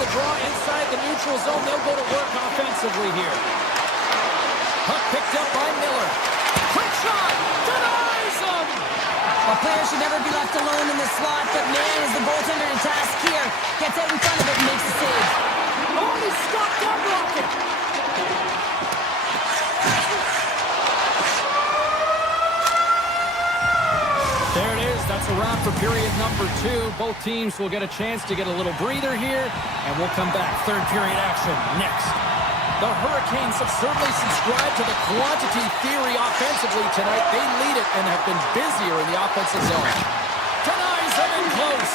the draw inside the neutral zone. They'll go to work offensively here. Puck picked up by Miller. Quick shot! Denies him! A player should never be left alone in the slot, but man, is the goaltender in task here. Gets out in front of it and makes the save. Oh, he stopped that rocket! There it is. That's a wrap for period number 2. Both teams will get a chance to get a little breather here, and we'll come back. Third period action next. The Hurricanes have certainly subscribed to the quantity theory offensively tonight. They lead it and have been busier in the offensive zone. Denies him in close.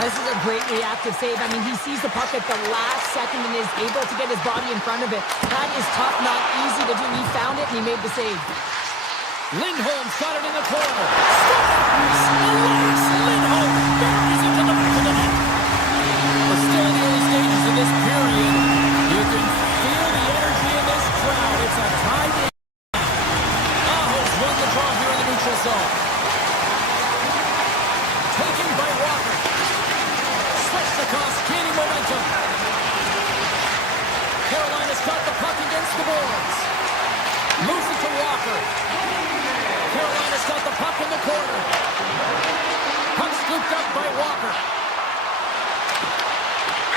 This is a great reactive save. I mean, he sees the puck at the last second and is able to get his body in front of it. That is tough, not easy to do. He found it and he made the save. Lindholm's got it in the corner. Scores! Elias Lindholm buries it to the back of the net. We're still in the early stages of this period. You can feel the energy in this crowd. It's a tie game. Aho's won the draw here in the neutral zone. Taken by Walker. Switched across, gaining momentum. Carolina's got the puck against the boards. Moves it to Walker. Carolina's got the puck in the corner. Puck scooped up by Walker.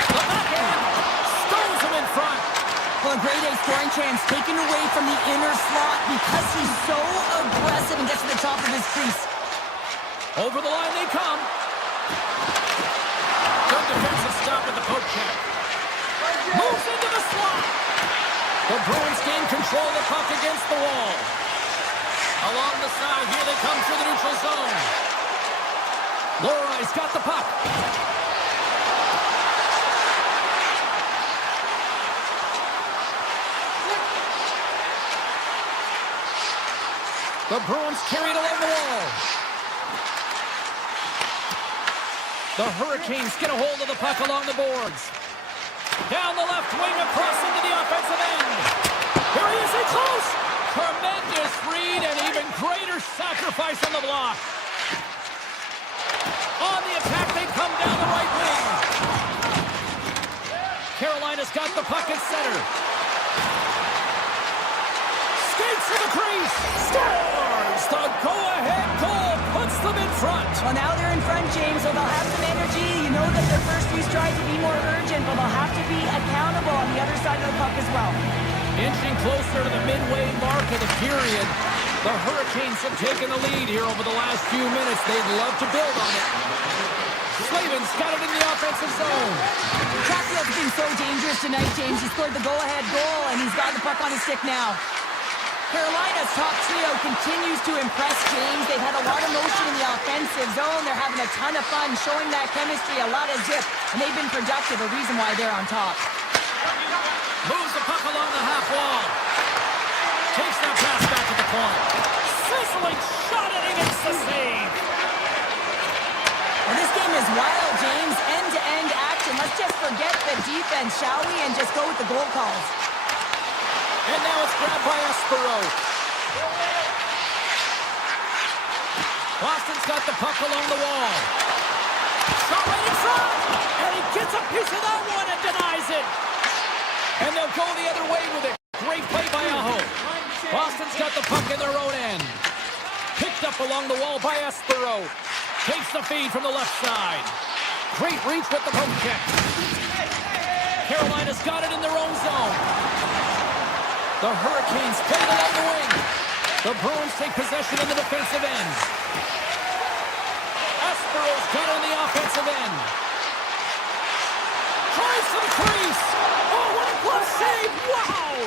The backhand stones him in front. Well, a great A scoring chance taken away from the inner slot because he's so aggressive and gets to the top of his crease. Over the line they come. Good defensive stop at the poke check. Moves into the slot. The Bruins gain control of the puck against the wall. Along the side, here they come through the neutral zone. Lorai's got the puck. The Bruins carried along the wall. The Hurricanes get a hold of the puck along the boards. Down the left wing, across into the offensive end. Here he is, in close. Tremendous read and even greater sacrifice on the block. On the attack, they come down the right wing. Carolina's got the puck at center. Skates to the crease. Scores! The go-ahead goal puts them in front. Well, now they're in front, James, so they'll have some energy. You know that their first few strides will be more urgent, but they'll have to be accountable on the other side of the puck as well. Inching closer to the midway mark of the period. The Hurricanes have taken the lead here over the last few minutes. They'd love to build on it. Slavin's got it in the offensive zone. Chatfield's been so dangerous tonight, James. He scored the go-ahead goal, and he's got the puck on his stick now. Carolina's top trio continues to impress, James. They've had a lot of motion in the offensive zone. They're having a ton of fun, showing that chemistry, a lot of zip, and they've been productive, a reason why they're on top. Moves the puck along the half wall. Takes that pass back at the point. Sizzling shot and he makes the save. Well, this game is wild, James. End-to-end action. Let's just forget the defense, shall we, and just go with the goal calls. And now it's grabbed by Espero. Boston's got the puck along the wall. Shot right in front. And he gets a piece of that one and denies it. And they'll go the other way with it. Great play by Aho. Boston's got the puck in their own end. Picked up along the wall by Espero. Takes the feed from the left side. Great reach with the poke check. Carolina's got it in their own zone. The Hurricanes play it along the wing. The Bruins take possession in the defensive end. Espero's got it on the offensive end. Tries to the crease. Oh, what a glove save. Wow.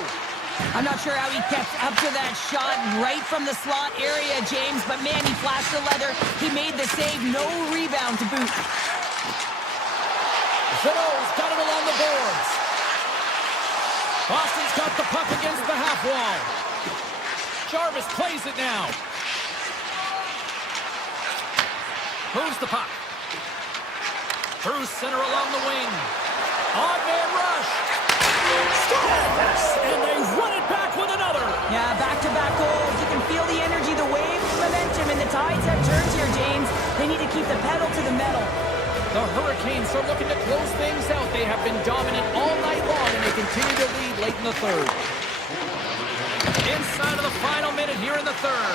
I'm not sure how he kept up to that shot right from the slot area, James, but man, he flashed the leather. He made the save. No rebound to boot. Zeno's got it along the boards. Boston's got the puck against the half wall. Jarvis plays it now. Moves the puck. Through center along the wing. On-man rush. Scores! And they run it back with another. Yeah, back-to-back goals. You can feel the energy, the wave, the momentum, and the tides have turned here, James. They need to keep the pedal to the metal. The Hurricanes are looking to close things out. They have been dominant all night long, and they continue to lead late in the third. Inside of the final minute here in the third.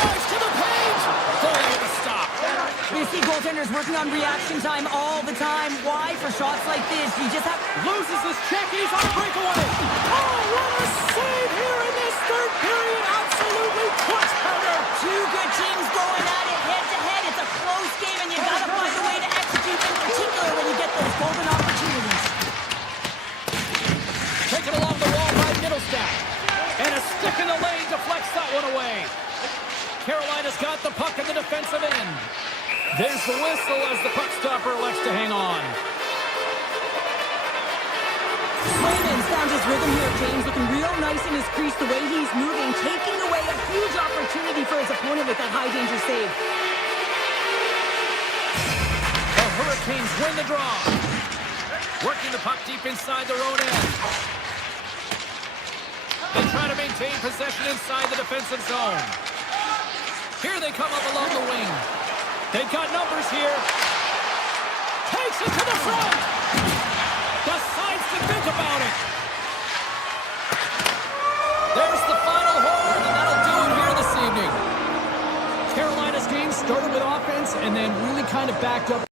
Drives to the page. Goalie with a stop. You see goaltenders working on reaction time all the time. Why? For shots like this, you just have... Loses his check. He's on a breakaway. Oh, what a save here in this third period. Absolutely clutch powder. Two good teams going at it head-to-head. It's a close game, and you've got to find a way to execute, in particular when you get those golden opportunities. Taken along the wall by Middlestat. And a stick in the lane deflects that one away. Carolina's got the puck in the defensive end. There's the whistle as the puck stopper elects to hang on. Swayman's found his rhythm here, James. Looking real nice in his crease, the way he's moving, taking away a huge opportunity for his opponent with that high-danger save. The Hurricanes win the draw. Working the puck deep inside their own end. They try to maintain possession inside the defensive zone. Here they come up along the wing. They've got numbers here. Takes it to the front. Decides to think about it. There's the final horn, and that'll do it here this evening. Carolina's game started with offense and then really kind of backed up.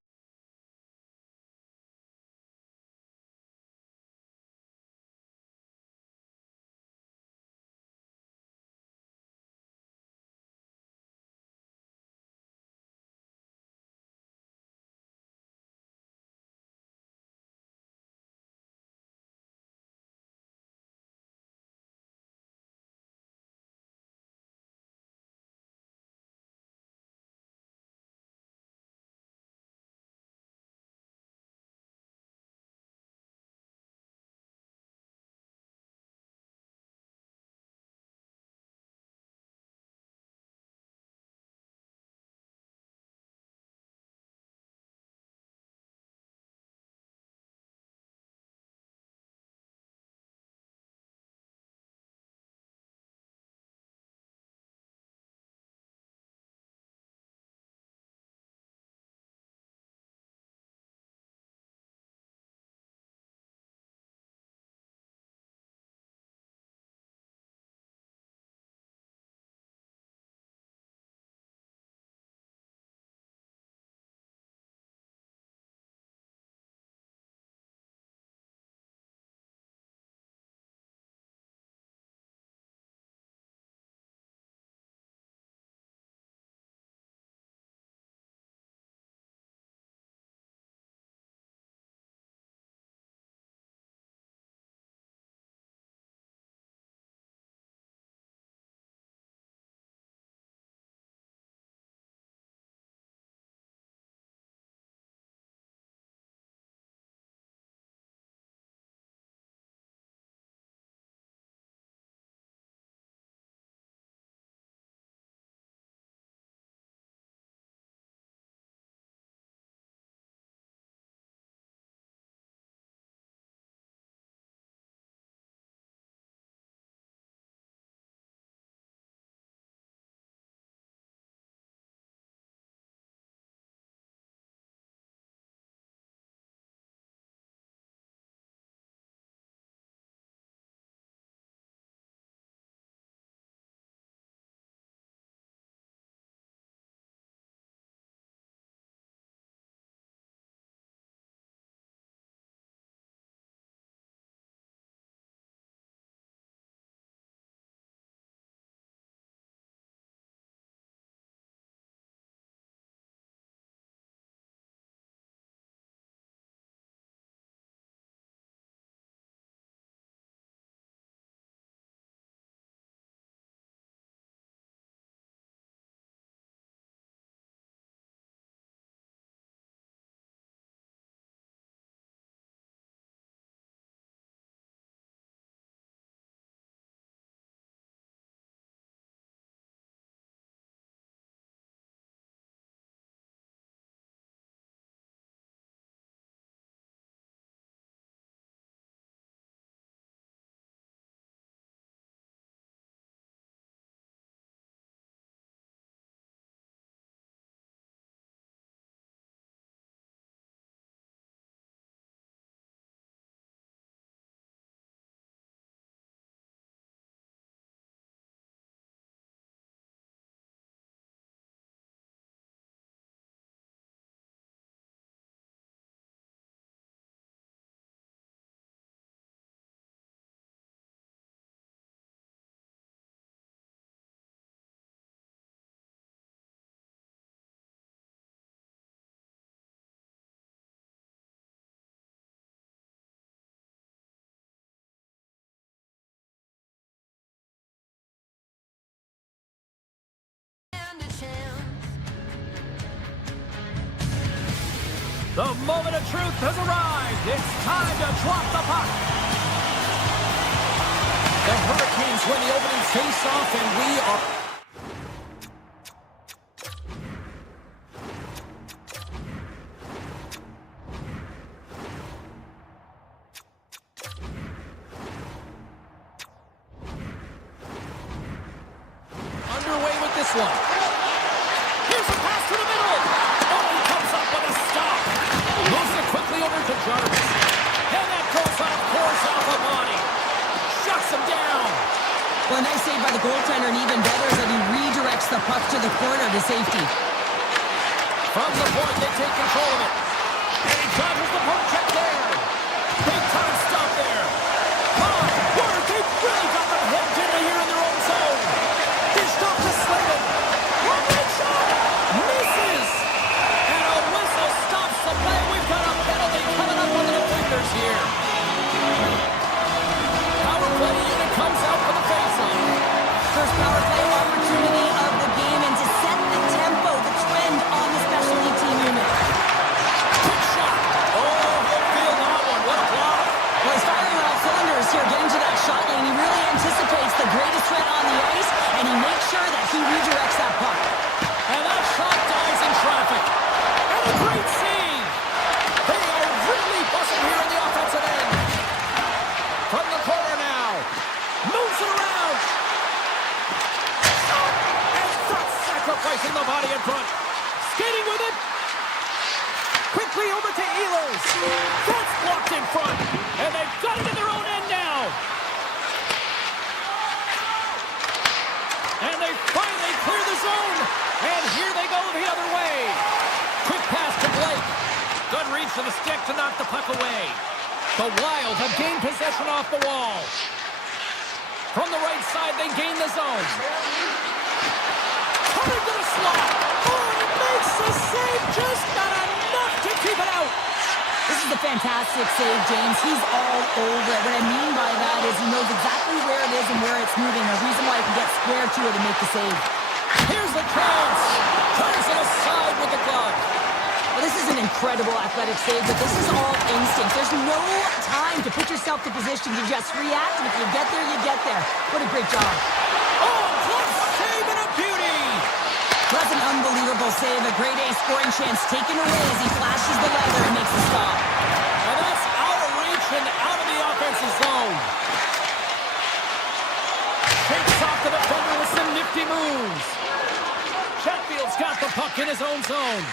The moment of truth has arrived. It's time to drop the puck. The Hurricanes win the opening face-off, and we are... underway with this one. Here's a pass to the middle. Oh, he comes up with a stop. Moves it quickly over to Jarvis. And that goes on, of course, off the body. Shuts him down. Well, a nice save by the goaltender, and even better is that he redirects the puck to the corner to safety. From the point, they take control of it. And he dodges the poke check there. Big time stop there. My word, they've really got them hemmed in here in their own zone. Dished off to Slavin. One-man shot. Misses. And a whistle stops the play. We've got a penalty coming up on the defenders here. Power play unit comes out for the face-off. First power play opportunity of the game, and to set the tempo, the trend on the specialty team unit. Quick shot. Oh, he'll feel that one. What a block. Well, he's firing on all cylinders here, getting to that shot lane. He really anticipates the greatest threat on the ice, and he makes sure that he redirects that puck. And that shot dies in traffic. And a great save. They are really buzzing here in the offensive end. From the corner now. Moves it around. Shot. And that's sacrificing the body in front. Skating with it. Quickly over to Ehlers. That's blocked in front. And they've got it in their own end now. And they finally clear the zone. And here they go the other way. Quick pass to Blake. Good reach to the stick to knock the puck away. The Wild have gained possession off the wall. From the right side, they gain the zone. Coming to the slot. Oh, and he makes the save. Just not enough to keep it out. This is a fantastic save, James. He's all over it. What I mean by that is he knows exactly where it is and where it's moving. A reason why he can get square to it and make the save. Here's the chance. Turns it aside with the glove. Well, this is an incredible athletic save, but this is all instinct. There's no time to put yourself in position to just react, and if you get there, you get there. What a great job. Oh, close save and a beauty. That's an unbelievable save. A grade A scoring chance taken away as he flashes the leather and makes the stop. And that's out of reach and out of the offensive zone. Shakes off the defender with some nifty moves. Chatfield's got the puck in his own zone.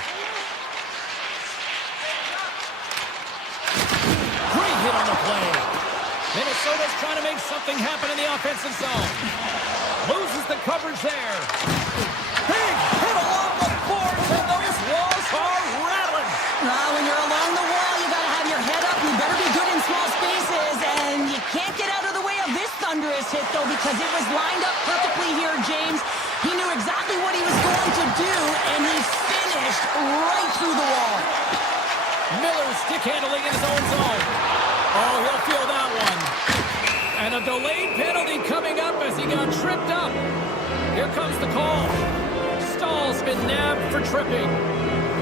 Great hit on the play. Minnesota's trying to make something happen in the offensive zone. Loses the coverage there. Big hit along the boards, and those walls are rattling. When you're along the wall, you got to have your head up. You better be good in small spaces, and you can't get out of the way of this thunderous hit, though, because it was lined up perfectly here, James. He knew exactly what he was going to do, and he finished right through the wall. Miller stick handling in his own zone. Oh, he'll feel that one. And a delayed penalty coming up as he got tripped up. Here comes the call. Stahl's been nabbed for tripping.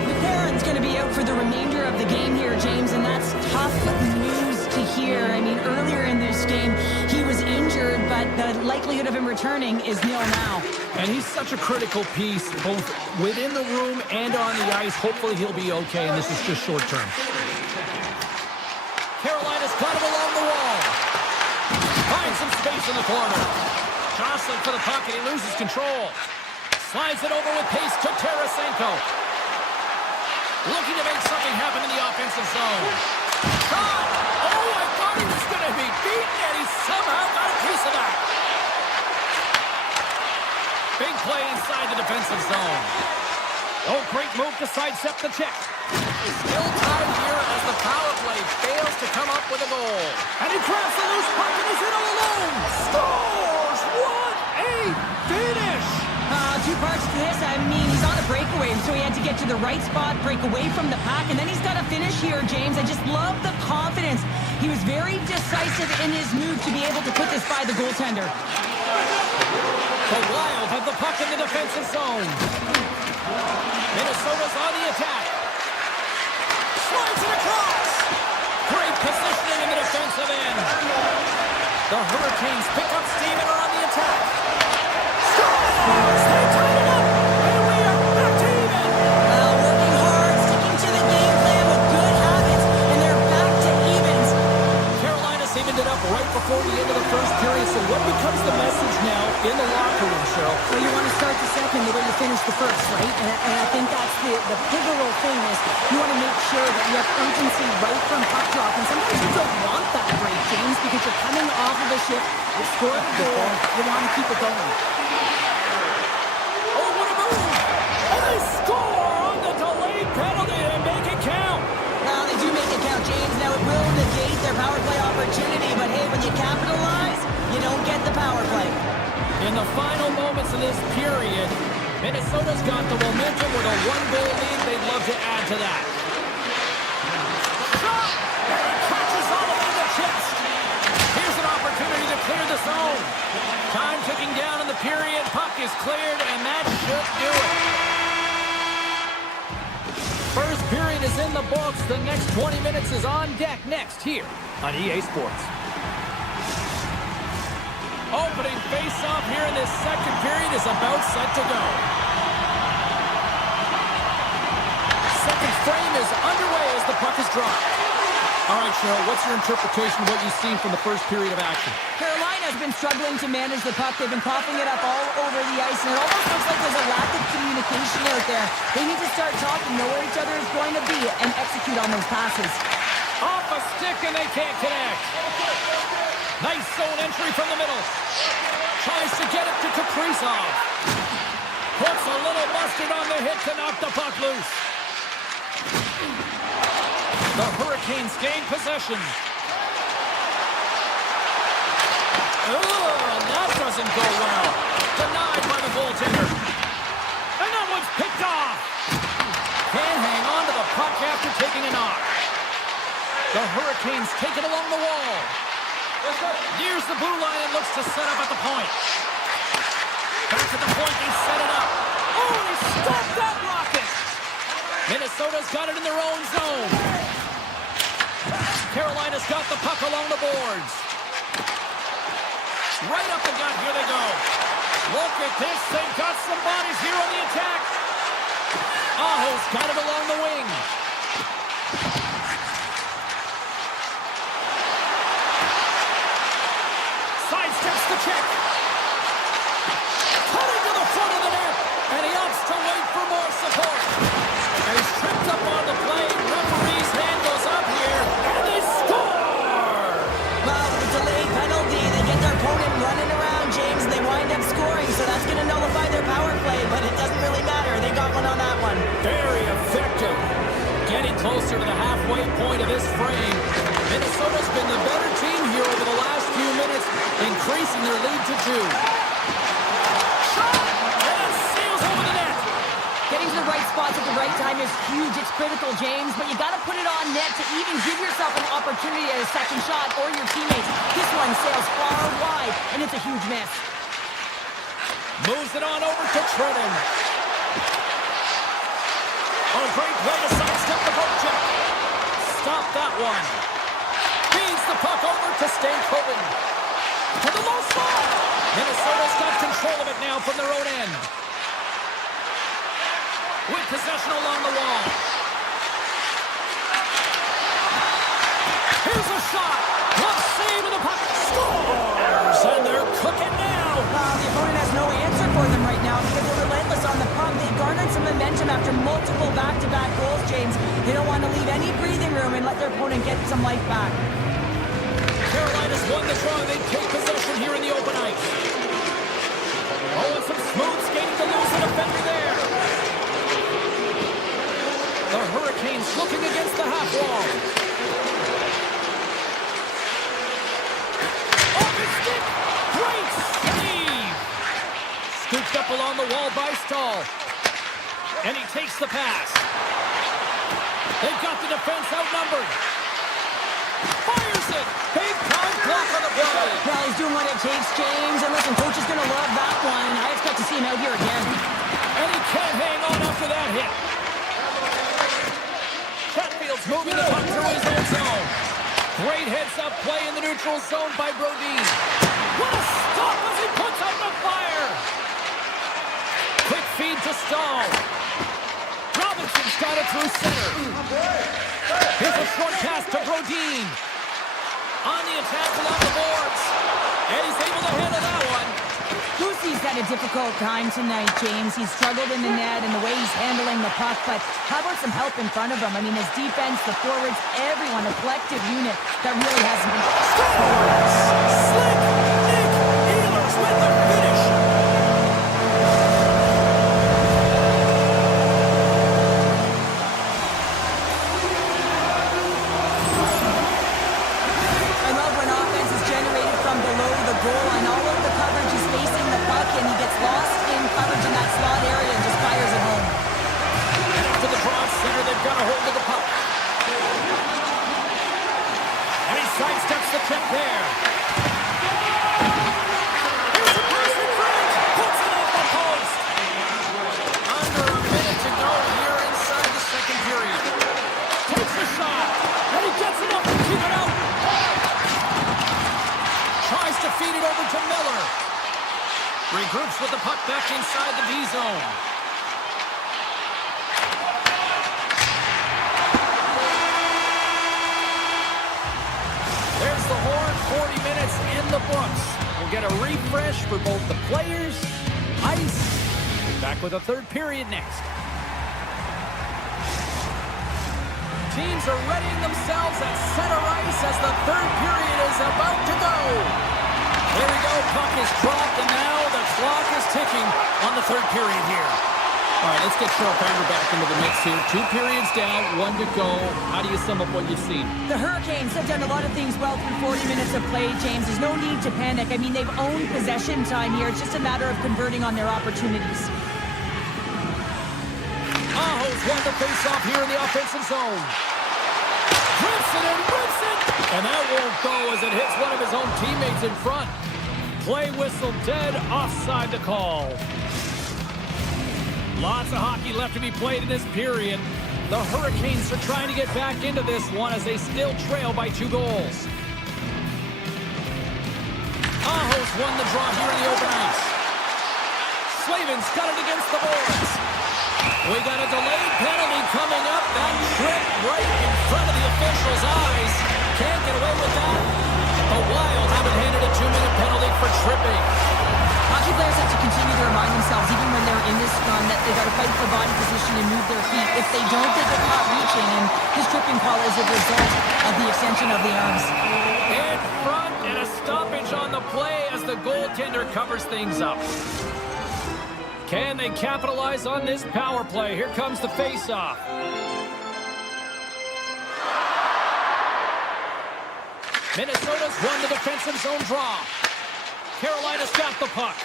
McCarron's going to be out for the remainder of the game here, James, and that's tough news to hear. I mean, earlier in this game, he was injured, but the likelihood of him returning is nil now. And he's such a critical piece, both within the room and on the ice. Hopefully he'll be okay, and this is just short term. Carolina's got him along the wall. Finds some space in the corner. Jostling for the puck, and he loses control. Slides it over with pace to Tarasenko. Looking to make something happen in the offensive zone. Shot! Oh, I thought he was going to be beaten, and he somehow got a piece of that. Big play inside the defensive zone. Oh, great move to sidestep the check. Still tied here as the power play fails to come up with a goal. And he grabs the loose puck and he's in all alone. Scores! What a finish! Two parts to this. I mean, he's on a breakaway, so he had to get to the right spot, break away from the pack, and then he's got to finish here, James. I just love the confidence. He was very decisive in his move to be able to put this by the goaltender. The Wild have the puck in the defensive zone. Minnesota's on the attack. defensive end. The Hurricanes pick up steam and are on the attack. Scores! They tied it up, and we are back to even. Well, working hard, sticking to the game plan with good habits, and they're back to evens. Carolina evened it up right before the end of the first period. So what becomes the message now in the locker room, Cheryl? Well, you want to start the second the way you finish the first, right? And I think that's the pivotal thing is you want to make sure that you have urgency right from puck drop. And sometimes you don't want that break, James, because you're coming off of a shift. You scored a goal. You want to keep it going. Oh, what a move! And they score on the delayed penalty and make it count. Well, they do make it count, James. Now, it will negate their power play opportunity, but hey, when you capitalize, you don't get the power play. In the final moments of this period, Minnesota's got the momentum with a one-goal lead. They'd love to add to that. Shot! And he catches all of it in the chest. Here's an opportunity to clear the zone. Time ticking down in the period. Puck is cleared, and that should do it. First period is in the books. The next 20 minutes is on deck next here on EA Sports. Opening face-off here in this second period is about set to go. Second frame is underway as the puck is dropped. All right, Cheryl, what's your interpretation of what you've seen from the first period of action? Carolina's been struggling to manage the puck. They've been coughing it up all over the ice, and it almost looks like there's a lack of communication out there. They need to start talking, know where each other is going to be, and execute on those passes. Off a stick, and they can't connect. Nice zone entry from the middle. Tries to get it to Kaprizov. Puts a little mustard on the hit to knock the puck loose. The Hurricanes gain possession. And that doesn't go well. Denied by the goaltender. And that one's picked off. Can't hang on to the puck after taking a knock. The Hurricanes take it along the wall. Nears the blue line and looks to set up at the point. Back at the point, they set it up. Oh, and he stopped that rocket. Minnesota's got it in their own zone. Carolina's got the puck along the boards. Right up the gut, here they go. Look at this, they've got some bodies here on the attack. Aho's got it along the wing. Sidesteps the check. Cutting to the front of the net. And he opts to wait for more support. And he's tripped up on the play. Referee's hand goes up here. And they score! Well, with the delayed penalty, they get their opponent running around, James, and they wind up scoring, so that's going to nullify their power play, but it doesn't really matter. They got one on that one. Very effective. Getting closer to the halfway point of this frame. Minnesota's been the better team here over the last few minutes, increasing their lead to 2. Shot! And it seals over the net. Getting to the right spots at the right time is huge. It's critical, James, but you got to put it on net to even give yourself an opportunity at a second shot or your teammates. This one sails far wide, and it's a huge miss. Moves it on over to Trenton. Oh, great play to sidestep the poke check. Stop that one. Feeds the puck over to Stankoven. To the low slot. Minnesota's got control of it now from their own end. With possession along the wall. Here's a shot. One save and the puck scores. And they're cooking now. The opponent has no answer for them right now because they're relentless on the puck. They've garnered some momentum after multiple back-to-back goals, James. They don't want to leave any breathing room and let their opponent get some life back. Carolina's won the draw. They take possession here in the open ice. Oh, and some smooth skating to lose an defender there. The Hurricanes looking against the half wall. Off his stick. Great save. Scooped up along the wall by Stahl. And he takes the pass. They've got the defense outnumbered. Fires it. Big time block on the play. Well, he's doing what it takes, James. And listen, coach is going to love that one. I expect to see him out here again. And he can't hang on after that hit. Chatfield's moving the puck through his own zone. Great heads-up play in the neutral zone by Brodin. What a stop as he puts out the fire! Quick feed to Stahl. Robinson's got it through center. Here's a short pass to Brodin. On the attack along the boards. And he's able to handle that one. Goosey's had a difficult time tonight, James. He's struggled in the net and the way he's handling the puck, but how about some help in front of him? I mean, his defense, the forwards, everyone, a collective unit that really hasn't been... Slick Nick Ehlers with the finish. I love when offense is generated from below the goal and all of the coverage is facing the puck and he gets lost in coverage in that slot area and just fires it home. And up to the draw center, they've got a hold of the puck. And he sidesteps the check there. Here's a pass in front. Puts it off the post. Under a minute to go here inside the second period. Takes the shot. And he gets it up and keep it out. Tries to feed it over to Miller. Regroups with the puck back inside the D zone. There's the horn, 40 minutes in the books. We'll get a refresh for both the players, ice. Back with a third period next. Teams are readying themselves at center ice as the third period is about to go. There we go, puck is dropped, and now the clock is ticking on the third period here. All right, let's get Cheryl Pander back into the mix here. 2 periods down, 1 to go. How do you sum up what you've seen? The Hurricanes have done a lot of things well through 40 minutes of play, James. There's no need to panic. I mean, they've owned possession time here. It's just a matter of converting on their opportunities. Aho's won the face-off here in the offensive zone. Rips it and rips it! And that won't go as it hits one of his own teammates in front. Play whistle dead, offside the call. Lots of hockey left to be played in this period. The Hurricanes are trying to get back into this one as they still trail by 2 goals. Aho's won the draw here in the open ice. Slavin's got it against the boards. We got a delayed penalty coming up. That tripped right in front of the officials' eyes. Can't get away with that. The Wild have been handed a 2-minute penalty for tripping. Hockey players have to continue to remind themselves, even when they're in this run, that they got to fight for body position and move their feet. If they don't, they get caught reaching, and his tripping call is a result of the extension of the arms. In front, and a stoppage on the play as the goaltender covers things up. Can they capitalize on this power play? Here comes the face-off. Minnesota's won the defensive zone draw. Carolina's got the puck.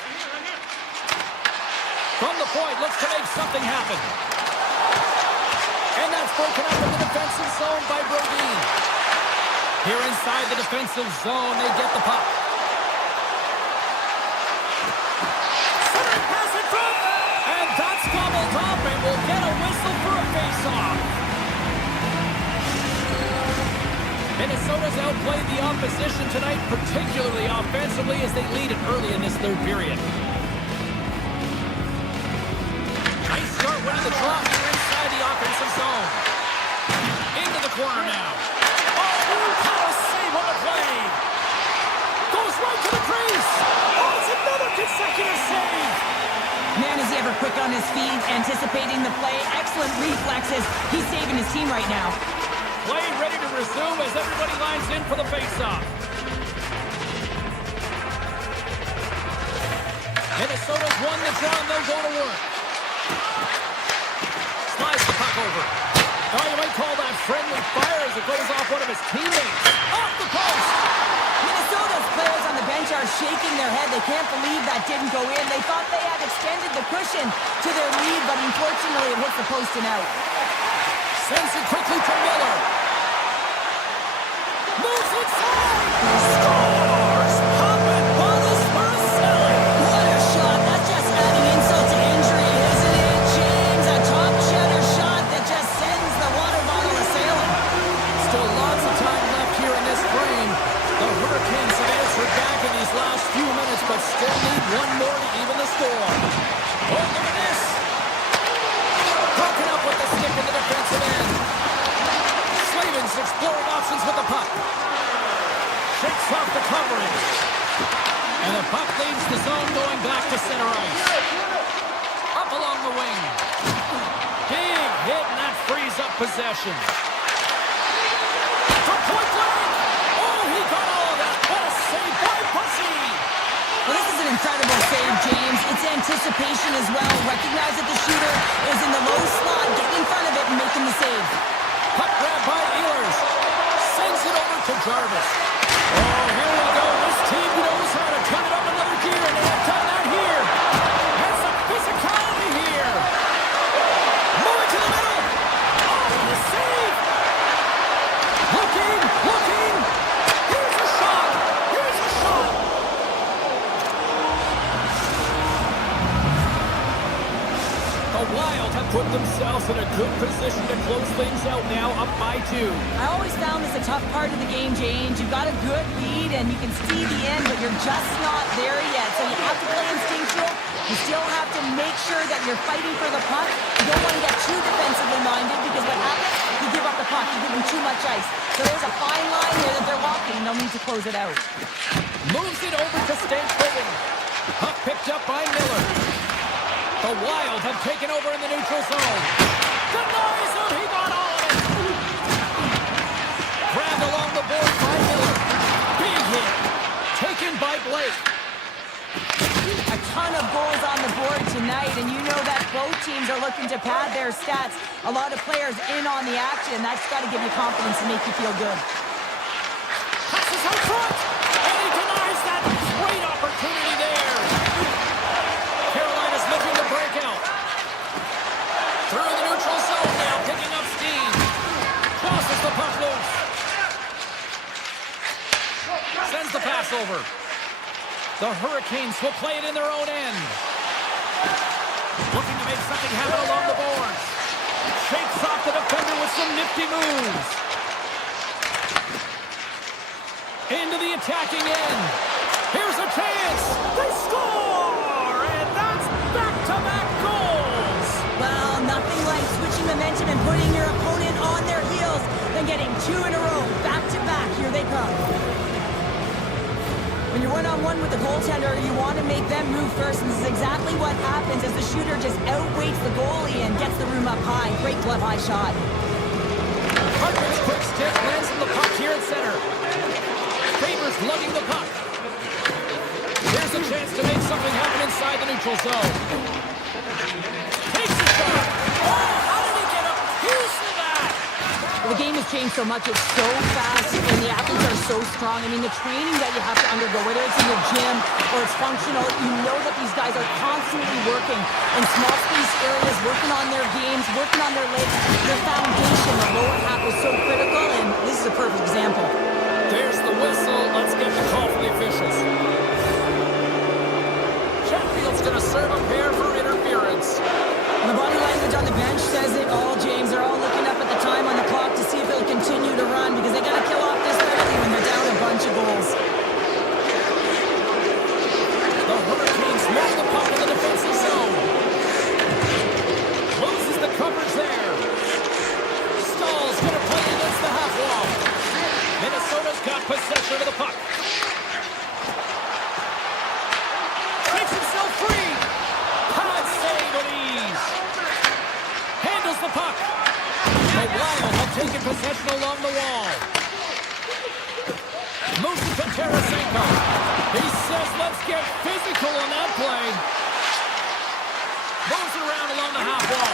From the point, looks to make something happen. And that's broken up in the defensive zone by Brodin. Here inside the defensive zone, they get the puck. Centering pass in front. And that's gobbled up, and we'll get a whistle for a face-off. Minnesota's outplayed the opposition tonight, particularly offensively, as they lead it early in this third period. Nice start winning the draw here inside the offensive zone. Into the corner now. Oh, how a save on the play. Goes right to the crease. Oh, it's another consecutive save. Man, is he ever quick on his feet, anticipating the play. Excellent reflexes. He's saving his team right now. Play ready to resume as everybody lines in for the face-off. Minnesota's won the draw and they'll go to work. Slides the puck over. Oh, you might call that friendly fire as it goes off one of his teammates. Off the post! Minnesota's players on the bench are shaking their head. They can't believe that didn't go in. They thought they had extended the cushion to their lead, but unfortunately it hits the post and out. Sends it quickly to Miller. Moves inside! Scores! Poppin' bottles for a cellar! What a shot! That's just adding insult to injury, isn't it, James? A top cheddar shot that just sends the water bottle a-sailing. Still lots of time left here in this one more to even the score. Oh, look at this. Broken up with the stick in the defensive end. Slavens exploring options with the puck. Shakes off the coverage. And the puck leaves the zone going back to center ice. Up along the wing. Big hit, and that frees up possession. From point blank. Oh, he got all of that. What a save by Pussy. Well, this is an incredible save, James. It's anticipation as well. Recognize that the shooter is in the low slot. Get in front of it and making the save. Puck grab by Ehlers. Sends it over to Jarvis. Oh, here we go. This team knows how to turn it up another gear, and they have done that here. Has some physicality here. Moving to the middle. Oh, and a save. Looking. Here's a shot. The Wild have put themselves in a good position to close things out now, up by 2. I always found this a tough part of the game, James. You've got a good lead, and you can see the end, but you're just not there yet. So you have to play instinctual. You still have to make sure that you're fighting for the puck. You don't want to get too defensively minded, because what happens? You give up the puck. You give them too much ice. So there's a fine line here that they're walking, and they'll need to close it out. Moves it over to Stankoven. Puck picked up by Miller. The Wild have taken over in the neutral zone. Denies him. He got all of it. Grabbed along the board by Miller. Big hit. Taken by Blake. A ton of goals on the board tonight, and you know that both teams are looking to pad their stats. A lot of players in on the action. That's got to give you confidence and make you feel good. Passes out front. And he denies that. Great opportunity there. Carolina's looking to break out. Through the neutral zone now, picking up steam. Crosses the puck loose. Sends the pass over. The Hurricanes will play it in their own end. Looking to make something happen along the boards. Shakes off the defender with some nifty moves. Into the attacking end. Here's a chance. They score! And that's back-to-back goals. Well, nothing like switching momentum and putting your opponent on their heels than getting 2 in a row. Back-to-back. Here they come. When you're one-on-one with the goaltender, you want to make them move first, and this is exactly what happens as the shooter just outweights the goalie and gets the room up high. Great glove-high shot. Hartman's quick stick lands on the puck here at center. Favors lugging the puck. Here's a chance to make something happen inside the neutral zone. Takes a shot. Oh, how did he get a piece of that? The game has changed so much. It's so fast, and the athletes are so strong. I mean, the training that you have to undergo, whether it's in the gym or it's functional, you know that these guys are constantly working in small space areas, working on their games, working on their legs. Their foundation, the lower half, is so critical, and this is a perfect example. There's the whistle. Let's get the call from the officials. Chatfield's going to serve a pair for interference. And the body language on the bench says it all, James. They're all looking up at the time on the clock to see if they'll continue to run, because they got to kill off this early when they're down a bunch of goals. The Hurricanes move the puck in the defensive zone. Loses the coverage there. Stahl's going to play against the half wall. Minnesota's got possession of the puck. Takes himself free. Pad save at ease. Handles the puck. The Wild have taken possession along the wall. Moves it to Tarasenko. He says, let's get physical on that play. Moves it around along the half wall.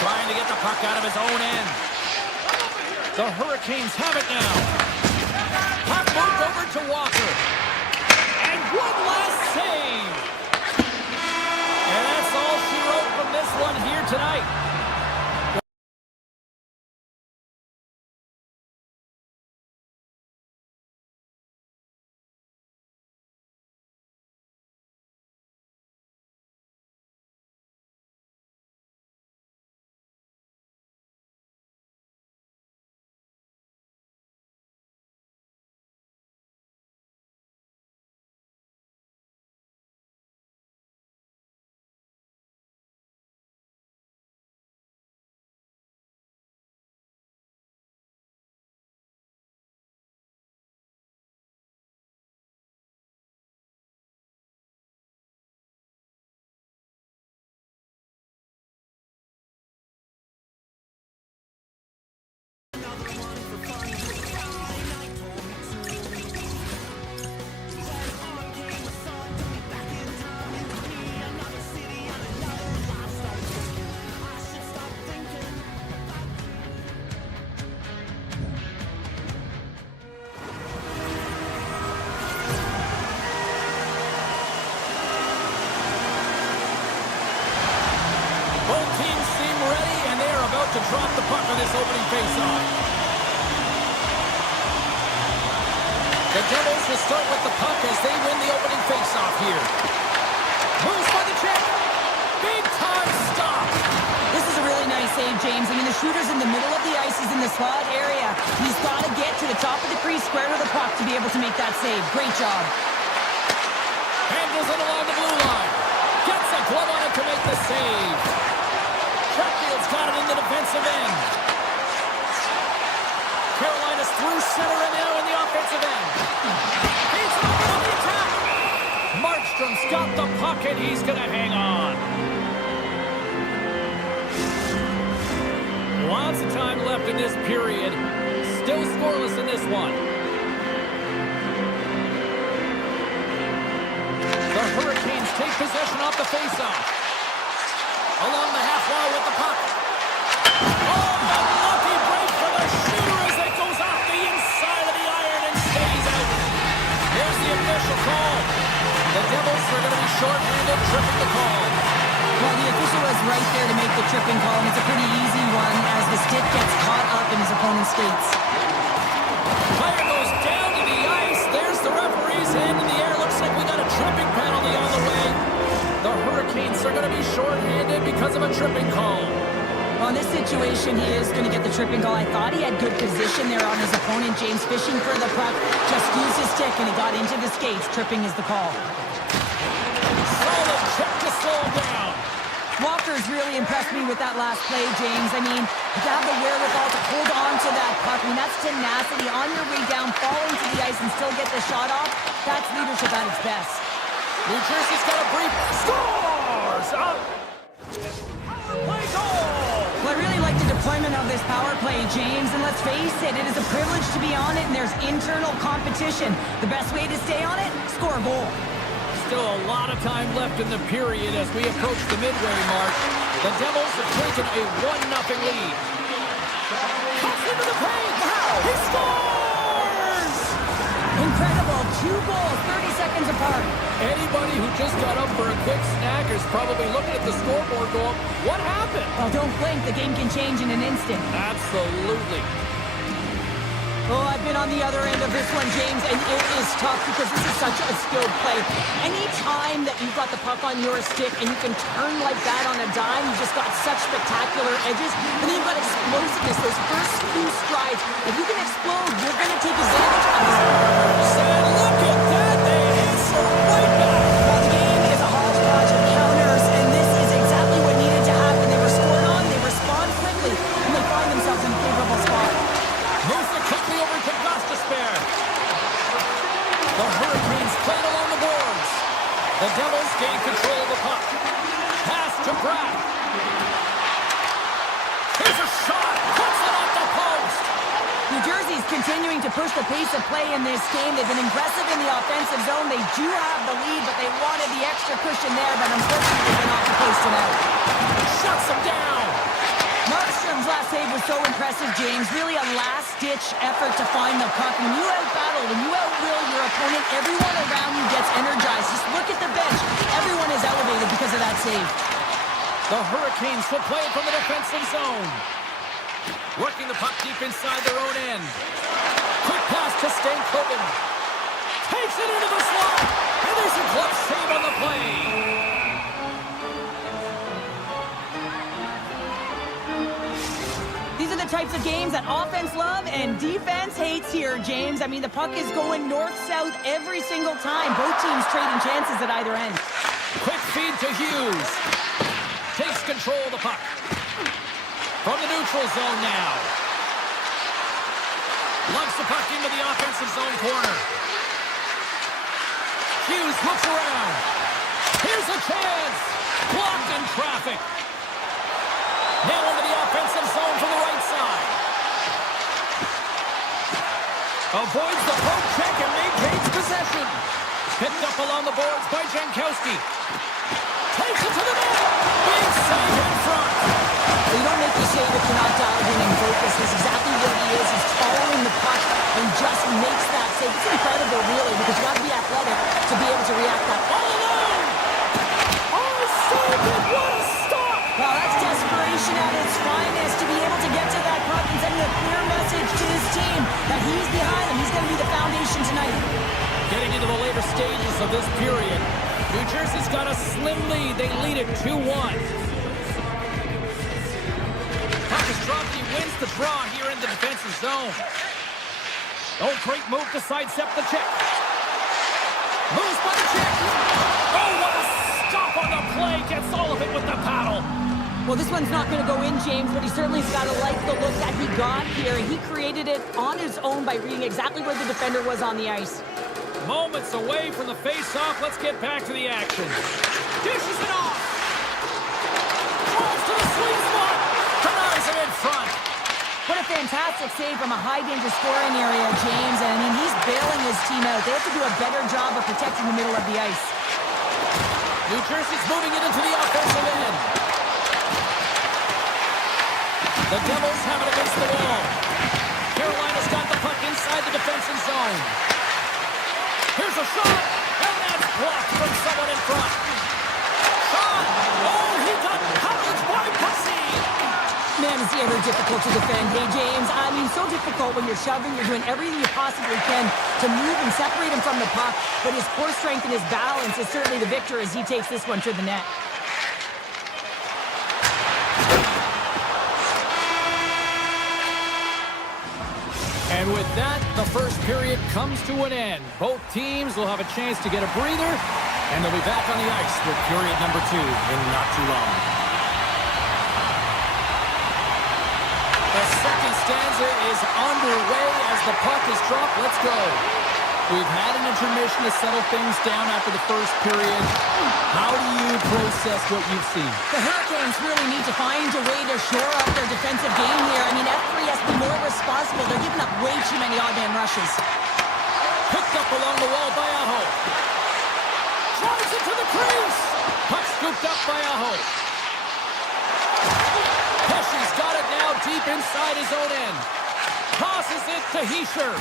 Trying to get the puck out of his own end. The Hurricanes have it now. Puck moved over to Walker. And one last save. And that's all she wrote from this one here tonight. opening faceoff. The Devils will start with the puck as they win the opening faceoff here. Moves for the check. Big time stop. This is a really nice save, James. I mean, the shooter's in the middle of the ice. He's in the slot area. He's got to get to the top of the crease, square to the puck to be able to make that save. Great job. Handles it along the blue line. Gets a glove on it to make the save. Chatfield's got it in the defensive end. Carolina's through center and now in the offensive end. He's on the attack. Markstrom's got the puck and he's going to hang on. Lots of time left in this period. Still scoreless in this one. The Hurricanes take possession off the faceoff. Along the half wall with the puck. Oh, a lucky break for the shooter as it goes off the inside of the iron and stays out. Here's the official call. The Devils are going to be short-handed, tripping the call. Well, the official was right there to make the tripping call, and it's a pretty easy one as the stick gets caught up in his opponent's skates. Player goes down to the ice. There's the referee's hand in the air. Looks like we got a tripping penalty on the way. The Hurricanes are going to be short-handed because of a tripping call. Well, in this situation, he is going to get the tripping call. I thought he had good position there on his opponent. James fishing for the puck, just used his stick, and he got into the skates. Tripping is the call. Solid check to slow him down. Walker's really impressed me with that last play, James. I mean, to have the wherewithal to hold on to that puck, I mean, that's tenacity on your way down, falling to the ice and still get the shot off. That's leadership at its best. New Jersey's got a brief. Scores! Power play goal! Well, I really like the deployment of this power play, James. And let's face it, it is a privilege to be on it, and there's internal competition. The best way to stay on it, score a goal. Still a lot of time left in the period as we approach the midway mark. The Devils have taken a 1-0 lead. Cuts into the paint! Wow! He scores! Incredible. 2 goals, 30 seconds apart. Anybody who just got up for a quick snack is probably looking at the scoreboard going, what happened? Well, don't blink. The game can change in an instant. Absolutely. Oh, I've been on the other end of this one, James, and it is tough because this is such a skilled play. Any time that you've got the puck on your stick and you can turn like that on a dime, you've just got such spectacular edges. And then you've got explosiveness, those first few strides. If you can explode, you're going to take advantage of this. And look at that, they answer right back. Well, the game is a hodgepodge of counters, and this is exactly what needed to happen. They were scored on, they respond quickly, and they find themselves in a favorable spot. Moves it quickly over to Gostisbehere. The Hurricanes playing along the boards. The Devils gain control of the puck. Pass to Pratt. Here's a shot. Puts it off the post. New Jersey's continuing to push the pace of play in this game. They've been aggressive in the offensive zone. They do have the lead, but they wanted the extra cushion there, but unfortunately they've been off the pace tonight. Shuts them down. Markstrom's last save was so impressive, James. Really a last-ditch effort to find the puck. When you out-battle, when you out-will your opponent, everyone around you gets energized. Just look at the bench. Everyone is elevated because of that save. The Hurricanes will play it from the defensive zone. Working the puck deep inside their own end. Quick pass to Stankoven. Takes it into the slot. And there's a glove save on the play. These are the types of games that offense love and defense hates here, James. I mean, the puck is going north-south every single time. Both teams trading chances at either end. Quick feed to Hughes. Takes control of the puck. From the neutral zone now. Lugs the puck into the offensive zone corner. Hughes looks around. Here's a chance. Blocked in traffic. Now into the offensive zone from the right side. Avoids the poke check and maintains possession. Picked up along the boards by Jankowski. Takes it to the net. Big save in front. You don't make the save if you're not dialed in and focused. That's exactly what he is. He's following the puck and just makes that save. It's incredible, really, because you got to be athletic to be able to react that. All alone. Oh, saved it. What a stop. Well, that's desperation at its finest to be able to get to that puck and possession tonight. Getting into the later stages of this period, New Jersey's got a slim lead. They lead it 2-1. Puck is dropped. He wins the draw here in the defensive zone. Oh, great move to sidestep the check. Moves by the check. Oh, what a stop on the play. Gets all of it with the paddle. Well, this one's not going to go in, James, but he certainly's got to like the look that he got here. He created it on his own by reading exactly where the defender was on the ice. Moments away from the face-off. Let's get back to the action. Dishes it off. Falls to the sweet spot. Denies it in front. What a fantastic save from a high-danger scoring area, James. And, I mean, he's bailing his team out. They have to do a better job of protecting the middle of the ice. New Jersey's moving it into the offensive end. The Devils have it against the wall. Carolina's got the puck inside the defensive zone. Here's a shot, and that's blocked from someone in front. Shot! Oh, he got pounded by Pussy! Man, is he ever difficult to defend. Hey, James, I mean, so difficult when you're shoving. You're doing everything you possibly can to move and separate him from the puck. But his core strength and his balance is certainly the victor as he takes this one to the net. And with that, the first period comes to an end. Both teams will have a chance to get a breather, and they'll be back on the ice with period number 2 in not too long. The second stanza is underway as the puck is dropped. Let's go. We've had an intermission to settle things down after the first period. How do you process what you've seen? The Hurricanes really need to find a way to shore up their defensive game here. I mean, F3 has to be more responsible. They're giving up way too many odd-man rushes. Picked up along the wall by Aho. Drives it to the crease. Puck scooped up by Aho. Pesci's got it now deep inside his own end. Tosses it to Hischier.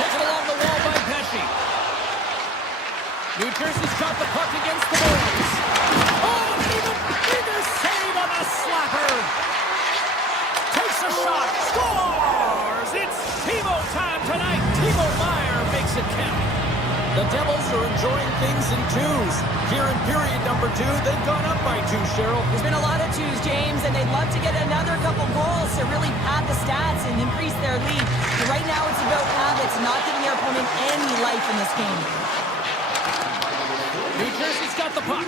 Taken along the wall by Pesci. New Jersey's got the puck against the Bruins. Oh, even bigger save on the slapper. Takes a shot. Scores! It's TiVo time tonight. Timo Meier makes it count. The Devils are enjoying things in twos. Here in period number 2, they've gone up by 2, Cheryl. There's been a lot of twos, James, and they'd love to get another couple goals to really pad the stats and increase their lead. But right now it's about habits, not giving their opponent any life in this game. New Jersey's got the puck.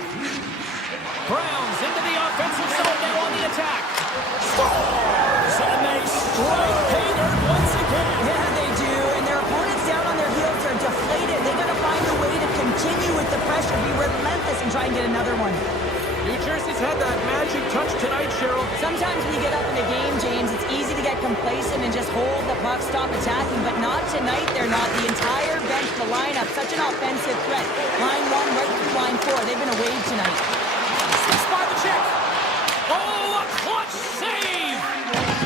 Browns into the offensive zone now on the attack. Scores! And they strike pay dirt once again. Yeah, they do, and their opponents down on their heels are deflated. They got to find a way to continue with the pressure, be relentless, and try and get another one. New Jersey's had that magic touch tonight, Cheryl. Sometimes when you get up in a game, James, it's easy to get complacent and just hold the puck, stop attacking, but not tonight. They're not. The entire bench, the lineup, such an offensive threat. Line 1 right through line 4. They've been a wave tonight. Six by the check. Oh, a clutch save!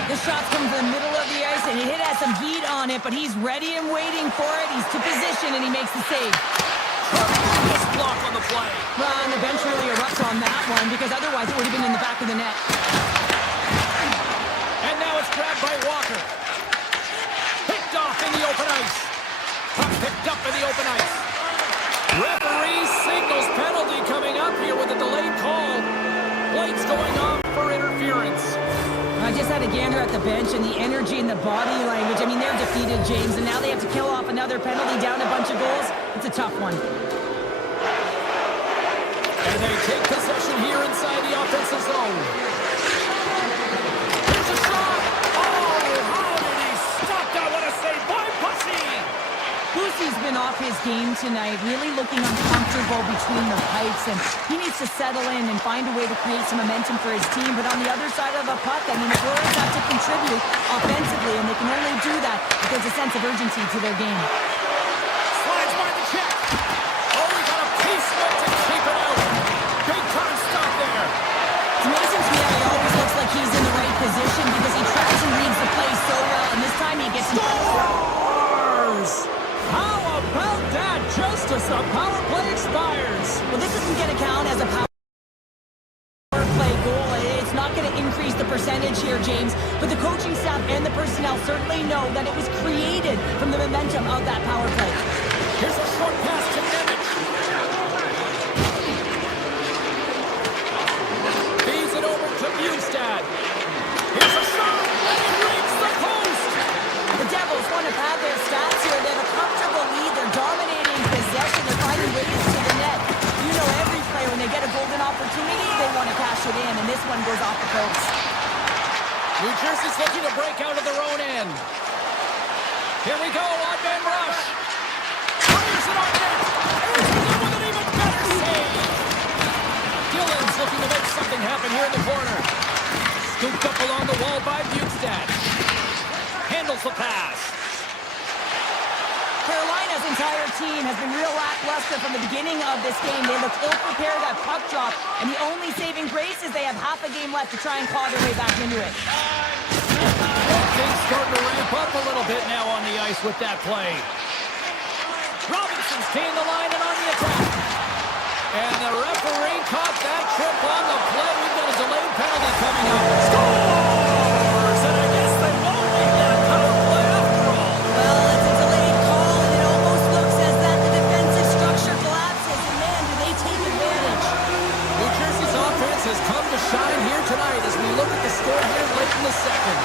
This shot's coming from the middle of the ice, and he has some heat on it, but he's ready and waiting for it. He's to position, and he makes the save. Tremendous block on the play. Well, and the bench really erupts on that one, because otherwise it would have been in the back of the net. And now it's grabbed by Walker. Picked off in the open ice. Puck picked up in the open ice. Referee signals penalty coming up here with a delayed call. Plates going off for interference. I just had a gander at the bench and the energy and the body language. I mean, they're defeated, James, and now they have to kill off another penalty, down a bunch of goals. It's a tough one. And they take possession here inside the offensive zone. Here's a shot. Oh, how did he stop that? What a save by Pussy. Pussy's been off his game tonight, really looking uncomfortable between the pipes, and he needs to settle in and find a way to create some momentum for his team. But on the other side of the puck, I mean, the Bruins have to contribute offensively, and they can only do that if there's a sense of urgency to their game. Slides by the check. Oh, we got a piece of it to keep it out. Big time stop there. It's amazing to me how he always looks like he's in the right position because he tries and reads the play so well, and this time he gets... Scores! How about that? Just as the power play expires. Well, this isn't going to count as a power play goal. It's not going to increase the percentage here, James. But the coaching staff and the the personnel certainly know that it was created from the momentum of that power play. Here's a short pass to Nemec. Feeds it over to Bjugstad. Here's a shot, and he reaches the post. The Devils want to pad their stats here. They have a comfortable lead. They're dominating possession. They're finding ways to the net. You know every player, when they get a golden opportunity, they want to cash it in, and this one goes off the post. New Jersey's looking to break out of their own end. Here we go, odd man rush. Fires it on net. Answers it with an even better save. Gillen's looking to make something happen here in the corner. Scooped up along the wall by Bjugstad. Handles the pass. Carolina's entire team has been real lackluster from the beginning of this game. They look ill-prepared at puck drop, and the only saving grace is they have half a game left to try and claw their way back into it. Things starting to ramp up a little bit now on the ice with that play. Robinson's gained the line and on the attack. And the referee caught that trip on the play. We've got a delayed penalty coming up. Scores! And I guess they won't make that power play after all. Well, it's a delayed call, and it almost looks as that the defensive structure collapses. And man, do they take advantage. New Jersey's offense has come to shine here tonight as we look at the score here late in the second.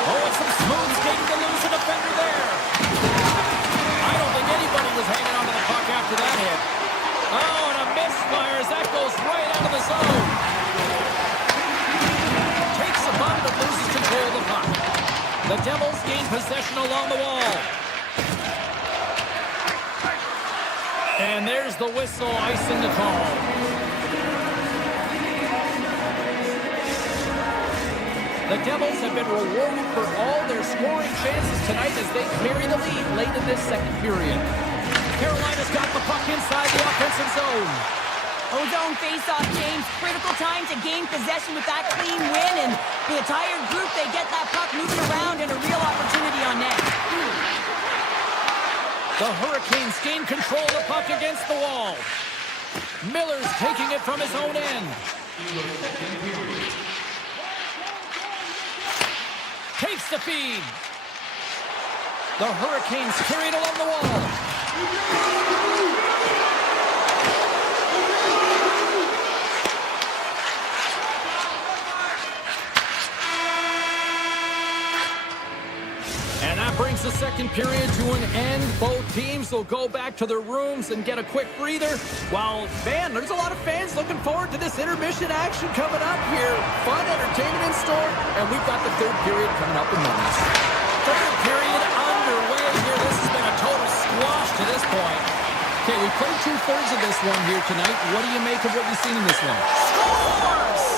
Oh, and some smooth skating to lose a defender there. I don't think anybody was hanging on to the puck after that hit. Oh, and a misfire as that goes right out of the zone. Takes a bump but loses control of the puck. The Devils gain possession along the wall. And there's the whistle, icing the call. The Devils have been rewarded for all their scoring chances tonight as they carry the lead late in this second period. Carolina's got the puck inside the offensive zone. Ozone face-off, James. Critical time to gain possession with that clean win, and the entire group, they get that puck moving around and a real opportunity on net. The Hurricanes gain control of the puck against the wall. Miller's taking it from his own end. Takes the feed. The Hurricanes carry it along the wall. And that brings the second period to an end. Both teams will go back to their rooms and get a quick breather. While, man, there's a lot of fans looking forward to this intermission action coming up here. Fun entertainment in store, and we've got the third period coming up in moments. Third period underway here. This has been a total squash to this point. Okay, we played two-thirds of this one here tonight. What do you make of what you've seen in this one? Scores!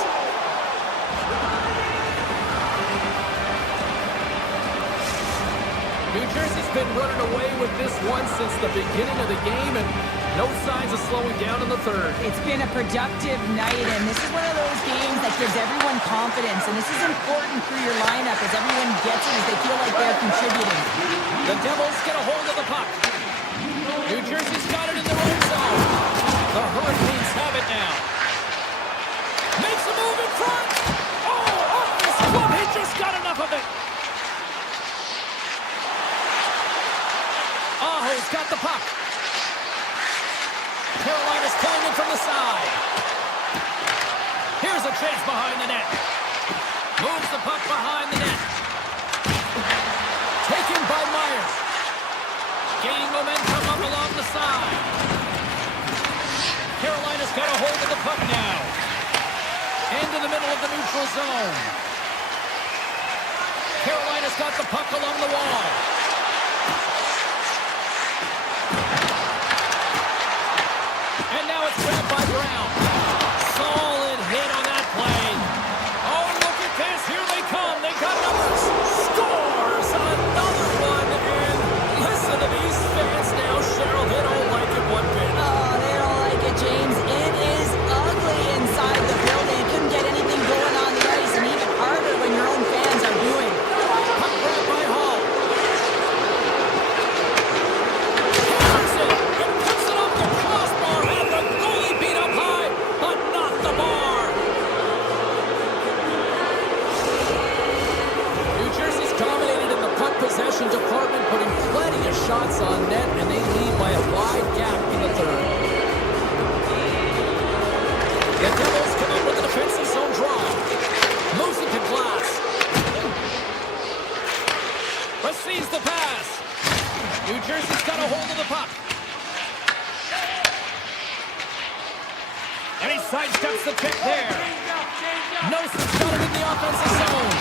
New Jersey's been running away with this one since the beginning of the game, and no signs of slowing down in the third. It's been a productive night, and this is one of those games that gives everyone confidence, and this is important for your lineup as everyone gets it as they feel like they're contributing. The Devils get a hold of the puck. New Jersey's got it in their own zone. The Hurricanes have it now. Makes a move in front. Oh, off his club. He just got enough of it. Aho's got the puck. Carolina's pulling it from the side. Here's a chance behind the net. Moves the puck behind the net. Taken by Myers. Gaining momentum up along the side. Carolina's got a hold of the puck now. Into the middle of the neutral zone. Carolina's got the puck along the wall. And now it's grabbed by Brown. Solid hit on that play. Oh, look at this. Here they come. They got numbers. Scores another one. And listen to these fans now, Cheryl. They don't like it one bit. Oh, they don't like it, James. It is ugly inside the building. You couldn't get anything going on the ice, and even harder when your own fans are booing. Puck grabbed by Hall. possession department, putting plenty of shots on net, and they lead by a wide gap in the third. The Devils come up with a defensive zone draw. Moves it to glass. Receives the pass. New Jersey's got a hold of the puck. And he sidesteps the pick there. Noson's got it in the offensive zone.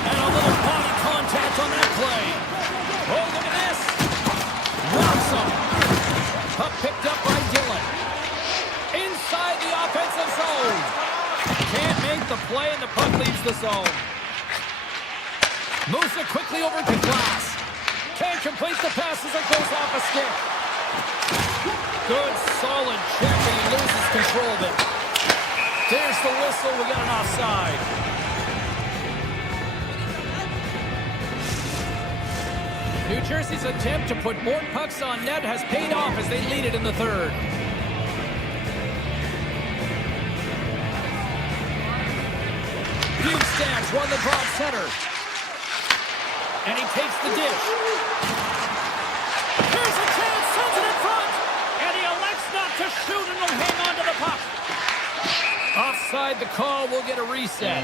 And a little body contact on that play. Oh, look at this. Rocks him. Puck picked up by Dylan. Inside the offensive zone. Can't make the play, and the puck leaves the zone. Moves it quickly over to Glass. Can't complete the pass as it goes off a stick. Good, solid check, and he loses control of it. There's the whistle. We got an offside. New Jersey's attempt to put more pucks on net has paid off as they lead it in the third. Bukestad's won the draw center. And he takes the dish. Here's a chance, sends it in front. And he elects not to shoot and will hang on to the puck. Offside the call, will get a reset.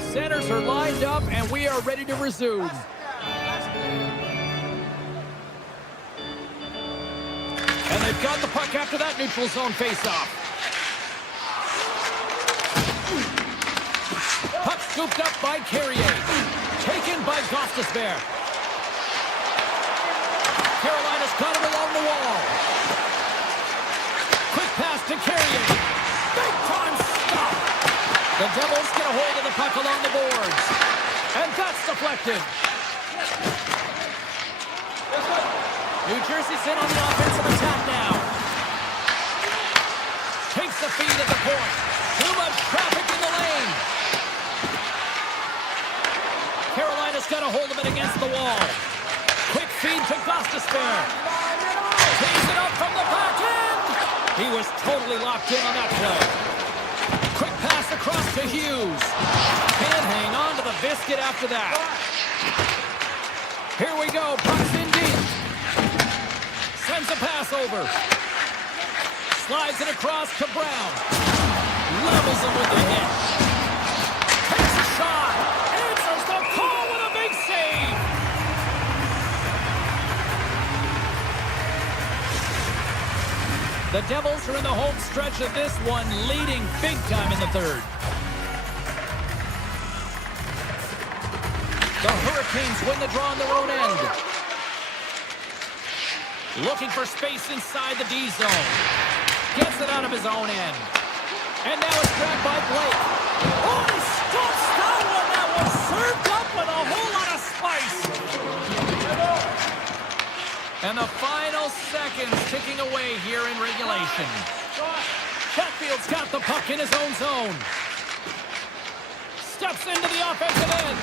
Centers are lined up, and we are ready to resume. And they've got the puck after that neutral zone faceoff. Puck scooped up by Carrier. Taken by Gostisbehere. Carolina's got him along the wall. Quick pass to Carrier. Big time stop. The Devils get a hold of the puck along the boards. And that's deflected. New Jersey's in on the offensive attack now. Takes the feed at the point. Too much traffic in the lane. Carolina's got a hold of it against the wall. Quick feed to Gostisbehere. Tees it up from the back end. He was totally locked in on that play. Quick pass across to Hughes. Can't hang on to the biscuit after that. Here we go. Puck's in deep. Sends a pass over. Slides it across to Brown. Levels him with the hit. Takes a shot. Answers the call with a big save. The Devils are in the home stretch of this one, leading big time in the third. The Hurricanes win the draw on their own end. Looking for space inside the D zone. Gets it out of his own end. And now it's grabbed by Blake. Oh, he stops that one. That was served up with a whole lot of spice. And the final seconds ticking away here in regulation. Chatfield's got the puck in his own zone. Steps into the offensive end.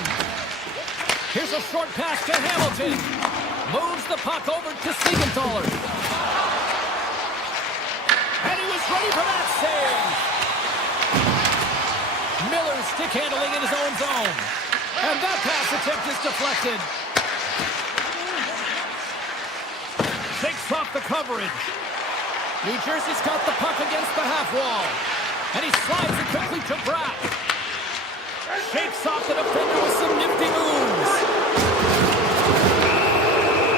Here's a short pass to Hamilton. Moves the puck over to Siegenthaler. And he was ready for that save. Miller stick handling in his own zone. And that pass attempt is deflected. Takes off the coverage. New Jersey's got the puck against the half wall. And he slides it quickly to Bratt. Shakes off the defender with some nifty moves.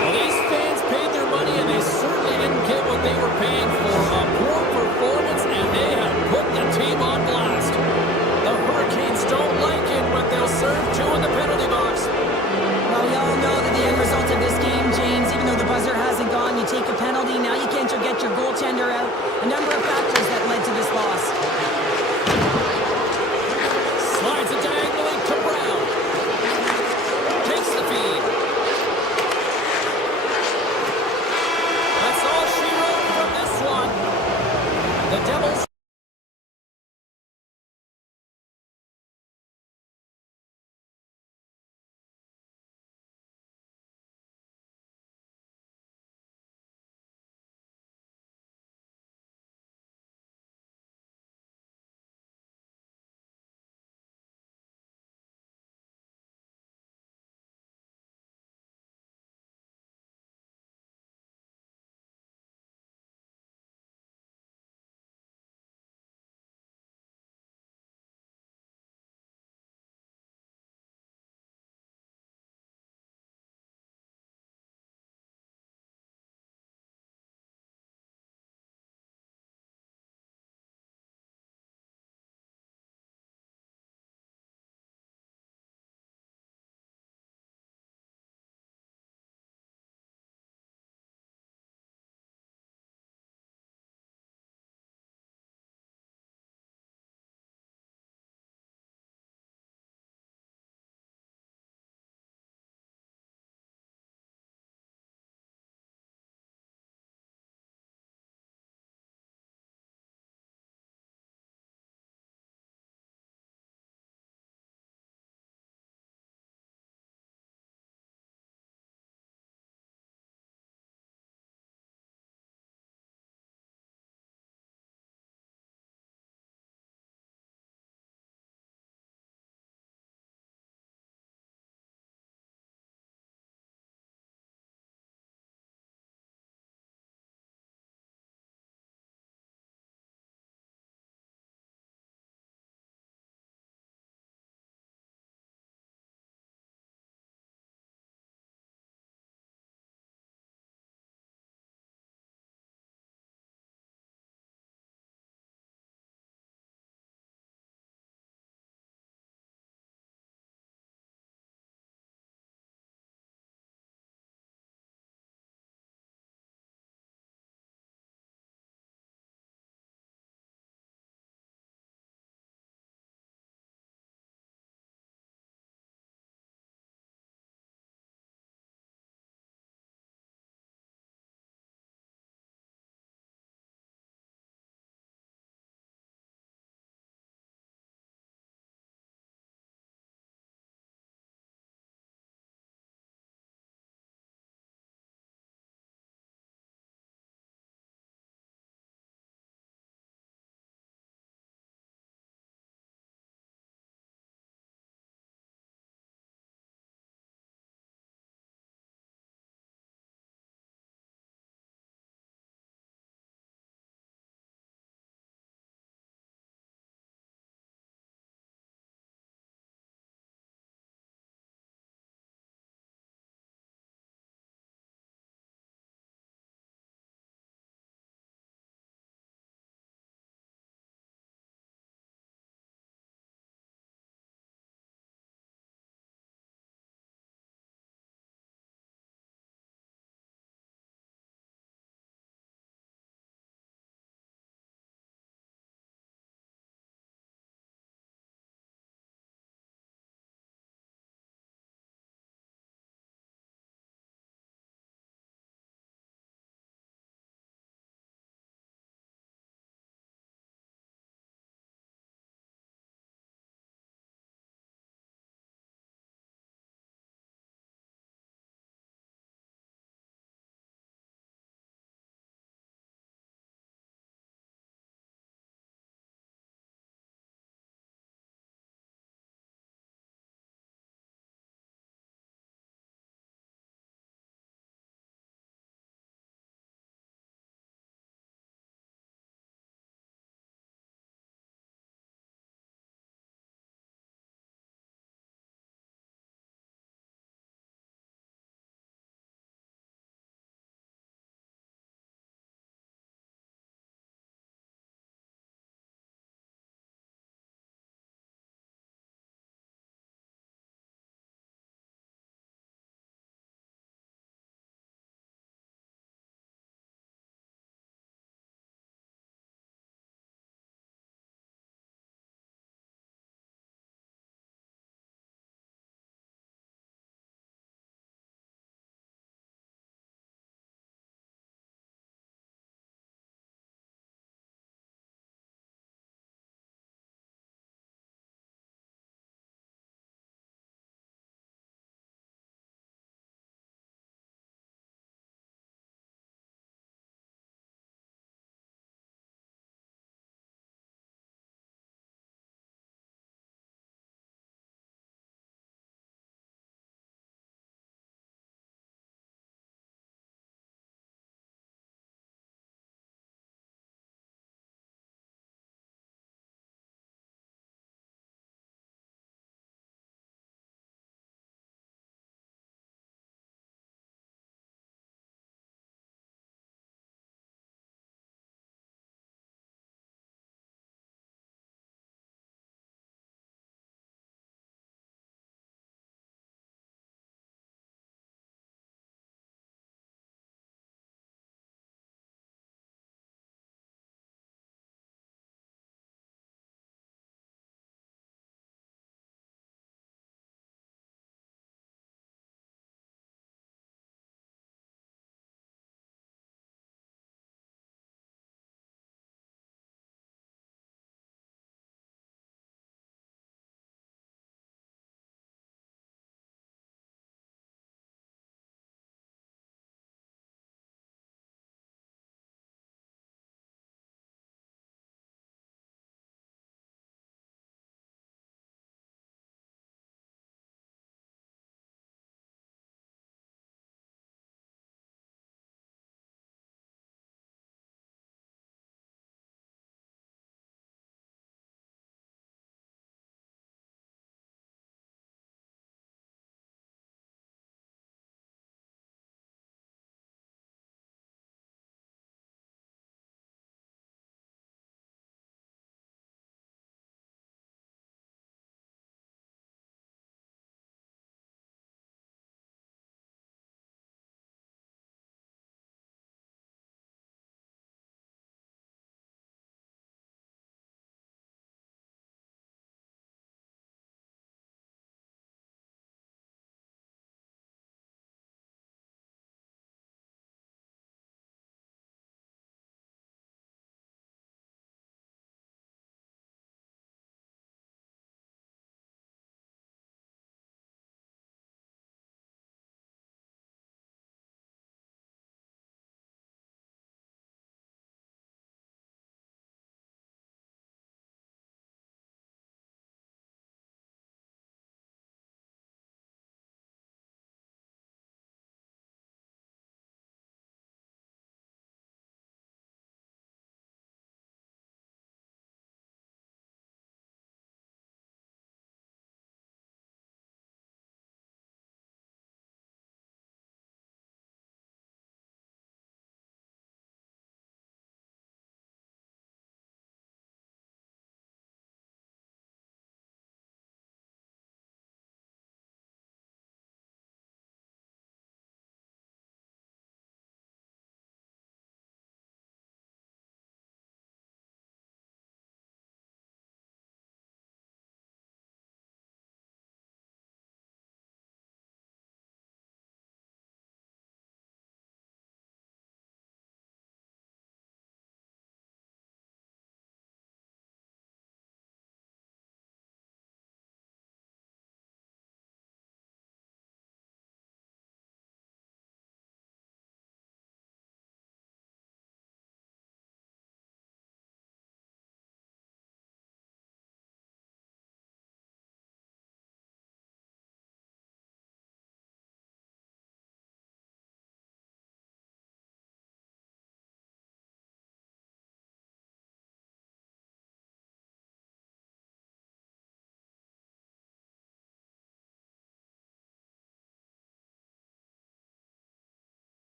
Well, these fans paid their money, and they certainly didn't get what they were paying for. A poor performance, and they have put the team on blast. The Hurricanes don't like it, but they'll serve two in the penalty box. Well, we all know that the end result of this game, James, even though the buzzer hasn't gone, you take a penalty, now you can't get your goaltender out. A number of factors that led to this loss. Slides it diagonally to Brown. Takes the feed. That's all she wrote from this one.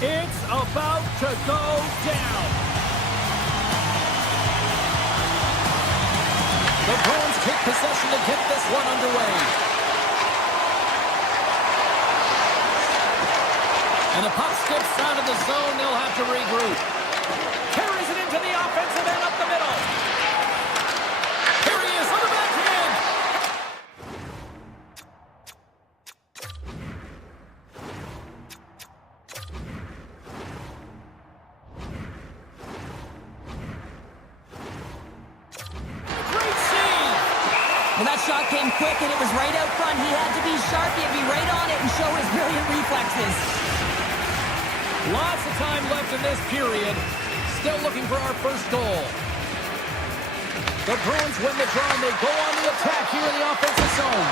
It's about to go down. The Bruins take possession to get this one underway. And the puck skips out of the zone. They'll have to regroup. Carries it into the offensive end up the middle. Here he is on the backhand. Great save. Well, that shot came quick, and it was right out front. He had to be sharp. He had to be right on it and show his brilliant reflexes. Lots of time left in this period. Still looking for our first goal. The Bruins win the draw, and they go on the attack here in the offensive zone.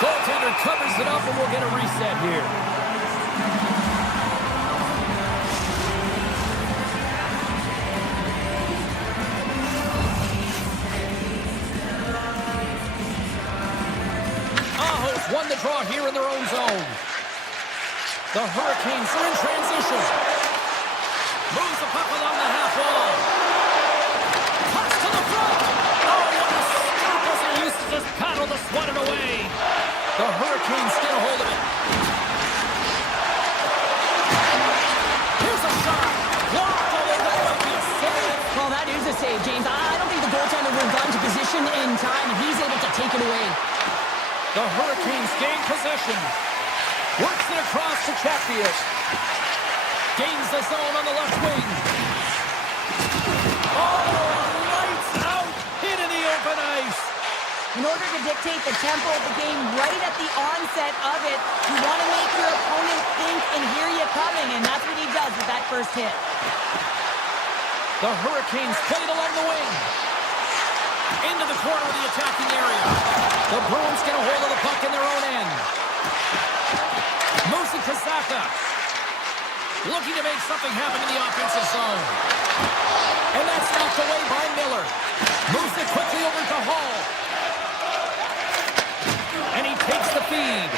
Goaltender covers it up, and we'll get a reset here. Aho's won the draw here in their own zone. The Hurricanes are in transition. Moves the puck along the half wall. Toss to the front. Oh, what a stop as he used to just paddle the swat it away. The Hurricanes get a hold of it. Here's a shot. Blocked, although that might be a save. Well, that is a save, James. I don't think the goaltender would have gotten to position in time, and he's able to take it away. The Hurricanes gain possession. Works it across to Chatfield. Gains the zone on the left wing. Oh, lights out. Hit in the open ice. In order to dictate the tempo of the game right at the onset of it, you want to make your opponent think and hear you coming, and that's what he does with that first hit. The Hurricanes play it along the wing. Into the corner of the attacking area. The Bruins get a hold of the puck in their own end. Musa Kazaka looking to make something happen in the offensive zone. And that's knocked away by Miller. Moves it quickly over to Hall. And he takes the feed.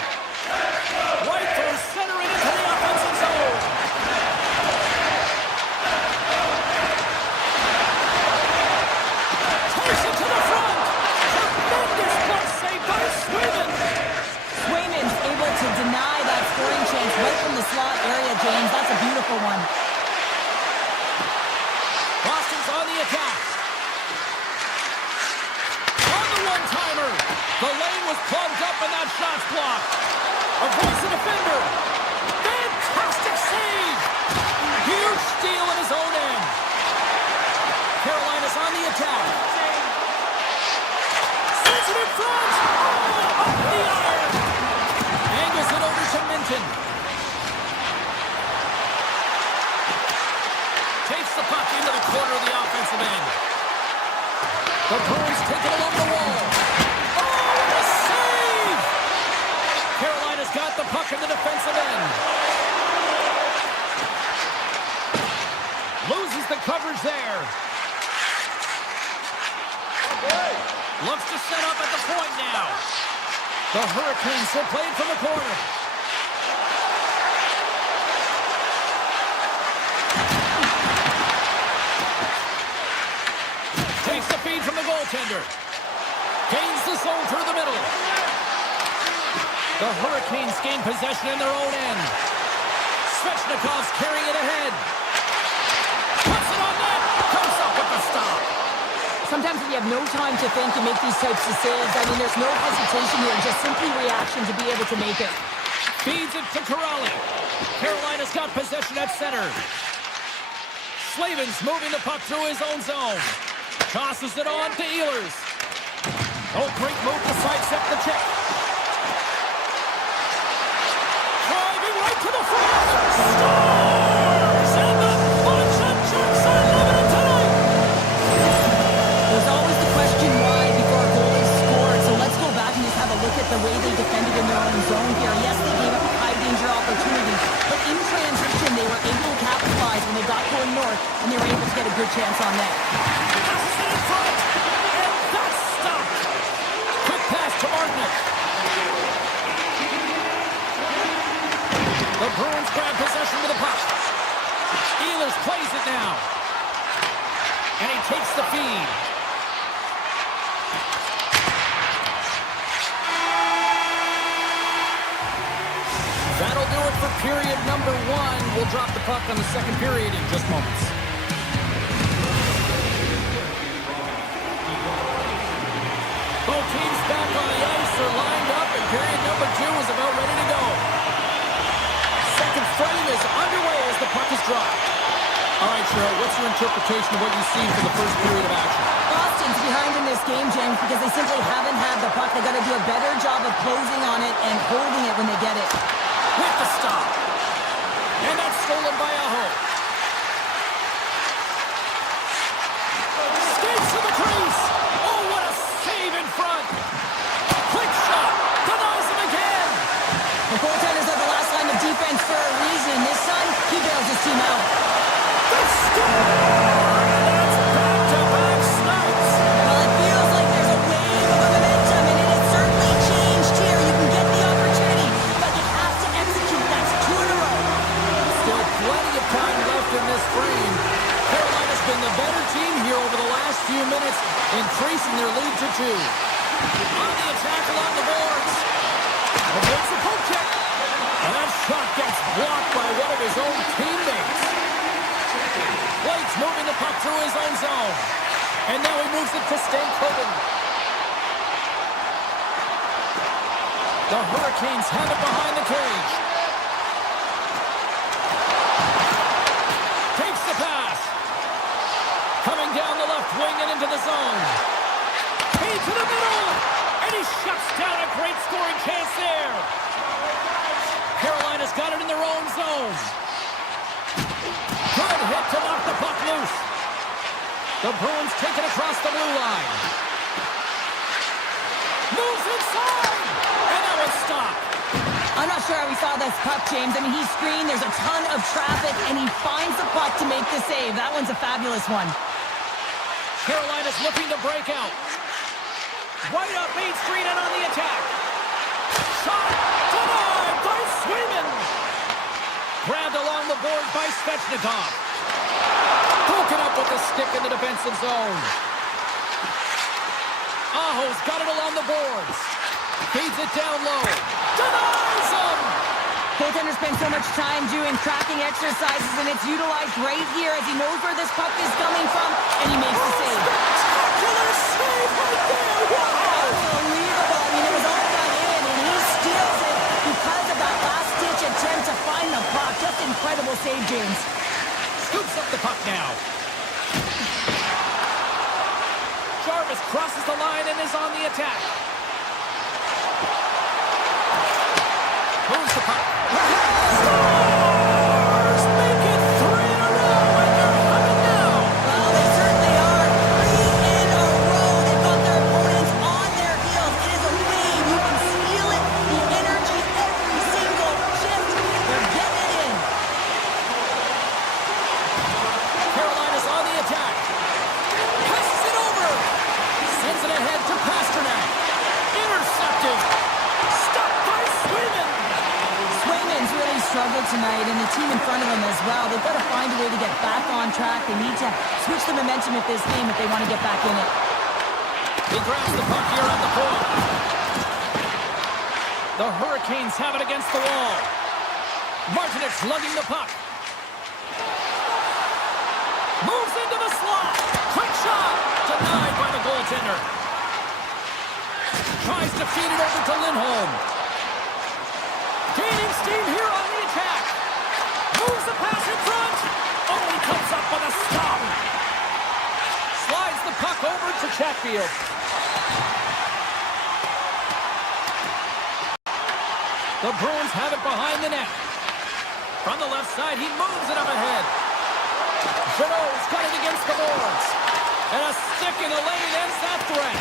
Right through center and into the offensive zone. Takes it to the front. Tremendous play save by Swayman. Swayman's able to deny that scoring chance right from the slot area, James. That's a beautiful one. Boston's on the attack. On the one-timer. The lane was plugged up and that shot's blocked. Avoids the defender. Fantastic save. Huge steal in his own end. Carolina's on the attack. Sends it in front. Oh, up the iron. Angles it over to Minton. Takes the puck into the corner of the offensive end. The Bruins take it along the wall. Oh, the save! Carolina's got the puck in the defensive end. Loses the coverage there. Looks to set up at the point now. The Hurricanes will play it from the corner. Takes the feed from the goaltender. Gains the zone through the middle. The Hurricanes gain possession in their own end. Svechnikov's carrying it ahead. Puts it on net. Comes up with the stop. Sometimes when you have no time to think and make these types of saves, I mean, there's no hesitation here, just simply reaction to be able to make it. Feeds it to Corrali. Carolina's got possession at center. Slavin's moving the puck through his own zone. Tosses it on to Ehlers. Oh, great move to sidestep the check. Driving right to the front. Scores! And the bunch of jerks are loving it tonight. There's always the question why before a goal is scored, so let's go back and just have a look at the way they defended in their own zone here. Yes, they gave up a high-danger opportunity, but in transition, they were able to capitalize when they got going north, and they were able to get a good chance on net. Passes it in front, and that's stopped. Quick pass to Martinick. The Bruins grab possession with the puck. Ehlers plays it now. And he takes the feed. That'll do it for period number 1. We'll drop the puck on the second period in just moments. Both teams back on the ice are lined up, and period number 2 is about ready to go. Second frame is underway as the puck is dropped. All right, Cheryl, what's your interpretation of what you've seen for the first period of action? Boston's behind in this game, James, because they simply haven't had the puck. They got to do a better job of closing on it and holding it when they get it. With the stop. And that's stolen by Aho. Skates to the crease. Oh, what a save in front. Quick shot. Denies him again. The goaltenders are the last line of defense for a reason. This time, he bails his team out. The score! That's back-to-back snipes. Well, it feels like there's a wave of momentum, and it has certainly changed here. You can get the opportunity, but you have to execute. That's 2 in a row. Still plenty of time left in this frame. Carolina's been the better team here over the last few minutes, increasing their lead to 2. On the attack along the boards. Against the poke check. And that shot gets blocked by one of his own teammates. Blake's moving the puck through his own zone. And now he moves it to Stankoven. The Hurricanes have it behind the cage. Takes the pass. Coming down the left wing and into the zone. Key to the middle. And he shuts down a great scoring chance there. Carolina's got it in their own zone. Good hit to knock the puck loose. The Bruins take it across the blue line. Moves inside. And that was stopped. I'm not sure how we saw this puck, James. I mean, he screened, there's a ton of traffic, and he finds the puck to make the save. That one's a fabulous one. Carolina's looking to break out. Right up Main Street and on the attack. Shot denied by Swayman. Grabbed along the board by Svechnikov. Broken up with the stick in the defensive zone. Aho's got it along the boards. Feeds it down low. Denies him! Goaltender spends so much time doing tracking exercises, and it's utilized right here as he knows where this puck is coming from, and he makes the save. Spectacular save right there! Wow! Unbelievable. I mean, it was all done in, and he steals it because of that last-ditch attempt to find the puck. Just incredible save, James. Scoops up the puck now. Jarvis crosses the line and is on the attack. Moves the puck. Scores! Make it 3 in a row, and they're coming now. Well, they certainly are. 3 in a row. They've got their opponents on their heels. It is a wave. You can feel it. The energy every single shift. They're getting it in. Carolina's on the attack. Passes it over. Sends it ahead to Pasternak. Intercepted. Stopped by Swayman. Swayman's really struggled tonight, and the team in front of him as well. They've got to find a way to get back on track. They need to switch the momentum of this game if they want to get back in it. He grabs the puck here on the point. The Hurricanes have it against the wall. Martinez lugging the puck. Moves into the slot. Quick shot. Denied by the goaltender. Tries to feed it over to Lindholm. Gaining steam here on the attack. Moves the pass in front. Oh, he comes up with a stop. Slides the puck over to Chatfield. The Bruins have it behind the net. From the left side, he moves it up ahead. Jeannot's got it against the boards. And a stick in the lane ends that threat.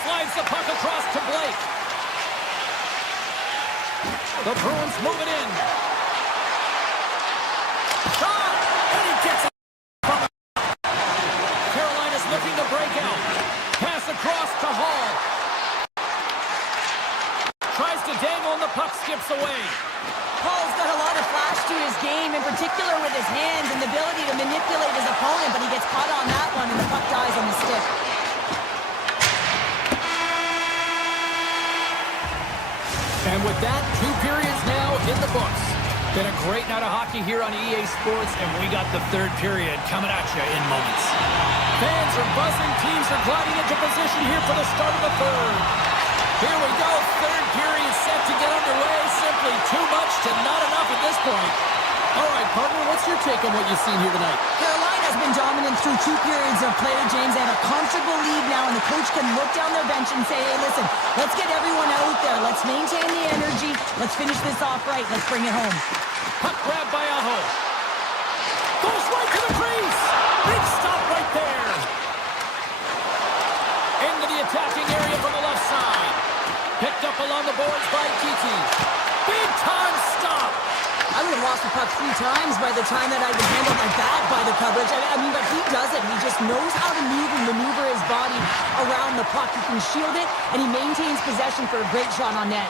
Slides the puck across to Blake. The Bruins move it in. Shot! And he gets it from it. Carolina's looking to break out. Pass across to Hall. Tries to dangle and the puck skips away. Hall's got a lot of flash to his game, in particular with his his hands and the ability to manipulate his opponent, but he gets caught on that one, and the puck dies on the stick. And with that, 2 periods now in the books. Been a great night of hockey here on EA Sports, and we got the 3rd period coming at you in moments. Fans are buzzing. Teams are gliding into position here for the start of the 3rd. Here we go. 3rd period set to get underway. Simply too much to not enough at this point. All right, partner, what's your take on what you've seen here tonight? Carolina's been dominant through 2 periods of play, James. They have a comfortable lead now, and the coach can look down their bench and say, hey, listen, let's get everyone out there. Let's maintain the energy. Let's finish this off right. Let's bring it home. Puck grab by Aho. Goes right to the crease. Big stop right there. Into the attacking area from the left side. Picked up along the boards by Kiki. Big time stop. I would have lost the puck 3 times by the time that I'd been handled like that by the coverage. I mean, but he does it. He just knows how to move and maneuver his body around the puck. He can shield it, and he maintains possession for a great shot on net.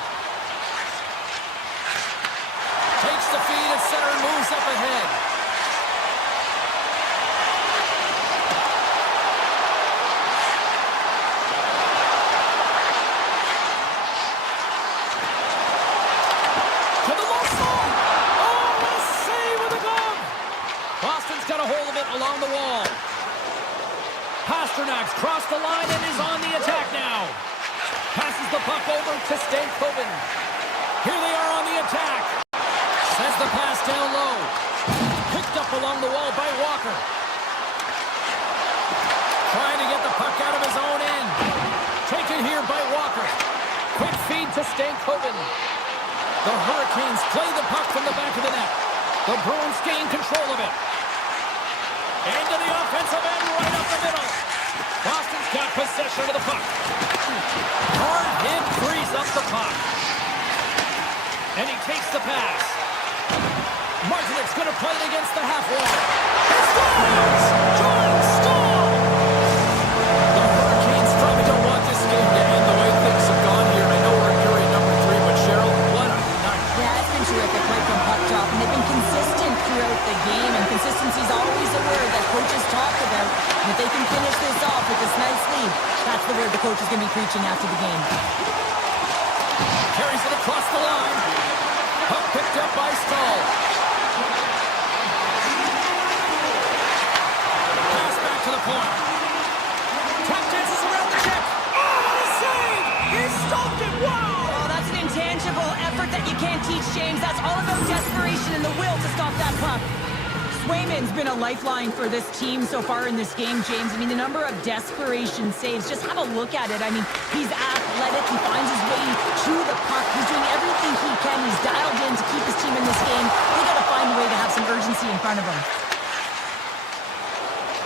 Takes the feed at center and moves up ahead. To the low side. Oh, what a save with the glove. Boston's got a hold of it along the wall. Pasternak's crossed the line and is on the attack now. Passes the puck over to Stankoven. Here they are on the attack. Sends the pass down low. Picked up along the wall by Walker. Trying to get the puck out of his own end. Taken here by Walker. Quick feed to Stankoven. The Hurricanes play the puck from the back of the net. The Bruins gain control of it. Into the offensive end, right up the middle. Boston's got possession of the puck. Hard hit frees up the puck. And he takes the pass. Martinek's going to play it against the half wall. He scores! Jordan Staal! The Hurricanes probably don't want this game to end the way things have gone here. I know we're in period number 3, but Cheryl, what a night. Yeah, it's been terrific right from puck drop, and they've been consistent throughout the game, and consistency is always a word that coaches talk about. And if they can finish this off with this nice lead, that's the word the coach is going to be preaching after the game. Carries it across the line. Puck picked up by Staal. Pass back to the point. Tap dances around the check. Oh, what a save! He stopped it! Wow! Oh, that's an intangible effort that you can't teach, James. That's all about desperation and the will to stop that puck. Swayman's been a lifeline for this team so far in this game, James. I mean, the number of desperation saves, just have a look at it. I mean, he's athletic. He finds his way to the puck. He's doing everything he can. He's dialed in to keep his team in this game. They got to find a way to have some urgency in front of him.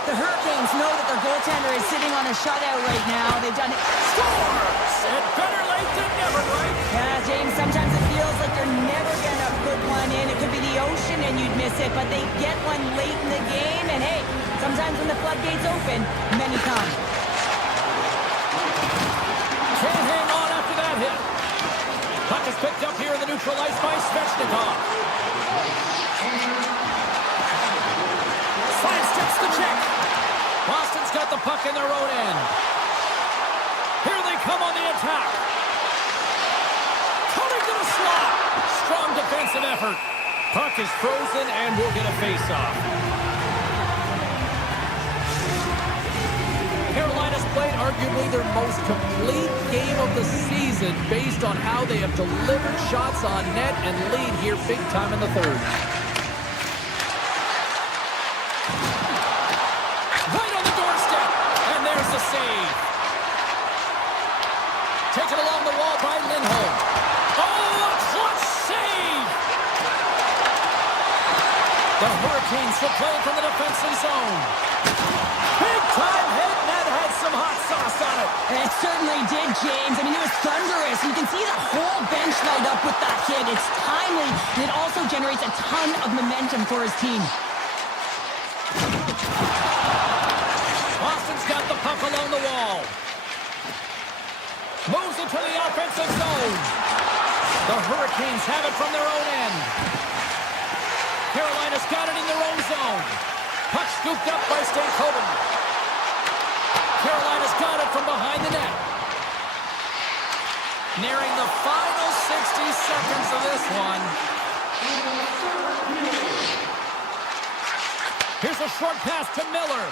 The Hurricanes know that their goaltender is sitting on a shutout right now. They've done it. Scores! And better late than never, right? Yeah, James, sometimes it feels like they're never going to put one in. It could be the ocean and you'd miss it, but they get one late in the game. And hey, sometimes when the floodgates open, many come. Can't hang on after that hit. Puck is picked up here in the neutral ice by Svechnikov. Sidesteps the check. Boston's got the puck in their own end. Here they come on the attack. Coming to the slot. Strong defensive effort. Puck is frozen and we'll get a face-off. Carolina's played arguably their most complete game of the season based on how they have delivered shots on net and lead here big time in the 3rd. Right on the doorstep, and there's the save. Taken along the wall by Lindholm. Oh, a clutch save! The Hurricanes will play from the defensive zone. Big time head net had some hot sauce on it. It certainly did, James. I mean, it was thunderous. You can see the whole bench light up with that hit. It's timely, and it also generates a ton of momentum for his team. Boston's got the puck along the wall. Moves it to the offensive zone. The Hurricanes have it from their own end. Carolina's got it in their own zone. Puck scooped up by Stankoven. Carolina's got it from behind the net. Nearing the final 60 seconds of this one. Here's a short pass to Miller.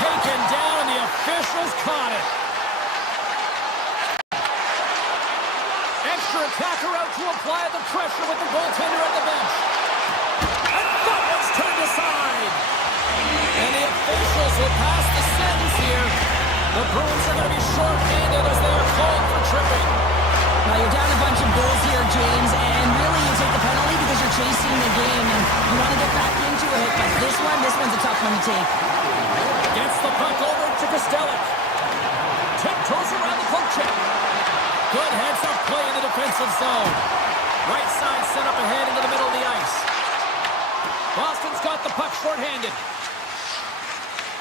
Taken down, and the officials caught it. Extra attacker out to apply the pressure with the goaltender at the bench. And that one's turned aside. And the officials will pass the sentence here. The Bruins are going to be short-handed as they are called for tripping. Now you're down a bunch of goals here, James, and really you take the penalty because you're chasing the game and you want to get back into it, but this one's a tough one to take. Gets the puck over to Kodiak. Tiptoes around the poke check. Good heads-up play in the defensive zone. Right side sent up ahead into the middle of the ice. Boston's got the puck short-handed.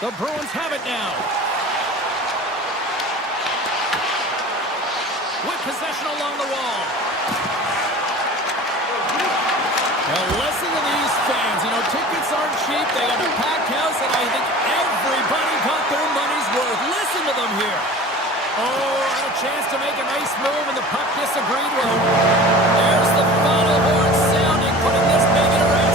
The Bruins have it now. With possession along the wall. Now listen to these fans. You know, tickets aren't cheap. They got a packed house, and I think everybody got their money's worth. Listen to them here. Oh, had a chance to make a nice move, and the puck disagreed with him. There's the final horn sounding, putting this big in a rest.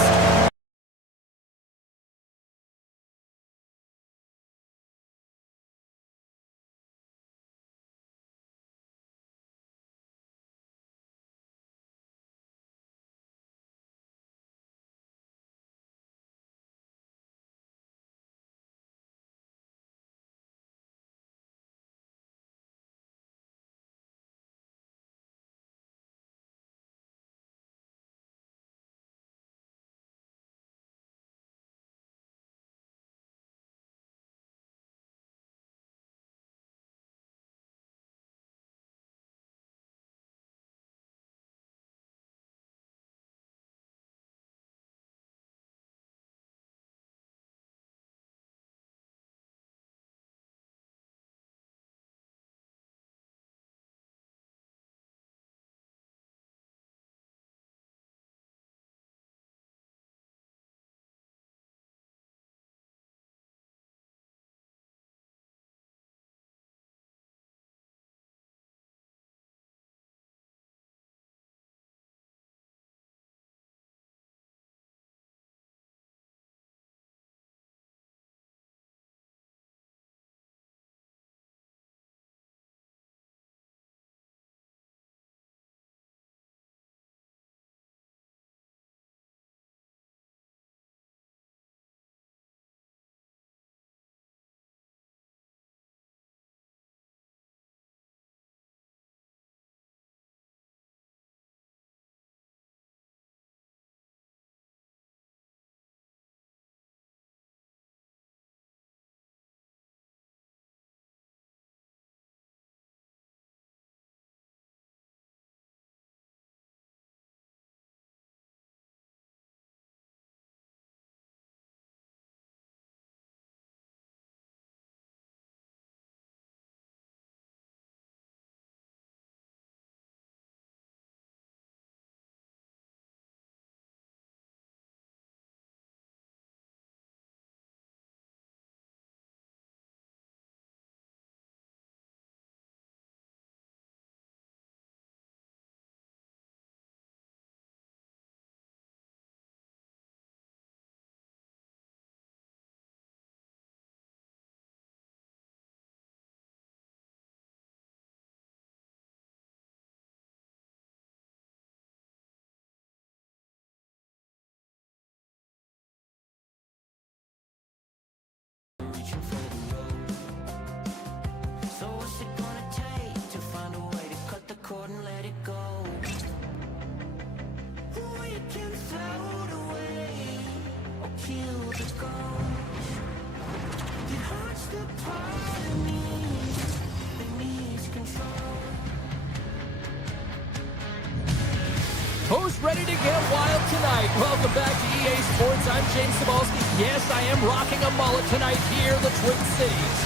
Who's ready to get wild tonight? Welcome back to EA Sports. I'm James Cybulski. Yes, I am rocking a mullet tonight here in the Twin Cities.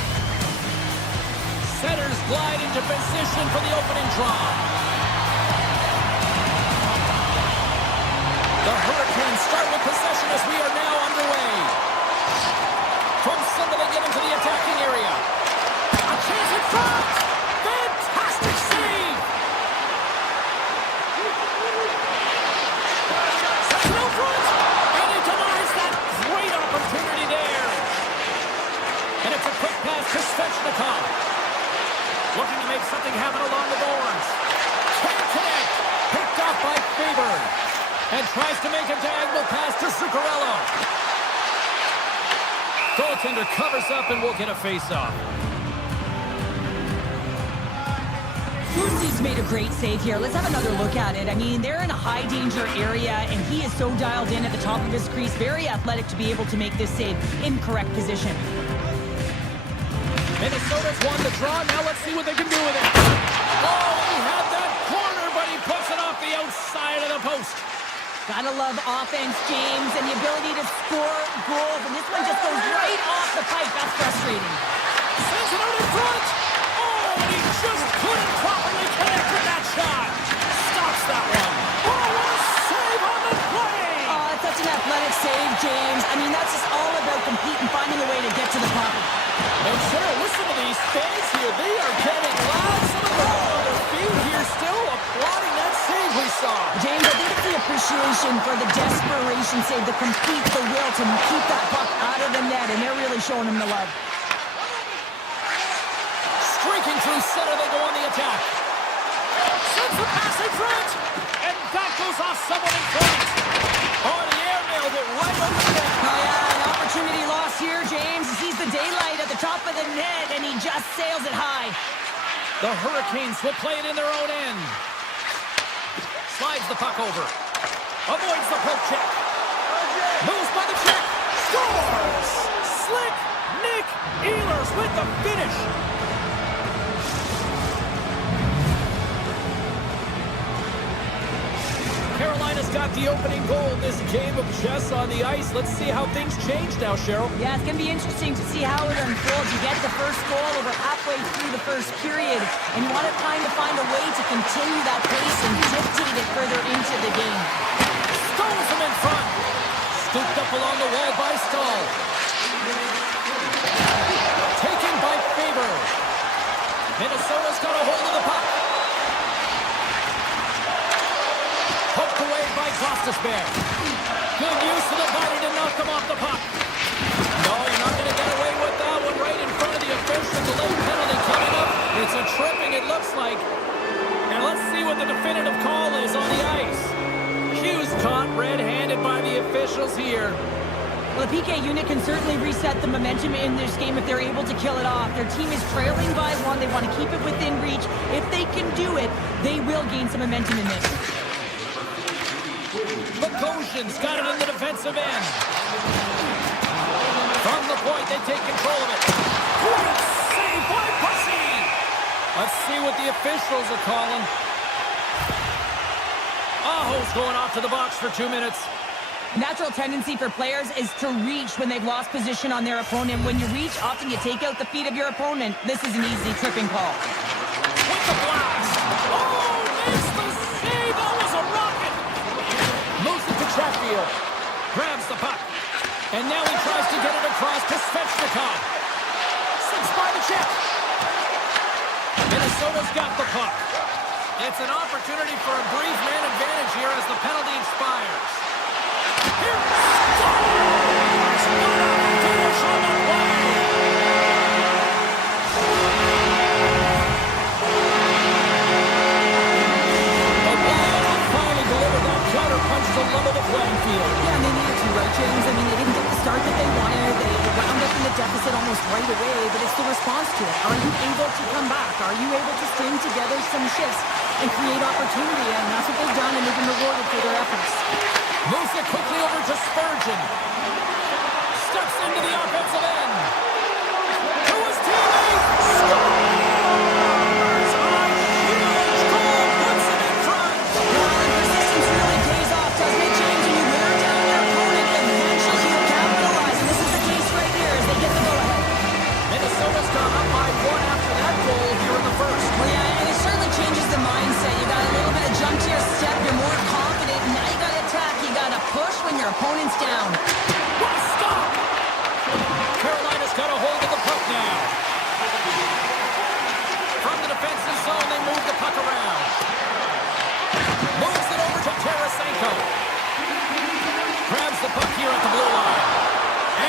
Centers glide into position for the opening draw. The Hurricanes make a diagonal pass to Zuccarello. Goaltender covers up and will get a face-off. He's made a great save here. Let's have another look at it. I mean, they're in a high-danger area, and he is so dialed in at the top of his crease. Very athletic to be able to make this save in correct position. Minnesota's won the draw. Now let's see what they can do with it. Oh, he had that corner, but he puts it off the outside of the post. Gotta love offense, James, and the ability to score goals. And this one just goes right off the pipe. That's frustrating. Sends it out in front. Oh, and he just couldn't properly connect with that shot. Stops that one. Oh, what a save on the play. Oh, it's such an athletic save, James. I mean, that's just all about competing, finding a way to get to the puck. And Cheryl, listen to these fans here. They are getting loud. Some of them are on their feet here still applauding that save we saw. James, I think it's the appreciation for the desperation save, the complete, the will to keep that puck out of the net, and they're really showing him the love. Streaking through center, they go on the attack. Sends the pass in front, and that goes off someone in front. Oh, the air nailed it right over the net. Oh, yeah, an opportunity lost here, James. He sees the daylight at the top of the net, and he just sails it high. The Hurricanes will play it in their own end. Slides the puck over. Avoids the poke check. Moves by the check. Scores! Slick Nick Ehlers with the finish. Carolina's got the opening goal in this game of chess on the ice. Let's see how things change now, Cheryl. Yeah, it's going to be interesting to see how it unfolds. You get the first goal over halfway through the first period, and you want to kind of find a way to continue that pace and dictate it further into the game. Stones him in front. Scooped up along the wall by Stahl. Taken by Faber. Minnesota's got a hold of the puck. Poked away by Gostisbehere. Good use of the body to knock him off the puck. No, you're not going to get away with that one right in front of the official. The late penalty coming up. It's a tripping, it looks like. And let's see what the definitive call is on the ice. Hughes caught red-handed by the officials here. Well, the PK unit can certainly reset the momentum in this game if they're able to kill it off. Their team is trailing by one. They want to keep it within reach. If they can do it, they will gain some momentum in this. Bogosian's got it in the defensive end. From the point, they take control of it. Great save by Bussy. Let's see what the officials are calling. Aho's going off to the box for 2 minutes. Natural tendency for players is to reach when they've lost position on their opponent. When you reach, often you take out the feet of your opponent. This is an easy tripping call. With the blast. Oh, missed the save. That was a rocket. Moves it to Chatfield. Grabs the puck. And now he tries to get it across to Svechnikov. Sits by the check. Minnesota's got the puck. It's an opportunity for a brief man advantage here as the penalty expires. Here it scores! What a finish on the play! The ball finally delivered that counter punch to level the playing field. Yeah, and they needed to, right, James? I mean, they didn't get the start that they wanted. They wound up in the deficit almost right away, but it's the response to it. Are you able to come back? Are you able to string together some shifts and create opportunity? And that's what they've done, and they've been rewarded for their efforts. Moves it quickly over to Spurgeon. Steps into the offensive end. To his teammate. Scores! A huge goal puts him in front. Well, and persistence really pays off, doesn't it, James? When you wear down your opponent, eventually you'll capitalize. And this is the case right here as they get the go-ahead. Minnesota's gone up by one after that goal here in the first. Well, yeah, and it certainly changes the mindset. You got a little bit of jump to your step. You're more confident. And now you got to attack. You got to push when your opponent's down. What a stop! Carolina's got a hold of the puck now. From the defensive zone, they move the puck around. Moves it over to Tarasenko. Grabs the puck here at the blue line.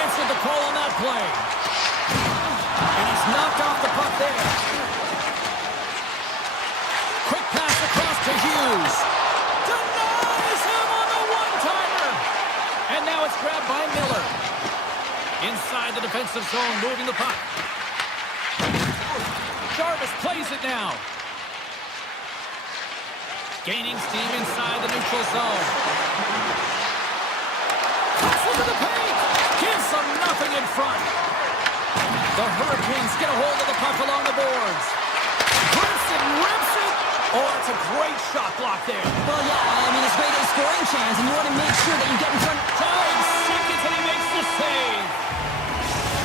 Answered the call on that play. And he's knocked off the puck there. Quick pass across to Hughes. Denies him on the one-timer. Inside the defensive zone, moving the puck. Jarvis plays it now. Gaining steam inside the neutral zone. Passes to the paint. Gives them nothing in front. The Hurricanes get a hold of the puck along the boards. Rips it, rips it. Oh, it's a great shot block there. Well, yeah, I mean, it's great a scoring chance, and you want to make sure that you get in front. 5 seconds, and he makes the save.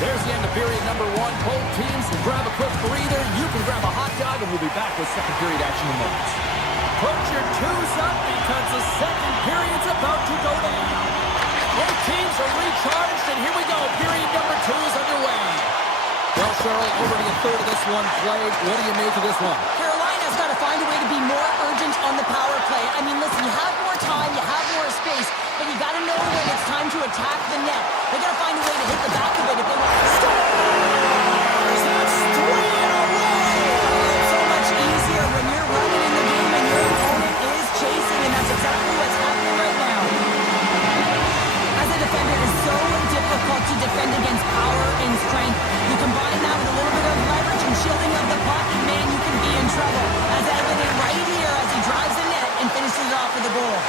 There's the end of period number 1. Both teams can grab a quick breather. You can grab a hot dog, and we'll be back with second period action in moments. Put your twos up because the second period's about to go down. Both teams are recharged, and here we go. Period number 2 is underway. Well, Cheryl, over to the third of this one played. What do you make of this one? Carolina's got to find a way to be more urgent on the power play. I mean, listen, you have more time, you have more space, but you got to know when it's time to attack the net. They got to find a way to hit the back of it if they want to score. That's 3 in a row. It's so much easier when you're running in the game and your opponent is chasing, and that's exactly what's happening right now. As a defender, it's so difficult to defend against power and strength. You combine that with a little bit of leverage and shielding of the puck, and man, you can be in trouble. As evident right here as he drives the net and finishes it off with a goal.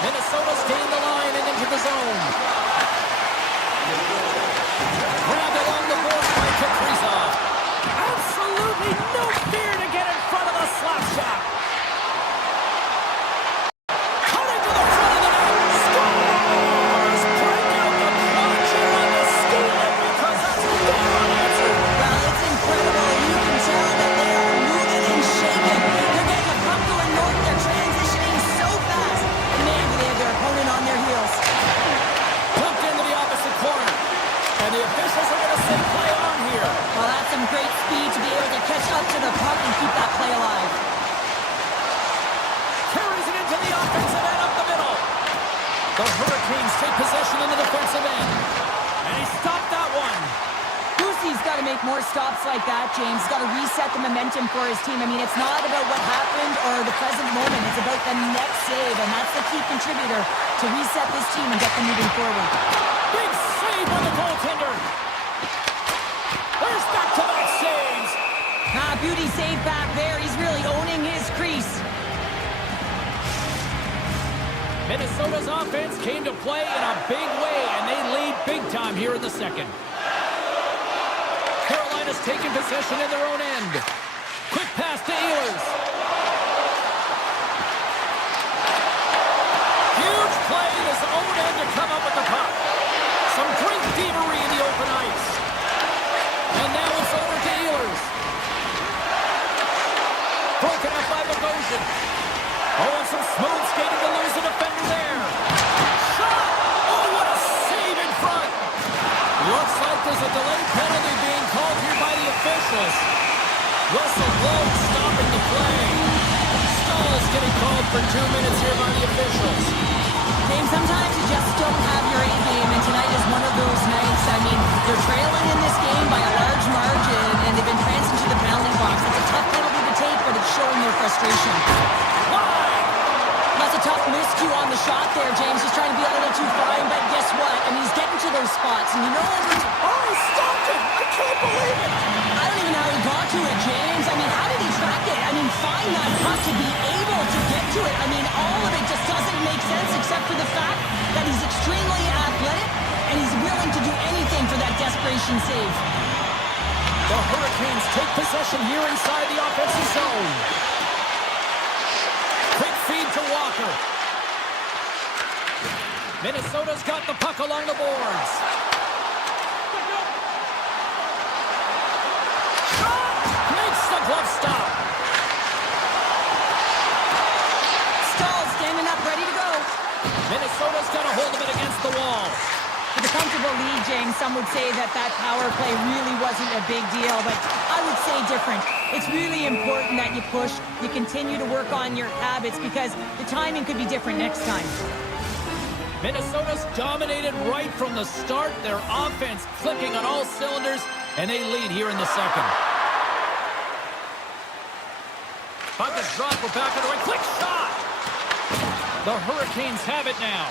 Minnesota's gained the line and into the zone. Grabbed along the board by Kaprizov. Absolutely no fear to get in front of the slap shot. Cutting to the front of the net. Scores! Bring out the puncher on the steal because that's their unanswered. Well, it's incredible. You can tell that they are moving and shaking. They're getting a puck going north. They're transitioning so fast. And man, do they have their opponent on their heels. Pumped into the opposite corner. And the officials are going to say play on here. Well, that's some great speed to be able to catch up to the puck and keep that play alive. Carries it into the offensive end up the middle. The Hurricanes take possession in the defensive end. And he stopped that one. Boosie's got to make more stops like that, James. He's got to reset the momentum for his team. I mean, it's not about what happened or the present moment. It's about the next save, and that's the key contributor to reset this team and get them moving forward. Big save by the goaltender. There's back-to-back saves. Beauty save back there. He's really owning his crease. Minnesota's offense came to play in a big way, and they lead big time here in the second. Carolina's taking possession in their own end. Quick pass to Ehlers. Huge play in his own end to come up with the puck. Some great thievery in the open ice. And now it's over to Ehlers. Broken up by Bogosian. Oh, and some smooth skating to lose the defender there. Shot! Oh, what a save in front. Looks like there's a delayed penalty being called here by the officials. Russell Lowe stopping the play. Stahl's getting called for 2 minutes here by the officials. James, sometimes you just don't have your A game, and tonight is one of those nights. I mean, they're trailing in this game by a large margin, and they've been pranced into the penalty box. It's a tough penalty to take, but it's showing their frustration. That's a tough miscue on the shot there, James. He's trying to be a little too fine, but guess what? I mean, he's getting to those spots, and you know what? Oh, he stopped it! I can't believe it! I don't even know how he got to it, James. I mean, how did he track it? I mean, find that puck to be able to get to it. I mean, all of it just doesn't make sense except for the fact that he's extremely athletic, and he's willing to do anything for that desperation save. The Hurricanes take possession here inside the offensive zone. Quick feed to Walker. Minnesota's got the puck along the boards. Makes the glove stop. Stahl standing up, ready to go. Minnesota's got a hold of it against the wall. With a comfortable lead, James, some would say that power play really wasn't a big deal, but I would say different. It's really important that you push, you continue to work on your habits because the timing could be different next time. Minnesota's dominated right from the start. Their offense clicking on all cylinders, and they lead here in the second. Puck is dropped, we're back on the right. Quick shot! The Hurricanes have it now.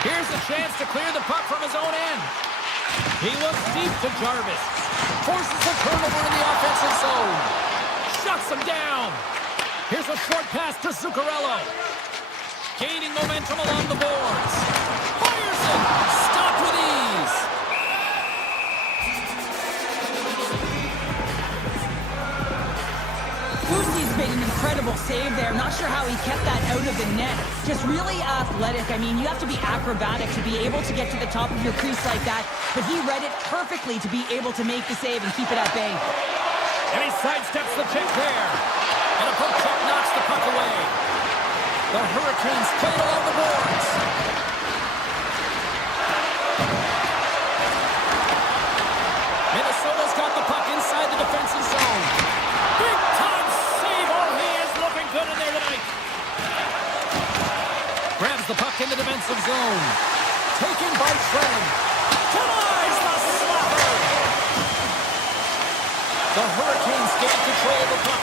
Here's a chance to clear the puck from his own end. He looks deep to Jarvis. Forces a turnover in the offensive zone. Shuts him down. Here's a short pass to Zuccarello. Gaining momentum along the boards. Fires it. Stopped with ease. Lucy's made an incredible save there. Not sure how he kept that out of the net. Just really athletic. I mean, you have to be acrobatic to be able to get to the top of your crease like that. But he read it perfectly to be able to make the save and keep it at bay. And he sidesteps the check there. And a poke check knocks the puck away. The Hurricanes play it along the boards. Minnesota's got the puck inside the defensive zone. Big time save. Oh, he is looking good in there tonight. Grabs the puck in the defensive zone. Taken by Trennan. Denies the slapper. The Hurricanes gain control of the puck.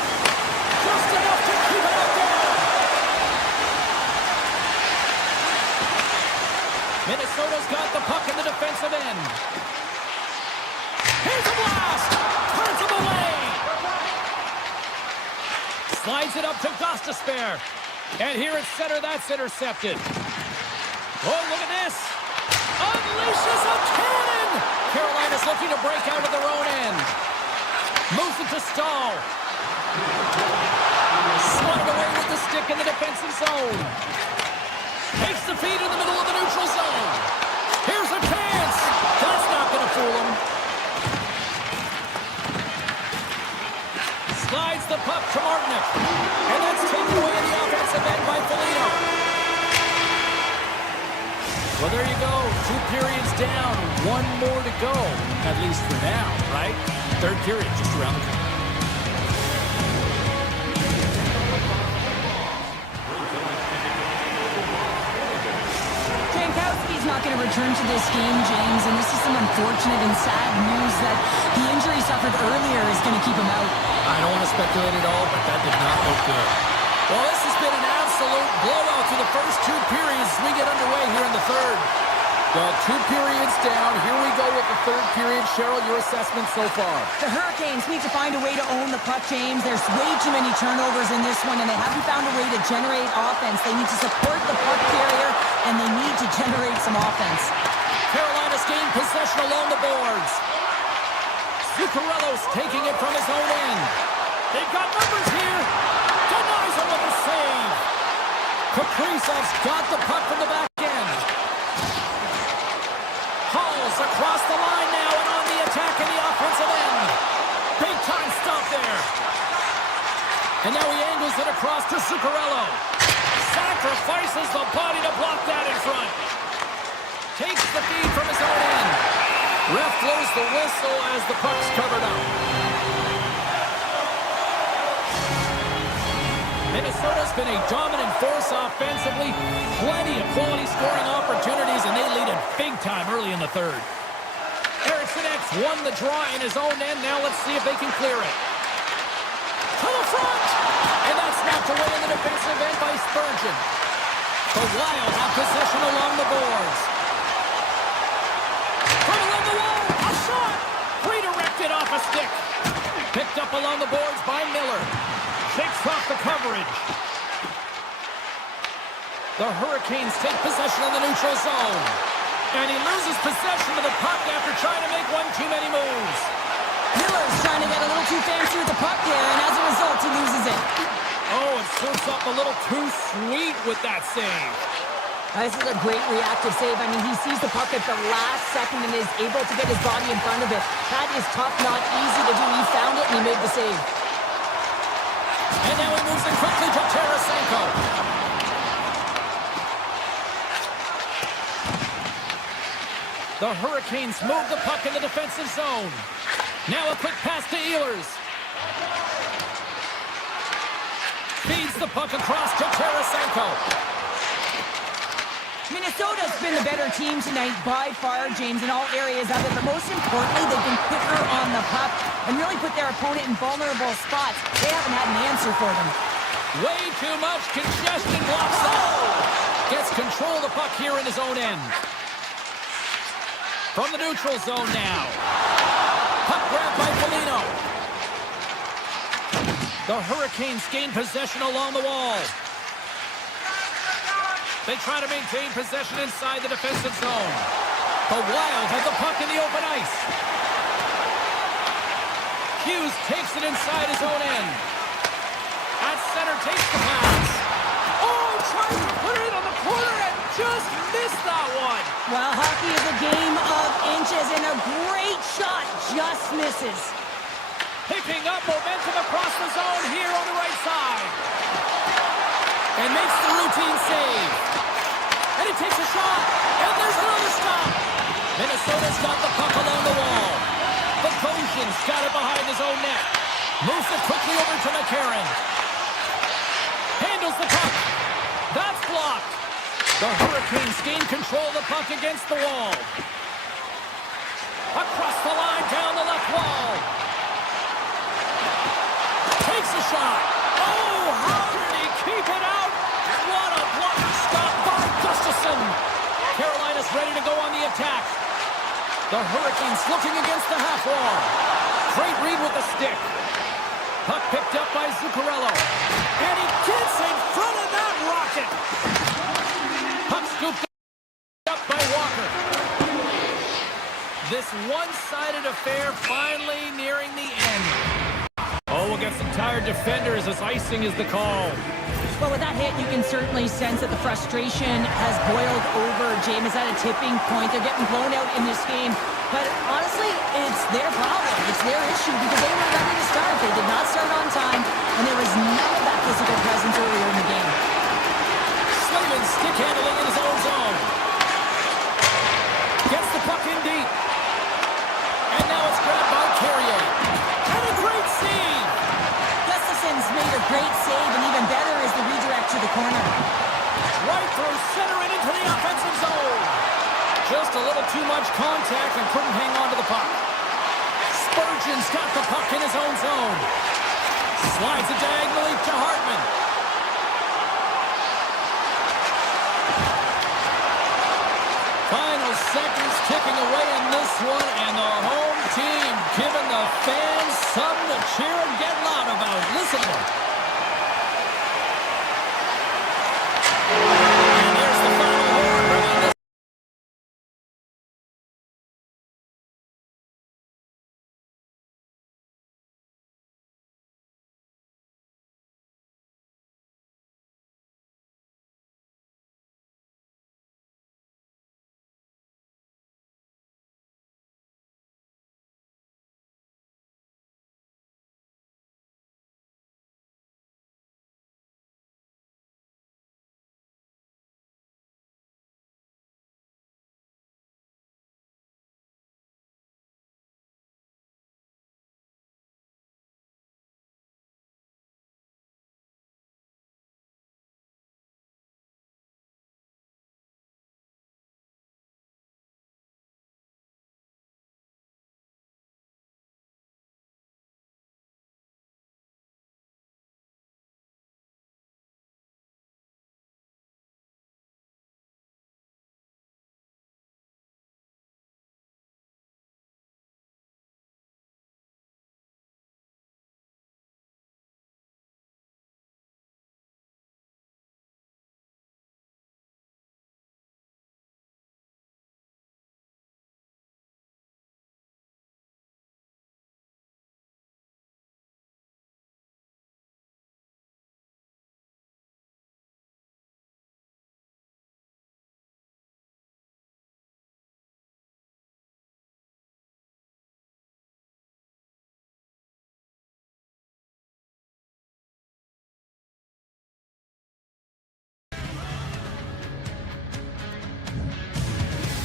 Just enough to keep it out there. Minnesota's got the puck in the defensive end. Here's a blast! Turns him away! Slides it up to Gostisbehere. And here at center, that's intercepted. Oh, look at this! Unleashes a cannon! Carolina's looking to break out of their own end. Moves it to Stahl. Swatted away with the stick in the defensive zone. Takes the feed in the middle of the neutral zone. Here's a chance. That's not going to fool him. Slides the puck to Martinic. And that's taken away in the offensive end by Foligno. Well, there you go. 2 periods down. 1 more to go. At least for now, right? Third period just around the corner. Jankowski's not going to return to this game, James, and this is some unfortunate and sad news that the injury suffered earlier is going to keep him out. I don't want to speculate at all, but that did not look good. Well, this has been an absolute blowout through the first 2 periods as we get underway here in the third. Well, 2 periods down. Here we go with the third period. Cheryl, your assessment so far? The Hurricanes need to find a way to own the puck, James. There's way too many turnovers in this one, and they haven't found a way to generate offense. They need to support the puck carrier, and they need to generate some offense. Carolina's gained possession along the boards. Zuccarello's taking it from his own end. They've got numbers here. Denies him with a save. Kaprizov's got the puck from the back end. Hall's across the line now and on the attack in the offensive end. Big time stop there. And now he angles it across to Zuccarello. Sacrifices the body to block that in front. Takes the feed from his own end. Ref blows the whistle as the puck's covered up. Minnesota's been a dominant force offensively. Plenty of quality scoring opportunities, and they lead it big time early in the third. Eriksson X won the draw in his own end. Now let's see if they can clear it. To the front! And that's knocked away in the defensive end by Spurgeon. The Wild have possession along the boards. From along the wall, a shot! Redirected off a stick. Picked up along the boards by Miller. Shakes off the coverage. The Hurricanes take possession of the neutral zone. And he loses possession of the puck after trying to make one too many moves. Miller's trying to get a little too fancy with the puck here, and as a result, he loses it. Oh, it serves up a little too sweet with that save. This is a great reactive save. I mean, he sees the puck at the last second and is able to get his body in front of it. That is tough, not easy to do. He found it, and he made the save. And now he moves it quickly to Tarasenko. The Hurricanes move the puck in the defensive zone. Now a quick pass to Ehlers. Feeds the puck across to Tarasenko. Minnesota's been the better team tonight by far, James, in all areas of it. But most importantly, they've been quicker on the puck and really put their opponent in vulnerable spots. They haven't had an answer for them. Way too much congestion blocks. Oh! Gets control the puck here in his own end. From the neutral zone now. Puck grab by Foligno. The Hurricanes gain possession along the wall. They try to maintain possession inside the defensive zone. The Wild have the puck in the open ice. Hughes takes it inside his own end. At center, takes the pass. Oh, tries to put it on the corner and just missed that one. Well, hockey is a game of inches, and a great shot just misses. Picking up momentum across the zone here on the right side. And makes the routine save. And he takes a shot. And there's another stop. Minnesota's got the puck along the wall. Bogosian's got it behind his own net. Moves it quickly over to McCarron. Handles the puck. That's blocked. The Hurricanes gain control of the puck against the wall. Across the line, down the left wall. Takes a shot. Oh, how did he keep it out? What a blocker stop by Gustafsson. Carolina's ready to go on the attack. The Hurricanes looking against the half wall. Great read with the stick. Puck picked up by Zuccarello. And he gets in front of that rocket. Puck scooped up by Walker. This one-sided affair finally nearing the end. Oh, we'll get some tired defenders as icing is the call. Well, with that hit, you can certainly sense that the frustration has boiled over. James is at a tipping point. They're getting blown out in this game. But honestly, it's their problem. It's their issue because they were ready to start. They did not start on time, and there was none of that physical presence earlier in the game. Slavin stick handling in his own zone. Gets the puck in deep. And now it's grabbed by Carrier. And a great save. Gustafsson's made a great save, and even better is the redirect to the corner. Right through center and into the offensive zone. Just a little too much contact and couldn't hang on to the puck. Spurgeon's got the puck in his own zone. Slides it diagonally to Hartman. Final seconds ticking away in this one, and the home team giving the fans something to cheer and get loud about. Listen to them. And there's the final horn, bringing this.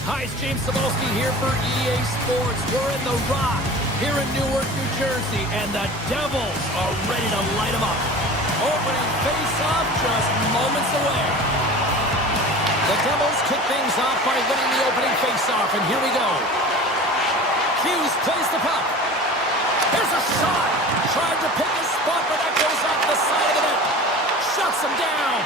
Hi, it's James Cebulski here for EA Sports. We're in the Rock here in Newark, New Jersey, and the Devils are ready to light them up. Opening face-off just moments away. The Devils kick things off by winning the opening face-off, and here we go. Hughes plays the puck. Here's a shot. Tried to pick his spot, but that goes off the side of the net. Shuts him down.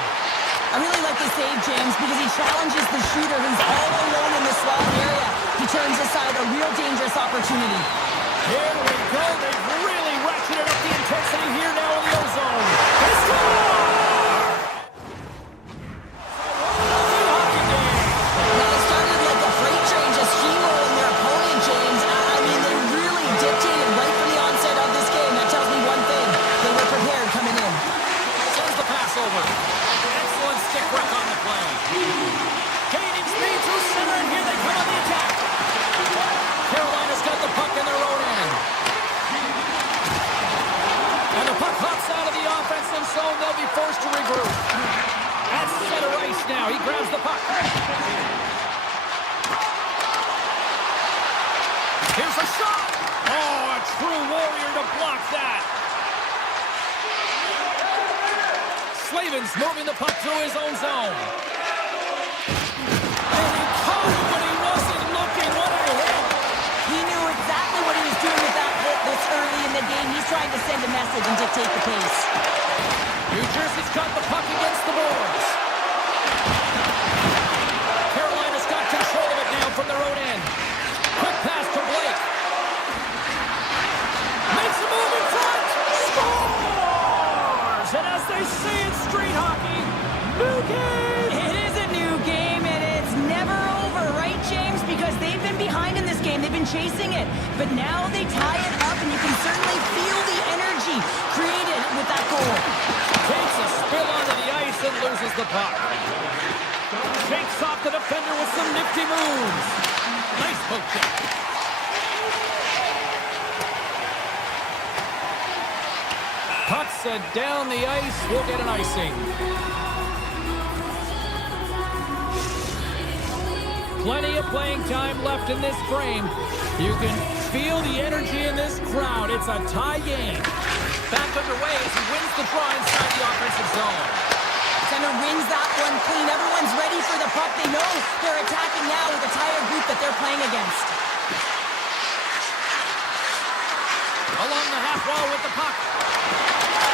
I really like the save, James, because he challenges the shooter who's all alone in the slot area. He turns aside a real dangerous opportunity. Here we go. They've really ratcheted up the intensity here now in the ozone. They score! Now it started like a freight train just steamrolling their opponent, James. I mean, they really dictated right from the onset of this game. That tells me one thing. They were prepared coming in. Sends the pass over. Excellent stick work on the play. Gaining speed through center, and here they come on the attack. Carolina's got the puck in their own end. And the puck hops out of the offensive zone. They'll be forced to regroup. At center ice now. He grabs the puck. Here's a shot. Oh, a true warrior to block that. Slavin's moving the puck through his own zone. And he caught him when he wasn't looking. What a hit. He knew exactly what he was doing with that hit this early in the game. He's trying to send a message and dictate the pace. New Jersey's got the puck against the boards. Carolina's got control of it now from their own end. Quick pass to Blake. Makes a move in front. Scores! And as they say in street hockey, new game! It is a new game, and it's never over, right, James? Because they've been behind in this game. They've been chasing it. But now they tie it up, and you can certainly feel the energy created with that goal. Takes a spill onto the ice and loses the puck. Shakes off the defender with some nifty moves. Nice poke check. Puck sent down the ice. We'll get an icing. Plenty of playing time left in this frame. You can feel the energy in this crowd. It's a tie game. Back underway as he wins the draw inside the offensive zone. Center wins that one clean. Everyone's ready for the puck. They know they're attacking now with the entire group that they're playing against. Along the half wall with the puck.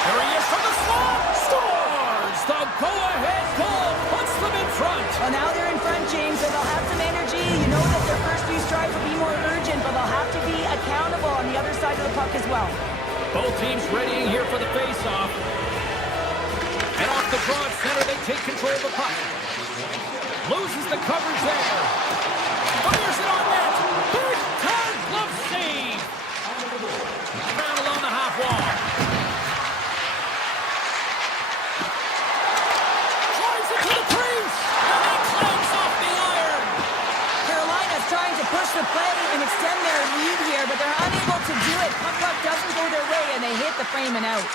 There he is from the slot. Scores! The go-ahead goal puts them in front. Well, now they're in front, James, so they'll have some energy. You know that their first few strides will be more urgent, but they'll have to be accountable on the other side of the puck as well. Both teams readying here for the face-off. And off the draw at center, they take control of the puck. Loses the coverage there. Fires it on net. Big time glove save. Down along the half wall. Drives it to the crease. And he clanks off the iron. Carolina's trying to push the play and extend their lead here, but they're unable to do it. Puck doesn't go their way, and they hit the frame and out.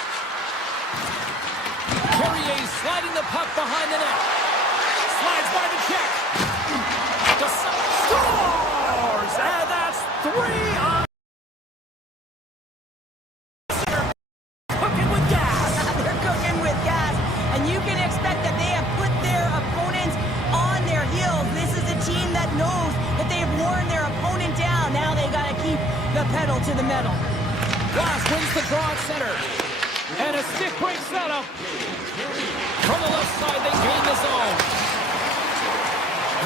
Carrier sliding the puck behind the net. Slides by the check. Scores! And that's 3 on. Cooking with gas. They're cooking with gas, and you can expect that they have put their opponents on their heels. This is a team that knows that they have worn their opponent down. Now they got to keep the pedal to the metal. Glass wins the draw at center. And a stick break setup. From the left side, they gain the zone.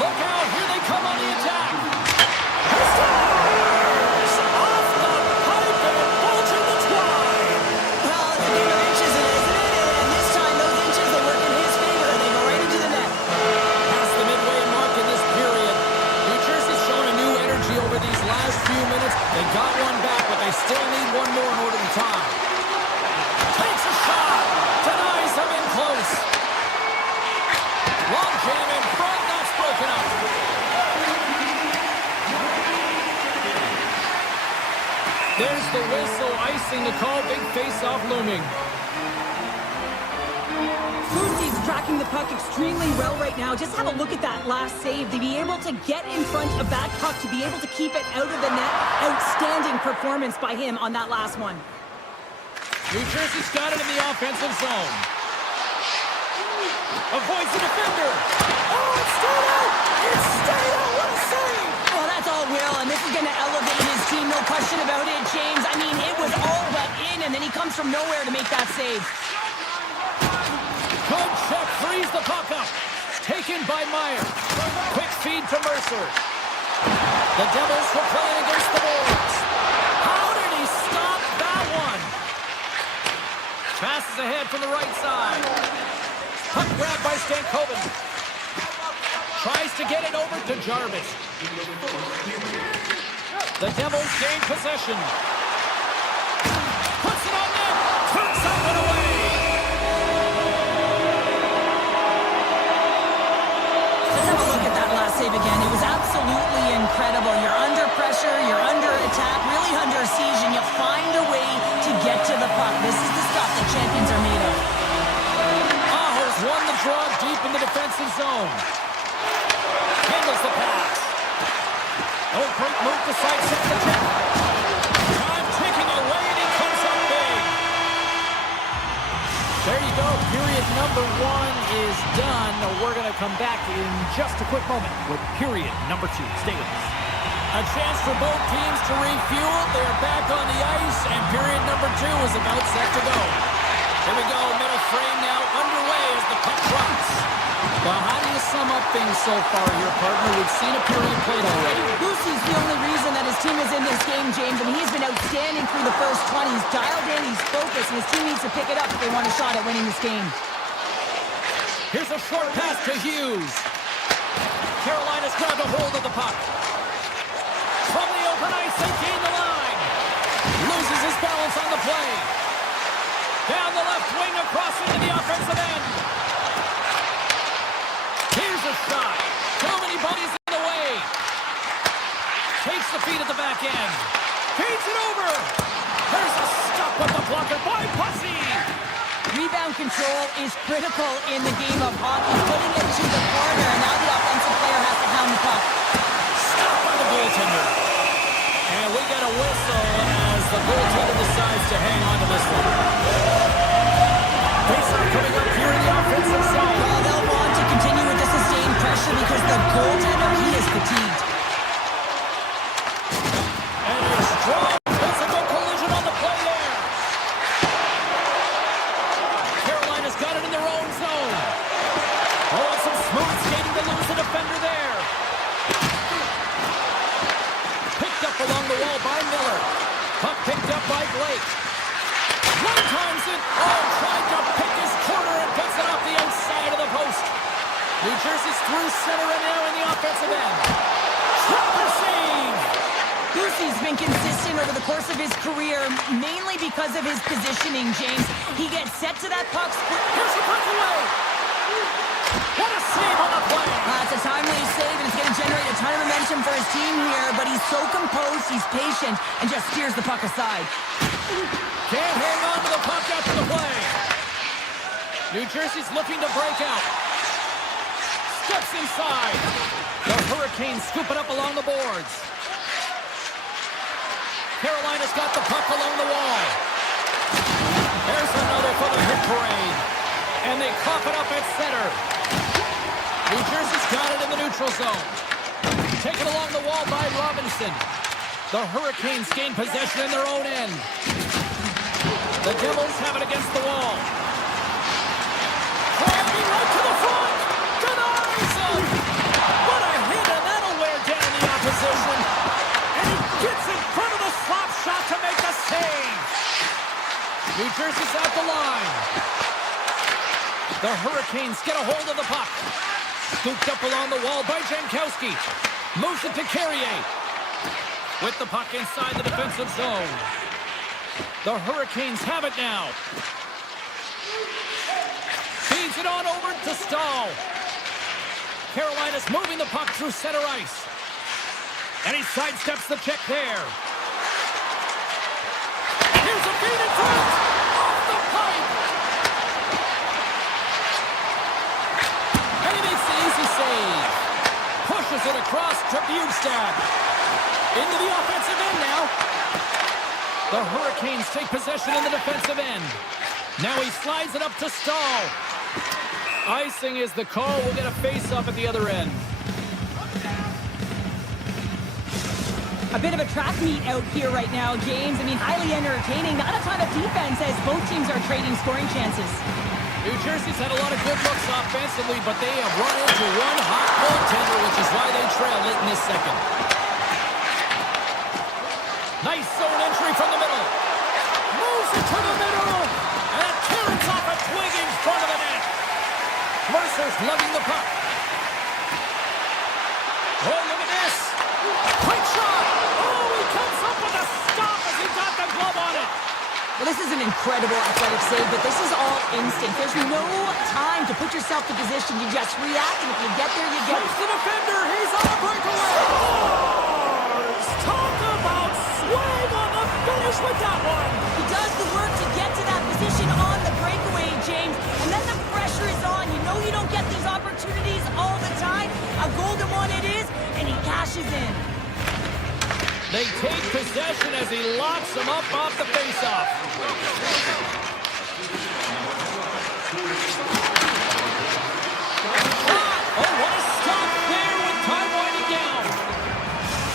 Look out, here they come on the attack. He scores! Off the pipe and bulging the twine. Well, it's a game of inches, isn't it? And this time, those inches, they work in his favor, and they go right into the net. Past the midway mark in this period. New Jersey's shown a new energy over these last few minutes. They got one back, but they still need one more in order to tie. Takes a shot. Denies him in close. Long jam in front. That's broken up. There's the whistle. Icing the call. Big face-off looming. Lucy's tracking the puck extremely well right now. Just have a look at that last save. To be able to get in front of that puck, to be able to keep it out of the net. Outstanding performance by him on that last one. New Jersey's got it in the offensive zone. Avoids the defender. Oh, it's stayed out! It's stayed out! What a save! Well, that's all Will, and this is going to elevate his team, no question about it, James. I mean, it was all but in, and then he comes from nowhere to make that save. Good check for frees the puck up. Taken by Meyer. Quick feed to Mercer. The Devils were playing against the Wolves. How did he stop that one? Passes ahead from the right side. Puck grabbed by Stankoven. Tries to get it over to Jarvis. The Devils gain possession. Puts it on net. Turns that one away. Let's have a look at that last save again. It was absolutely incredible. You're under pressure, you're under attack, really under siege, and you find a way to get to the puck. This is the stuff that champions are made of. Aho's won the draw deep in the defensive zone. Handles the pass. Oh, great move to sidestep the check. Time ticking away, and he comes up big. There you go. Period number 1 is done. We're going to come back in just a quick moment with period number 2. Stay with us. A chance for both teams to refuel. They're back on the ice, and period number 2 is about set to go. Here we go. Middle frame now underway as the puck drops. Well, how do you sum up things so far here, partner? We've seen a period played already. Lucy's the only reason that his team is in this game, James, and he's been outstanding through the first 20. He's dialed in, he's focused, and his team needs to pick it up if they want a shot at winning this game. Here's a short pass to Hughes. Carolina's grabbed a hold of the puck. From the open ice, they gain the line. Loses his balance on the play. Down the left wing, across into the offensive end. Here's a shot. Too many bodies in the way. Takes the feed at the back end. Feeds it over. There's a stop with the blocker by Pussy. Rebound control is critical in the game of hockey. Putting it to the corner, and now the offensive player has to hound the puck. Stop by the goaltender. And we get a whistle as the goaltender decides to hang on to this one. Face-off coming up here in the offensive zone. Well, they'll want to continue with the sustained pressure because the goaltender, he is fatigued. And a strong physical collision on the play there. Carolina's got it in their own zone. Oh, some smooth skating to lose the defender there. Picked up along the wall by Miller. Puck picked up by Blake. One times it. Oh, tried to pick his corner and puts it off the outside of the post. New Jersey's through center and now in the offensive end. Proper save. Lucy's been consistent over the course of his career, mainly because of his positioning, James. He gets set to that puck. Here's the breakaway. What a save on the play. It's a timely save, and it's going to generate a ton of momentum for his team here, but he's so composed, he's patient, and just steers the puck aside. Can't hang on to the puck after the play. New Jersey's looking to break out. Steps inside. The Hurricanes scoop it up along the boards. Carolina's got the puck along the wall. There's another for the hit parade. And they cough it up at center. New Jersey's got it in the neutral zone. Taken along the wall by Robinson. The Hurricanes gain possession in their own end. The Devils have it against the wall. Driving right to the front. Denies him. What a hit, and that'll wear down the opposition. And he gets in front of the slap shot to make the save. New Jersey's out the line. The Hurricanes get a hold of the puck. Scooped up along the wall by Jankowski. Moves it to Carrier. With the puck inside the defensive zone. The Hurricanes have it now. Feeds it on over to Stahl. Carolina's moving the puck through center ice. And he sidesteps the check there. Here's a feed in front. Off the pipe. And he makes the easy save. Pushes it across to Bjugstad. Into the offensive end now. The Hurricanes take possession in the defensive end. Now he slides it up to Stahl. Icing is the call. We'll get a face-off at the other end. A bit of a track meet out here right now, James. I mean, highly entertaining. Not a ton of defense as both teams are trading scoring chances. New Jersey's had a lot of good looks offensively, but they have run into one hot goaltender, which is why they trail late in this second. Nice zone entry from the middle. Moves it to the middle. And a clearance off a twig in front of the net. Mercer's lugging the puck. Oh, look at this. Quick shot. Oh, he comes up with a stop as he got the glove on it. Well, this is an incredible athletic save, but this is all instinct. There's no time to put yourself in position. You just react, and if you get there, you get it. The defender. He's on a breakaway. Scores! Talk about swing on the finish with that one. He does the work to get to that position on the breakaway, James, and then the pressure is on. You know you don't get these opportunities all the time. A golden one it is, and he cashes in. They take possession as he locks them up off the faceoff. Oh, what a stop there with time winding down.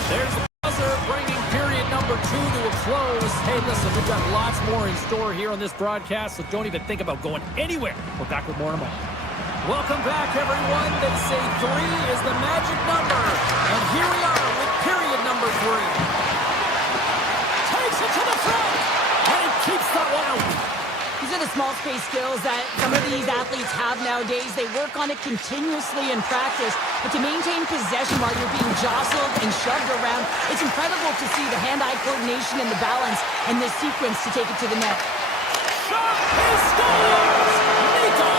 There's the buzzer bringing period number 2 to a close. Hey, listen, we've got lots more in store here on this broadcast, so don't even think about going anywhere. We're back with more in a moment. Welcome back, everyone. They say 3 is the magic number. And here we are with period number 3. Takes it to the front. And he keeps that one out. These are the small space skills that some of these athletes have nowadays. They work on it continuously in practice. But to maintain possession while you're being jostled and shoved around, it's incredible to see the hand-eye coordination and the balance in this sequence to take it to the net. Shot! He scores! Nico!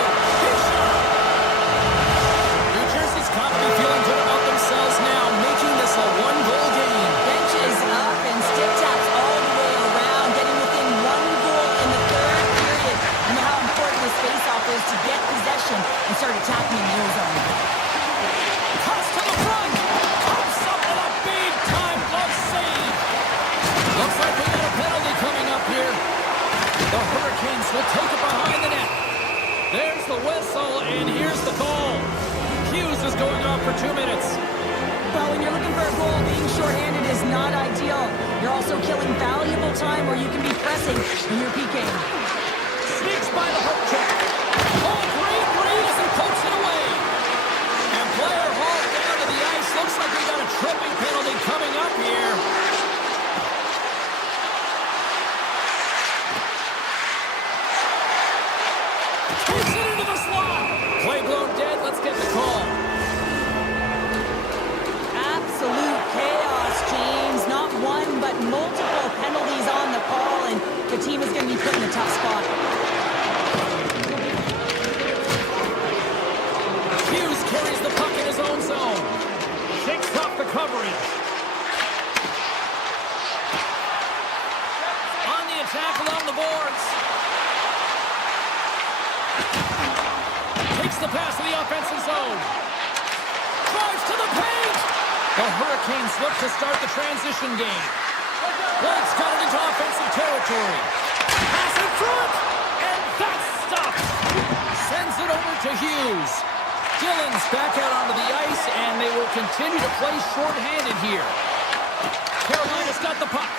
New Jersey's got to be feeling good about themselves now, making this a one-goal game. Benches up and stick taps all the way around, getting within 1 goal in the 3rd period. You know how important this face-off is to get possession and start attacking in the near zone. Cuts to the front. Comes up with a big-time glove save. Looks like we got a penalty coming up here. The Hurricanes will take it behind the net. There's the whistle, and here's the call. Hughes is going off for 2 minutes. Well, when you're looking for a goal, being shorthanded is not ideal. You're also killing valuable time where you can be pressing when you're PKing. Sneaks by the hook check. Oh, great read as he pokes it away. And player hauled down to the ice. Looks like we got a tripping penalty coming up here. Takes it into the slot. Play blown dead. Let's get the call. Absolute chaos, James. Not one, but multiple penalties on the call, and the team is going to be put in a tough spot. Hughes carries the puck in his own zone. Shakes off the coverage. On the attack along the boards. Takes the pass to the offensive zone. Drives to the paint. The Hurricanes look to start the transition game. Blake's got it into offensive territory. Pass in front. And that's stopped. Sends it over to Hughes. Dillon's back out onto the ice, and they will continue to play shorthanded here. Carolina's got the puck.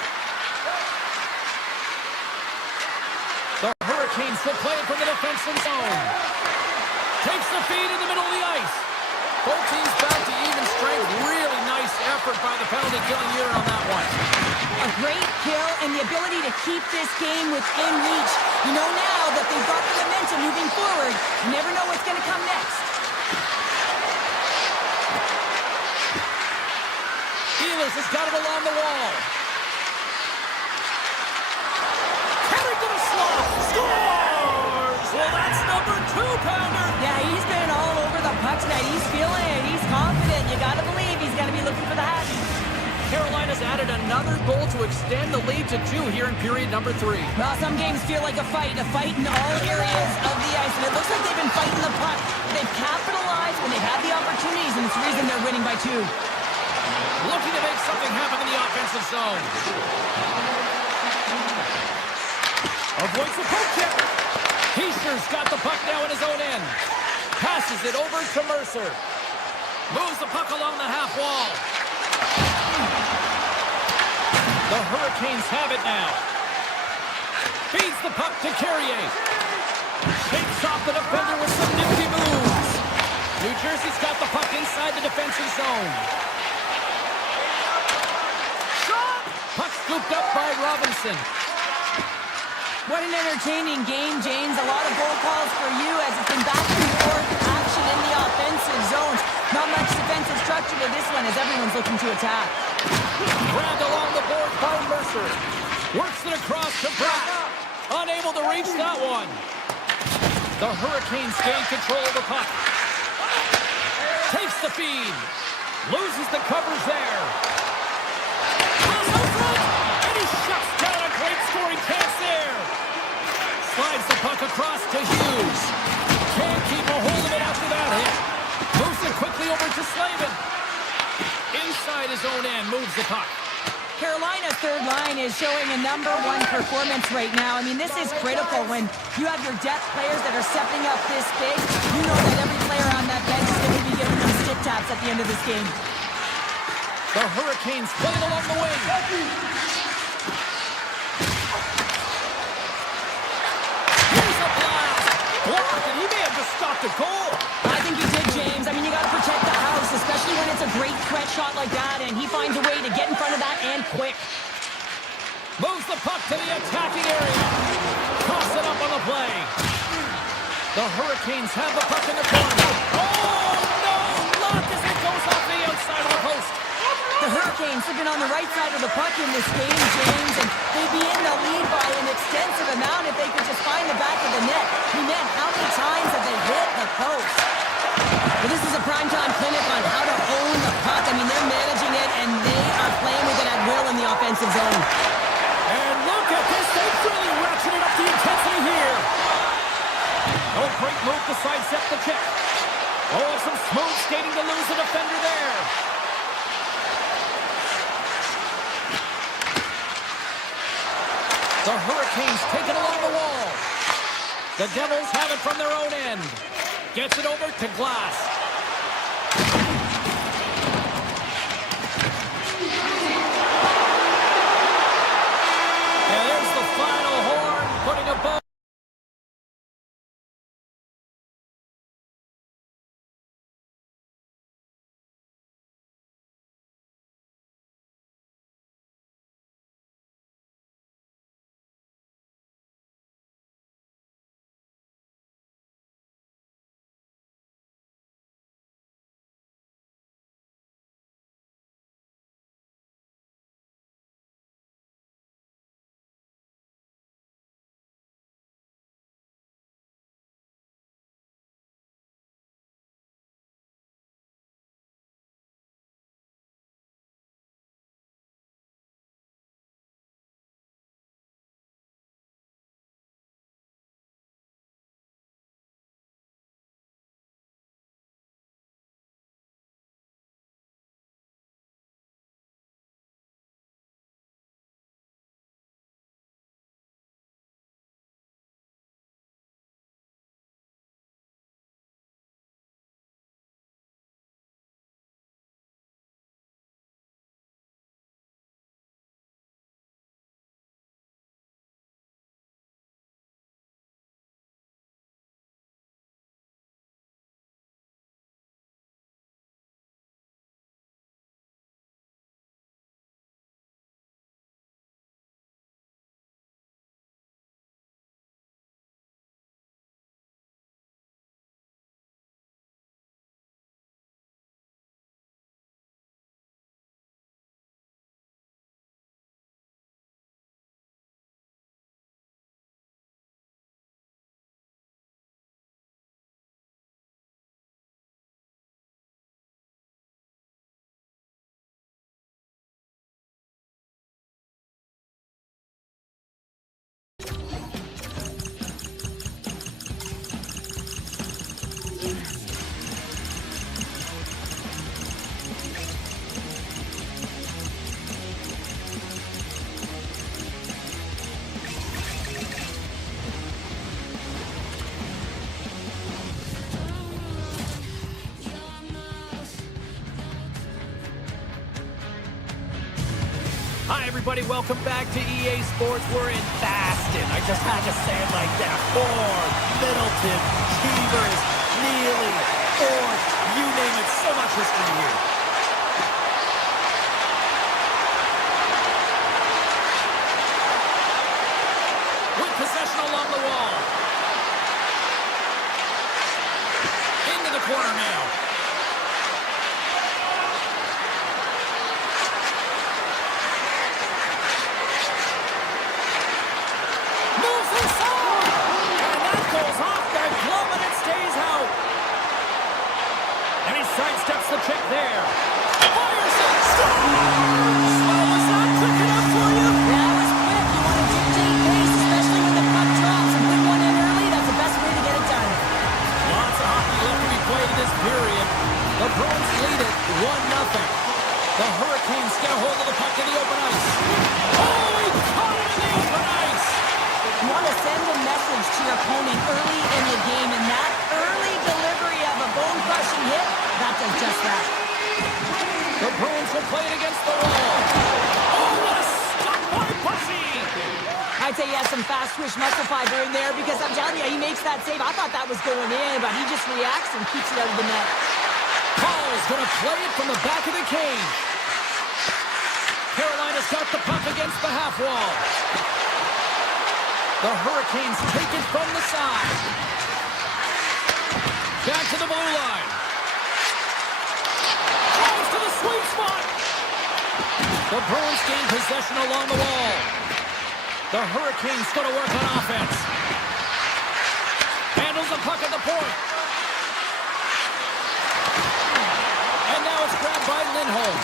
The Hurricanes will play it from the defensive zone. Takes the feed in the middle of the ice. Both teams back to even strength. Really nice effort by the penalty-killing unit on that one. A great kill and the ability to keep this game within reach. You know now that they've got the momentum moving forward. You never know what's going to come next. Ehlers has got it along the wall. Carried to the slot. Scores! Well, that's number 2-pounder. Yeah, he's been all over the puck tonight. He's feeling it. He's confident. You got to believe he's going to be looking for the hat. Carolina's added another goal to extend the lead to 2 here in period number 3. Well, some games feel like a fight in all areas of the ice, and it looks like they've been fighting the puck. They've capitalized when they've had the opportunities, and it's the reason they're winning by 2. Looking to make something happen in the offensive zone. Avoids the poke check. Heischer's got the puck now in his own end. Passes it over to Mercer. Moves the puck along the half wall. The Hurricanes have it now. Feeds the puck to Carrier. Shakes off the defender with some nifty moves. New Jersey's got the puck inside the defensive zone. Shot! Puck scooped up by Robinson. What an entertaining game, James. A lot of goal calls for you as it's been back and forth action in the offensive zones. Not much defensive structure to this one as everyone's looking to attack. Grabbed along the board by Mercer. Works it across to Pratt. Unable to reach that one. The Hurricanes gain control of the puck. Takes the feed. Loses the covers there. Pass out front. And he shuts down a great scoring chance there. Slides the puck across to Hughes. Can't keep a hold of it after that hit. Moves it quickly over to Slavin. Inside his own end, moves the puck. Carolina's third line is showing a #1 performance right now. I mean, this is critical when you have your depth players that are stepping up this big. You know that every player on that bench is going to be giving them stick taps at the end of this game. The Hurricanes play it along the wing. Here's a blast. Blocked, and he may have just stopped a goal. I think he did, James. I mean, you got to protect the house, especially when it's a great threat shot like that, and he finds a way to get in front of that and quick. Moves the puck to the attacking area. Toss it up on the play. The Hurricanes have the puck in the corner. Oh, no! Lock as it goes off the outside of the post. The Hurricanes have been on the right side of the puck in this game, James, and they'd be in the lead by an extensive amount if they could just find the back of the net. I mean, man, how many times have they hit the post? Well, this is a primetime clinic on how to own the puck. I mean, they're managing it, and they are playing with it at will in the offensive zone. And look at this. They've really ratcheted up the intensity here. Oh, great move to sidestep the check. Oh, some smooth skating to lose the defender there. The Hurricanes take it along the wall. The Devils have it from their own end. Gets it over to Glass. Hi, everybody. Welcome back to EA Sports. We're in Baston. I just had to say it like that. Ford, Middleton, Cheevers, Neely, Ford, you name it. So much history here. With possession along the wall. Into the corner now. Sidesteps the check there. Fires it. Scores! Oh, was that quick enough for you? That was quick. You want to dictate pace, especially when the puck drops and put one in early. That's the best way to get it done. Lots of hockey left to be played in this period. The Bruins lead it 1-0. The Hurricanes get a hold of the puck in the open ice. Oh, he caught it in the open ice. You want to send a message to your opponent early in the game, and that early delivery of a bone-crushing hit, that does just that. The Bruins will play it against the wall. Oh, what a stop by Bussy! I'd say he has some fast-twitch muscle fiber in there because I'm telling you, he makes that save. I thought that was going in, but he just reacts and keeps it out of the net. Paul's going to play it from the back of the cage. Carolina's got the puck against the half wall. The Hurricanes take it from the side. Back to the blue line. Goes to the sweet spot. The Bruins gain possession along the wall. The Hurricanes going to work on offense. Handles the puck at the point. And now it's grabbed by Lindholm.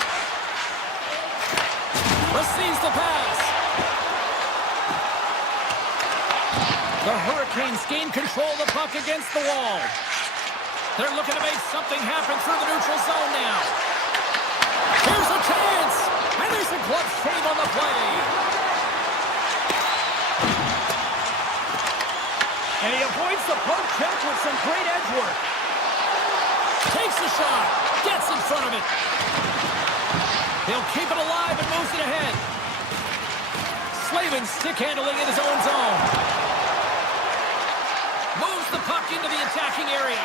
Receives the pass. The Hurricanes gain control of the puck against the wall. They're looking to make something happen through the neutral zone now. Here's a chance. And there's a glove save on the play. And he avoids the poke check with some great edge work. Takes the shot. Gets in front of it. He'll keep it alive and moves it ahead. Slavin stick handling in his own zone. Moves the puck into the attacking area.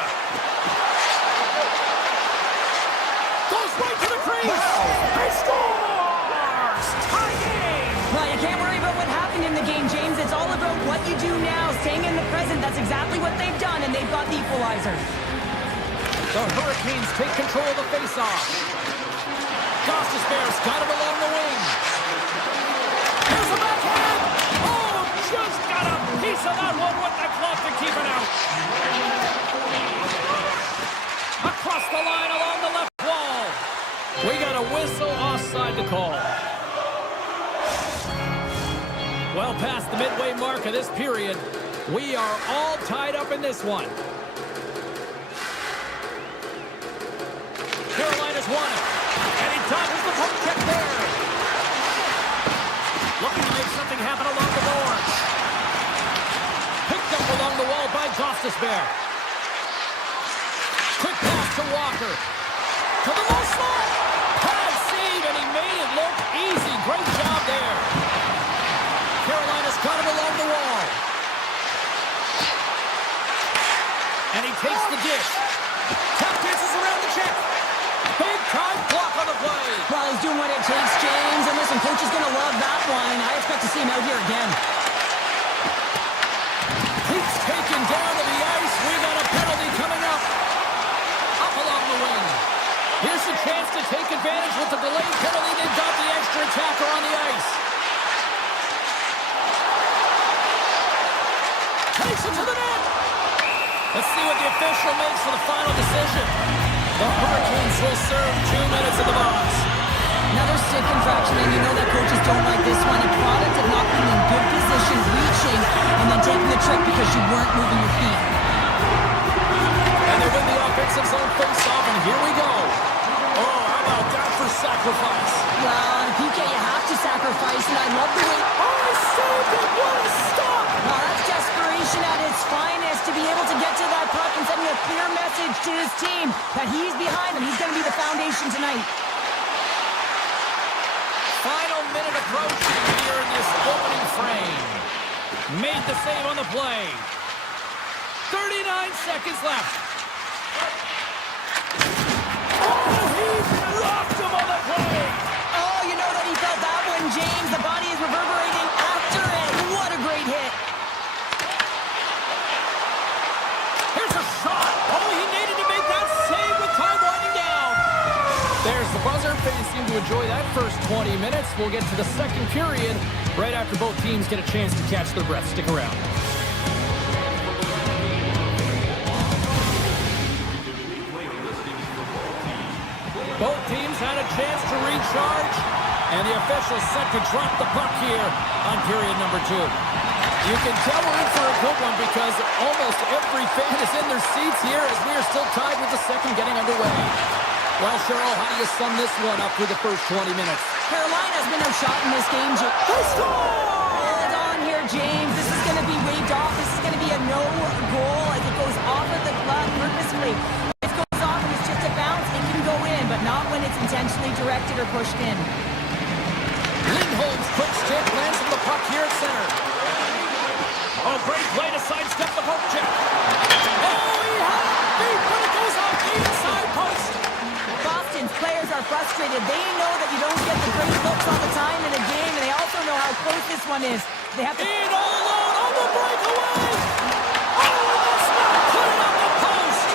Goes right to the crease. He scores! Tie game! Well, you can't worry about what happened in the game, James. It's all about what you do now, staying in the present. That's exactly what they've done, and they've got the equalizer. The Hurricanes take control of the faceoff. Gostisbehere's got it along the wing. Here's the backhand. Oh, just got a piece of that one with the glove to keep it out. Across the line along the left wall. We got a whistle offside to call. Well past the midway mark of this period, we are all tied up in this one. Carolina's won it. And he dodges the poke check there. Looking to make something happen along the boards. Picked up along the wall by Gostisbehere. Quick pass to Walker. To the low slot. High save, and he made it look easy. Great job there. Carolina's got it along the wall. And he takes the dish. Tap dances around the check. Big time block on the play. Well, he's doing what it takes, James. And listen, coach is going to love that one. I expect to see him out here again. He's taken down to the ice. We got a penalty coming up. Up along the wing. Here's a chance to take advantage with the delayed penalty. They've got the extra attacker on the ice. Takes it to the net. Let's see what the official makes for the final decision. The Hurricanes will serve 2 minutes in the box. Another stick infraction, and you know that coaches don't like this one. A product of not being in good position, reaching, and then taking the trick because you weren't moving your feet. And they win the offensive zone face-off, and here we go. Oh, how about that for sacrifice? Well, on a PK, you have to sacrifice, and I love the way... Oh, he saved it! What a stop! Well, that's desperation at its finest to be able to get to that puck and sending a clear message to his team that he's behind them. He's going to be the foundation tonight. Final minute of approaching here in this opening frame. Made the save on the play. 39 seconds left. Oh, he rocked him on the play. Oh, you know that he felt that one, James. The body is reverberating after it. What a great hit. Here's a shot. Oh, he needed to make that save with time winding down. There's the buzzer. Fans seem to enjoy that first 20 minutes. We'll get to the second period right after both teams get a chance to catch their breath. Stick around. Both teams had a chance to recharge, and the officials set to drop the puck here on period number 2. You can tell we're in for a good one because almost every fan is in their seats here as we are still tied with the second getting underway. Well, Cheryl, how do you sum this one up through the first 20 minutes? Carolina's been outshot in this game. They score! Hold on here, James. This is going to be waved off. This is going to be a no goal as it goes off of the glove purposefully. If it goes off and it's just a bounce, it can go in, but not when it's intentionally directed or pushed in. Lindholm's quick stick lands on the puck here at center. Oh, great play to sidestep the poke check. Oh, he had it beat, but it goes off the inside post. Boston's players are frustrated. They know that you don't get the great looks all the time in a game, and they also know how close this one is. They have to... In all alone on the breakaway. Oh, that's not put it on the post.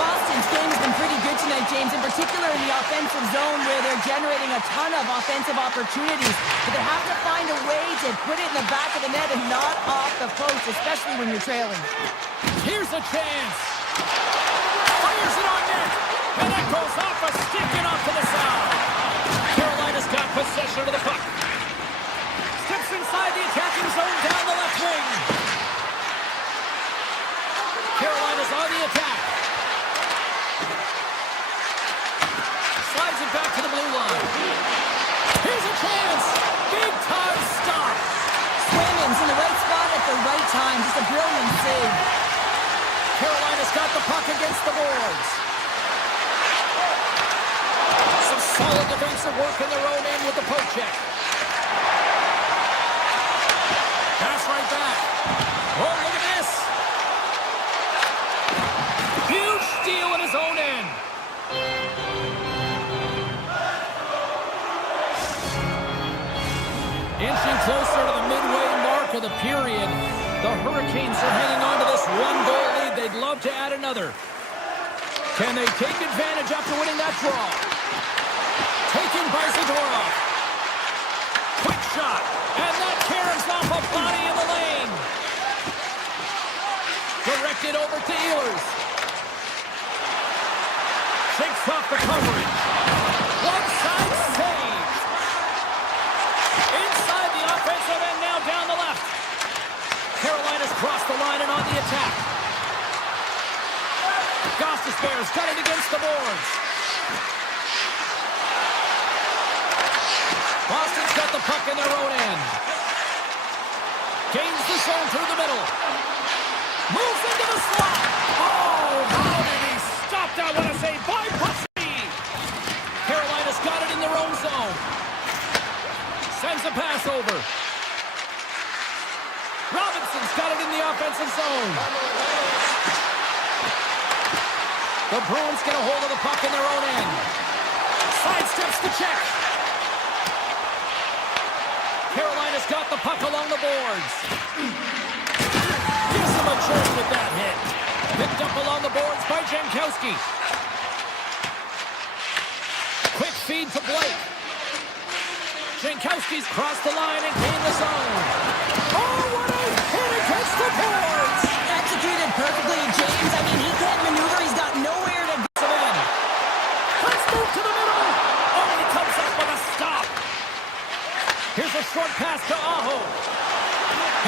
Boston's game has been pretty good tonight, James, in particular in the offensive zone where they're generating a ton of offensive opportunities. But they have to find a way to put it in the back of the net and not off the post, especially when you're trailing. Here's a chance. Fires it on net. And that goes off a stick and off to the side. Carolina's got possession of the puck. Steps inside the attacking zone down the left wing. Carolina's on the attack. Slides it back to the blue line. Here's a chance. Big time stop. Swayman's in the right spot at the right time. Just a brilliant save. Carolina's got the puck against the boards. Some solid defensive work in their own end with the poke check. Pass right back. Oh, look at this. Huge steal in his own end. Inching closer to the midway mark of the period. The Hurricanes are hanging on to this one-goal lead. They'd love to add another. Can they take advantage after winning that draw? Taken by Zadorov. Quick shot. And that carries off a body in the lane. Directed over to Ehlers. Shakes off the coverage. One side save. Inside the offensive end now down the left. Carolina's crossed the line and on the attack. Gostis Bears got it against the boards. Boston's got the puck in their own end. Gains the zone through the middle. Moves into the slot. Oh, how did he stop that one? A save by Pussy. Carolina's got it in their own zone. Sends a pass over. Robinson's got it in the offensive zone. The Bruins get a hold of the puck in their own end. Sidesteps the check. Carolina's got the puck along the boards. Gives him a chance with that hit. Picked up along the boards by Jankowski. Quick feed to Blake. Jankowski's crossed the line and gained the zone. Oh, what a hit against the boards! Executed perfectly, James. I mean, he can't maneuver. He's got nowhere to go. Let's move to the middle. Oh, and he comes up with a stop. Here's a short pass to Aho.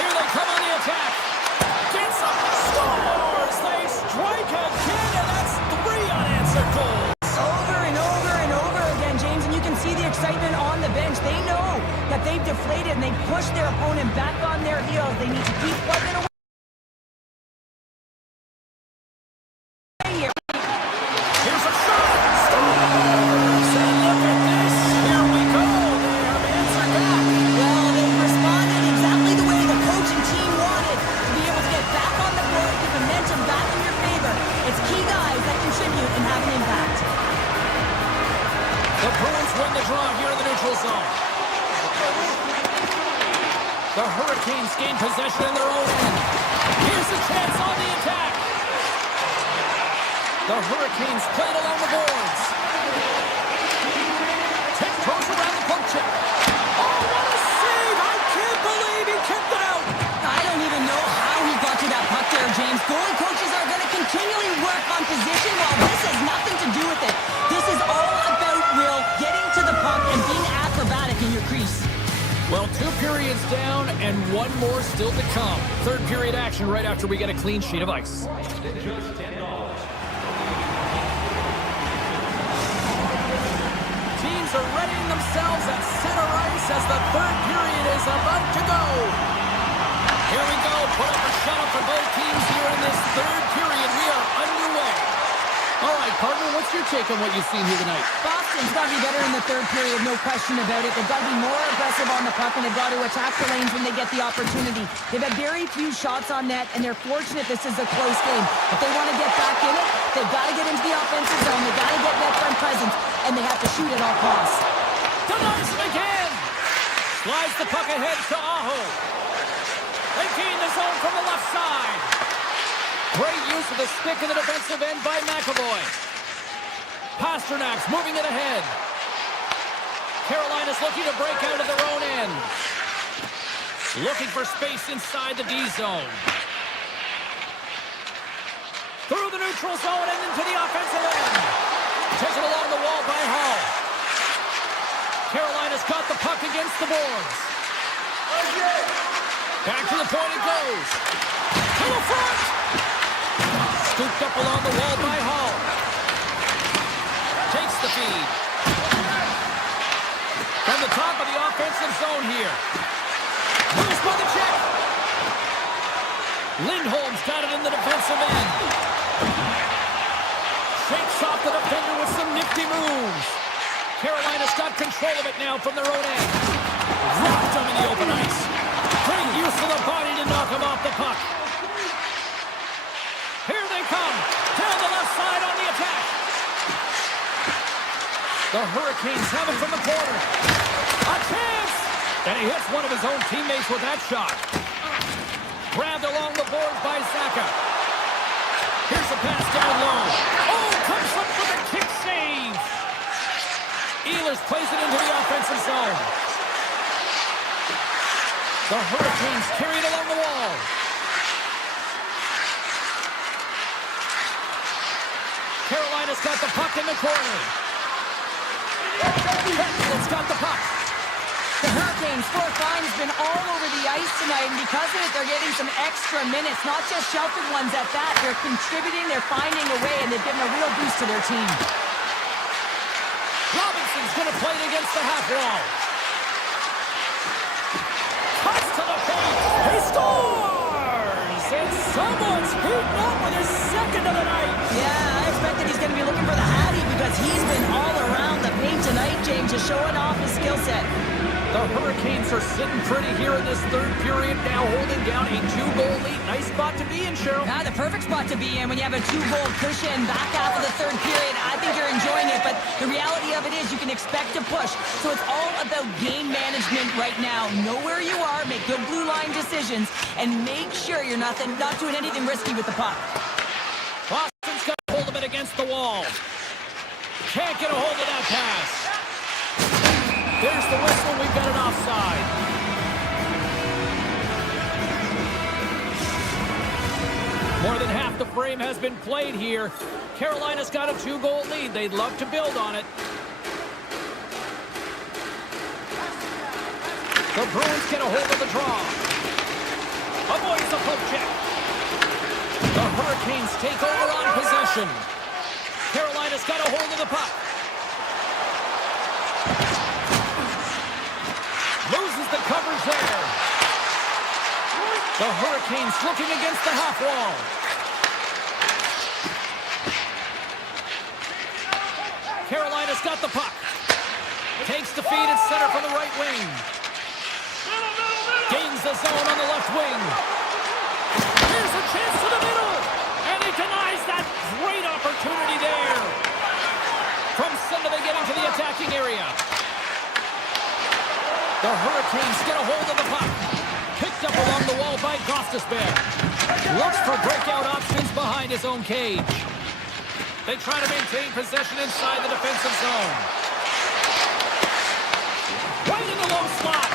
Here they come on the attack. Gets up, scores. They strike again, and that's 3 unanswered goals. Over and over and over again, James, and you can see the excitement on the bench. They know that they've deflated and they pushed their opponent back on their heels. They need to keep plugging away. Here's a shot. Scores! And look at this. Here we go. They have answered back. neutral zone. The Hurricanes gain possession in their own end. Here's a chance on the attack. The Hurricanes played along the boards. Tiptoes around the puck check. Oh, what a save! I can't believe he kept it out. I don't even know how he got to that puck there, James. Goalie coaches are going to continually work on position while this has nothing to do with it. This is all about Will getting to the puck and being acrobatic in your crease. Well, 2 periods down and 1 more still to come. Third period action right after we get a clean sheet of ice. Teams are readying themselves at center ice as the third period is about to go. Here we go. Put up a shot for both teams here in this third period. We are underway. All right, partner, what's your take on what you've seen here tonight? Boston's got to be better in the third period, no question about it. They've got to be more aggressive on the puck, and they've got to attack the lanes when they get the opportunity. They've had very few shots on net, and they're fortunate this is a close game. If they want to get back in it, they've got to get into the offensive zone. They've got to get net front presence, and they have to shoot at all costs. Denies it again. Slides the puck ahead to Aho. They gain the zone from the left side. Great use of the stick in the defensive end by McAvoy. Pasternak's moving it ahead. Carolina's looking to break out of their own end. Looking for space inside the D zone. Through the neutral zone and into the offensive end. Taken along the wall by Hall. Carolina's got the puck against the boards. Back to the point it goes. To the front. Scooped up along the wall by Hall. Takes the feed. From the top of the offensive zone here. Moves by the check. Lindholm's got it in the defensive end. Shakes off the defender with some nifty moves. Carolina's got control of it now from their own end. Dropped him in the open ice. Great use of the body to knock him off the puck. Here they come. Down the left side on the attack. The Hurricanes have it from the corner. A chance! And he hits one of his own teammates with that shot. Grabbed along the boards by Zaka. Here's a pass down low. Oh, comes up with a kick save. Ehlers plays it into the offensive zone. The Hurricanes carry it along the wall. Carolina's got the puck in the corner. It's got the puck. The Hurricanes' fourth line has been all over the ice tonight, and because of it, they're getting some extra minutes, not just sheltered ones at that. They're contributing, they're finding a way, and they've given a real boost to their team. Robinson's going to play it against the half wall. Cuts to the point. He scores! And someone's beaten up with his second of the night. Yeah, I expect that he's going to be looking for the Hattie because he's been all around the paint tonight, James, just showing off his skill set. The Hurricanes are sitting pretty here in this third period, now holding down a 2-goal lead. Nice spot to be in, Cheryl. Ah, the perfect spot to be in when you have a 2-goal cushion back half of the third period. I think you're enjoying it, but the reality of it is you can expect to push. So it's all about game management right now. Know where you are, make good blue line decisions, and make sure you're not doing anything risky with the puck. Boston's got hold of it against the wall. Can't get a hold of that pass. There's the whistle. We've got an offside. More than half the frame has been played here. Carolina's got a 2-goal lead. They'd love to build on it. The Bruins get a hold of the draw. Avoids the poke check. The Hurricanes take over on possession. Carolina's got a hold of the puck. Loses the coverage there. The Hurricanes looking against the half wall. Carolina's got the puck. Takes the feed at center from the right wing. Gains the zone on the left wing. Here's a chance to the middle. And he denies that great opportunity there. From center they get into the attacking area. The Hurricanes get a hold of the puck. Picked up along the wall by Gostisbehere. Looks for breakout options behind his own cage. They try to maintain possession inside the defensive zone. Right in the low slot.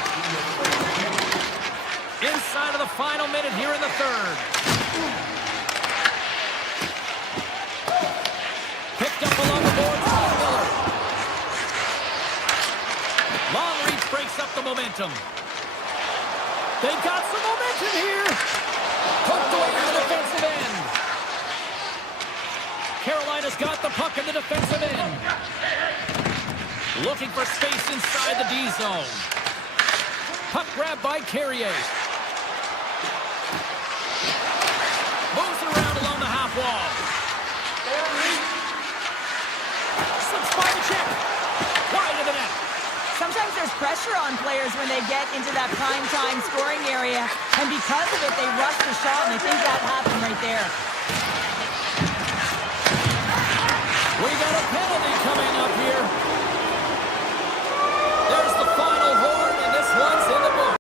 Inside of the final minute here in the third. Picked up along the boards by Miller. Long reach breaks up the momentum. They've got some momentum here. Poked away in the defensive end. Carolina's got the puck in the defensive end. Looking for space inside the D zone. Puck grab by Carrier. Moves it around along the half wall. Slips by the check. Wide of the net. Sometimes there's pressure on players when they get into that prime time scoring area, and because of it, they rush the shot, and I think that happened right there. We got a penalty coming up here. There's the final horn, and this one's in the book.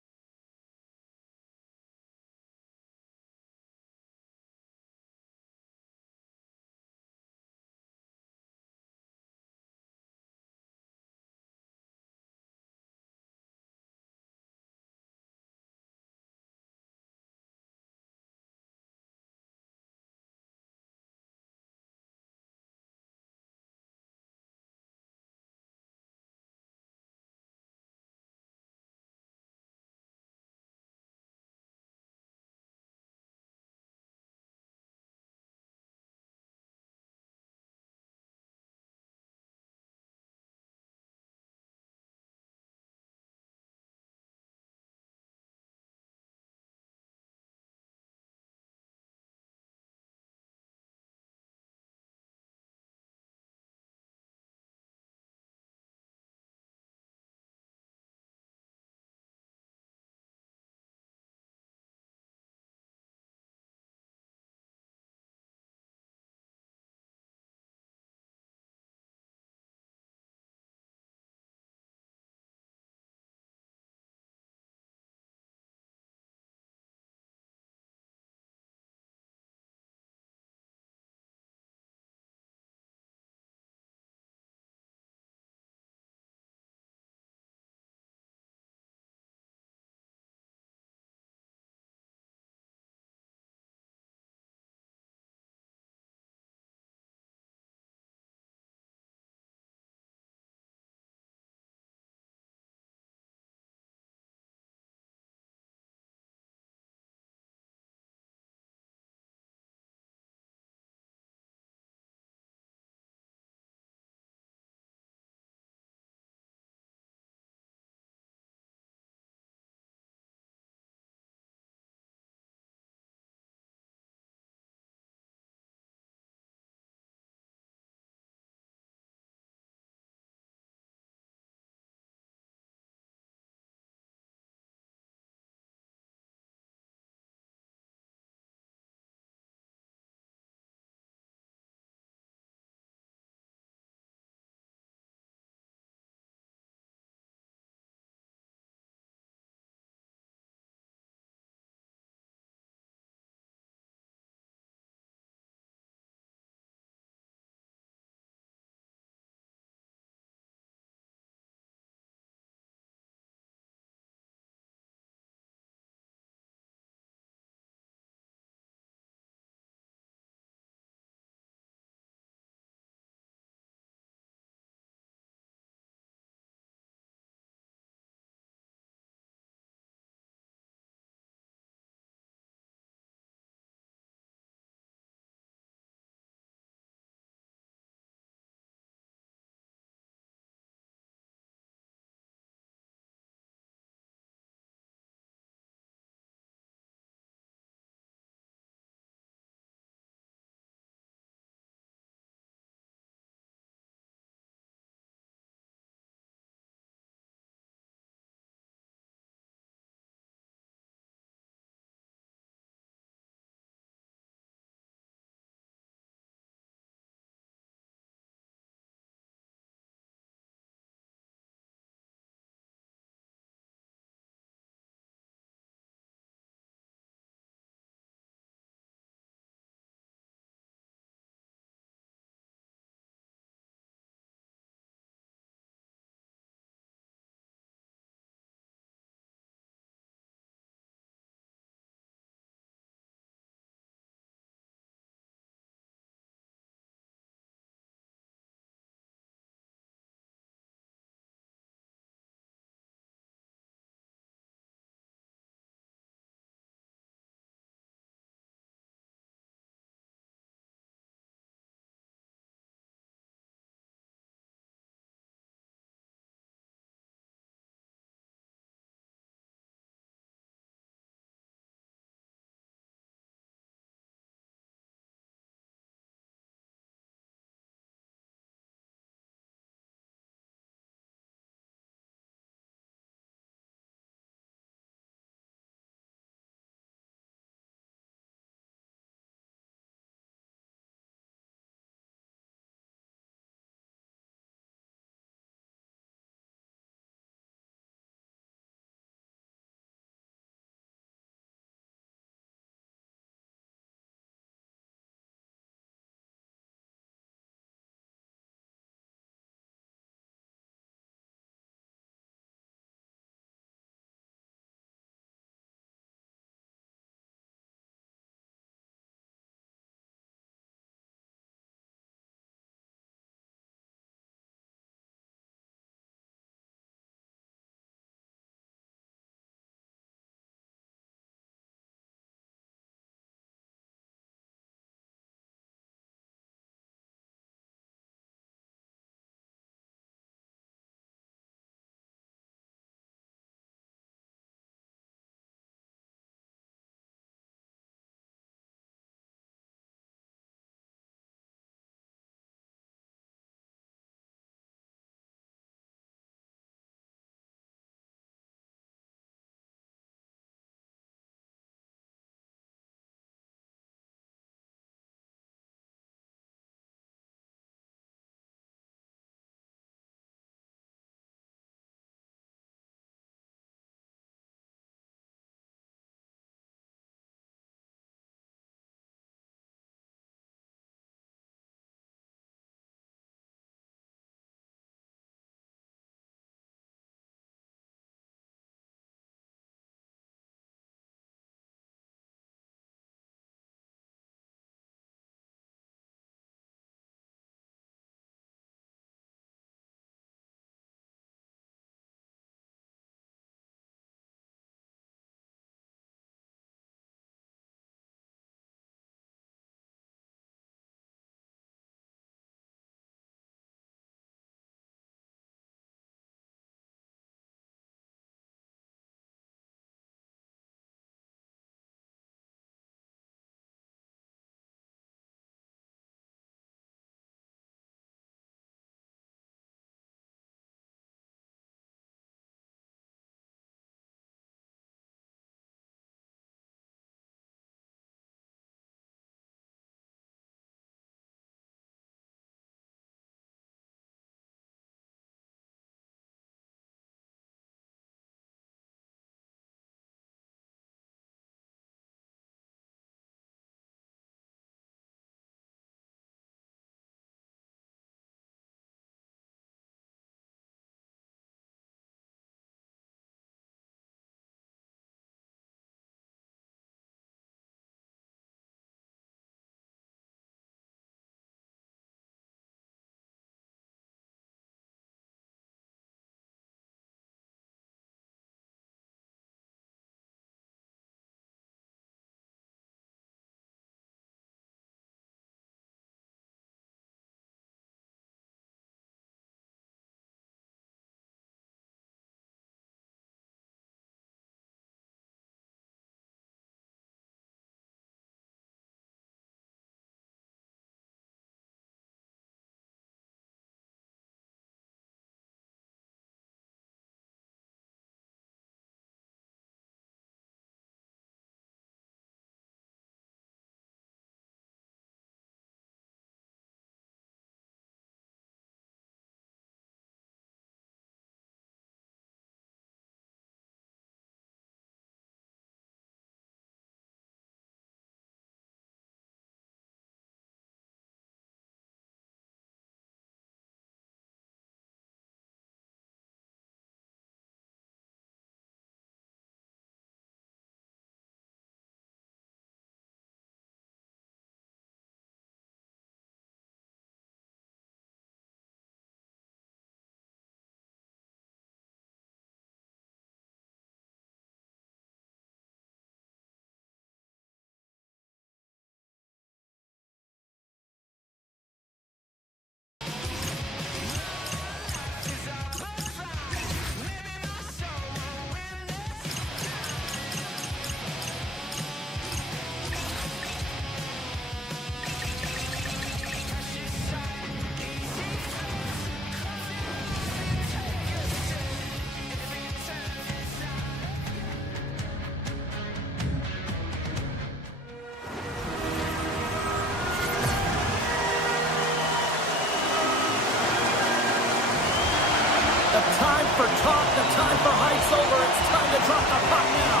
The time for talk, the time for hype's over. It's time to drop the puck now.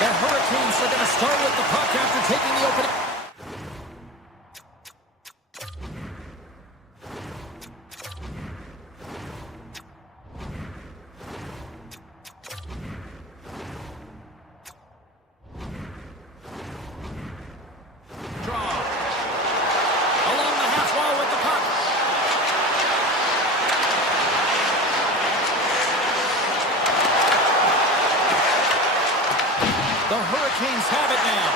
The Hurricanes are going to start with the puck after taking the opening. The Hurricanes have it now.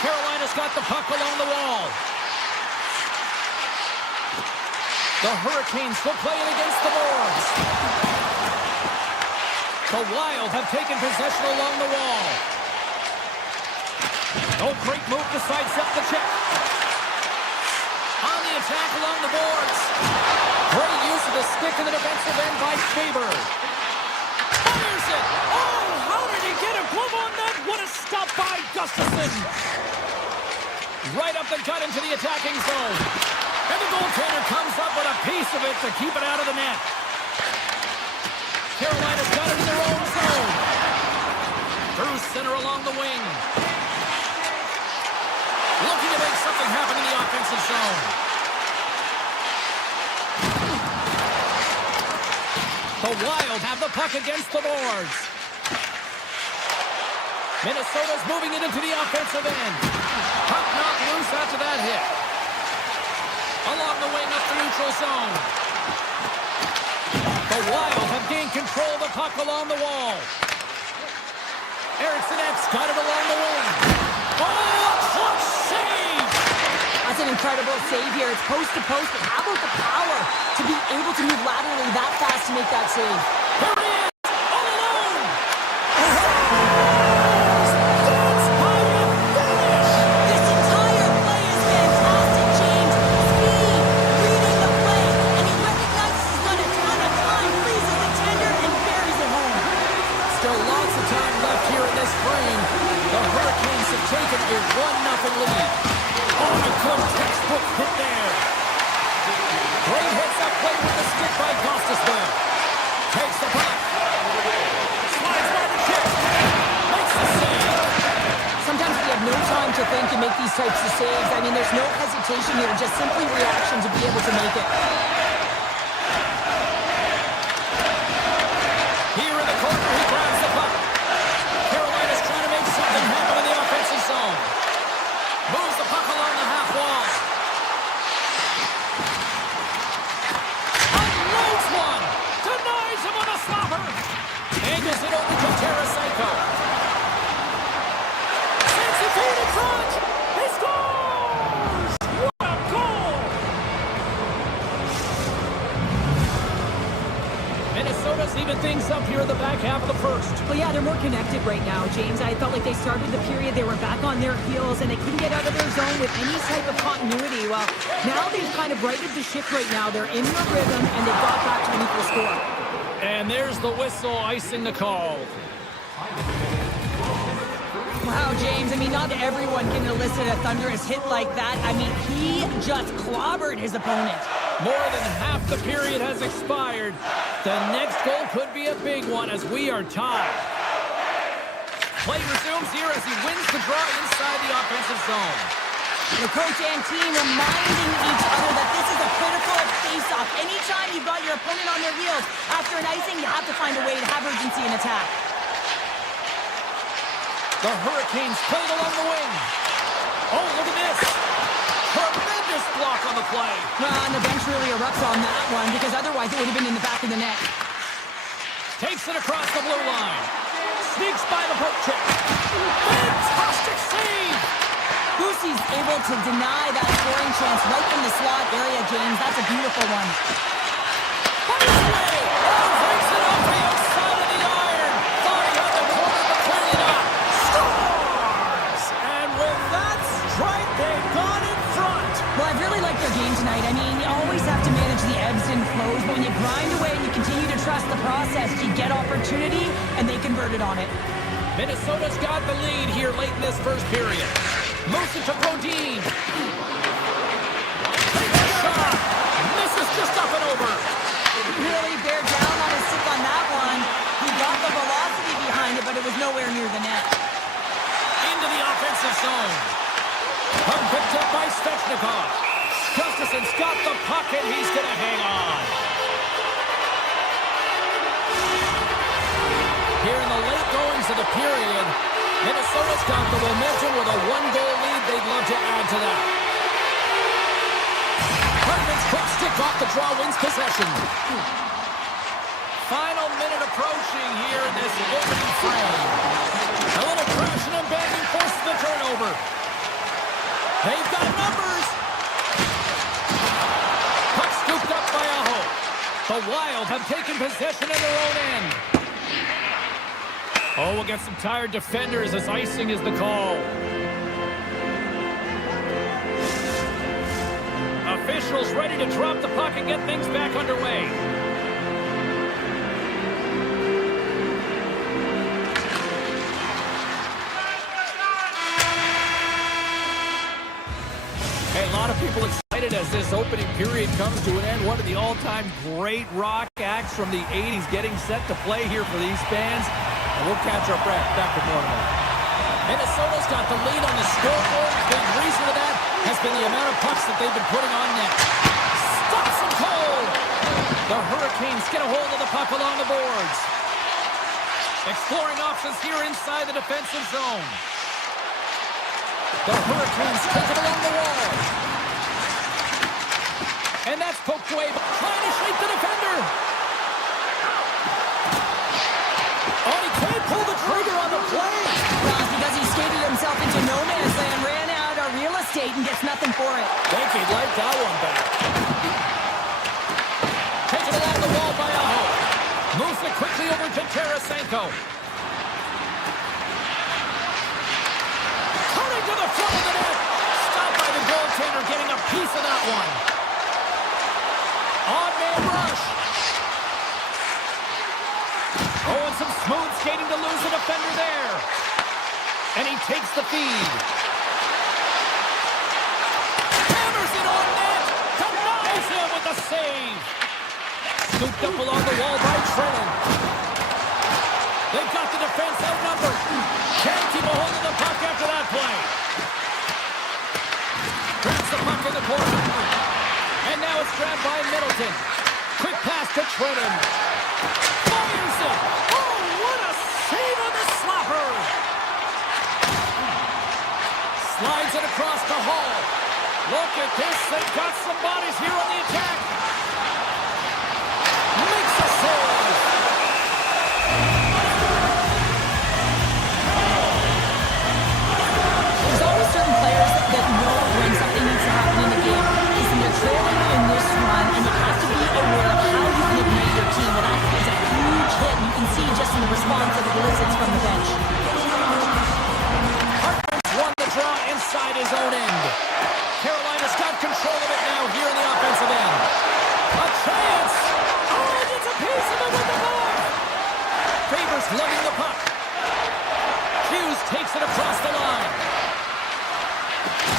Carolina's got the puck along the wall. The Hurricanes will play it against the boards. The Wild have taken possession along the wall. Oh, great move to sidestep the check. On the attack along the boards. Great use of the stick in the defensive end by Faber. Fires it! Oh, how did he get a glove on that? What a stop by Gustafsson! Right up the gut into the attacking zone. And the goaltender comes up with a piece of it to keep it out of the net. Carolina's got it in their own zone. Through center along the wing. Looking to make something happen in the offensive zone. The Wild have the puck against the boards. Minnesota's moving it into the offensive end. Puck knocked loose after that hit. Along the wing up the neutral zone. The Wild have gained control of the puck along the wall. Ericsson's got it along the wing. Oh, clutch save! That's an incredible save here. It's post to post, but how about the power to be able to move laterally that fast to make that save? There he is! All alone! That's how you finish! This entire play is fantastic, James. Speed, reading the play, and he recognizes he's got a ton of time, freezes the tender, and buries it home. Still lots of time left here in this frame. The Hurricanes have taken a 1-0 lead. Oh, a good textbook hit there. Great hits up play with the stick by Gustafsson. Takes the puck. Slides by the kick. Makes the save. Sometimes we have no time to think and make these types of saves. I mean, there's no hesitation here, just simply reaction to be able to make it. Here in the corner, he grabs the puck. Carolina's trying to make something happen in the offensive zone. Moves the puck along the half wall. Unloads one. Denies him on a slapper. Angles it over to Tarasenko. Sends it forward in front. He scores! What a goal! Minnesota's even things up here in the back half of the first. Well, yeah, they're more connected right now, James. I felt like they started the period, they were back on their heels, and they couldn't get out of their zone with any type of continuity. Well, now they've kind of righted the ship right now. They're in their rhythm, and they've got back to an equal score. And there's the whistle icing the call. Wow, James, I mean, not everyone can elicit a thunderous hit like that. I mean, he just clobbered his opponent. More than half the period has expired. The next goal could be a big one as we are tied. Play resumes here as he wins the draw inside the offensive zone. The coach and team reminding each other that this is a critical face-off. Anytime you've got your opponent on their heels, after an icing, you have to find a way to have urgency in attack. The Hurricanes played along the wing. Oh, look at this. Tremendous block on the play. Well, and the bench really erupts on that one because otherwise it would have been in the back of the net. Takes it across the blue line. Sneaks by the poke check. Fantastic save. Boosie's able to deny that scoring chance right from the slot area, James. That's a beautiful one. Fires away. Oh, breaks it off the outside of the iron. Thought he had the corner, but clearly not. Scores! And with that strike, they've gone in front. Well, I've really liked their game tonight. I mean, you always have to manage the ebbs and flows, but when you grind away and you continue to trust the process, you get opportunity, and they converted on it. Minnesota's got the lead here late in this first period. Moves it to Brodin. Gustafson's got the puck, and he's going to hang on. Here in the late goings of the period, Minnesota's got the momentum with a one-goal lead. They'd love to add to that. Hartman's quick stick off the draw wins possession. Final minute approaching here in this opening frame. A little crashing and banging forces the turnover. They've got numbers. Puck scooped up by Aho. The Wild have taken possession in their own end. Oh, we'll get some tired defenders as icing is the call. Officials ready to drop the puck and get things back underway. Hey, a lot of people excited as this opening period comes to an end. One of the all-time great rock acts from the 80s getting set to play here for these fans. And we'll catch our breath back with more of that. Minnesota's got the lead on the scoreboard. Big reason for that has been the amount of pucks that they've been putting on net. Stops them cold. The Hurricanes get a hold of the puck along the boards. Exploring options here inside the defensive zone. The Hurricanes take it along the wall. And that's poked away, trying to shake the defender. Oh, he can't pull the trigger on the play. Well, because he skated himself into no man's land, ran out of real estate, and gets nothing for it. Think he'd like that one back. Taken along the wall by Aho. Moves it quickly over to Tarasenko. Cutting to the front of the net. Stopped by the goaltender, getting a piece of that one. On-man rush. Oh, and some smooth skating to lose the defender there. And he takes the feed. Hammers it on net. Denies him with the save. Scooped up along the wall by Trennan. They've got the defense outnumbered. Can't keep a hold of the puck after that play. Grabs the puck in the corner. And now it's grabbed by Middleton. Quick pass to Trennan. Fires it. Oh, what a save on the slapper. Slides it across the hall. Look at this. They've got some bodies here on the attack. Makes a save. There's always certain players that know when something needs to happen in the game. Listen, they're trailing in this run, and you have to be aware of how you can ignite your team. And that is a huge hit. You can see just in the response of the blizzards from the bench. Hartman's won the draw inside his own end. Carolina's got control of it now here in the offensive end. A chance! Oh, he gets a piece of it with the glove! Favors lugging the puck. Hughes takes it across the line.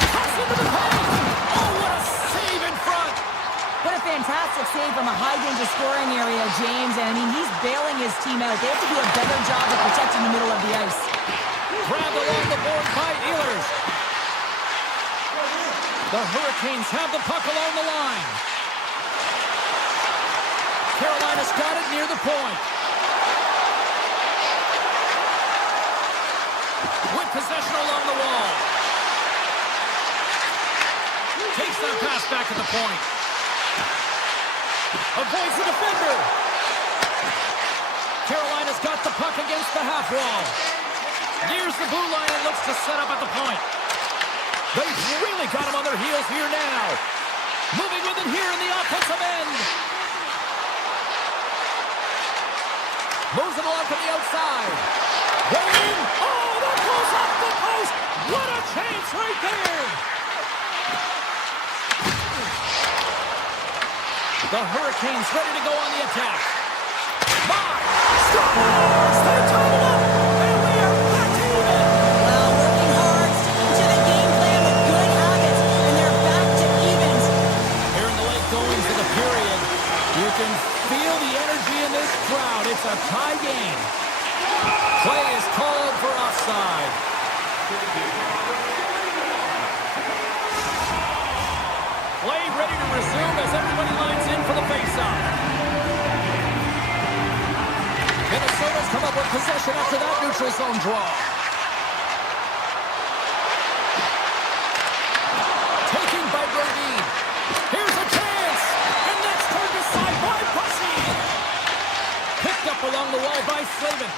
Pass into the paint! Oh, what a save in front! What a fantastic save from a high-danger scoring area, James. And, I mean, he's bailing his team out. They have to do a better job of protecting the middle of the ice. Grabbed along the board by Ehlers. The Hurricanes have the puck along the line. Carolina's got it near the point. With possession along the wall. Takes that pass back at the point. Avoids the defender. Carolina's got the puck against the half wall. Nears the blue line and looks to set up at the point. They've really got him on their heels here now. Moving with it here in the offensive end. Moves it along from the outside. Waiting. Oh, that goes off the post. What a chance right there. The Hurricanes ready to go on the attack. Mark scores! They tie it up, and we are back to even. Well, working hard, sticking to the game plan with good habits, and they're back to evens. Here in the late goings of the period, you can feel the energy in this crowd. It's a tie game. Play is called for offside. resume as everybody lines in for the faceoff. Minnesota's come up with possession after that neutral zone draw. Taking by Brodin. Here's a chance. And that's turned aside by Bussy. Picked up along the wall by Slavin.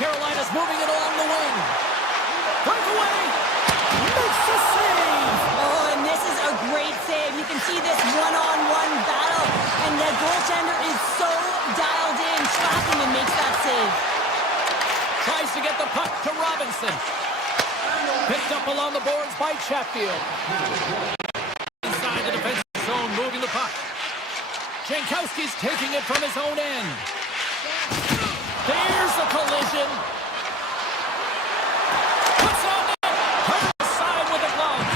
Carolina's moving it along the wing. Breakaway. Makes the save. Oh, and this is a great save. You can see this one-on-one battle. And the goaltender is so dialed in. Schlappman makes that save. Tries to get the puck to Robinson. Picked up along the boards by Chatfield. Inside the defensive zone, moving the puck. Jankowski's taking it from his own end. There's a collision. Puts on net. Turns aside with a glove.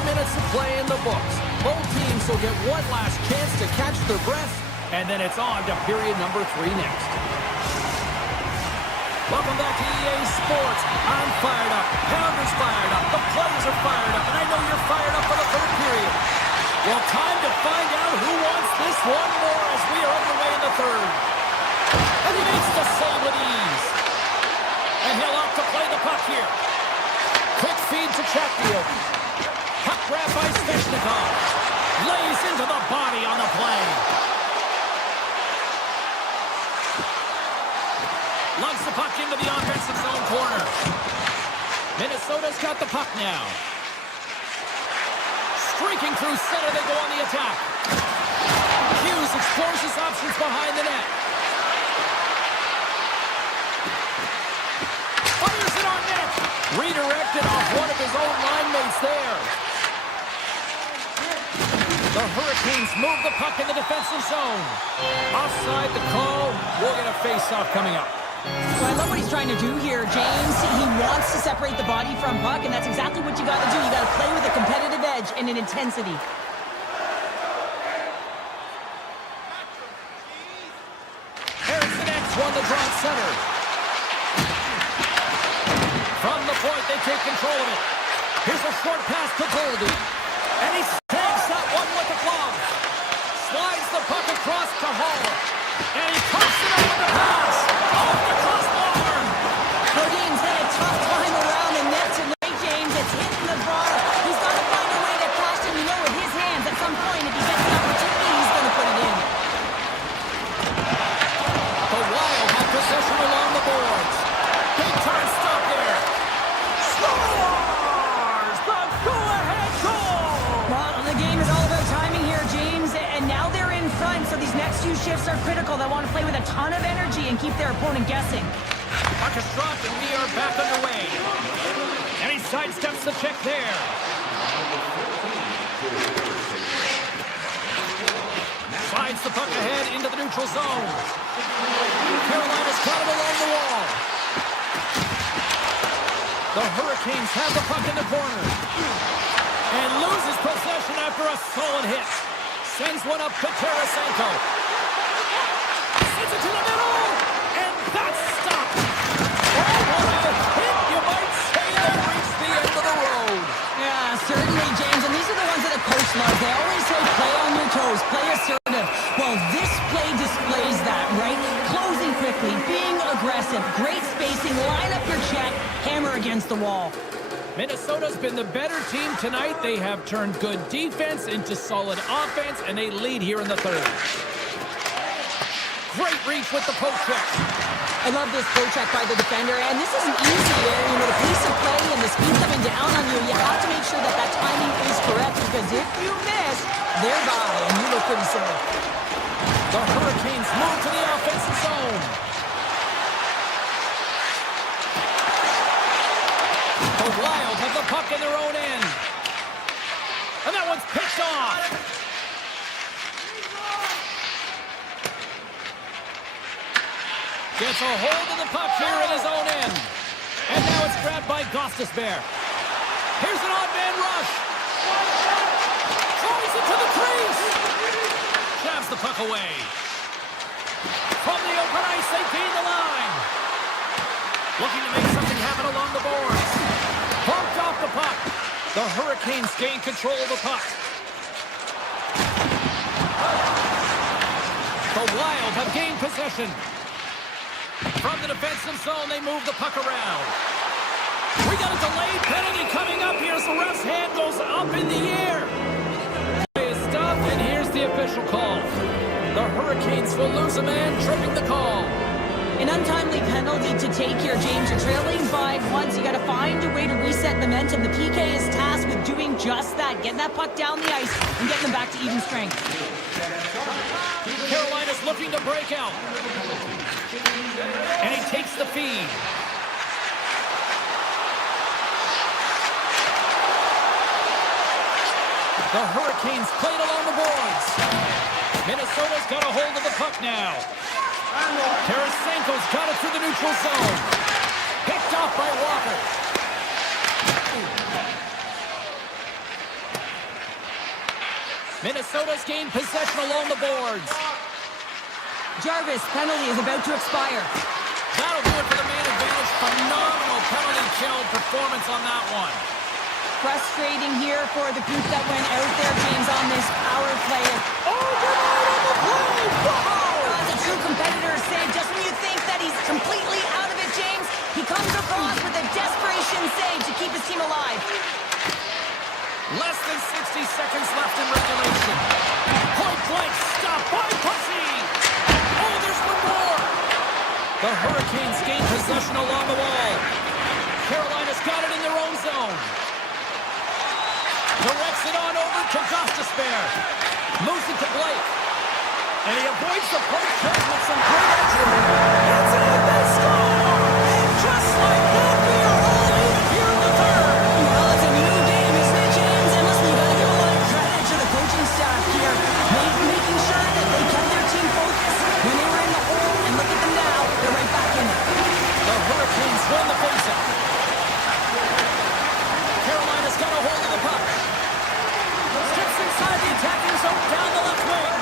Minutes of play in the books. Both teams will get one last chance to catch their breath, and then it's on to period number 3 next. Welcome back to EA Sports. I'm fired up. Pounder's fired up. The players are fired up, and I know you're fired up for the third period. Well, time to find out who wants this one more as we are underway in the third. And he makes the save with ease. And he'll opt to play the puck here. Quick feed to Chatfield. Puck grab by Svechnikov. Lays into the body on the play. Lugs the puck into the offensive zone corner. Minnesota's got the puck now. Streaking through center, they go on the attack. Hughes explores his options behind the net. Fires it on net. Redirected off one of his own line mates there. The Hurricanes move the puck in the defensive zone. Offside the call. We'll get a face-off coming up. Well, I love what he's trying to do here, James. He wants to separate the body from puck, and that's exactly what you got to do. You got to play with a competitive edge and an intensity. Erickson X won the draw at center. From the point, they take control of it. Here's a short pass to Goldie. And he saves that one with the glove. Slides the puck across to Hall. And he pops it up with the pass. Off the crossbar. Godin's had a tough time around the net tonight, James. It's hitting the bar. He's got to find a way to catch him. You know, with his hands, at some point, if he gets the opportunity, he's going to put it in. The Wild have possession along the boards. Big time stop there. Scores! The go-ahead goal! Well, the game is all about timing here, James. And now they're in front, so these next few shifts are critical. They want to play with a ton of energy and keep their opponent guessing. Puck is dropped and we are back underway. And he sidesteps the check there. Slides the puck ahead into the neutral zone. Carolina's got him along the wall. The Hurricanes have the puck in the corner. And loses possession after a solid hit. Sends one up to Tarasenko. Sends it to the middle. And that's stopped. Oh, what a hit, you might say. They reached the end of the road. Yeah, certainly, James. And these are the ones that a coach loves. They always say play on your toes, play assertive. Well, this play displays that, right? Closing quickly, being aggressive, great spacing, line up your check, hammer against the wall. Minnesota's been the better team tonight. They have turned good defense into solid offense, and they lead here in the third. Great reach with the poke check. I love this poke check by the defender, and this isn't easy there. You know, the pace of play and the speed coming down on you, you have to make sure that that timing is correct, because if you miss, they're by, and you look pretty silly. The Hurricanes move to the offensive zone. The Wild have the puck in their own end. And that one's picked off. Gets a hold of the puck here in his own end. And now it's grabbed by Gostisbehere. Here's an odd man rush. Throws it to the crease. Jabs the puck away. From the open ice, they gain the line. Looking to make something happen along the boards. Bumped off the puck. The Hurricanes gain control of the puck. The Wild have gained possession. From the defensive zone, they move the puck around. We got a delayed penalty coming up here, so ref's hand goes up in the air. Play is stopped, and here's the official call. The Hurricanes will lose a man, tripping the call. An untimely penalty to take here, James. You're trailing 5-1, so you got to find a way to reset momentum. The PK is tasked with doing just that, getting that puck down the ice and getting them back to even strength. Carolina's looking to break out. And he takes the feed. The Hurricanes played along the boards. Minnesota's got a hold of the puck now. Tarasenko's got it through the neutral zone. Picked off by Walker. Minnesota's gained possession along the boards. Jarvis, penalty is about to expire. That'll do it for the man advantage. Phenomenal penalty kill performance on that one. Frustrating here for the group that went out there, James, on this power play. Override on the play! That's a true competitor save. Just when you think that he's completely out of it, James, he comes across with a desperation save to keep his team alive. Less than 60 seconds left in regulation. Point blank stop by Pussy. Oh, there's one more. The Hurricanes gain possession along the wall. Carolina's got it in their own zone. Directs it on over to Gostisbehere. Moves it to Blake. And he avoids the poke check with some great entry. It's an they score! And just like that, we are all even here in the third. Well, it's a new game, isn't it, James? And listen, you got to give a lot of credit to the coaching staff here. Making sure that they kept their team focused when they were in the hole. And look at them now. They're right back in it. The Hurricanes win the faceoff. Carolina's got a hold of the puck. Strips inside the attacking zone down the left wing.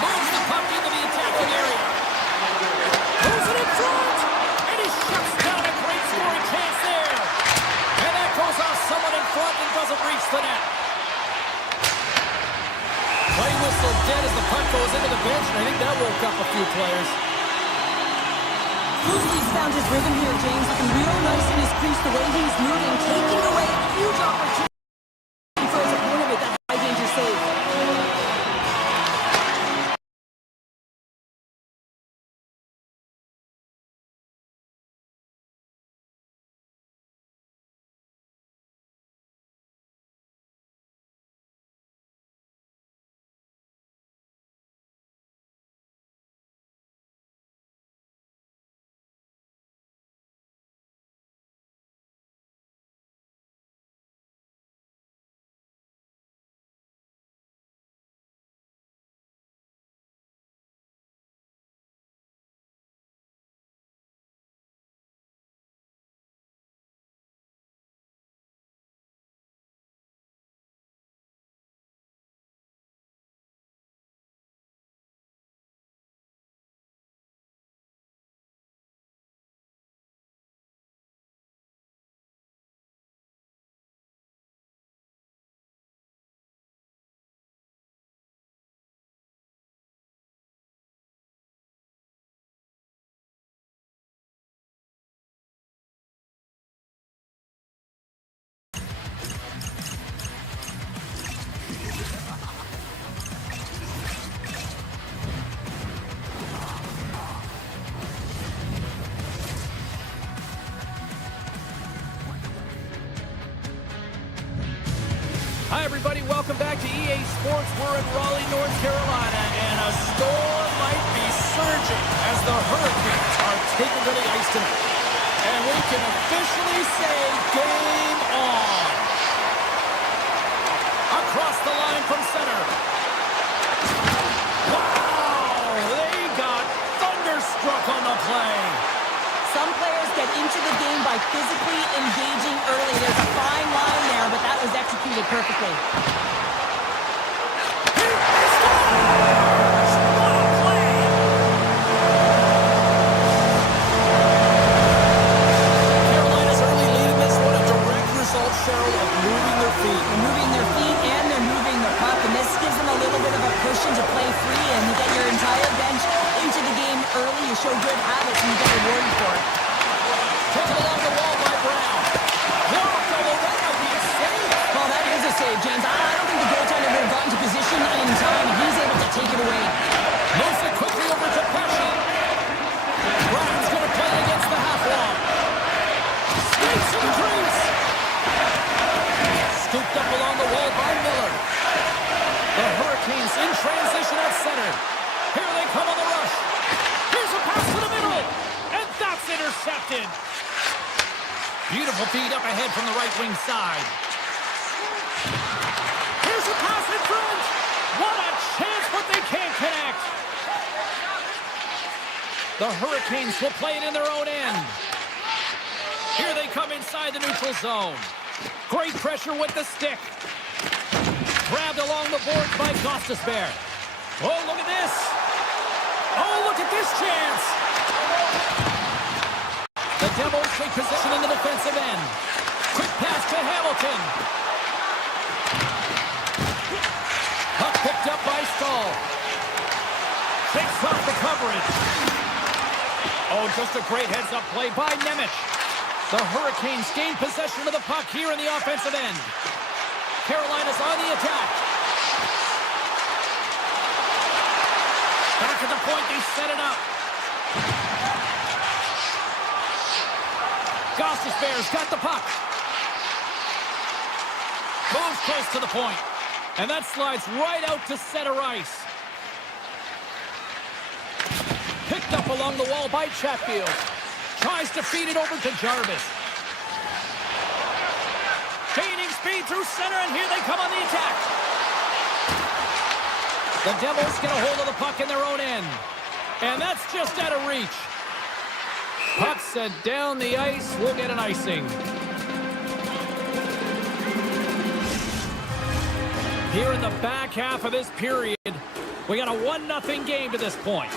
Moves the puck into the attacking area. Moves it in front. And he shuts down a great scoring chance there. And that goes off someone in front and doesn't reach the net. Play whistle dead as the puck goes into the bench, and I think that woke up a few players. Mosley's found his rhythm here, James. Looking real nice in his crease, the way he's moving, taking away a huge opportunity for his opponent with that high-danger save. Hi, everybody. Welcome back to EA Sports. We're in Raleigh, North Carolina, and a storm might be surging as the Hurricanes are taking to the ice tonight. And we can officially say game on. Across the line from center. Wow! They got thunderstruck on the play. Some players get into the game by physically engaging early. There's a fine line there, but that was executed perfectly. good habits, and you get rewarded for it. Taken along the wall by Brown. Blocked, although that might be a save. Well, that is a save, James. I don't think the goaltender would have gotten to position in time. He's able to take it away. Moves it quickly over to Pesci. Brown's going to play against the half wall. Skates to the crease. Scooped up along the wall by Miller. The Hurricanes in transition at center. Here they come on the rush. Here's a pass to the middle. And that's intercepted. Beautiful feed up ahead from the right wing side. Here's a pass in front. What a chance, but they can't connect. The Hurricanes will play it in their own end. Here they come inside the neutral zone. Great pressure with the stick. Grabbed along the boards by Gostisbehere. Oh, look at this. Oh, look at this chance. The Devils take possession in the defensive end. Quick pass to Hamilton. Puck picked up by Stahl. Takes off the coverage. Oh, just a great heads-up play by Nemec. The Hurricanes gain possession of the puck here in the offensive end. Carolina's on the attack. Back at the point, they set it up. Gostisbehere's got the puck. Moves close to the point. And that slides right out to center ice. Picked up along the wall by Chatfield. Tries to feed it over to Jarvis. Gaining speed through center, and here they come on the attack. The Devils get a hold of the puck in their own end. And that's just out of reach. Puck sent down the ice. We'll get an icing. Here in the back half of this period, we got a 1-0 game to this point.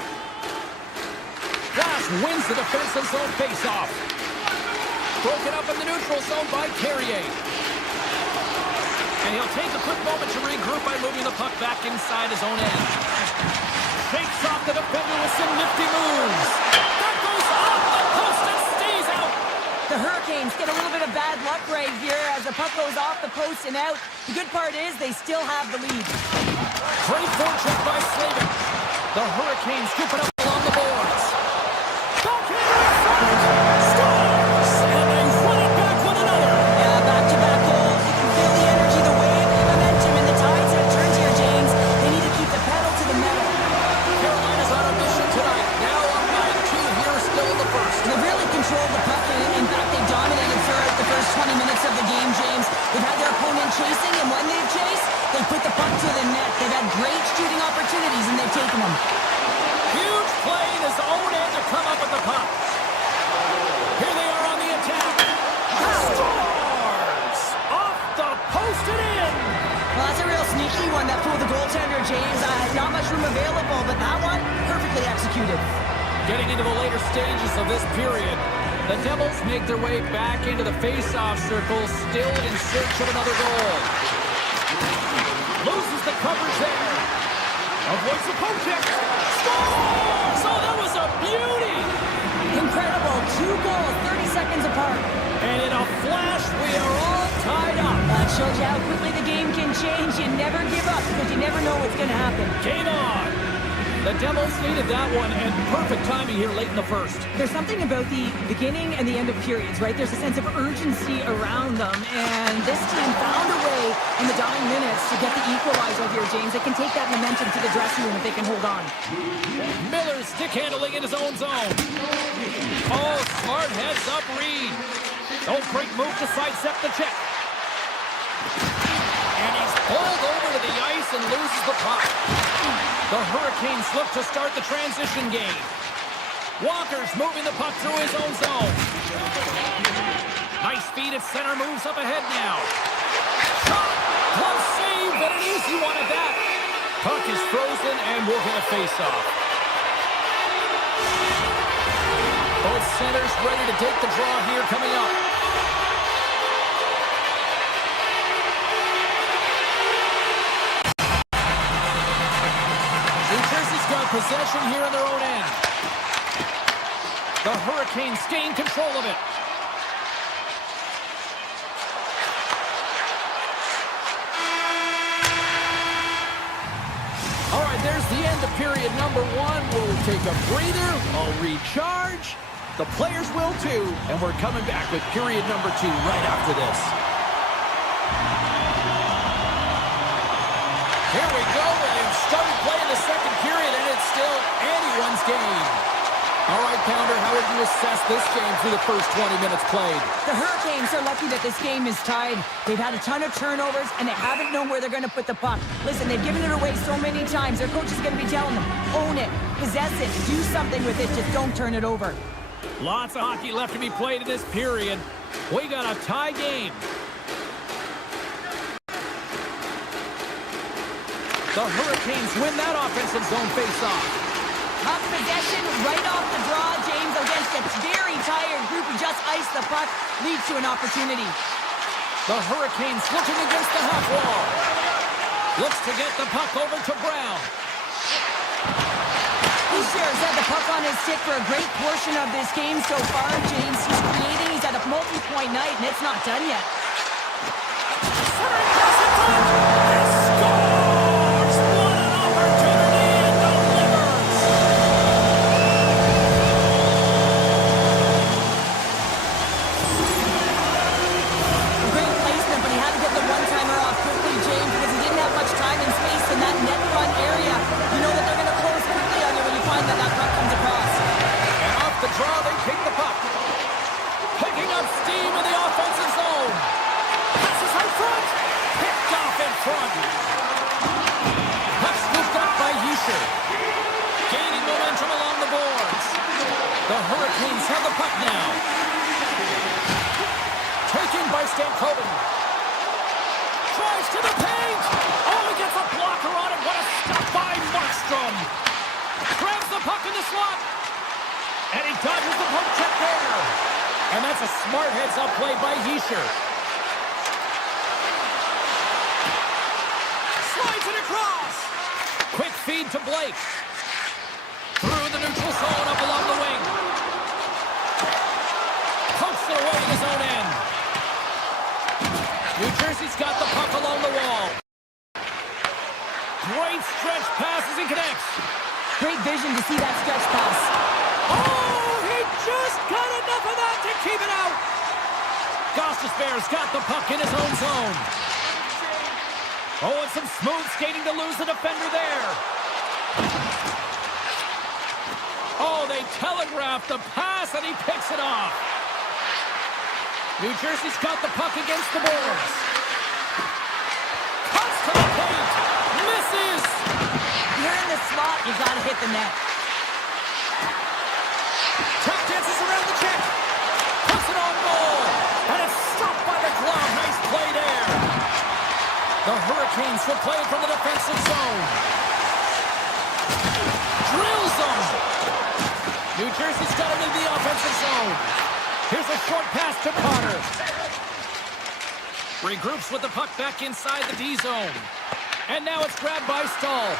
Flash wins the defensive zone faceoff. Broken up in the neutral zone by Carrier. And he'll take a quick moment to regroup by moving the puck back inside his own end. Shakes off the defender with some nifty moves. That goes off the post and stays out. The Hurricanes get a little bit of bad luck right here as the puck goes off the post and out. The good part is they still have the lead. Great forecheck by Slavin. The Hurricanes scoop it up along the boards. Scores! And they run it back with another. Yeah, back-to-back goals. You can feel the energy, the wave, the momentum, and the tides have turned here, James. They need to keep the pedal to the metal. Carolina's on a mission tonight. Now up by 2 here, still in the first. They've really controlled the puck. In fact, they've dominated throughout the first 20 minutes of the game, James. They've had their opponent chasing, and when they've chased, they put the puck to the net. They've had great shooting opportunities, and they've taken them. Huge play in his own end to come up with the puck. Here they are on the attack. Scores! Off the post and in. Well, that's a real sneaky one that fooled the goaltender, James. Not much room available, but that one, perfectly executed. Getting into the later stages of this period, the Devils make their way back into the face-off circle, still in search of another goal. Loses the coverage there. Avoids the poke check. Scores! Oh, that was a beauty! Incredible. 2 goals, 30 seconds apart. And in a flash, we are all tied up. That shows you how quickly the game can change. You never give up because you never know what's going to happen. Game on! The Devils needed that one, and perfect timing here late in the first. There's something about the beginning and the end of periods, right? There's a sense of urgency around them, and this team found a way in the dying minutes to get the equalizer here, James. They can take that momentum to the dressing room if they can hold on. Miller's stick handling in his own zone. Oh, smart heads up read. Oh, great move to sidestep the check. And he's pulled over to the ice and loses the puck. The Hurricanes look to start the transition game. Walker's moving the puck through his own zone. Nice speed at center, moves up ahead now. Shot! Close save, but an easy one at that. Puck is frozen, and we'll get a face-off. Both centers ready to take the draw here coming up. New Jersey's got possession here in their own end. The Hurricanes gain control of it. All right, there's the end of period number 1. We'll take a breather, I'll recharge. The players will too, and we're coming back with period number 2 right after this. Here we go, and they've started playing the second period, and it's still anyone's game. All right, Pounder, how would you assess this game through the first 20 minutes played? The Hurricanes are lucky that this game is tied. They've had a ton of turnovers, and they haven't known where they're going to put the puck. Listen, they've given it away so many times. Their coach is going to be telling them, own it, possess it, do something with it, just don't turn it over. Lots of hockey left to be played in this period. We got a tie game. The Hurricanes win that offensive zone face-off. Puck possession right off the draw. James against a very tired group who just iced the puck leads to an opportunity. The Hurricanes looking against the half wall. Looks to get the puck over to Brown. He's had the puck on his stick for a great portion of this game so far, James. He's creating. He's had a multi-point night, and it's not done yet. Gaining momentum along the boards. The Hurricanes have the puck now. Taken by Stankoven. Tries to the paint. Oh, he gets a blocker on it. What a stop by Markstrom. Grabs the puck in the slot. And he dodges the poke check there. And that's a smart heads-up play by Hischier. Slides it across. Quick feed to Blake. Through the neutral zone, up along the wing. Pokes it away in his own end. New Jersey's got the puck along the wall. Great stretch pass as he connects. Great vision to see that stretch pass. Oh, he just got enough of that to keep it out. Gostisbehere's got the puck in his own zone. Oh, and some smooth skating to lose the defender there. Oh, they telegraphed the pass, and he picks it off. New Jersey's got the puck against the boards. Cuts to the paint. Misses. You're in the slot. You got to hit the net. Tap dances around the check. Puts it on goal. And it's stopped by the glove. Nice play there. The Hurricanes will play from the defensive zone. Drills them. New Jersey's got him in the offensive zone. Here's a short pass to Connor. Regroups with the puck back inside the D zone. And now it's grabbed by Stahl.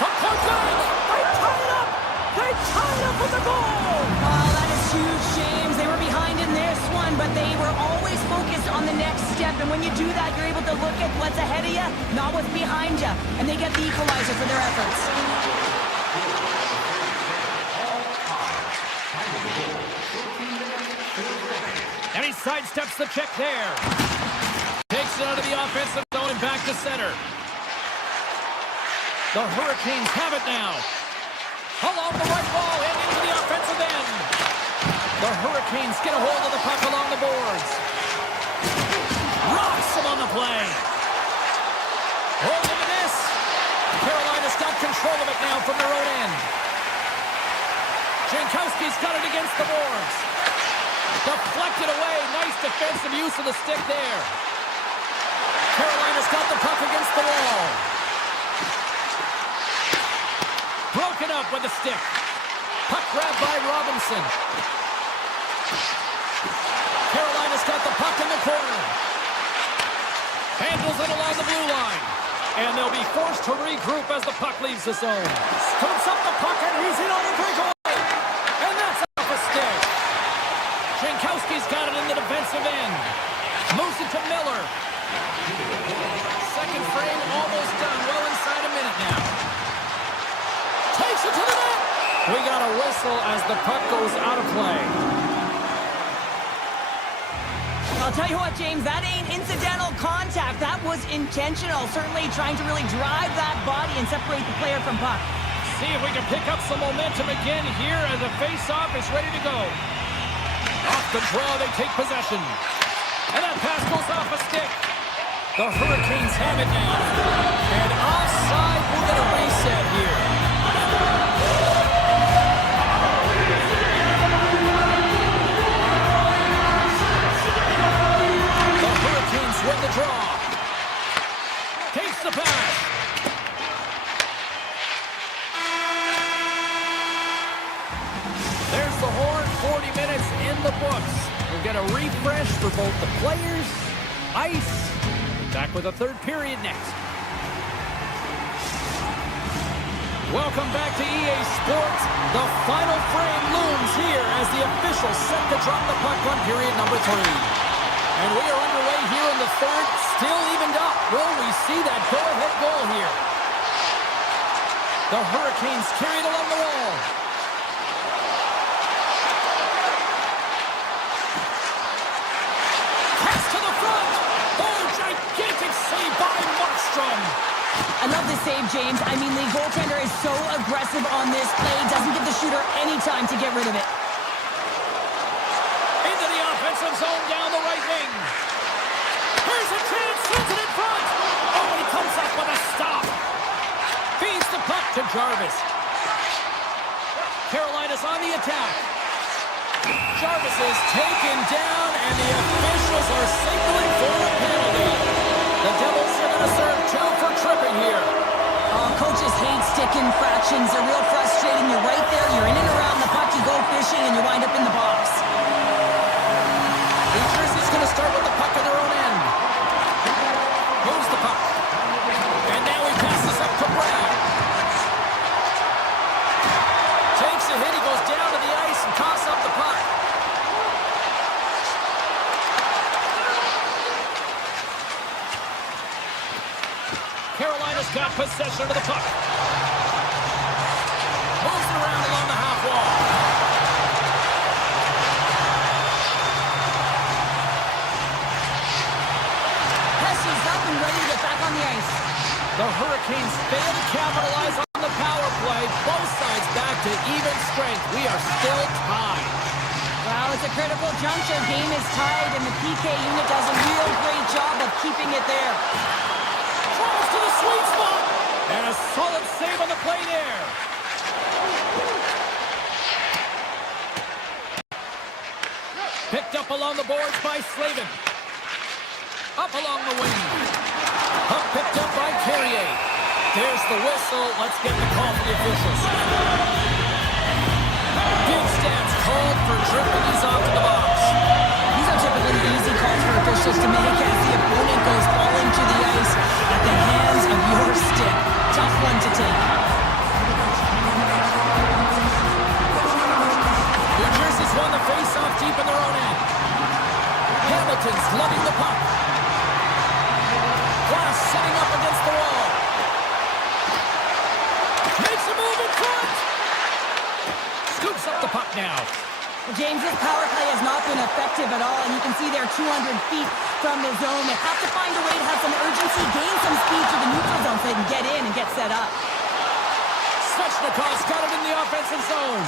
From Kodiak. They tie it up. They tie it up with the goal. Oh, that is huge, James. They were behind in this one, but they were always focused on the next step. And when you do that, you're able to look at what's ahead of you, not what's behind you. And they get the equalizer for their efforts. And he sidesteps the check there. Takes it out of the offensive zone and back to center. The Hurricanes have it now. Along the right wall and into the offensive end. The Hurricanes get a hold of the puck along the boards. Rocks him on the play. Oh, look at this. Carolina's got control of it now from their own end. Jankowski's got it against the boards. Deflected away. Nice defensive use of the stick there. Carolina's got the puck against the wall. Broken up with the stick. Puck grabbed by Robinson. Carolina's got the puck in the corner. Handles it along the blue line. And they'll be forced to regroup as the puck leaves the zone. Scoops up the puck and he's in on the breakaway. And that's off a stick. Pavelski's got it in the defensive end. Moves it to Miller. Second frame almost done. Well inside a minute now. Takes it to the net. We got a whistle as the puck goes out of play. I'll tell you what, James, that ain't incidental contact. That was intentional. Certainly trying to really drive that body and separate the player from puck. See if we can pick up some momentum again here as the face-off is ready to go. Off the draw, they take possession. And that pass goes off a stick. The Hurricanes have it now. And offside, we'll get a reset here. The Hurricanes win the draw. Takes the pass. There's the horn, 40 minutes in the books. We'll get a refresh for both the players, ice. Back with a third period next. Welcome back to EA Sports. The final frame looms here as the officials set to drop the puck on period number 3. And we are underway here in the third, still evened up. Will we see that go-ahead goal here? The Hurricanes carried along the wall. I love this save, James. I mean, the goaltender is so aggressive on this play. Doesn't give the shooter any time to get rid of it. Into the offensive zone down the right wing. Here's a chance. Sends it in front. Oh, and he comes up with a stop. Feeds the puck to Jarvis. Carolina's on the attack. Jarvis is taken down, and the officials are signaling for a penalty. The Devils are going to serve 2 for tripping here. Coaches hate stick infractions. They're real frustrating. You're right there. You're in and around the puck. You go fishing, and you wind up in the box. New Jersey's going to start with the puck on their own end. Moves the puck. And now he passes up to Brown. Takes a hit. He goes down to the ice and tosses up the puck. Carolina's got possession of the puck. Moves it around along the half wall. Pesci's up and ready to get back on the ice. The Hurricanes fail to capitalize on the power play. Both sides back to even strength. We are still tied. Well, it's a critical juncture. Game is tied, and the PK unit does a real great job of keeping it there. Tries to the sweet spot. And a solid save on the play there. Picked up along the boards by Slavin. Up along the wing. Puck picked up by Carrier. There's the whistle. Let's get the call from the officials. Big stance called for tripping. He's off to the box. These are typically easy calls for officials to make as the opponent goes falling to the ice at the hands of your stick. Tough one to take. New Jersey's won the face-off deep in their own end. Hamilton's loving the puck. Glass sitting up against the wall. Makes a move in front. Scoops up the puck now. James, this power play has not been effective at all, and you can see they're 200 feet from the zone. They have to find a way to have some urgency, gain some speed to the neutral zone so they can get in and get set up. Svechnikov's got it in the offensive zone.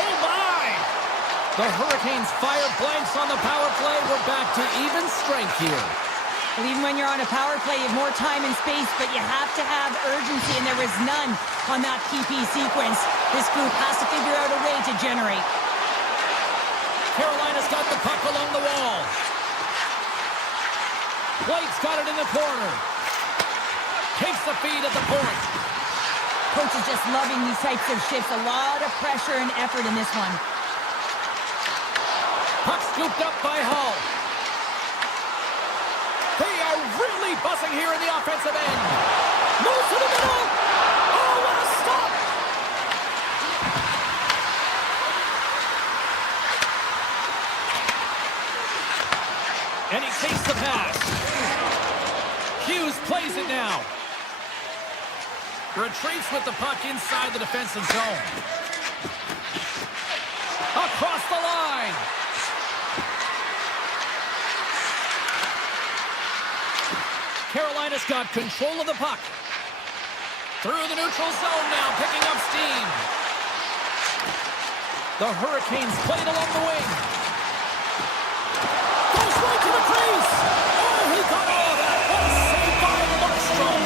Oh, my! The Hurricanes fire blanks on the power play. We're back to even strength here. But even when you're on a power play, you have more time and space, but you have to have urgency, and there is none on that PP sequence. This group has to figure out a way to generate. Carolina's got the puck along the wall. Blake's got it in the corner. Takes the feed at the point. Coach is just loving these types of shifts. A lot of pressure and effort in this one. Puck scooped up by Hull. They are really buzzing here in the offensive end. Moves to the middle. Oh, what a stop. Retreats with the puck inside the defensive zone. Across the line. Carolina's got control of the puck. Through the neutral zone now, picking up steam. The Hurricanes played along the wing. Goes right to the crease. Oh, he got all of that. What a save by Markstrom.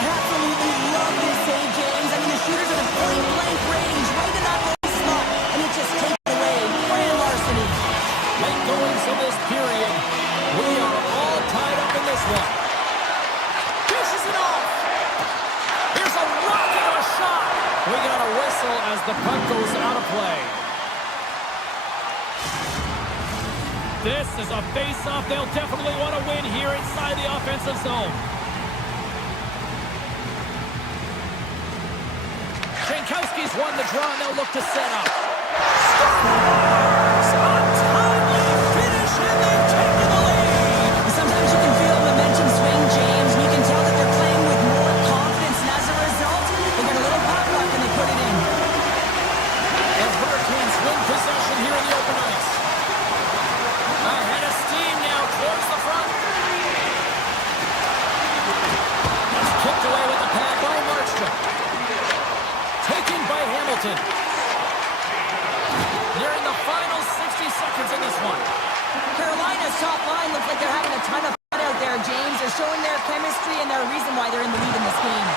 Absolutely love this save, James. I mean, the shooters are at point-blank range, right in that little slot, and it just takes it away. Grand larceny. Late goings of this period. We are all tied up in this one. Dishes it off. Here's a rocket of a shot. We got a whistle as the puck goes out of play. This is a face-off they'll definitely want to win here inside the offensive zone. Jankowski's won the draw, and they'll look to set up. Scores! A timely finish, and they've taken the lead. Sometimes you can feel momentum swing, James, and you can tell that they're playing with more confidence, and as a result, they get a little pop luck and they put it in. The Hurricanes win possession here in the open ice. Ahead of steam now towards the front. That's kicked away with the pad by Markstrom. Taken by Hamilton. Nearing the final 60 seconds in this one. Carolina's top line looks like they're having a ton of fun out there, James. They're showing their chemistry and their reason why they're in the lead in this game.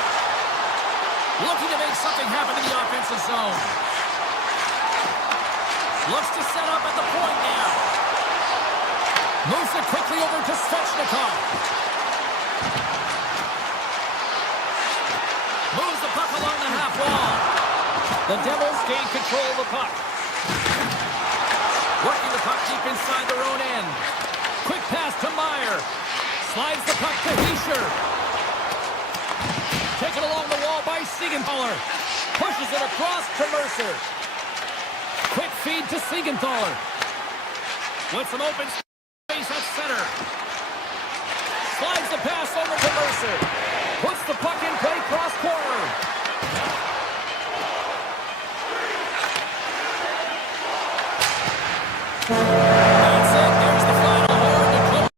Looking to make something happen in the offensive zone. Looks to set up at the point now. Moves it quickly over to Svechnikov. Moves the puck along the half wall. The Devils gain control of the puck. Working the puck deep inside their own end. Quick pass to Meyer. Slides the puck to Hischier. Taken along the wall by Siegenthaler. Pushes it across to Mercer. Quick feed to Siegenthaler. With some open space at center. Slides the pass over to Mercer. Puts the puck in play cross corner. That's it. There's the final horn to close.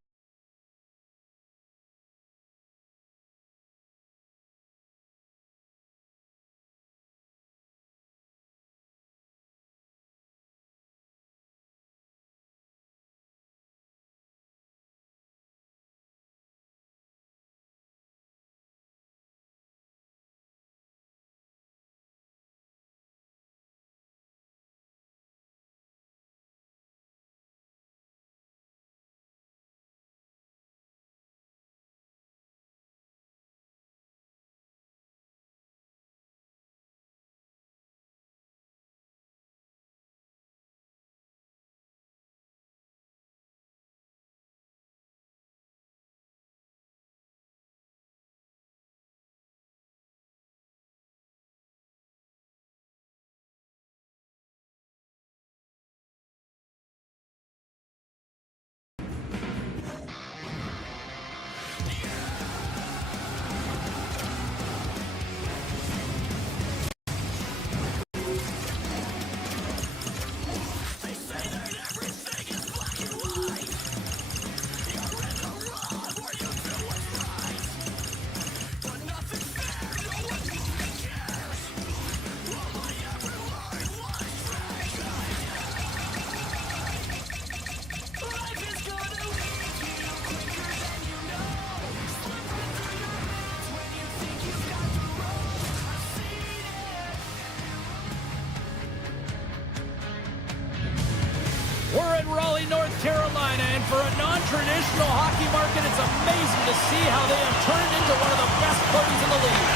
We're in Raleigh, North Carolina, and for a non-traditional hockey market, it's amazing to see how they have turned into one of the best parties in the league.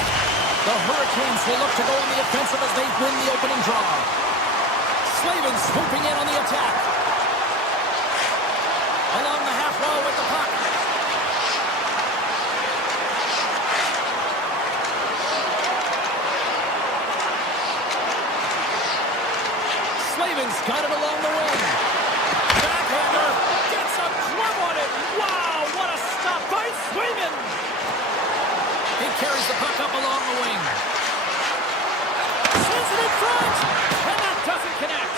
The Hurricanes will look to go on the offensive as they win the opening draw. Slavin swooping in on the attack. Along the half wall with the puck. Slavin's got it along the wing. Backhander gets a glove on it. Wow, what a stop by Swayman. He carries the puck up along the wing. in front, and that doesn't connect.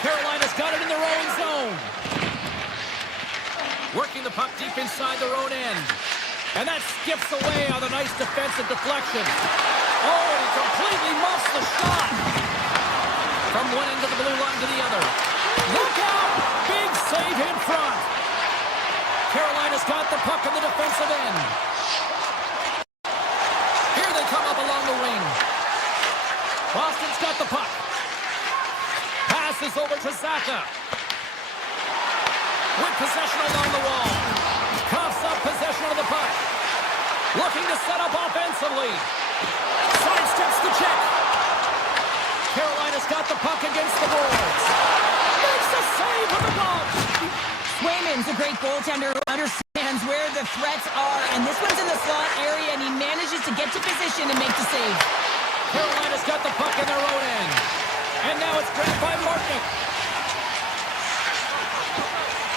Carolina's got it in their own zone. Working the puck deep inside their own end. And that skips away on a nice defensive deflection. Oh, he completely muffs the shot. From one end of the blue line to the other. Look out! Big save in front. Carolina's got the puck on the defensive end. Here they come up along the wing. Boston's got the puck. Passes over to Zaka. With possession along the wall. Coughs up possession of the puck. Looking to set up offensively. Sidesteps the check. Carolina's got the puck against the boards. Makes a save with the glove. Swayman's a great goaltender who understands where the threats are, and this one's in the slot area, and he manages to get to position and make the save. Carolina's got the puck in their own end. And now it's grabbed by Martin.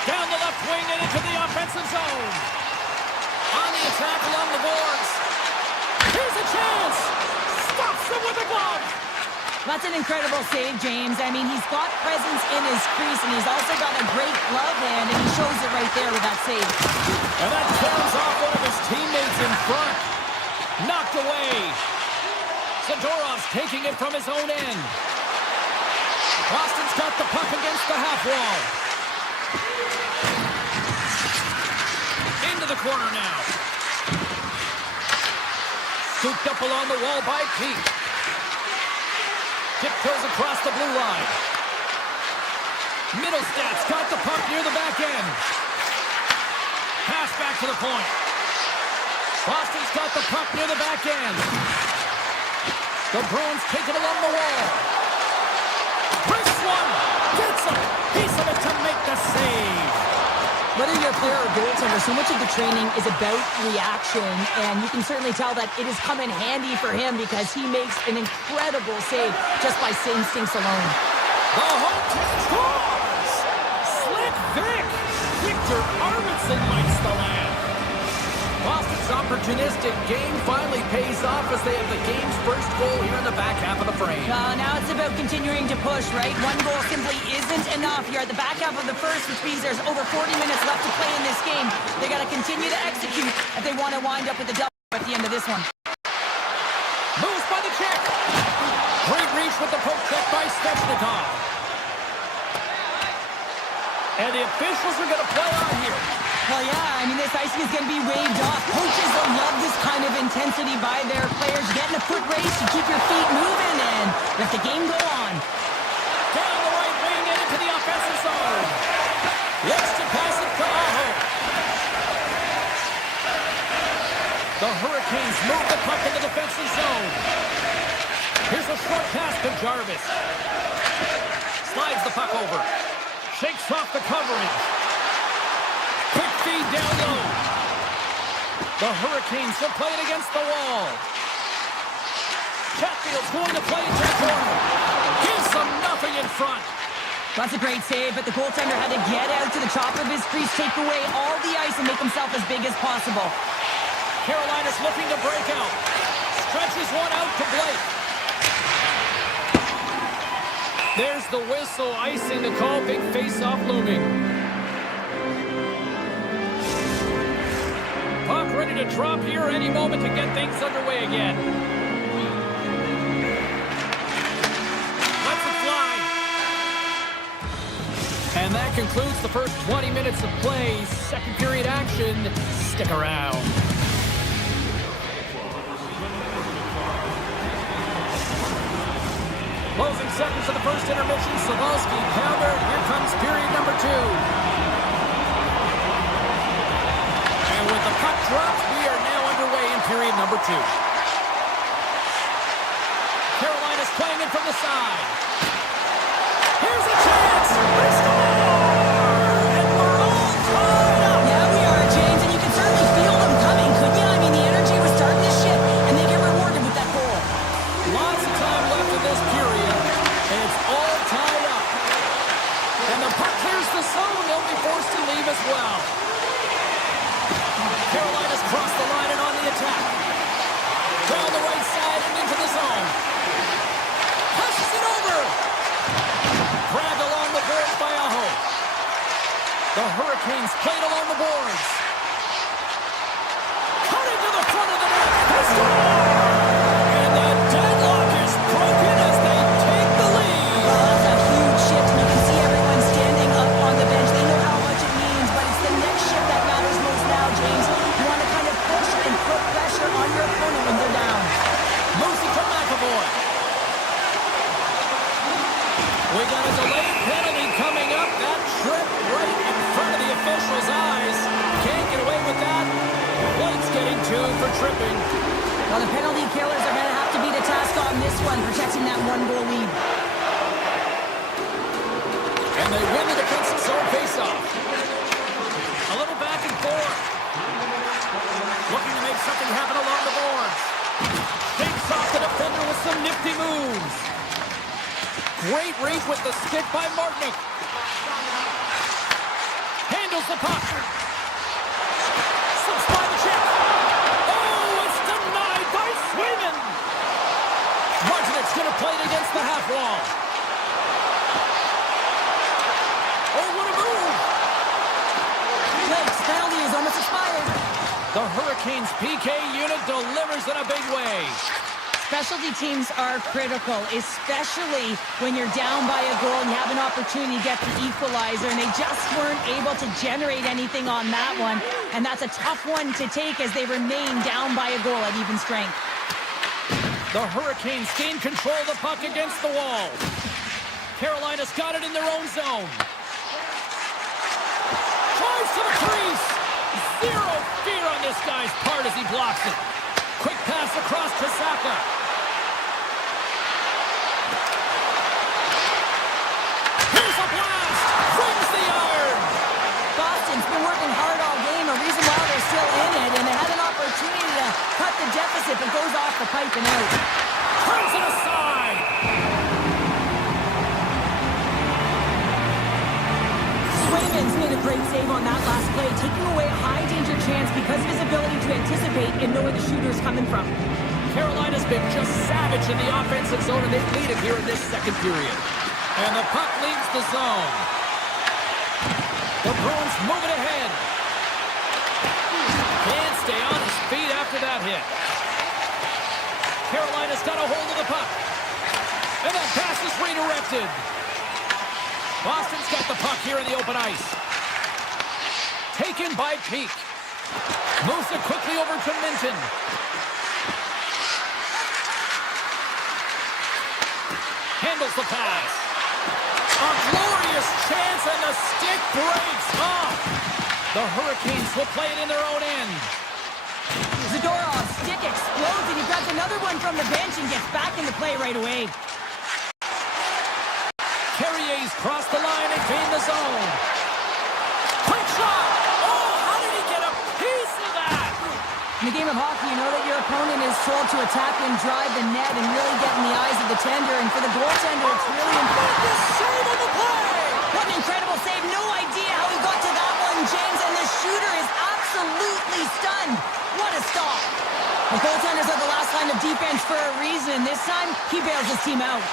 Down the left wing and into the offensive zone. On the attack along the boards. Here's a chance. Stops him with a glove. That's an incredible save, James. I mean, he's got presence in his crease, and he's also got a great glove hand, and he shows it right there with that save. And that turns off one of his teammates in front. Knocked away. Zadorov's taking it from his own end. Boston's got the puck against the half wall. Into the corner now. Scooped up along the wall by Pete. Tiptoes across the blue line. Middlestad's got the puck near the back end. Pass back to the point. Boston's got the puck near the back end. The Bruins take it along the wall. Wrists one. Gets a piece of it to make the save. Whether you're a player or goaltender, so much of the training is about reaction, and you can certainly tell that it has come in handy for him because he makes an incredible save just by instincts alone. The home team scores! Slick Vic! Victor Arvidsson lights the lamp. Boston's opportunistic game finally pays off as they have the game's first goal here in the back half of the frame. Now it's about continuing to push, right? One goal simply isn't enough. You're at the back half of the first, which means there's over 40 minutes left to play in this game. They got to continue to execute if they want to wind up with a double at the end of this one. Moves by the check. Great reach with the poke check by Svechnikov. And the officials are going to play on here. Well, yeah, I mean, this icing is going to be waved off. Coaches will love this kind of intensity by their players. Getting a foot race, you keep your feet moving, and let the game go on. Down the right wing and into the offensive zone. Looks to pass it to Aho. The Hurricanes move the puck in the defensive zone. Here's a short pass to Jarvis. Slides the puck over. Shakes off the coverage. Quick feed down low. The Hurricanes will play it against the wall. Chatfield's going to play it to the corner. Gives them nothing in front. That's a great save, but the goaltender had to get out to the top of his crease, take away all the ice, and make himself as big as possible. Carolina's looking to break out. Stretches one out to Blake. There's the whistle, icing the call, big face-off looming. Puck ready to drop here any moment to get things underway again. Lets it fly. And that concludes the first 20 minutes of play. Second period action. Stick around. Closing seconds of the first intermission. Savalsky counter. Here comes period number 2. And with the puck dropped, we are now underway in period number 2. Carolina's playing it from the side. Here's a chance. They score! And we're all tied up. Yeah, we are, James, and you can certainly feel them coming, couldn't you? I mean, the energy was starting to shift, and they get rewarded with that goal. Lots of time left in this period, and it's all tied up. And the puck clears the zone. They'll be forced to leave as well. Carolina's crossed the line and on the attack. Down the right side and into the zone. Hurricanes played along the boards. Cutting to the front of the net. They score! And the deadlock is broken as they take the lead. Well, that's a huge shift, and you can see everyone standing up on the bench. They know how much it means, but it's the next shift that matters most now, James. You want to kind of push and put pressure on your opponent when they're down. Moves it to McAvoy. We got a delayed penalty coming up. That trip right in front of the official's eyes. Can't get away with that. White's getting 2 for tripping. Well, the penalty killers are going to have to be the task on this one, protecting that 1-goal lead. And they win the defensive zone faceoff. A little back and forth. Looking to make something happen along the boards. Takes off the defender with some nifty moves. Great reach with the stick by Martinick. Handles the puck. Slips by the check. Oh, it's denied by Swayman. Martinick's going to play it against the half wall. Oh, what a move. Blake's penalty is almost expired. The Hurricanes PK unit delivers in a big way. Specialty teams are critical, especially when you're down by a goal and you have an opportunity to get the equalizer, and they just weren't able to generate anything on that one, and that's a tough one to take as they remain down by a goal at even strength. The Hurricanes gain control of the puck against the wall. Carolina's got it in their own zone. Drives to the crease. Zero fear on this guy's part as he blocks it. Quick pass across to Saka. Here's a blast! Rings the iron! Boston's been working hard all game, a reason why they're still in it, and they had an opportunity to cut the deficit, but goes off the pipe and out. Turns it aside! Swayman's made a great save on that last play, taking away a high-danger chance because of his ability to anticipate and know where the shooter's coming from. Carolina's been just savage in the offensive zone, and they lead it here in this second period. And the puck leaves the zone. The Bruins move it ahead. Can't stay on his feet after that hit. Carolina's got a hold of the puck. And that pass is redirected. Boston's got the puck here in the open ice. Taken by Peak. Moves it quickly over to Minton. Handles the pass. A glorious chance, and the stick breaks off. The Hurricanes will play it in their own end. Zadorov's stick explodes, and he grabs another one from the bench and gets back into play right away. Carrier's crossed the line and gained the zone. Quick shot! Oh, how did he get a piece of that? In the game of hockey, you know that your opponent is told to attack and drive the net and really get in the eyes of the tender, and for the goaltender, it's really important. This save on the play! What an incredible save. No idea how he got to that one, James, and the shooter is absolutely stunned. What a stop. The goaltenders are the last line of defense for a reason. This time, he bails his team out.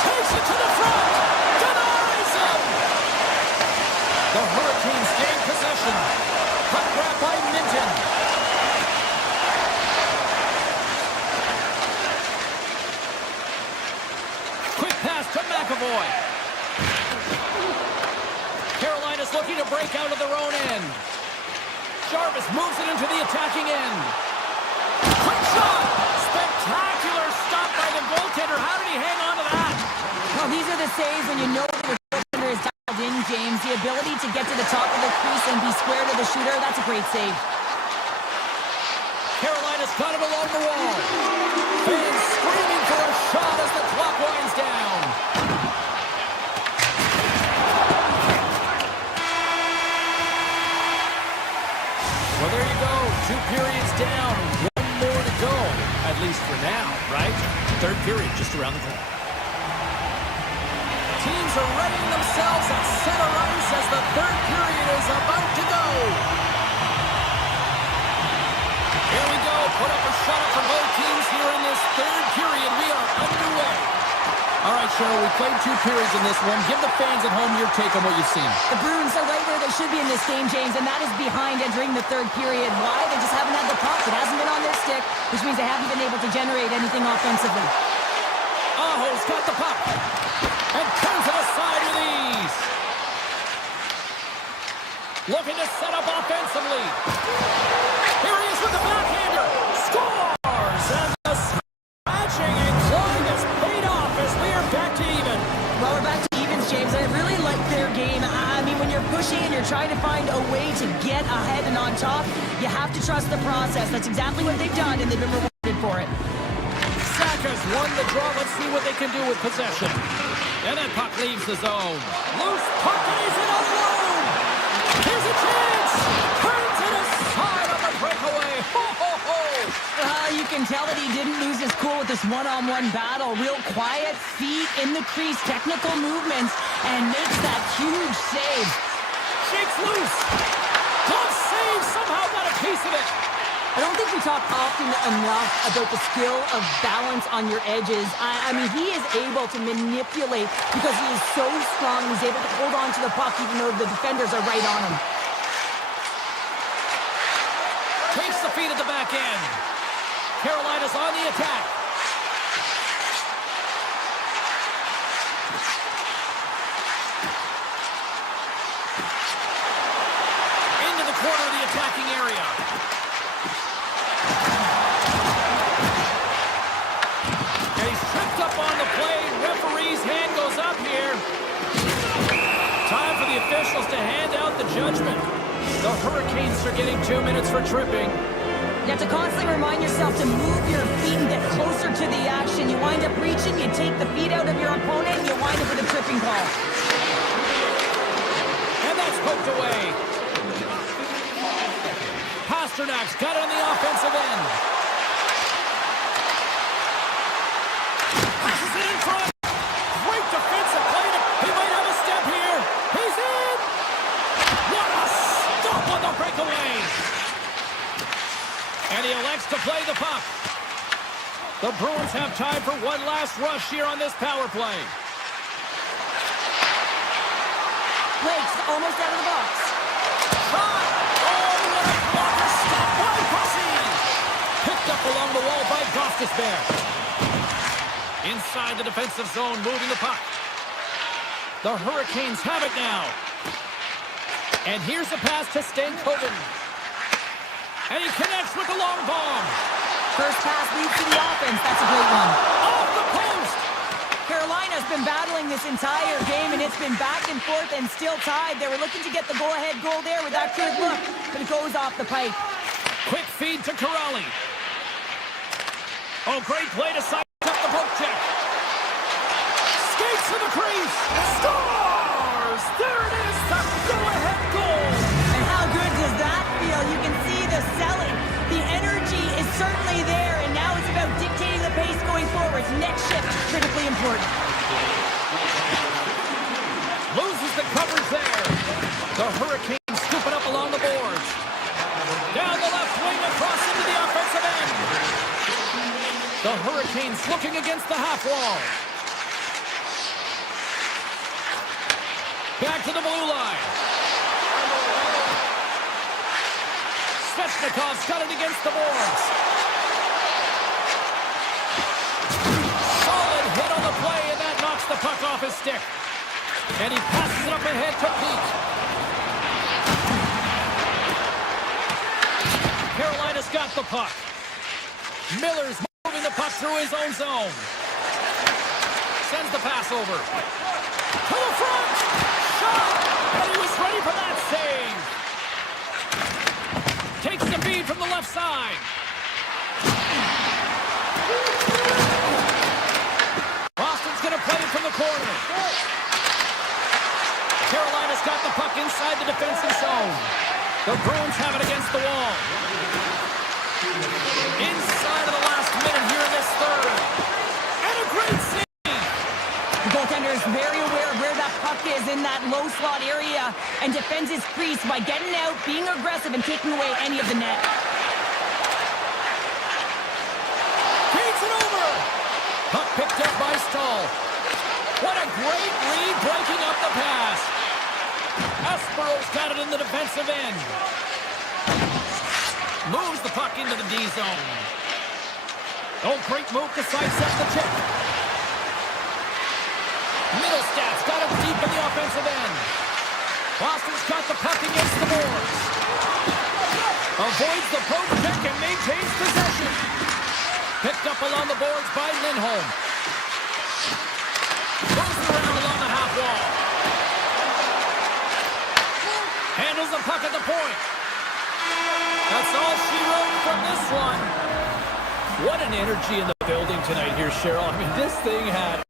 Takes it to the front! Denies him! The Hurricanes gain possession. Puck grab by Minton. Quick pass to McAvoy. Carolina's looking to break out of their own end. Jarvis moves it into the attacking end. Quick shot! Spectacular stop by the goaltender. How did he hang on to that? Well, these are the saves when you know that your goaltender is dialed in, James. The ability to get to the top of the crease and be square to the shooter, that's a great save. Carolina's got it along the wall. Fans screaming for a shot as the clock winds down. Well, there you go. 2 periods down. 1 more to go. At least for now, right? Third period just around the corner. Teams are readying themselves at center ice as the third period is about to go. Here we go. Put up or shut up for both teams here in this third period. We are underway. Cheryl, we played 2 periods in this one. Give the fans at home your take on what you've seen. The Bruins are right where they should be in this game, James, and that is behind entering the third period. Why? They just haven't had the puck. It hasn't been on their stick, which means they haven't been able to generate anything offensively. Aho's got the puck and turns it aside with ease. Looking to set up offensively. Here he is with the backhander. Scores! And the scratching and clawing has paid off as we are back to even. Well, we're back to evens, James. I really like their game. I mean, when you're pushing and you're trying to find a way to get ahead and on top, you have to trust the process. That's exactly what they've done, and they've been rewarded for it. Saka's won the draw. Let's see what they can do with possession. And that puck leaves the zone. Loose puck, and he's in alone. Here's a chance. Turns it aside on the breakaway. Ho, ho, ho. You can tell that he didn't lose his cool with this one-on-one battle. Real quiet, feet in the crease, technical movements, and makes that huge save. Shakes loose. Glove save. Somehow got a piece of it. I don't think we talk often enough about the skill of balance on your edges. I mean, he is able to manipulate because he is so strong. He's able to hold on to the puck even though the defenders are right on him. Takes the feed at the back end. Carolina's on the attack. Into the corner of the attacking area. And he's tripped up on the play. Referee's hand goes up here. Time for the officials to hand out the judgment. The Hurricanes are getting 2 minutes for tripping. You have to constantly remind yourself to move your feet and get closer to the action. You wind up reaching, you take the feet out of your opponent, and you wind up with a tripping call. And that's poked away. Pasternak's got it on the offensive end. Passes it in front. Great defensive play. He might have a step here. He's in. What a stop on the breakaway. And he elects to play the puck. The Bruins have time for one last rush here on this power play. Blake's almost out of the box. Shot! Oh, what a blocker stop by Hussey! Picked up along the wall by Gostisbehere. Inside the defensive zone, moving the puck. The Hurricanes have it now. And here's the pass to Stankoven. And he connects with the long bomb. First pass leads to the offense. That's a great one. Off the post! Carolina's been battling this entire game, and it's been back and forth and still tied. They were looking to get the go-ahead goal there with that good look, but it goes off the pipe. Quick feed to Corrali. Oh, great play to side up the poke check. Skates to the crease. Scores! There it is, the go-ahead goal. And how good does that feel? You can see the selling. The energy is certainly there, and now it's about dictating the pace going forward. Next shift, critically important. Loses the coverage there. The Hurricanes scooping up along the boards. Down the left wing, across into the offensive end. The Hurricanes looking against the half wall. Back to the blue line. Svechnikov's got it against the boards. Solid hit on the play, and that knocks the puck off his stick. And he passes it up ahead to Peak. Carolina's got the puck. Miller's moving the puck through his own zone. Sends the pass over. To the front! Shot! And he was ready for that save. Takes the feed from the left side. Boston's going to play it from the corner. Carolina's got the puck inside the defensive zone. The Bruins have it against the wall. Inside of the last minute here in this third. And a great save. The goaltender is very aware of where that puck is in that low slot area and defends his crease by getting out, being aggressive, and taking away any of the net. Feeds it over. Puck picked up by Stahl. great lead, breaking up the pass. Espero's got it in the defensive end. Moves the puck into the D zone. Oh, great move to sidestep the check. Middlestats got it deep in the offensive end. Boston's got the puck against the boards. Avoids the poke check and maintains possession. Picked up along the boards by Lindholm. Moves it around along the half wall. Handles the puck at the point. That's all she wrote from this one. What an energy in the building tonight here, Cheryl. I mean, this thing had...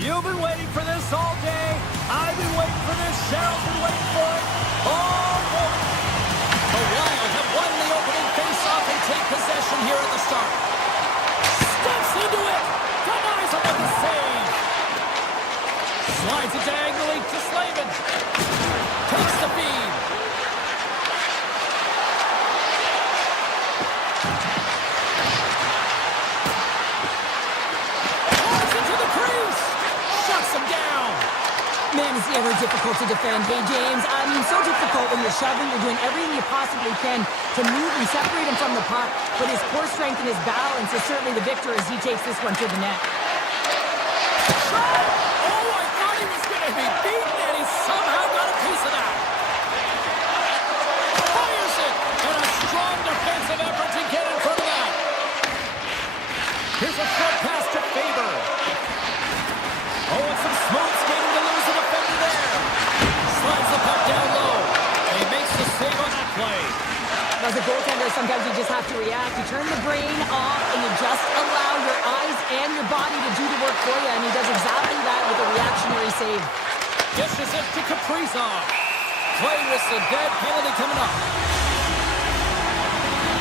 You've been waiting for this all day. I've been waiting for this. Cheryl's been waiting for it all morning. The Wild have won the opening face-off and take possession here at the start. Steps into it. Denies him with the save. Slides it diagonally to Slavin. Takes the feed. Man, is he ever difficult to defend. Hey, James, I mean, so difficult when you're shoving, you're doing everything you possibly can to move and separate him from the puck, but his core strength and his balance is certainly the victor as he takes this one to the net. Oh, I thought he was going to be beaten, and he somehow got a piece of that. Fires it, and a strong defensive effort to get in front of that. Here's a short pass to Faber. Oh, it's some smooth skating to lose the defender there. Slides the puck down low. And he makes the save on that play. As a goaltender, sometimes you just have to react. You turn the brain off and you just allow your eyes and your body to do the work for you, and he does exactly that with a reactionary save. Dishes it to Kaprizov. Play whistle dead, penalty coming up.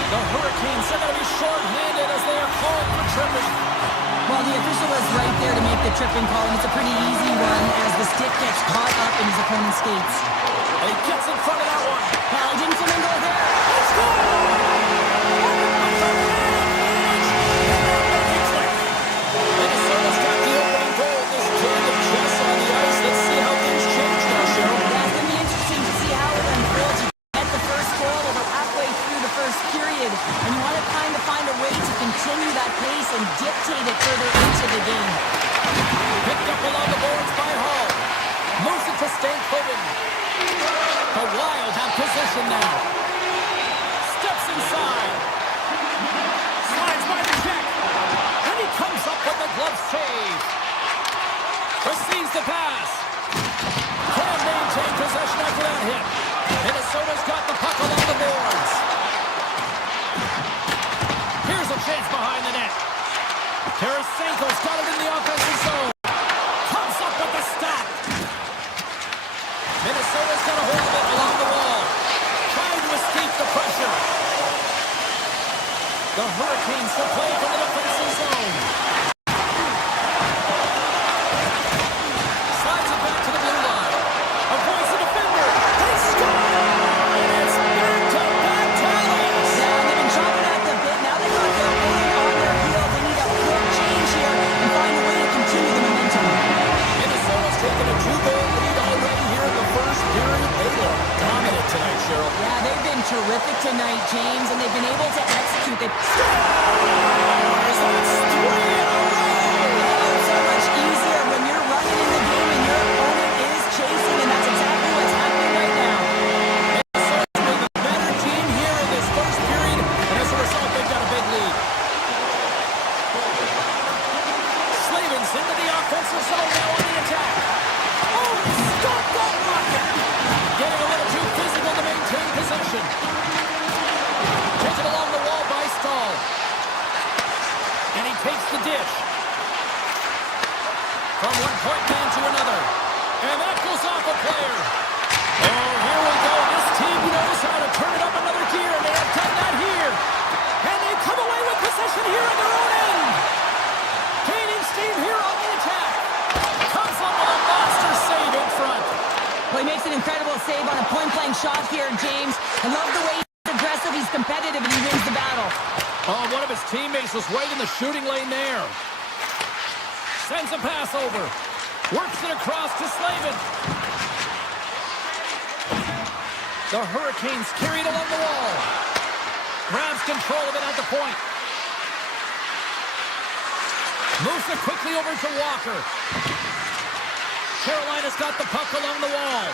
The Hurricanes are going to be short-handed as they are called for tripping. Well, the official was right there to make the tripping call, and it's a pretty easy one as the stick gets caught up in his opponent's skates. And he gets in front of that one. Well, he didn't flamingo there. Let's go! Minnesota's got the opening goal. This game of chess on the ice. Let's see how things change now, Cheryl. Yeah, it's going to be interesting to see how it unfolds. You get the first goal over halfway through the first period, and you want to kind of find a way to continue that pace and dictate it further into the game. Picked up along the boards by Hall. Moves it to Stankoven. The Wild have possession now. Steps inside. Slides by the check. And he comes up with a glove save. Receives the pass. Can maintain possession after that hit. Minnesota's got the puck along the boards. Here's a chance behind the net. Tarasenko's got it in the offensive zone. Comes up with the stop. Minnesota's got a hold of it along the wall. Trying to escape the pressure. The Hurricanes will play from the defensive zone. Slides it back to the blue line. Avoids the defender. They score! And it's back-to-back tallies. Yeah, they've been chopping at the bit. Now they've got their opponent on their heels. They need a quick change here and find a way to continue the momentum. Minnesota's taken a 2-goal lead already here in the first period. They look dominant tonight, Cheryl. Yeah, they've been terrific tonight, James, and they've been able to execute. They've That's 3 in a row! so much easier when you're running in the game and your opponent is chasing, and that's exactly what's happening right now. Minnesota's been the better team here in this first period, and as a result, they've got a big lead. Slavin's into the offensive zone now on the attack. Oh, stop that rocket! Getting a little too physical to maintain possession. Taken along the wall by Stahl. And he takes the dish. From one point man to another. And that goes off a player. Oh, here we go. This team knows how to turn it up another gear, and they have done that here. And they come away with possession here on their own end. Gaining steam here on the attack. Comes up with a monster save in front. Well, he makes an incredible save on a point-blank shot here, James. I love the way he's aggressive, he's competitive, and he wins the battle. Oh, one of his teammates was right in the shooting lane there. Sends a pass over. Works it across to Slavin. The Hurricanes carried along the wall. Grabs control of it at the point. Moves it quickly over to Walker. Carolina's got the puck along the wall.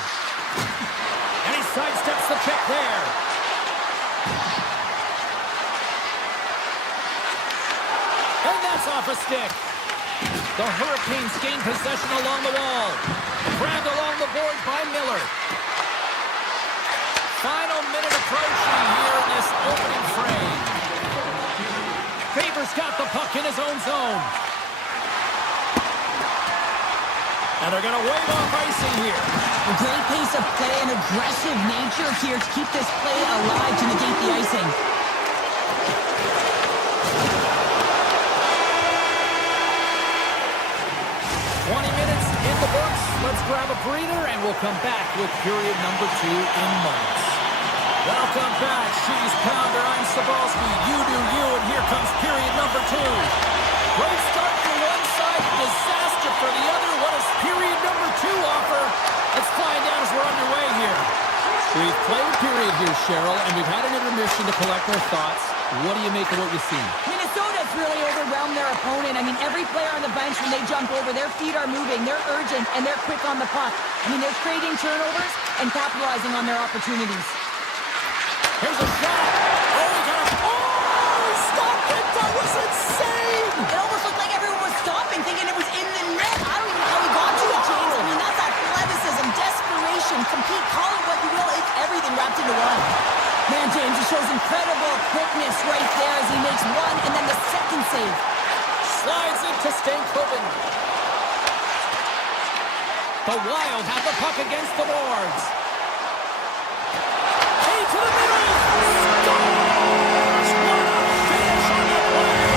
And he sidesteps the check there. And that's off a stick. The Hurricanes gain possession along the wall. Grabbed along the board by Miller. Final minute approaching here in this opening frame. Faber's got the puck in his own zone. And they're going to wave off icing here. A great pace of play and aggressive nature here to keep this play alive to negate the icing. 20 minutes in the books. Let's grab a breather, and we'll come back with period number 2 in moments. Welcome back, Cheese Pounder. I'm Sabalski. You do you, and here comes period number 2. Great start for one side, disaster for the other. What does period number 2 offer? Let's find out as we're underway here. We've played a period here, Cheryl, and we've had an intermission to collect our thoughts. What do you make of what you see? Minnesota's really overwhelmed their opponent. I mean, every player on the bench, when they jump over, their feet are moving, they're urgent, and they're quick on the puck. I mean, they're creating turnovers and capitalizing on their opportunities. Here's a shot. Oh, he got a... Oh, he stopped it. That was insane. It almost looked like everyone was stopping, thinking it was in the net. I don't even know how he got to it, James. I mean, that's athleticism, desperation, compete, call it what you will. It's everything wrapped into one. Man, James, it shows incredible incredible quickness right there as he makes one and then the second save. Slides it to Stankoven. The Wild have the puck against the boards. To the middle! Scores! What a finish on the play!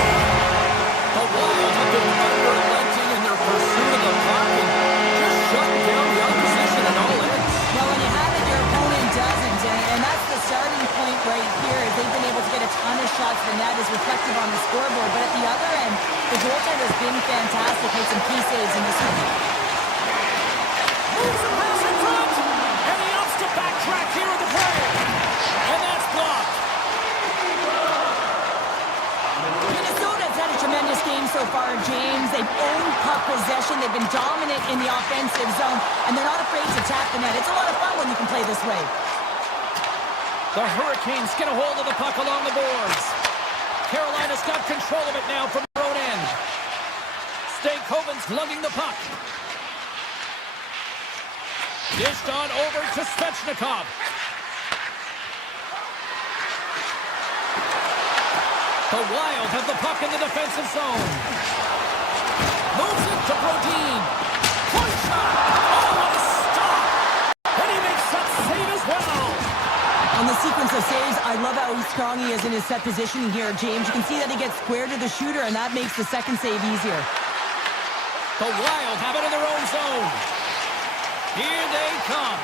The Wild have been unrelenting in their pursuit of the puck and just shutting down the opposition at all ends. Well, when you have it, your opponent doesn't, and that's the starting point right here. They've been able to get a ton of shots. The net is reflective on the scoreboard, but at the other end, the goaltender's been fantastic. Made some key saves in this one. Moves the pass in front, and he opts to backtrack here in the play. And that's blocked. Minnesota's had a tremendous game so far, James. They've owned puck possession. They've been dominant in the offensive zone, and they're not afraid to tap the net. It's a lot of fun when you can play this way. The Hurricanes get a hold of the puck along the boards. Carolina's got control of it now from their own end. Stankoven's lugging the puck. Dished on over to Svechnikov. The Wild have the puck in the defensive zone. Moves it to Brodin. Point shot. Oh, what a stop. And he makes that save as well. On the sequence of saves, I love how strong he is in his set positioning here, James. You can see that he gets square to the shooter, and that makes the second save easier. The Wild have it in their own zone. Here they come.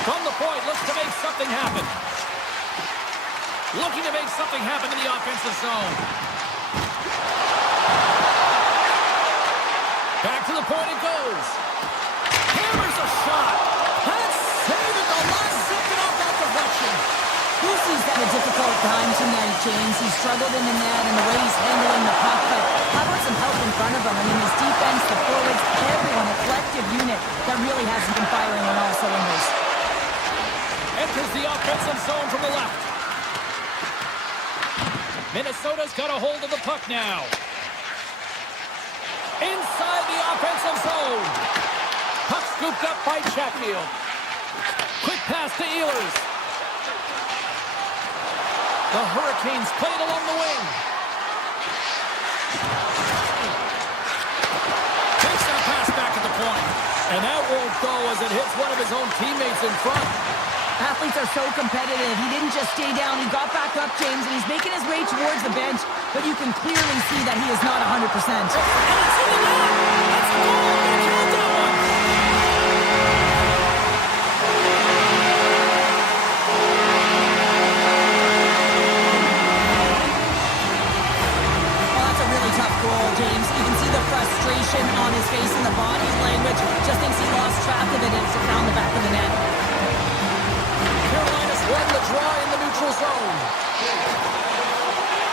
From the point, looks to make something happen. Looking to make something happen in the offensive zone. Back to the point it goes. Hammers a shot. That's saved at the last second off that deflection. Lucy's had a difficult time tonight, James. He struggled in the net and the way he's handling the puck, but how about some help in front of him? I mean, his defense, the forwards, everyone, a collective unit that really hasn't been firing on all cylinders. Enters the offensive zone from the left. Minnesota's got a hold of the puck now. Inside the offensive zone. Puck scooped up by Chatfield. Quick pass to Ehlers. The Hurricanes play it along the wing. Takes that pass back at the point. And that won't go as it hits one of his own teammates in front. Athletes are so competitive. He didn't just stay down. He got back up, James, and he's making his way towards the bench. But you can clearly see that he is not 100%. And it's in the net. That's a goal. They count that one. Well, that's a really tough goal, James. You can see the frustration on his face and the body language. Just thinks he lost track of it and it's found the back of the net. Carolina's won the draw in the neutral zone.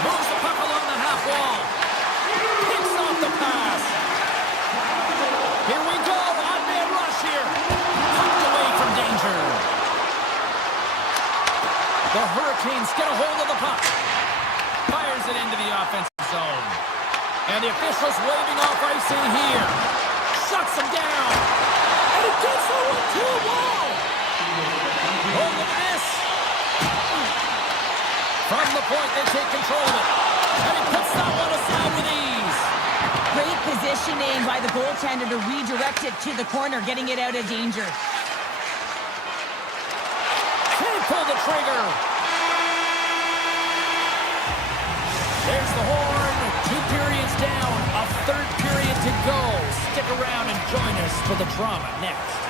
Moves the puck along the half wall. Picks off the pass. Here we go. Odd man rush here. Pucked away from danger. The Hurricanes get a hold of the puck. Fires it into the offensive zone. And the officials waving off icing here. Shuts him down. And he gets the 1-2 wall. Oh, look at this. From the point, they take control of it. And he puts that one aside with ease. Great positioning by the goaltender to redirect it to the corner, getting it out of danger. Can't pull the trigger. There's the horn. 2 periods down. A third period to go. Stick around and join us for the drama next.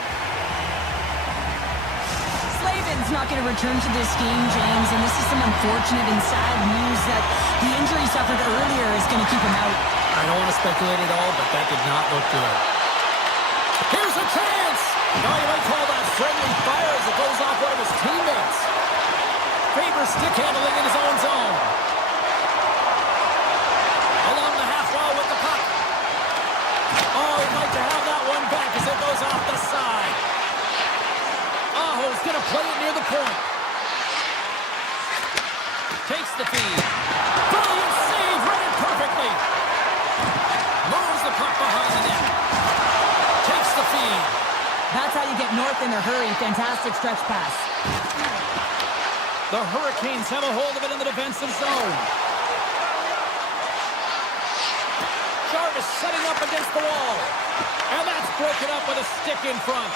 Slavin's not going to return to this game, James, and this is some unfortunate and sad news that the injury suffered earlier is going to keep him out. I don't want to speculate at all, but that did not look good. Here's a chance! Now you might call that friendly fire as it goes off one of his teammates. Favors stick handling in his own zone. Along the half wall with the puck. Oh, he'd like to have that one back as it goes off the side. Aho's going to play it near the point. Takes the feed. Brilliant save, read it perfectly. Moves the puck behind the net. Takes the feed. That's how you get north in a hurry. Fantastic stretch pass. The Hurricanes have a hold of it in the defensive zone. Jarvis setting up against the wall. And that's broken up with a stick in front.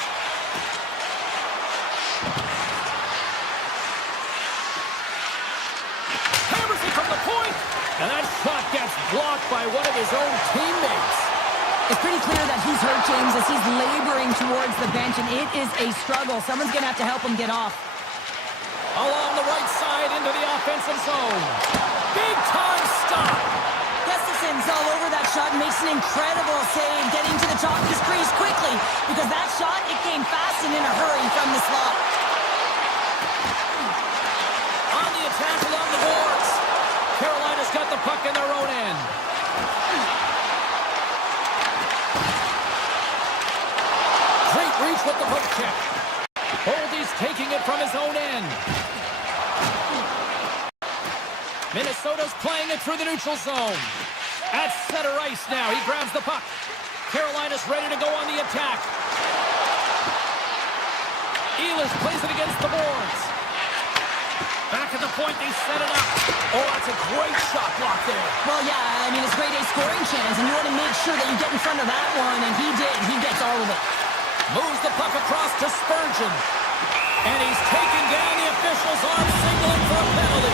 Hammers it from the point. And that shot gets blocked by one of his own teammates. It's pretty clear that he's hurt, James, as he's laboring towards the bench, and it is a struggle. Someone's going to have to help him get off. Along the right side into the offensive zone. Big time stop. Gustafson's all over that shot and makes an incredible save, getting to the top of his crease quickly, because that shot, it came fast and in a hurry from the slot. On the attack along the boards. Carolina's got the puck in their own end. Great reach with the poke check. Boldy's taking it from his own end. Minnesota's playing it through the neutral zone. At center ice now. He grabs the puck. Carolina's ready to go on the attack. Ehlers plays it against the boards. Back at the point, they set it up. Oh, that's a great shot block there. Well, yeah, I mean, it's a grade A scoring chance, and you want to make sure that you get in front of that one, and he did. He gets all of it. Moves the puck across to Spurgeon. And he's taken down. The officials are signaling for a penalty.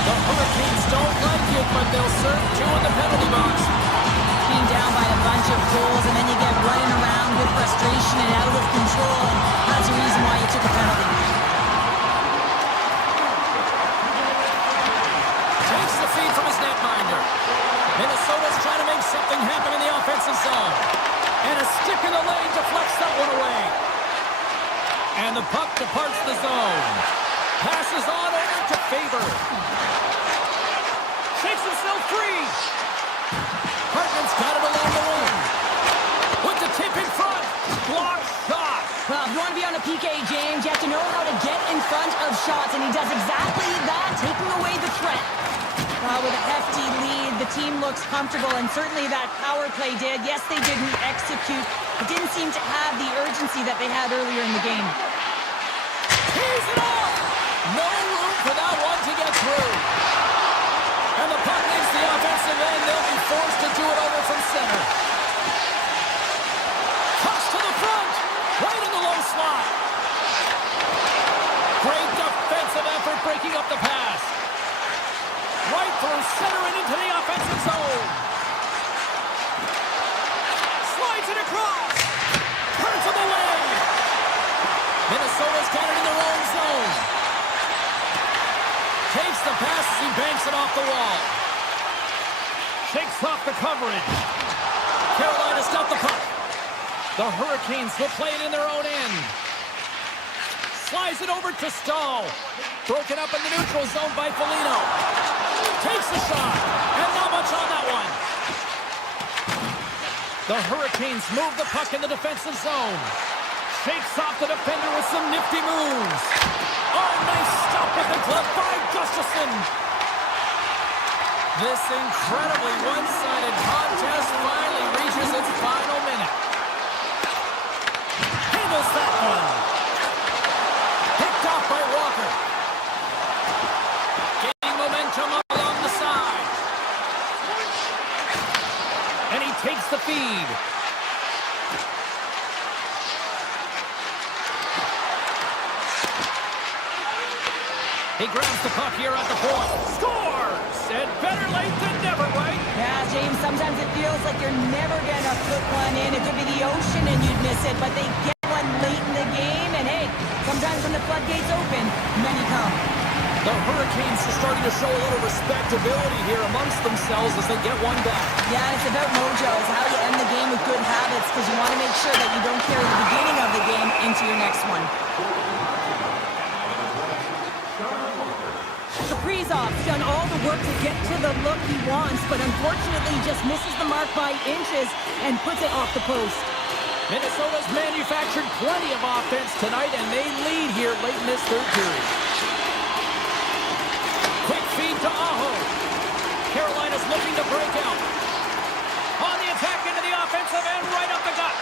The Hurricanes don't like it, but they'll serve two in the penalty box. Being down by a bunch of goals, and then you get running around with frustration and out of control, and that's the reason why you took a penalty. Takes the feed from his netminder. Minnesota's trying to make something happen in the offensive zone. And a stick in the lane deflects that one away. And the puck departs the zone. Passes on over to Faber. Shakes himself free. Hartman's got it along the wing. With the tip in front. Block shot. Well, if you want to be on a PK, James, you have to know how to get in front of shots, and he does exactly that, taking away the threat. With a hefty lead, the team looks comfortable, and certainly that power play did. Yes, they didn't execute. It didn't seem to have the urgency that they had earlier in the game. He's it off! No room for that one to get through. And the puck leaves the offensive end. They'll be forced to do it over from center. Cuts to the front. Right in the low slot. Great defensive effort breaking up the pass. Right through center and into the offensive zone. Slides it across. Turns him away. Minnesota's got it in their own zone. Takes the pass as he banks it off the wall. Shakes off the coverage. Carolina's got the puck. The Hurricanes will play it in their own end. Slides it over to Stahl. Broken up in the neutral zone by Foligno. Takes the shot. And not much on that one. The Hurricanes move the puck in the defensive zone. Shakes off the defender with some nifty moves. Oh, nice stop with the glove by Gustafson. This incredibly one-sided contest finally reaches its final minute. Handles that one. Picked off by Walker. Gaining momentum along the side. And he takes the feed. He grabs the puck here at the point. Scores! And better late than never, right? Yeah, James, sometimes it feels like you're never going to put one in. It could be the ocean and you'd miss it, but they get one late in the game. And hey, sometimes when the floodgates open, many come. The Hurricanes are starting to show a little respectability here amongst themselves as they get one back. Yeah, it's about mojo. It's how you end the game with good habits, because you want to make sure that you don't carry the beginning of the game into your next one. Kaprizov's done all the work to get to the look he wants, but unfortunately just misses the mark by inches and puts it off the post. Minnesota's manufactured plenty of offense tonight, and they lead here late in this third period. Quick feed to Aho. Carolina's looking to break out. On the attack into the offensive end, right up the gut.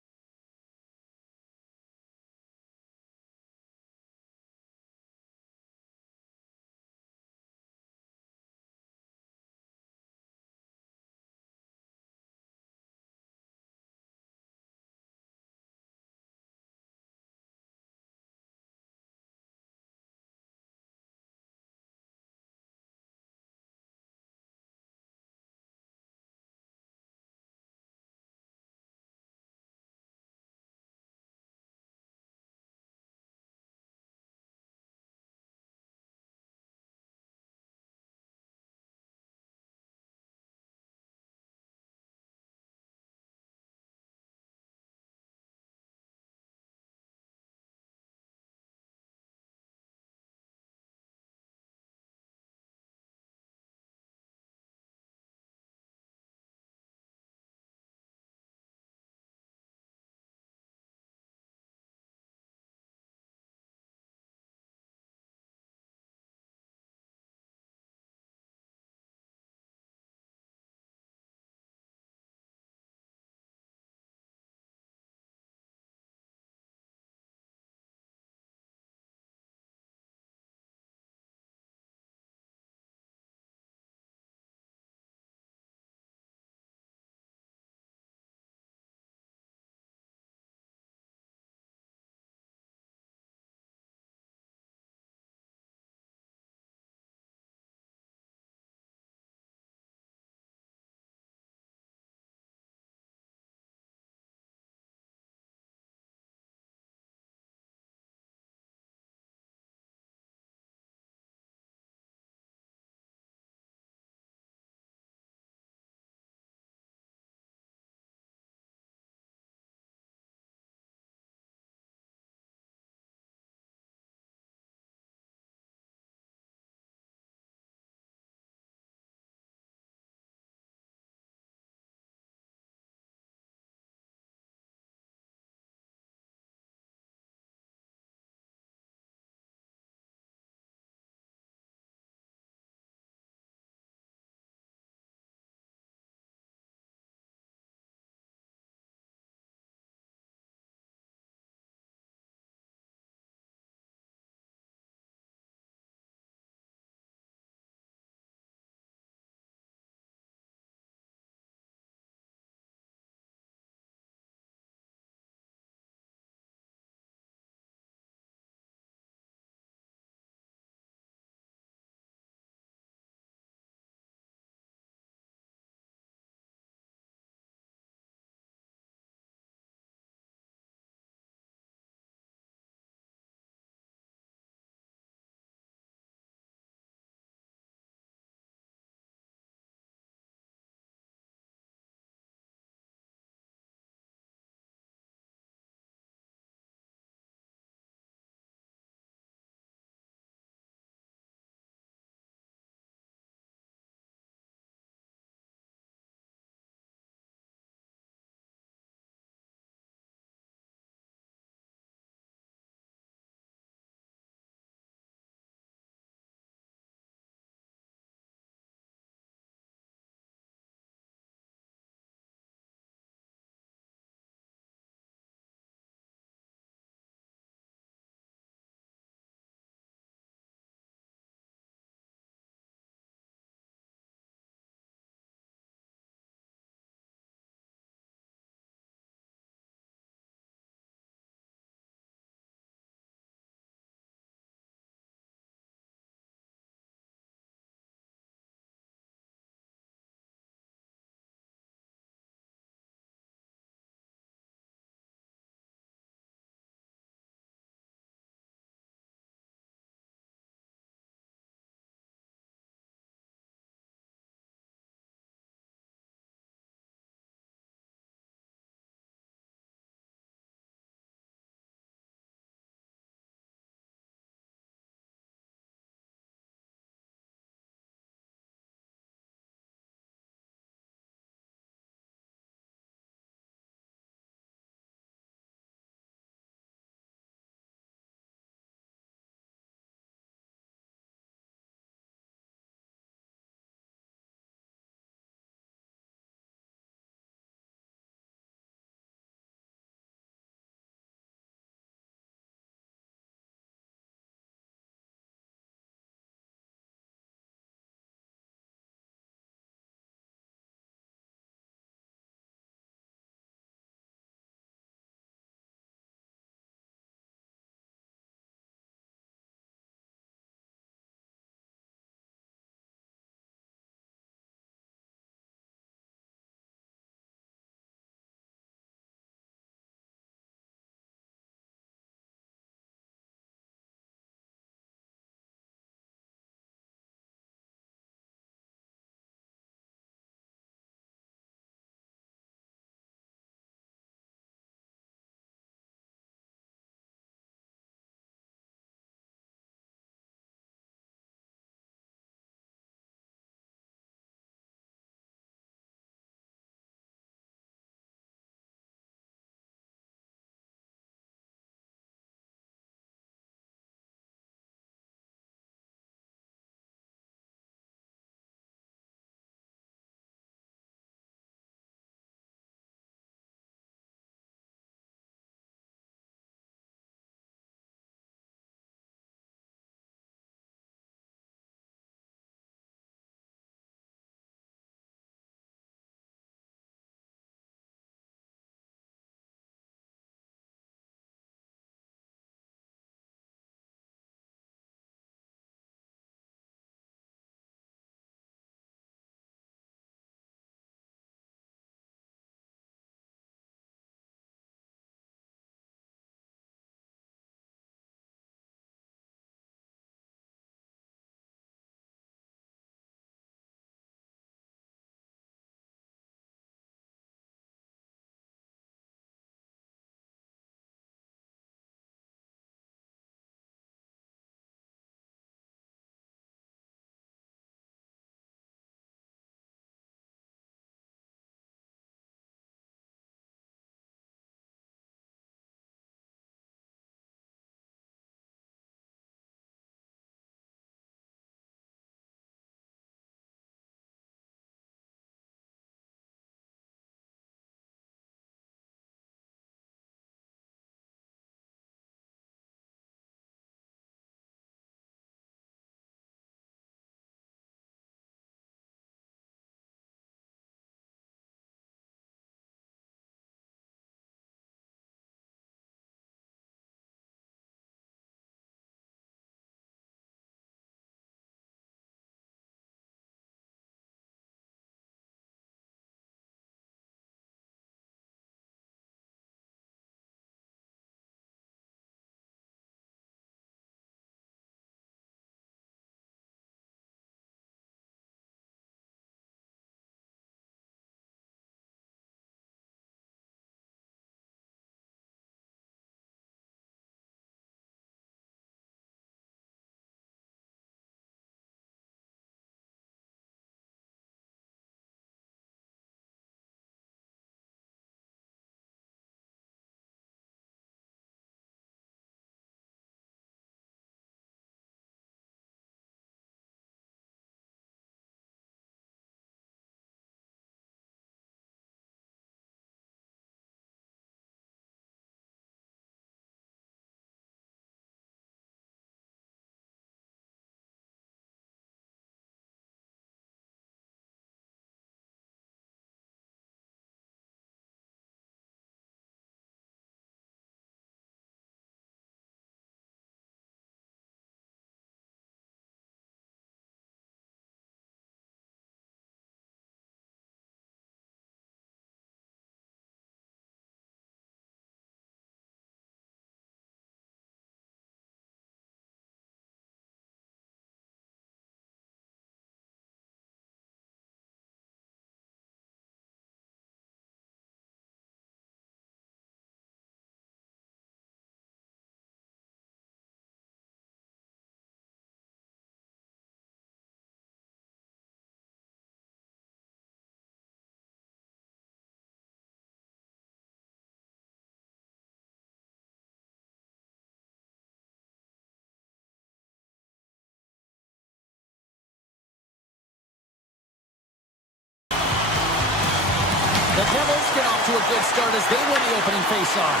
The Devils get off to a good start as they win the opening faceoff.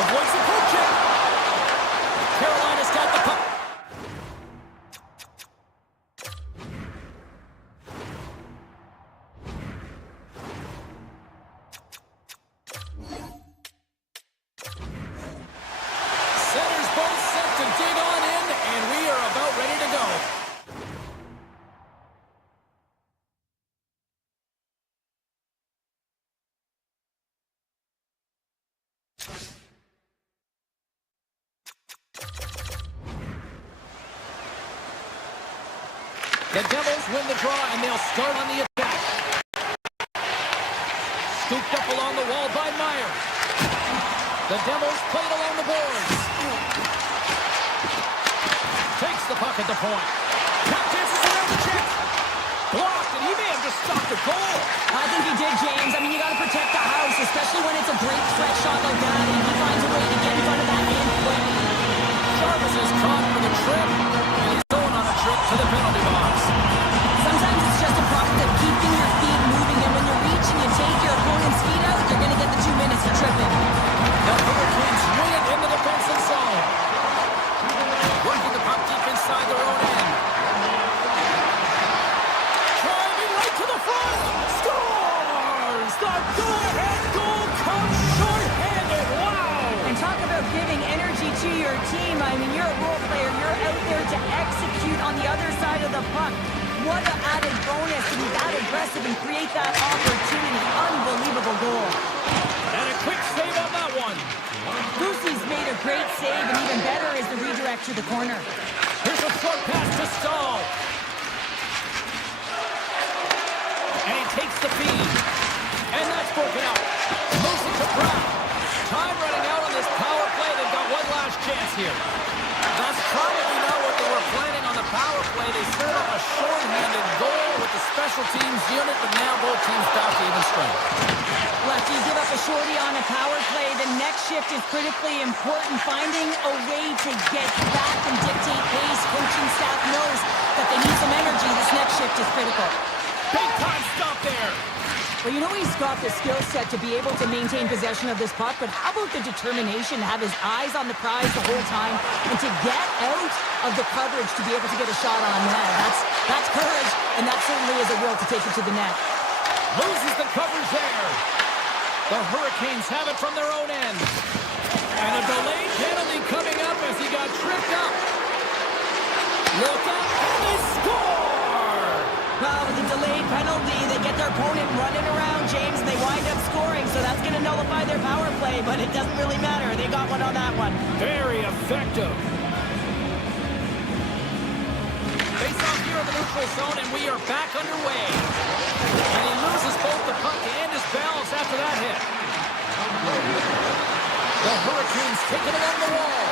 Avoids the poke check. Carolina's got the puck. Center's both set to dig on in, and we are about ready to go. The Devils win the draw, and they'll start on the attack. Scooped up along the wall by Meyer. The Devils play it along the boards. Takes the puck at the point. Tap dances around the check. Blocked, and he may have just stopped a goal. I think he did, James. I mean, you got to protect the house, especially when it's a great threat shot like that, and he finds a way to get in front of that man quick. Jarvis is caught for the trip, and he's going on a trip to the penalty box. Sometimes it's just a product of keeping your feet moving, and when you reach and you take your opponent's feet out, you're going to get the 2 minutes for tripping. The Hurricanes win it in the defensive zone. Working the puck deep inside their own end. Driving right to the front. Scores! The go-ahead goal comes short-handed. Wow! And talk about giving energy to your team. I mean, you're a role player. You're out there to execute on the other side of the puck. What an added bonus to be that aggressive and create that opportunity. Unbelievable goal. And a quick save on that one. Goosey's made a great save, and even better is the redirect to the corner. Here's a short pass to Stahl. And he takes the feed. And that's broken out. Moves it to Brown. Time running out on this power play. They've got one last chance here. That's probably not what they were planning on the power play. They set up a short-handed goal with the special teams unit, but now both teams back to even strength. Lefty, give up a shorty on a power play. The next shift is critically important. Finding a way to get back and dictate pace. Coaching staff knows that they need some energy. This next shift is critical. Big time stop there. Well, you know he's got the skill set to be able to maintain possession of this puck, but how about the determination to have his eyes on the prize the whole time and to get out of the coverage to be able to get a shot on net? That's courage, and that certainly is a will to take it to the net. Loses the coverage there. The Hurricanes have it from their own end. And a delayed penalty coming up as he got tripped up. Look up, and they score! Well, with the delayed penalty, they get their opponent running around, James, and they wind up scoring, so that's going to nullify their power play, but it doesn't really matter. They got one on that one. Very effective. Face off here in the neutral zone, and we are back underway. And he loses both the puck and his balance after that hit. The Hurricanes take it along the wall.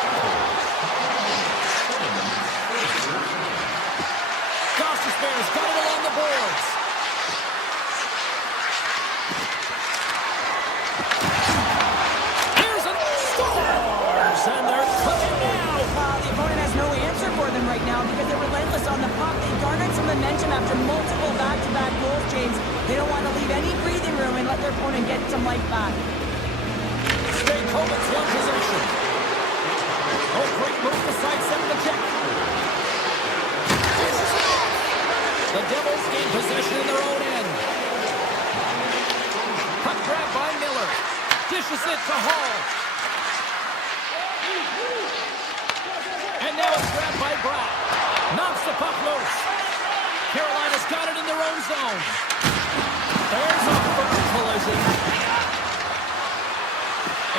Goss's Bears got it along the boards. Here's a scores, and they're cooking now. The opponent has no answer for them right now because they're relentless on the puck. They garnered some momentum after multiple back-to-back goals, James. They don't want to leave any breathing room and let their opponent get some life back. Stay Coleman's one possession. Oh, great move to sidestep the check. The Devils gain possession in their own end. Puck grab by Miller. Dishes it to Hall. And now it's grabbed by Bratt. Knocks the puck loose. Carolina's got it in their own zone. There's a firm collision.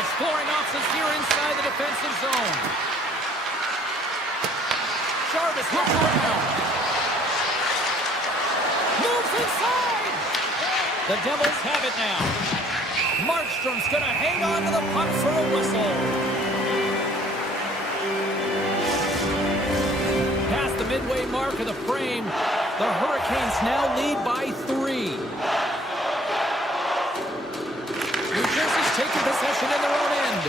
Exploring options here inside the defensive zone. Jarvis looks around. Moves inside! The Devils have it now. Markstrom's going to hang on to the puck for a whistle. Past the midway mark of the frame, the Hurricanes now lead by 3. New Jersey's taking possession in their own end.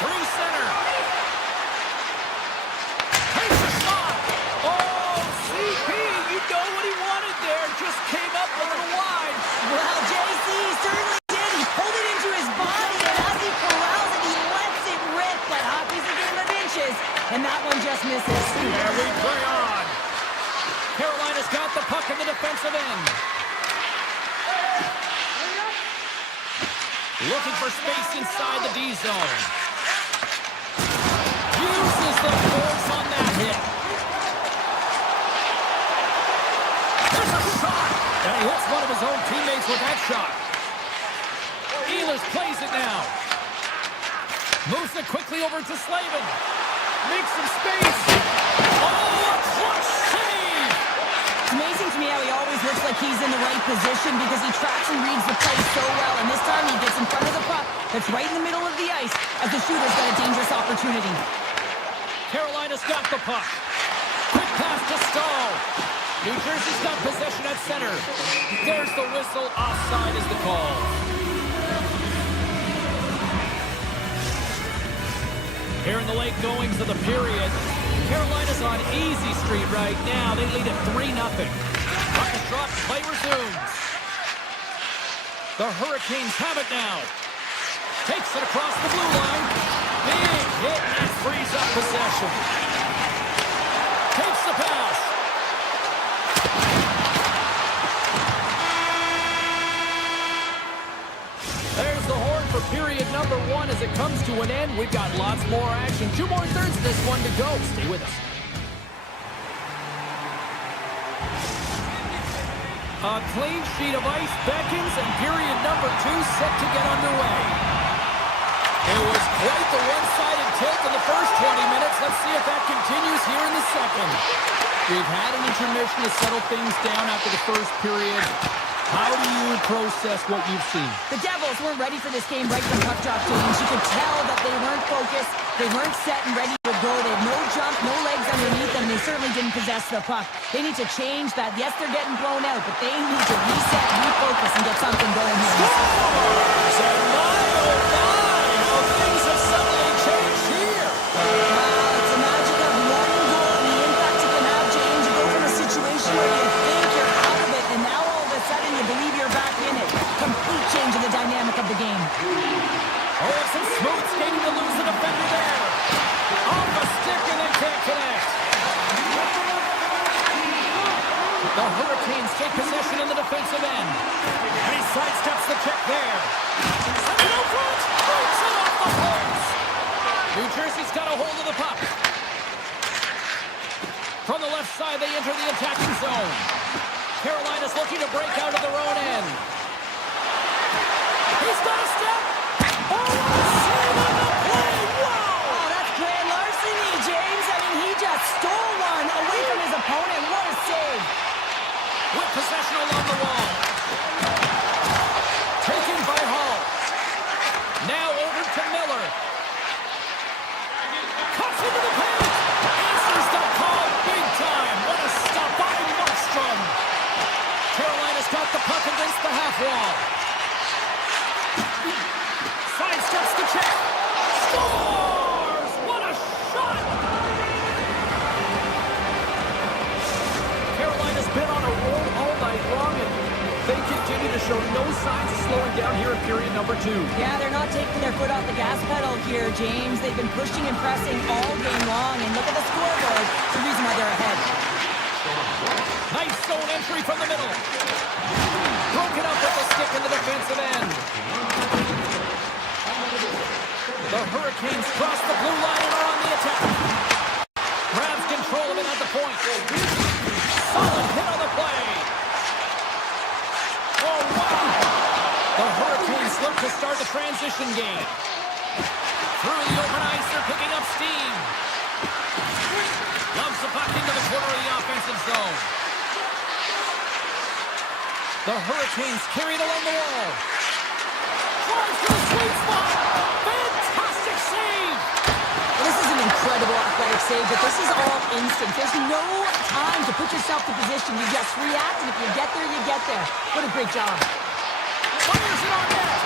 Through center. Takes a shot. Oh, CP, you know what he wanted there. Just came up a little wide. Well, and that one just misses. And we play on. Carolina's got the puck in the defensive end. Looking for space inside the D zone. Uses the force on that hit. There's a shot. And he hits one of his own teammates with that shot. Ehlers plays it now. Moves it quickly over to Slavin. Makes some space. Oh, a clutch save! It's amazing to me how he always looks like he's in the right position because he tracks and reads the play so well. And this time he gets in front of the puck that's right in the middle of the ice as the shooter's got a dangerous opportunity. Carolina's got the puck. Quick pass to Stahl. New Jersey's got possession at center. There's the whistle. Offside is the call. Here in the late goings of the period, Carolina's on easy street right now. They lead at 3-0. Puck is dropped. Play resumes. The Hurricanes have it now. Takes it across the blue line. Big hit and frees up possession. Takes the pass. There's the horn for period number 1 as it comes to an end. We've got lots more action. 2 more thirds of this one to go. Stay with us. A clean sheet of ice beckons, and period number 2 set to get underway. It was quite the one-sided tilt in the first 20 minutes. Let's see if that continues here in the second. We've had an intermission to settle things down after the first period. How do you process what you've seen? The Devils weren't ready for this game right from puck drop, James. You could tell that they weren't focused, they weren't set and ready to go. They had no jump, no legs underneath them. They certainly didn't possess the puck. They need to change that. Yes, they're getting blown out, but they need to reset, refocus, and get something going here. Scores! And my, oh my, how things have suddenly changed here. Wow, it's the magic of one goal and the impact it can have, James. You go from a situation where you think you're out of it, and now all of a sudden you believe you're back in it. Complete change in the dynamic of the game. Oh, some smooth skating to lose the defender there. Off a stick and then can't connect. The Hurricanes take possession in the defensive end. And he sidesteps the check there. Sends it out front. Breaks it off the post. New Jersey's got a hold of the puck. From the left side, they enter the attacking zone. Carolina's looking to break out of their own end. He's got a step. Oh, save on the play. Wow! Oh, that's grand larceny, James. I mean, he just stole one away from his opponent. What a save. With possession along the wall. Taken by Hall. Now over to Miller. Cuts into the paint. Answers the call big time. What a stop by Markstrom. Carolina's got the puck against the half wall. Sidesteps the check. Scores! What a shot! Carolina's been on a roll all night long, and they continue to show no signs of slowing down here in period number 2. Yeah, they're not taking their foot off the gas pedal here, James. They've been pushing and pressing all game long, and look at the scoreboard. It's the reason why they're ahead. Nice zone entry from the middle. Broken up with the stick in the defensive end. The Hurricanes cross the blue line and are on the attack. Grabs control of it at the point. Solid hit on the play. Oh, wow. The Hurricanes look to start the transition game. Through the open ice, they're picking up steam. Loves the puck into the corner of the offensive zone. The Hurricanes carry it along the wall. Drives to the sweet spot. Fantastic save. Well, this is an incredible athletic save, but this is all instant. There's no time to put yourself to position. You just react, and if you get there, you get there. What a great job. Fires it on net.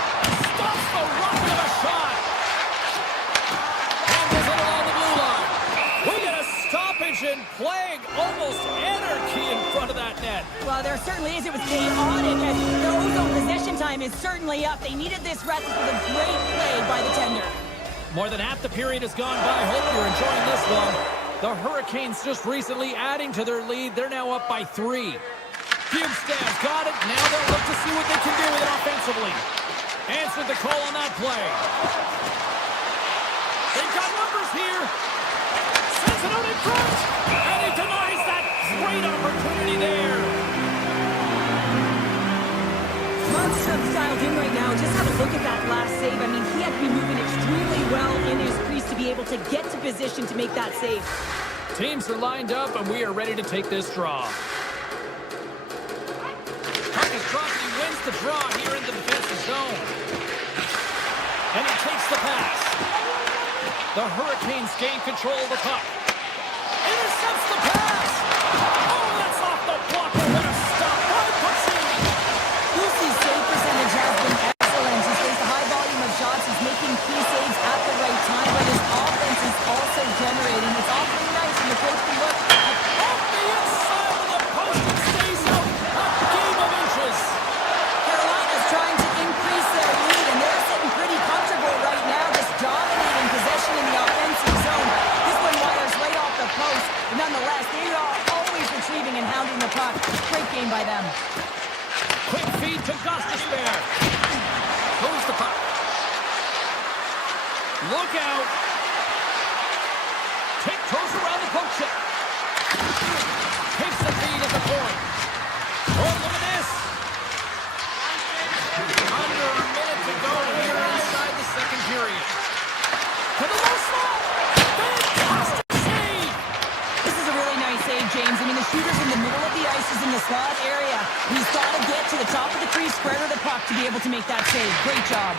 Stops the rocket of a shot. Handles it along the blue line. We get a stoppage in play. Almost anarchy in front of that net. Well, there certainly is. It was chaotic, and their ozone possession time is certainly up. They needed this rest with a great play by the tender. More than half the period has gone by. Hope you're enjoying this one. The Hurricanes just recently adding to their lead. They're now up by 3. Bugstad's got it. Now they'll look to see what they can do with it offensively. Answered the call on that play. They've got numbers here. Sends it out in front. And he denies that great opportunity there. Lundstrom's dialed in right now. Just have a look at that last save. I mean, he had to be moving extremely well in his crease to be able to get to position to make that save. Teams are lined up, and we are ready to take this draw. Puck is dropped, and he wins the draw here in the defensive zone. And he takes the pass. The Hurricanes gain control of the puck. Intercepts the pass. Oh, that's off the blocker. What a stop by Puxini. Lucy's save percentage has been excellent. He's faced a high volume of shots. He's making key saves at the right time, but his offense is also generating. It's awfully nice, and the coach can look Off the inside of the post and stays out. A game of inches. Carolina's trying to increase their lead, and they're sitting pretty comfortable right now, just dominating possession in the offensive zone. This one wires right off the post, but nonetheless, they are always retrieving and hounding the puck. Great game by them. Quick feed to Gostisbehere. Moves the puck. Look out. Tiptoes around the poke check. Takes the feed at the point. Oh, look at this. Under a minute to go here inside the second period. To the low slot. Fantastic save. This is a really nice save, James. I mean, the shooter's in the middle of the ice, is in the slot area. He's got to get to the top of the crease, square to the puck to be able to make that save. Great job.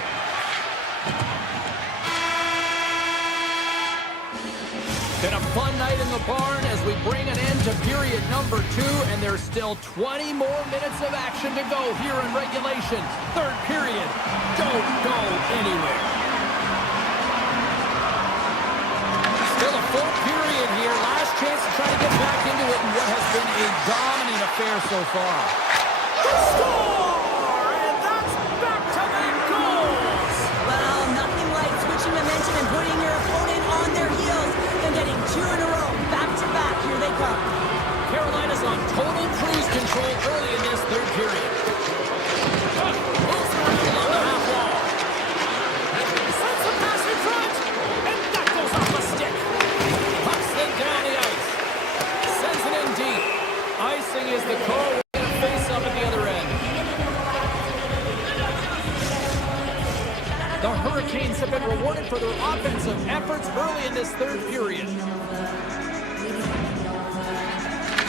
Been a fun night in the barn as we bring an end to period number 2, and there's still 20 more minutes of action to go here in regulation. Third period. Don't go anywhere. Still a fourth period here. Last chance to try to get back into it in what has been a dominant affair so far. Score! And that's back-to-back goals! Well, nothing like switching momentum and putting your opponent on their heels and getting 2 in a row. Back-to-back. Here they come. Carolina's on total cruise control early in this third period. Moves around along the half wall. Sends a pass in front, and that goes off the stick. Puck slid down the ice. Sends it in deep. Icing is the call. We're going to face up at the other end. The Hurricanes have been rewarded for their offensive efforts early in this third period.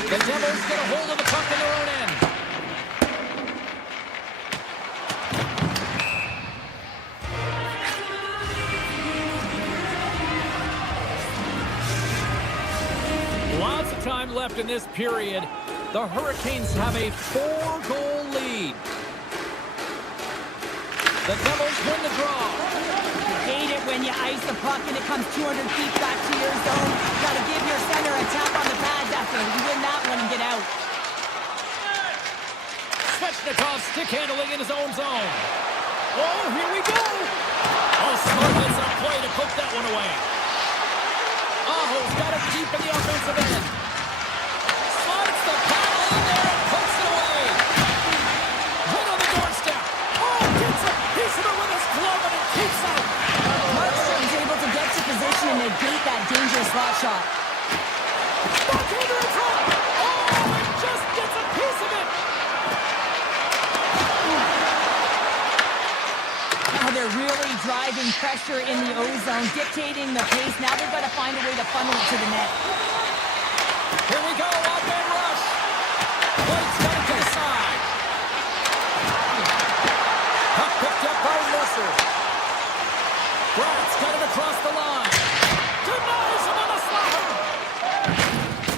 The Devils get a hold of the puck in their own end. Lots of time left in this period. The Hurricanes have a 4-goal lead. The Devils win the draw. Hate it when you ice the puck and it comes 200 feet back to your zone. Got to give your center a tap on the pads after you win that one and get out. Svechnikov stick handling in his own zone. Oh, here we go. Oh, Smart gets a play to poke that one away. Aho's got it deep in the offensive end. Slides the paddle in there and pokes it away. Right on the doorstep. Oh, gets a piece of it with his glove and it keeps out. Markstrom's able to get to position and negate that dangerous slot shot. Backhander in front. Oh, it just gets a piece of it. Now they're really driving pressure in the O-zone, dictating the pace. Now they've got to find a way to funnel it to the net. Here we go, off-end rush. Blake's got it to the side. Puck picked up by Mercer. Brad's got it across the line. Denies him on the slapper.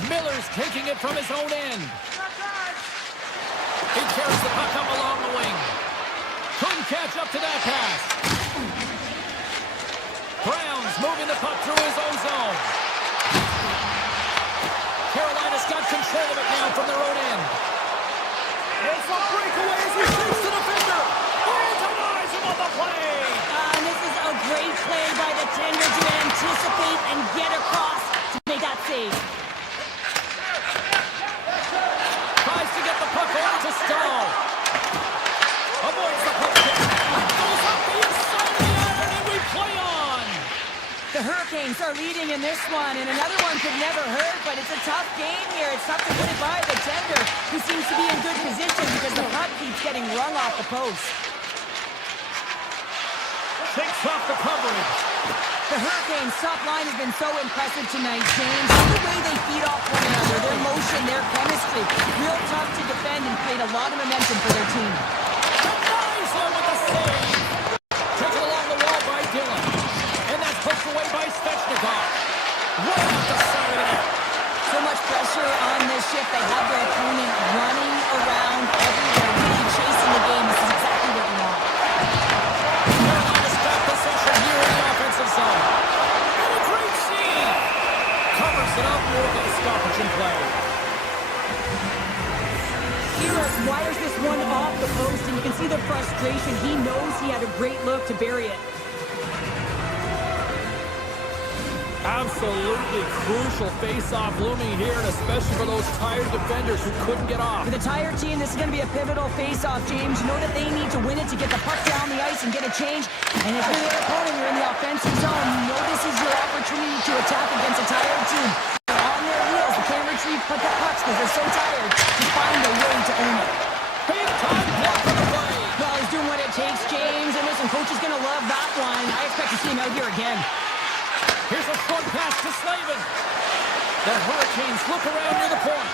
Miller's taking it from his own end. He carries the puck up along the wing. Couldn't catch up to that pass. Brown's moving the puck through his own zone. Carolina's got control of it now from their own end. It's a breakaway as he shoots the defender. Oh, denies him on the play. And this is a Great play by the tender to anticipate and get across to make that save. Tries to get the puck over to Stahl. Avoids the puck kick. Goes up the inside of the iron, and we play on. The Hurricanes are leading in this one, and another one could never hurt, but it's a tough game here. It's tough to put it by the tender, who seems to be in good position because the puck keeps getting rung off the post. Shakes off the coverage. The Hurricanes' top line has been so impressive tonight, James. The way they feed off one another, their motion, their chemistry. Real tough to defend and create a lot of momentum for their team. Denies him with the save. Taken along the wall by Dillon. And that's pushed away by Svechnikov. Right off the side of the net. So much pressure on this shift. They have their opponent running around everywhere, really chasing the game. This is exactly what we want. Carolina's got possession here in the offensive zone. And a great save. Covers it up more than a stoppage in play. Here wires this one off the post, and you can see the frustration. He knows he had a great look to bury it. Absolutely crucial face-off looming here, and especially for those tired defenders who couldn't get off. For the tired team, this is going to be a pivotal face-off, James. You know that they need to win it to get the puck down the ice and get a change. And if you're their opponent, you're in the offensive zone, you know this is your opportunity to attack against a tired team. They're on their heels. They can't retrieve pucks because they're so tired to find a way to own it. Big time block on the play. Well, he's doing what it takes, James. And listen, coach is going to love that one. I expect to see him out here again. Here's a short pass to Slavin. The Hurricanes look around near the point.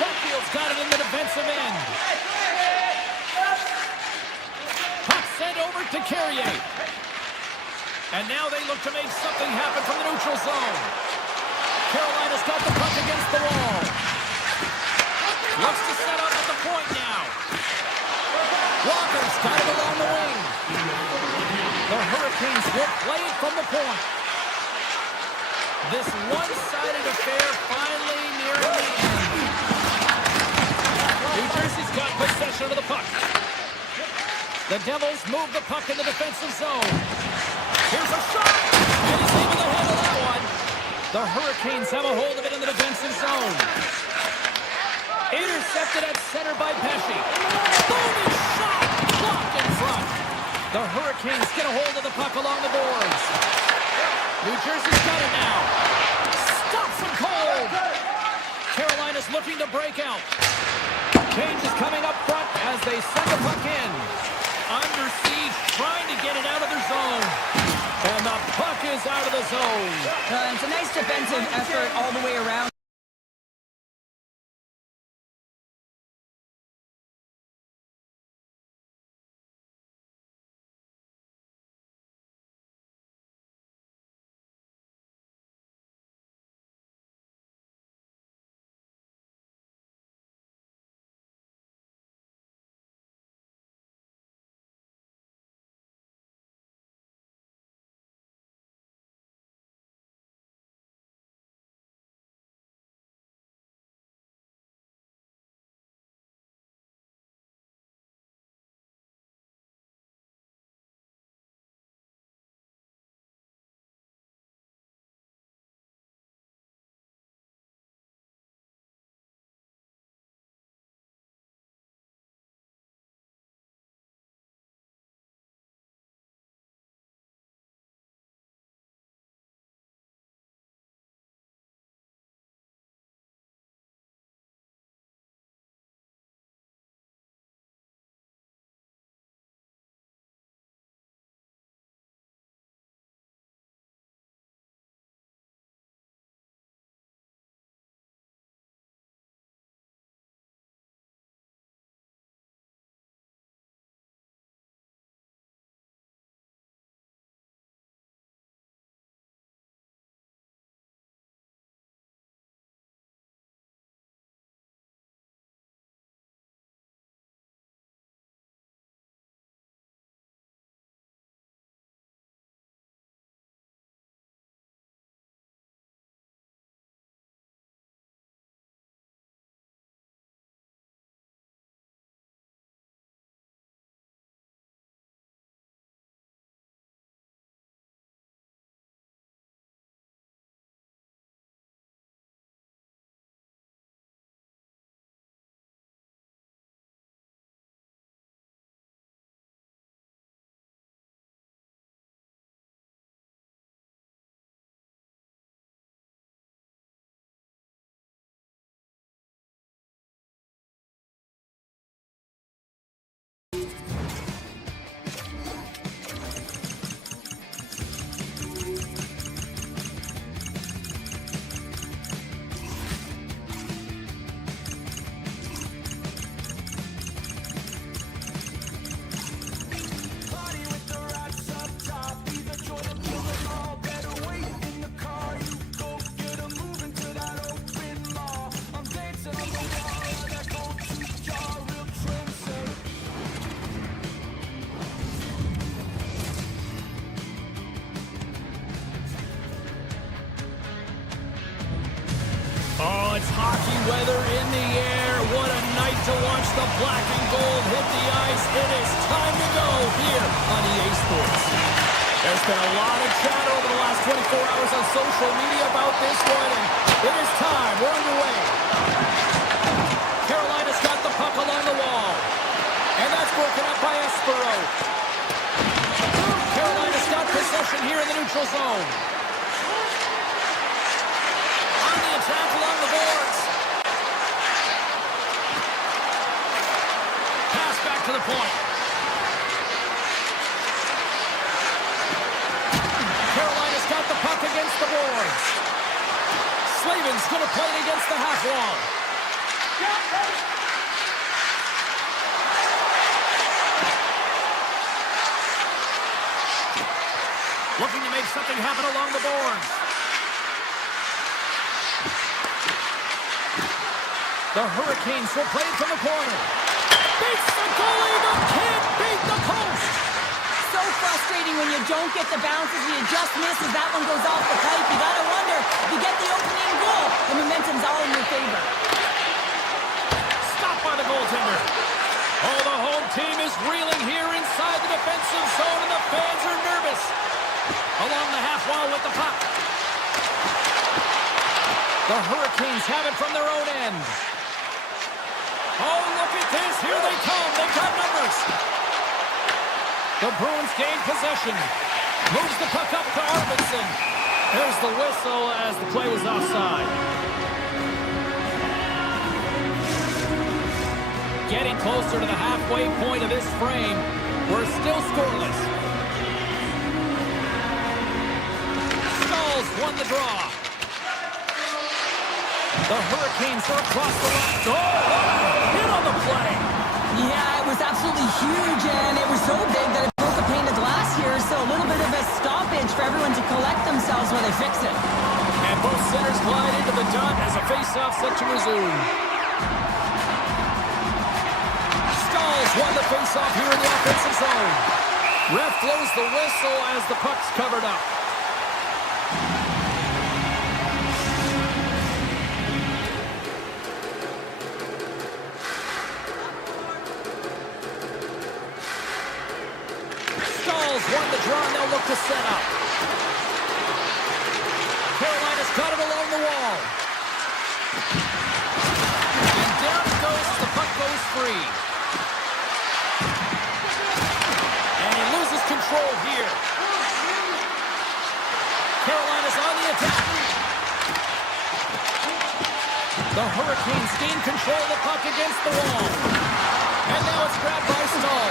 Sheffield's got it in the defensive end. Puck sent over to Carrier. And now they look to make something happen from the neutral zone. Carolina's got the puck against the wall. Looks to set up at the point now. Walker's got it along the wing. The Hurricanes will play it from the point. This one-sided affair finally nearing the end. New Jersey's got possession of the puck. The Devils move the puck in the defensive zone. Here's a shot! And he's able to handle that one. The Hurricanes have a hold of it in the defensive zone. Intercepted at center by Pesce. Booming shot! Blocked in front. The Hurricanes get a hold of the puck along the boards. New Jersey's got it now. Stops him cold. Carolina's looking to break out. Change is coming up front as they send the puck in. Under siege, trying to get it out of their zone. And the puck is out of the zone. It's a nice defensive effort all the way around. Oh, it's hockey weather in the air. What a night to watch the black and gold hit the ice. It is time to go here on EA Sports. There's been a lot of chatter over the last 24 hours on social media about this one, and it is time. We're underway. Carolina's got the puck along the wall, and that's broken up by Subzero. Carolina's got possession here in the neutral zone. On the attack along the boards. Pass back to the point. Carolina's got the puck against the boards. Slavin's going to play it against the half wall. Looking to make something happen along the boards. The Hurricanes will play it from the corner. Beats the goalie, but can't beat the post. So frustrating when you don't get the bounces, you just miss as that one goes off the pipe. You gotta wonder if you get the opening goal, the momentum's all in your favor. Stopped by the goaltender. Oh, the home team is reeling here inside the defensive zone, and the fans are nervous. Along the half wall with the puck. The Hurricanes have it from their own end. Oh, look at this. Here they come. They've got numbers. The Bruins gain possession. Moves the puck up to Arvidsson. There's the whistle as the play was offside. Getting closer to the halfway point of this frame. We're still scoreless. Stalls won the draw. The Hurricanes are across the line. Oh, hit on the play. Yeah, it was absolutely huge, and it was so big that it broke a pane of glass here, so a little bit of a stoppage for everyone to collect themselves while they fix it. And both centers glide into the dot as a faceoff set to resume. Stalls won the faceoff here in the offensive zone. Ref blows the whistle as the puck's covered up. Won the draw, and they'll look to set up. Carolina's got it along the wall. And down it goes as the puck goes free. And he loses control here. Carolina's on the attack. The Hurricanes gain control of the puck against the wall. And now it's grabbed by Stahl.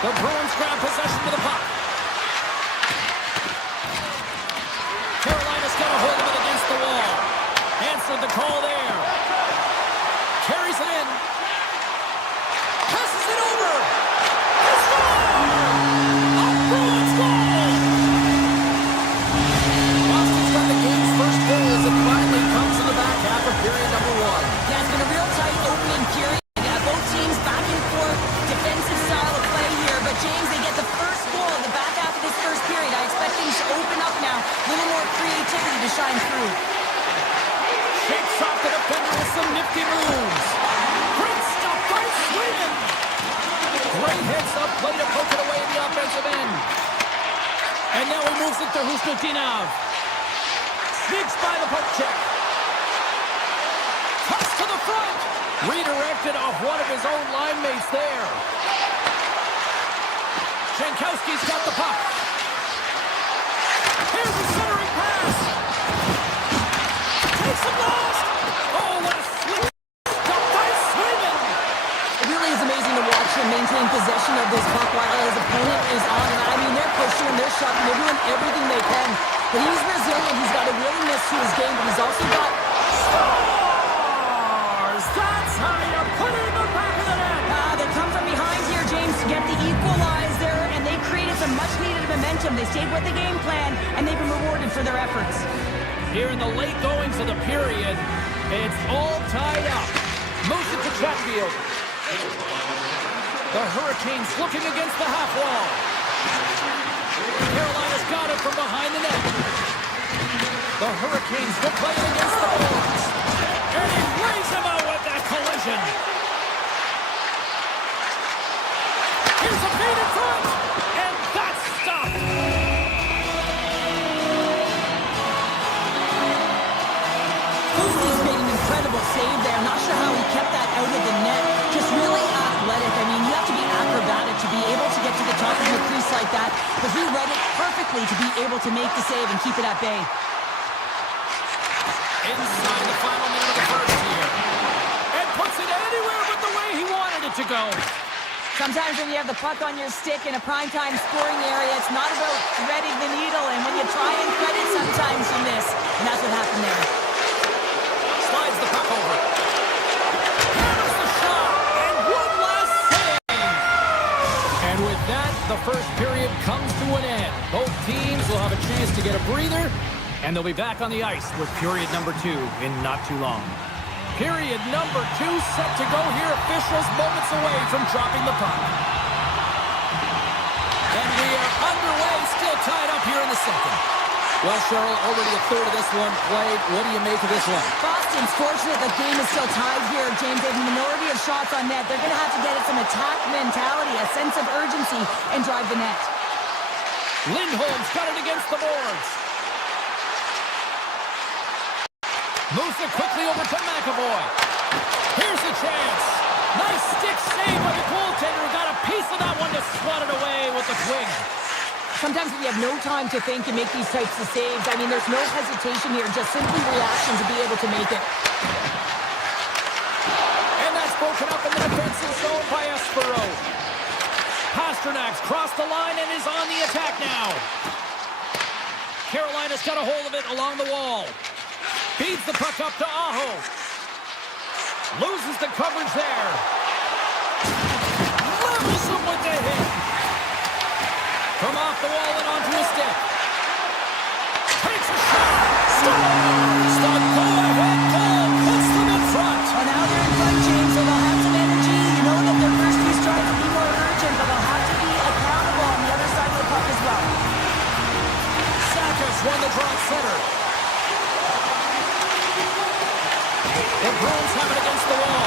The Bruins grab possession of the puck. Carolina's got a hold of it against the wall. Answered the call there. Carries it in. Passes it over. He scores! A Bruins goal! Boston's got the game's first goal as it finally comes in the back half of period number one. Yeah, it's been a real tight opening period. Both teams back and forth, defensive style of play here. But James, they get the first goal in the back half of this first period. I expect things to open up now. A little more creativity to shine through. Shakes off the defender with some nifty moves. Great stuff by Sweden. Great hits up, play to poke it away in the offensive end. And now he moves it to Husnutinov. Sneaks by the poke check. Cuts to the front. Redirected off one of his own line mates there. Jankowski's got the puck. Here's a centering pass. Takes it last. Oh, what a sweet stop by Sweden. It really is amazing to watch him maintain possession of this puck while his opponent is on. And I mean, they're pushing him, they're shoving, they're doing everything they can. But he's resilient. He's got a willingness to his game, but he's also got... That's how you put it in the back of the net. They come from behind here, James, to get the equalizer, and they created some much-needed momentum. They stayed with the game plan, and they've been rewarded for their efforts. Here in the late goings of the period, it's all tied up. Moves it to Chatfield. The Hurricanes looking against the half wall. Carolina's got it from behind the net. The Hurricanes will play it against the boards. save there. Not sure how he kept that out of the net. Just really athletic. I mean, you have to be acrobatic to be able to get to the top of your crease like that. But he read it perfectly to be able to make the save and keep it at bay. Inside the final minute of the first here. And puts it anywhere but the way he wanted it to go. Sometimes when you have the puck on your stick in a primetime scoring area, it's not about threading the needle. And when you try and thread it, sometimes you miss. And that's what happened there. Slides the puck over. Hammers the shot. And one last save. And with that, the first period comes to an end. Both teams will have a chance to get a breather. And they'll be back on the ice with period number 2 in not too long. Period number 2 set to go here. Officials moments away from dropping the puck. And we are underway, still tied up here in the second. Well, Cheryl, already a third of this one played. What do you make of this one? Boston's fortunate the game is still tied here, James. They have a minority of shots on net. They're going to have to get it some attack mentality, a sense of urgency, and drive the net. Lindholm's got it against the boards. Moves it quickly over to McAvoy. Here's a chance. Nice stick save by the goaltender. Got a piece of that one to swat it away with the swing. Sometimes when you have no time to think and make these types of saves, I mean, there's no hesitation here, just simply reaction to be able to make it. And that's broken up in the defensive zone by Espero. Pasternak's crossed the line and is on the attack now. Carolina's got a hold of it along the wall. Feeds the puck up to Aho. Loses the coverage there. Levels him with the hit. From off the wall and onto a stick. Takes a shot. Scores! The go-ahead goal puts them in front. Well, now they're in front, James, so they'll have some energy. You know that their first two strikes will be more urgent, but they'll have to be accountable on the other side of the puck as well. Sakas won the draw at center. The Bruins have it against the wall.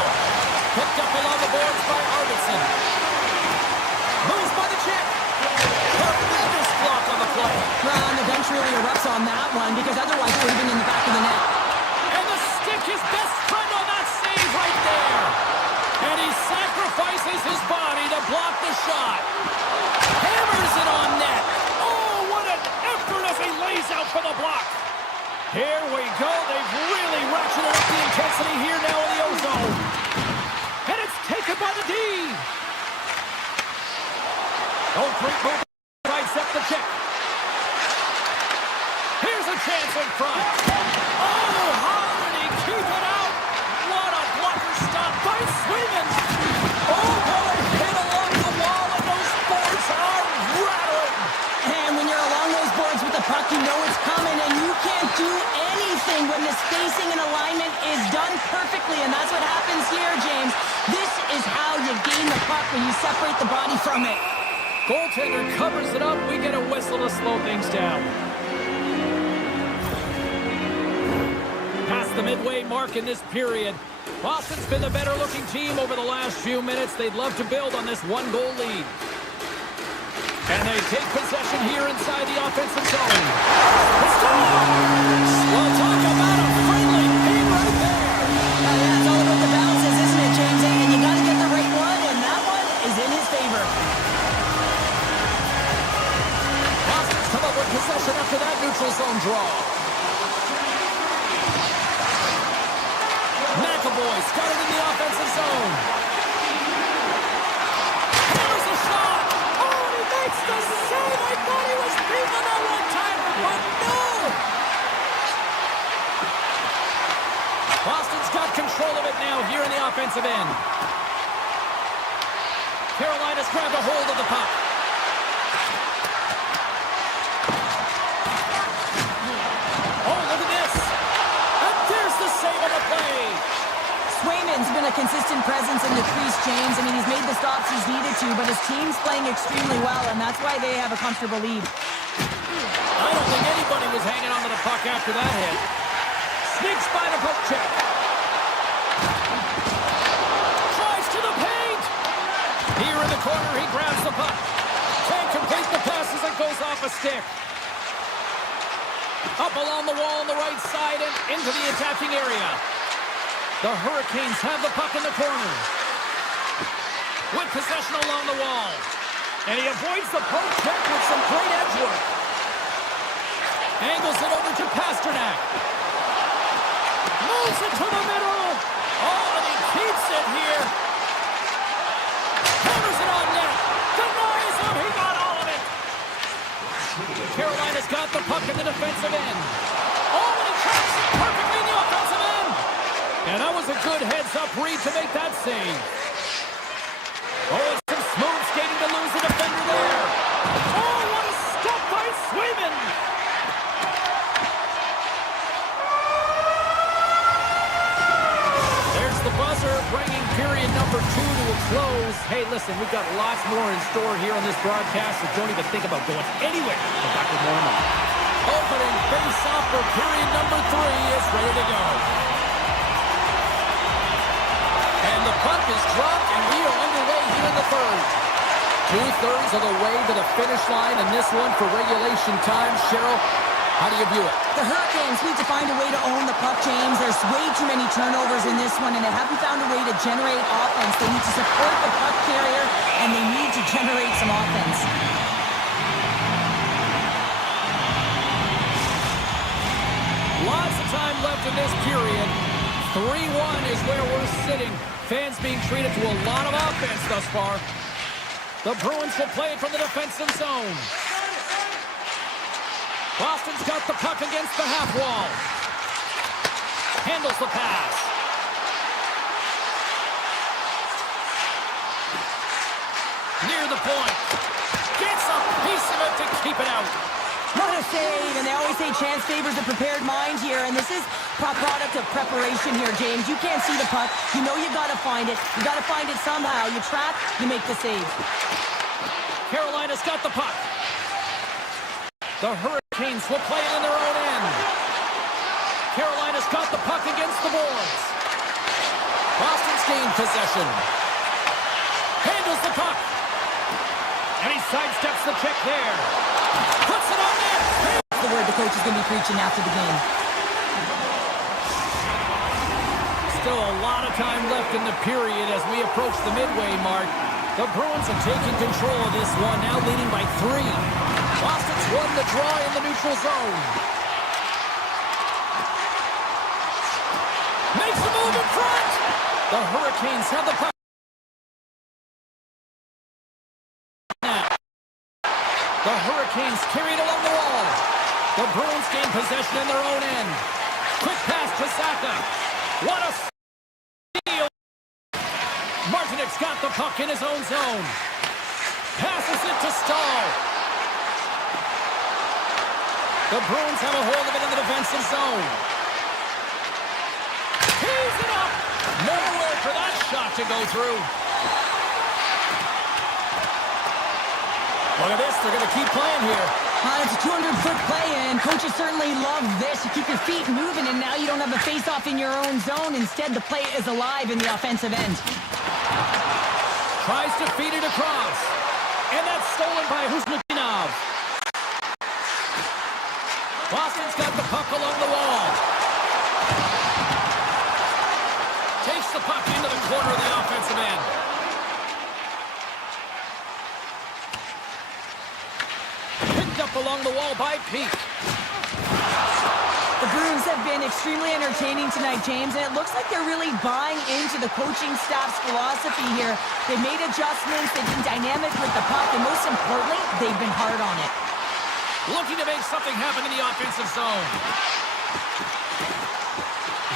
Picked up along the boards by Arvidsson. Moves by the check. Tremendous block on the play. Well, and the bench really erupts on that one because otherwise it would have been in the back of the net. And the stick, his best friend on that save right there. And he sacrifices his body to block the shot. Hammers it on net. Oh, what an effort as he lays out for the block. Here we go. They've really ratcheted up the intensity here now in the O-zone. And it's taken by the D. Oh, great move. Accept the check. Here's a chance in front. Oh, how did he keep it out? What a blocker stop by Sweden. Oh, boy, hit along the wall, and those boards are rattling. And when you're along those boards with the puck, you know it's coming, and you can't do anything when the spacing and alignment is done perfectly, and that's what happens here, James. This is how you gain the puck when you separate the body from it. Goaltender covers it up. We get a whistle to slow things down. Past the midway mark in this period. Boston's been the better-looking team over the last few minutes. They'd love to build on this one-goal lead. And they take possession here inside the offensive zone. We'll talk about a friendly game right there. Yeah, it's all about the bounces, isn't it, James? And you got to get the right one, and that one is in his favor. Boston's come up with possession after that neutral zone draw. McAvoy's got it in the offensive zone. Here's a shot. Oh, and he makes the save. I thought he was beating that one-timer, but no. Boston's got control of it now here in the offensive end. Carolina's grabbed a hold of the puck. Oh, look at this. And there's the save on the play. Swayman's been a consistent presence in the crease, James. I mean, he's made the stops he's needed to, but his team's playing extremely well, and that's why they have a comfortable lead. I don't think anybody was hanging on to the puck after that hit. Sneaks by the poke check. Tries to the paint. Here in the corner, he grabs the puck. Can't complete the pass as it goes off a stick. Up along the wall on the right side and into the attacking area. The Hurricanes have the puck in the corner. With possession along the wall. And he avoids the poke check with some great edge work. Angles it over to Pasternak. Moves it to the middle. Oh, and he keeps it here. Hammers it on net. Denies him. He got all of it. Carolina's got the puck in the defensive end. Oh, and he traps it perfectly in the offensive end. And that was a good heads-up read to make that save. Oh, it's some smooth skating to lose the defender there. Oh, what a stop by Swayman. There's the buzzer, bringing period number 2 to a close. Hey, listen, we've got lots more in store here on this broadcast, so don't even think about going anywhere. We're back with more in a moment. Opening face-off for period number 3 is ready to go. And the puck is dropped, and we are underway here in the third. 2/3 of the way to the finish line, and this one for regulation time. Cheryl, how do you view it? The Hurricanes need to find a way to own the puck, James. There's way too many turnovers in this one, and they haven't found a way to generate offense. They need to support the puck carrier, and they need to generate some offense. Lots of time left in this period. 3-1 is where we're sitting. Fans being treated to a lot of offense thus far. The Bruins will play it from the defensive zone. Boston's got the puck against the half wall. Handles the pass. Near the point. Gets a piece of it to keep it out. What a save, and they always say chance favors the prepared mind here, and this is a product of preparation here, James. You can't see the puck. You know you got to find it. You got to find it somehow. You trap, you make the save. Carolina's got the puck. The Hurricanes will play it in their own end. Carolina's got the puck against the boards. Boston's gained possession. Handles the puck. And he sidesteps the check there. Puts it on there. That's the word the coach is going to be preaching after the game. Still a lot of time left in the period as we approach the midway mark. The Bruins are taking control of this one, now leading by 3. Boston's won the draw in the neutral zone. Makes a move in front. The Hurricanes have the puck. The Hurricanes carried along the wall. The Bruins gain possession in their own end. Quick pass to Saka. What a steal. Martinek's got the puck in his own zone. Passes it to Stahl. The Bruins have a hold of it in the defensive zone. Tees it up. Nowhere for that shot to go through. Look at this. They're going to keep playing here. It's a 200-foot play, and coaches certainly love this. You keep your feet moving, and now you don't have a face-off in your own zone. Instead, the play is alive in the offensive end. Tries to feed it across. And that's stolen by Husnutinov. Boston's got the puck along the wall. Takes the puck into the corner of the offensive end. Picked up along the wall by Peak. The Bruins have been extremely entertaining tonight, James, and it looks like they're really buying into the coaching staff's philosophy here. They've made adjustments, they've been dynamic with the puck, and most importantly, they've been hard on it. Looking to make something happen in the offensive zone.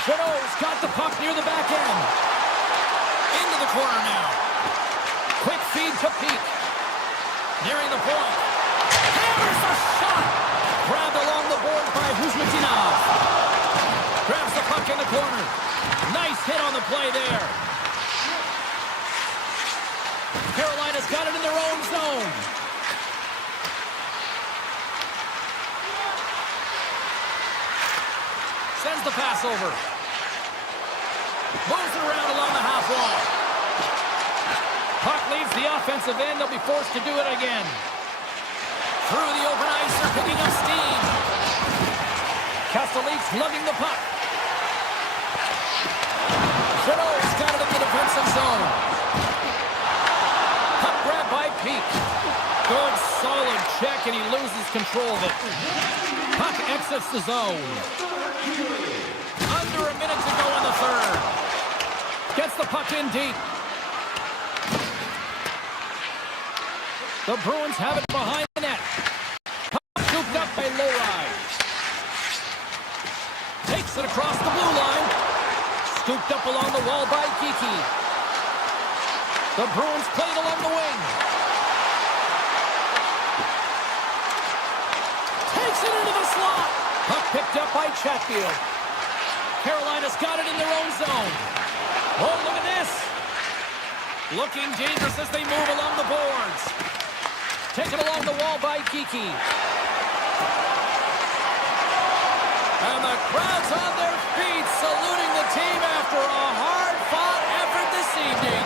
Jeannot's got the puck near the back end. Into the corner now. Quick feed to Peak. Nearing the point. Hammers a shot. Grabbed along the board by Husnutinov. Grabs the puck in the corner. Nice hit on the play there. Carolina's got it in their own zone. Sends the pass over. Moves it around along the half wall. Puck leaves the offensive end. They'll be forced to do it again. Through the open ice, they're picking up steam. Castellic lugging the puck. has control of it. Puck exits the zone. Under a minute to go in the third. Gets the puck in deep. The Bruins have it behind the net. Puck scooped up by Lowry. Takes it across the blue line. Scooped up along the wall by Kiki. The Bruins play it along the wing. Takes it into the slot. Puck picked up by Chatfield. Carolina's got it in their own zone. Oh, look at this. Looking dangerous as they move along the boards. Taken along the wall by Kiki. And the crowd's on their feet saluting the team after a hard-fought effort this evening.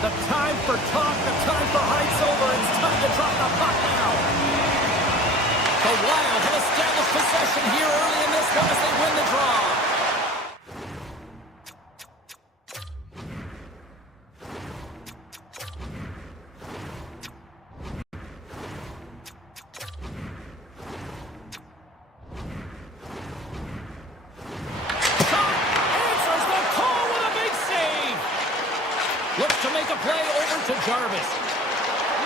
The time for talk, the time for heights over. It's time to drop the puck now. The Wild have established possession here early in this one as they win the draw. Looks to make a play over to Jarvis.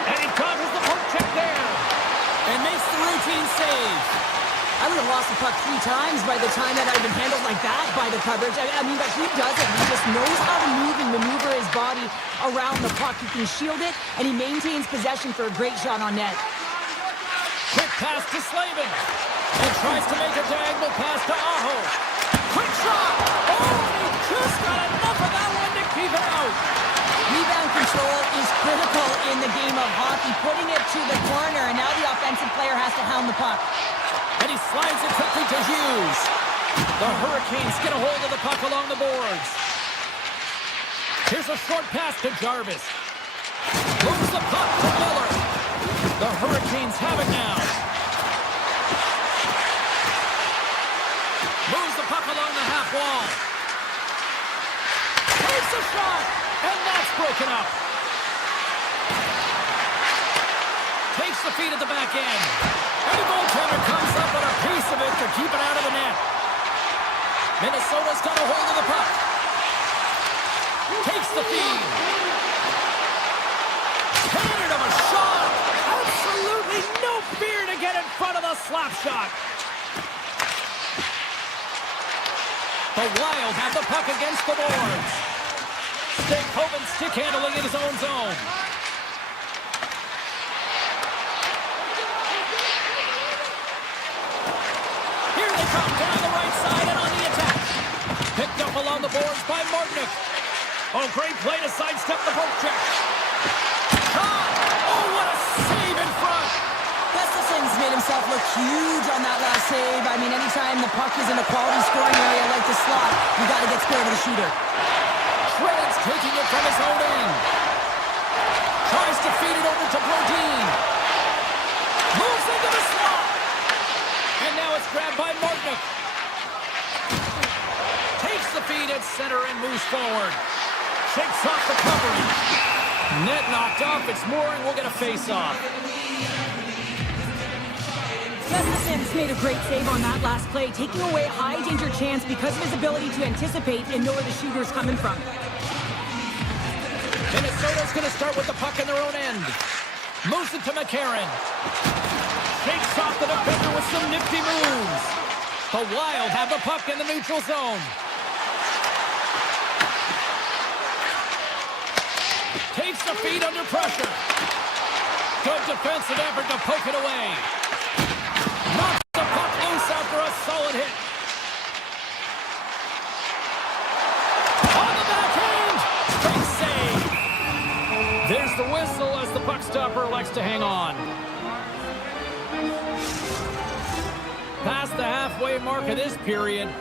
And he covers the poke check there. And makes the routine save. I would have lost the puck 3 times by the time that I'd been handled like that by the coverage. I mean, but he does it. He just knows how to move and maneuver his body around the puck. He can shield it, and he maintains possession for a great shot on net. Quick pass to Slavin. And tries to make a diagonal pass to Aho. Quick shot. Oh, he just got enough of that one to keep it out. Rebound control is critical in the game of hockey. Putting it to the corner, and now the offensive player has to hound the puck. And he slides it quickly to Hughes. The Hurricanes get a hold of the puck along the boards. Here's a short pass to Jarvis. Moves the puck to Miller. The Hurricanes have it now. Moves the puck along the half wall. Takes a shot, and that's broken up. Takes the feed at the back end. And the goaltender comes up with a piece of it to keep it out of the net. Minnesota's got a hold of the puck. Takes the feed. Handed him a shot. Absolutely no fear to get in front of the slap shot. The Wild have the puck against the boards. Hoven stick handling in his own zone. Here they come down the right side and on the attack. Picked up along the boards by Martinic. Oh, great play to sidestep the poke check. Shot! Oh, what a save in front! Gustafson's made himself look huge on that last save. I mean, anytime the puck is in a quality scoring area like the slot, you got to get square to the shooter. Shred's taking it from his own end. Tries to feed it over to Brodin. Moves into the slot. And now it's grabbed by Martinic. Takes the feed at center and moves forward. Shakes off the coverage. Net knocked off. It's Mooring. We'll get a face-off. Gustafson's made a great save on that last play, taking away a high-danger chance because of his ability to anticipate and know where the shooter's coming from. Minnesota's going to start with the puck in their own end. Moves it to McCarron. Shakes off the defender with some nifty moves. The Wild have the puck in the neutral zone. Takes the feed under pressure. Good defensive effort to poke it away. Knocks the puck loose after a solid hit. On the backhand. Great save. There's the whistle as the puck stopper elects to hang on. Past the halfway mark of this period,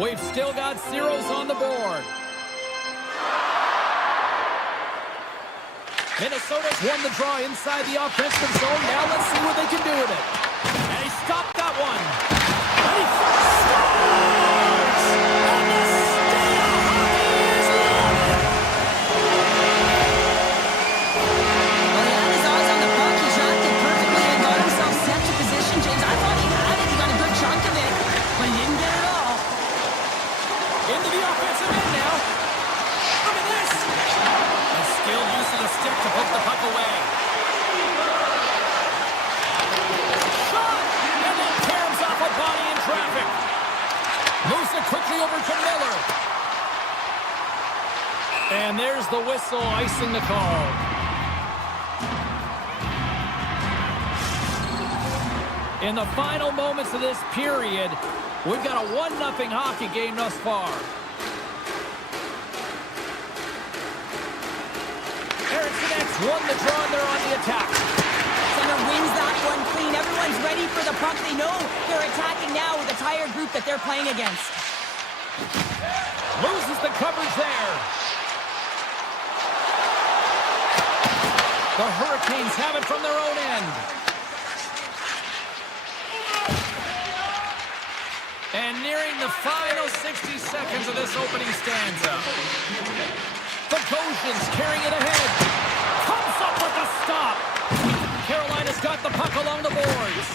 we've still got zeros on the board. Minnesota's won the draw inside the offensive zone. Now let's see what they can do with it. And he stopped that one. And he scores! And the state of hockey is loaded! Well, he had his eyes on the puck. He dropped it perfectly and got himself set to position, James. I thought he had it. He got a good chunk of it, but he didn't get it all. Into the offensive end now. Look at this! A skilled use of the stick to poke the puck away. Shot! And then tears off a body in traffic. Moves it quickly over to Miller. And there's the whistle icing the call. In the final moments of this period, we've got a 1-0 hockey game thus far. Won the draw and they're on the attack. Center wins that one clean. Everyone's ready for the puck. They know they're attacking now with a tired group that they're playing against. Loses the coverage there. The Hurricanes have it from their own end. And nearing the final 60 seconds of this opening stanza. The Gosens carrying it ahead. Comes up with a stop. Carolina's got the puck along the boards.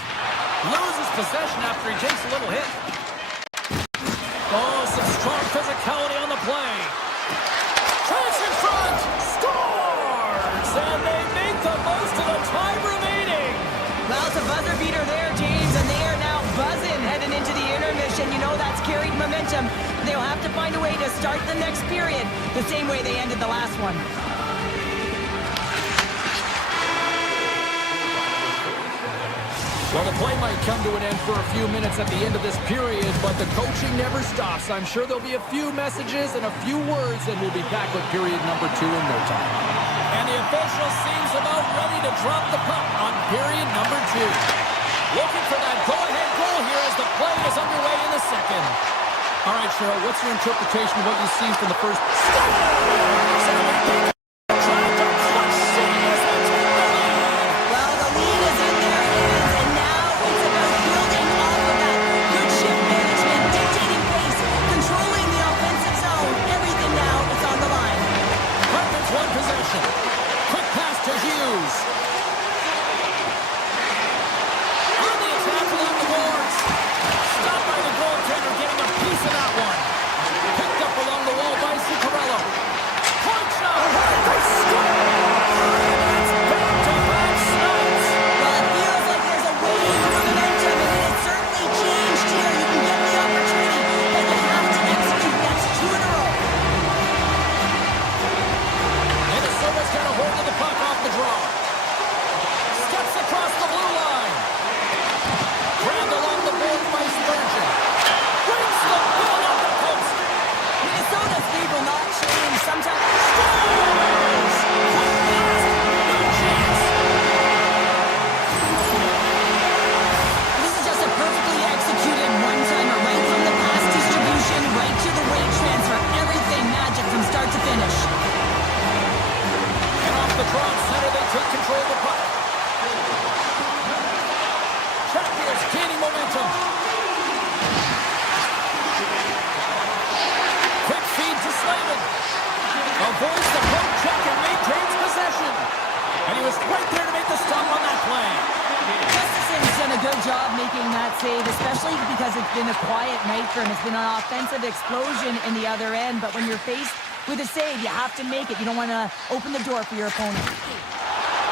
Loses possession after he takes a little hit. Oh, some strong physicality on the play. Chance in front. Scores! And they make the most of the time remaining. Well, it's a buzzer beater there, James, and they are now buzzing heading into the intermission. You know that's carried momentum. They'll have to find a way to start the next period the same way they ended the last one. Well, the play might come to an end for a few minutes at the end of this period, but the coaching never stops. I'm sure there'll be a few messages and a few words, and we'll be back with period number 2 in no time. And the official seems about ready to drop the puck on period number 2. Looking for that go-ahead goal here as the play is underway in the second. All right, Cheryl, what's your interpretation of what you see from the first... Well, the lead is in their hands, and now it's about building off of that. Good shift management, dictating pace, controlling the offensive zone. Everything now is on the line. Hartman's one possession. Quick pass to Hughes. On the attack along the boards. Stopped by the goaltender, getting a piece of that one. Picked up along the wall by Zuccarello. Point shot. They score! That's back-to-back stops. Well, it feels like there's a wave of momentum, and it has certainly changed here. You can get the opportunity, but you have to execute. That's 2 in a row. Minnesota's got a hold of the puck off the draw. Steps across the blue line. Grabbed along the boards by Spurgeon. Brings the ball up the post. Minnesota's lead will not change. Sometimes... Scores! Quick pass. No chance. This is just a perfectly executed one-timer, right from the pass distribution, right to the weight transfer. Everything magic from start to finish. And off the draw center, they take control of the puck. Chatfield's gaining momentum. Quick feed to Slavin. Avoids the poke check and maintains possession. And he was right there to make the stop on that play. Gustafson's done a good job making that save, especially because it's been a quiet night for him. It's been an offensive explosion in the other end, but when you're faced with a save, you have to make it. You don't want to open the door for your opponent.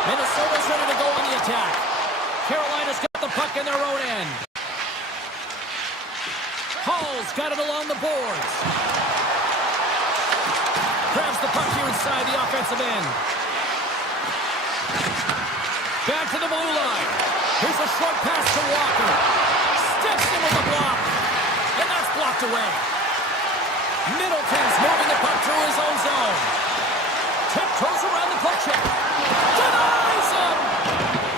Minnesota's ready to go on the attack. Carolina's got the puck in their own end. Hall's got it along the boards. Grabs the puck here inside the offensive end. Back to the blue line. Here's a short pass to Walker. Steps in with a block. And that's blocked away. Middleton's moving the puck through his own zone. Tiptoes around the puck check. Denies him!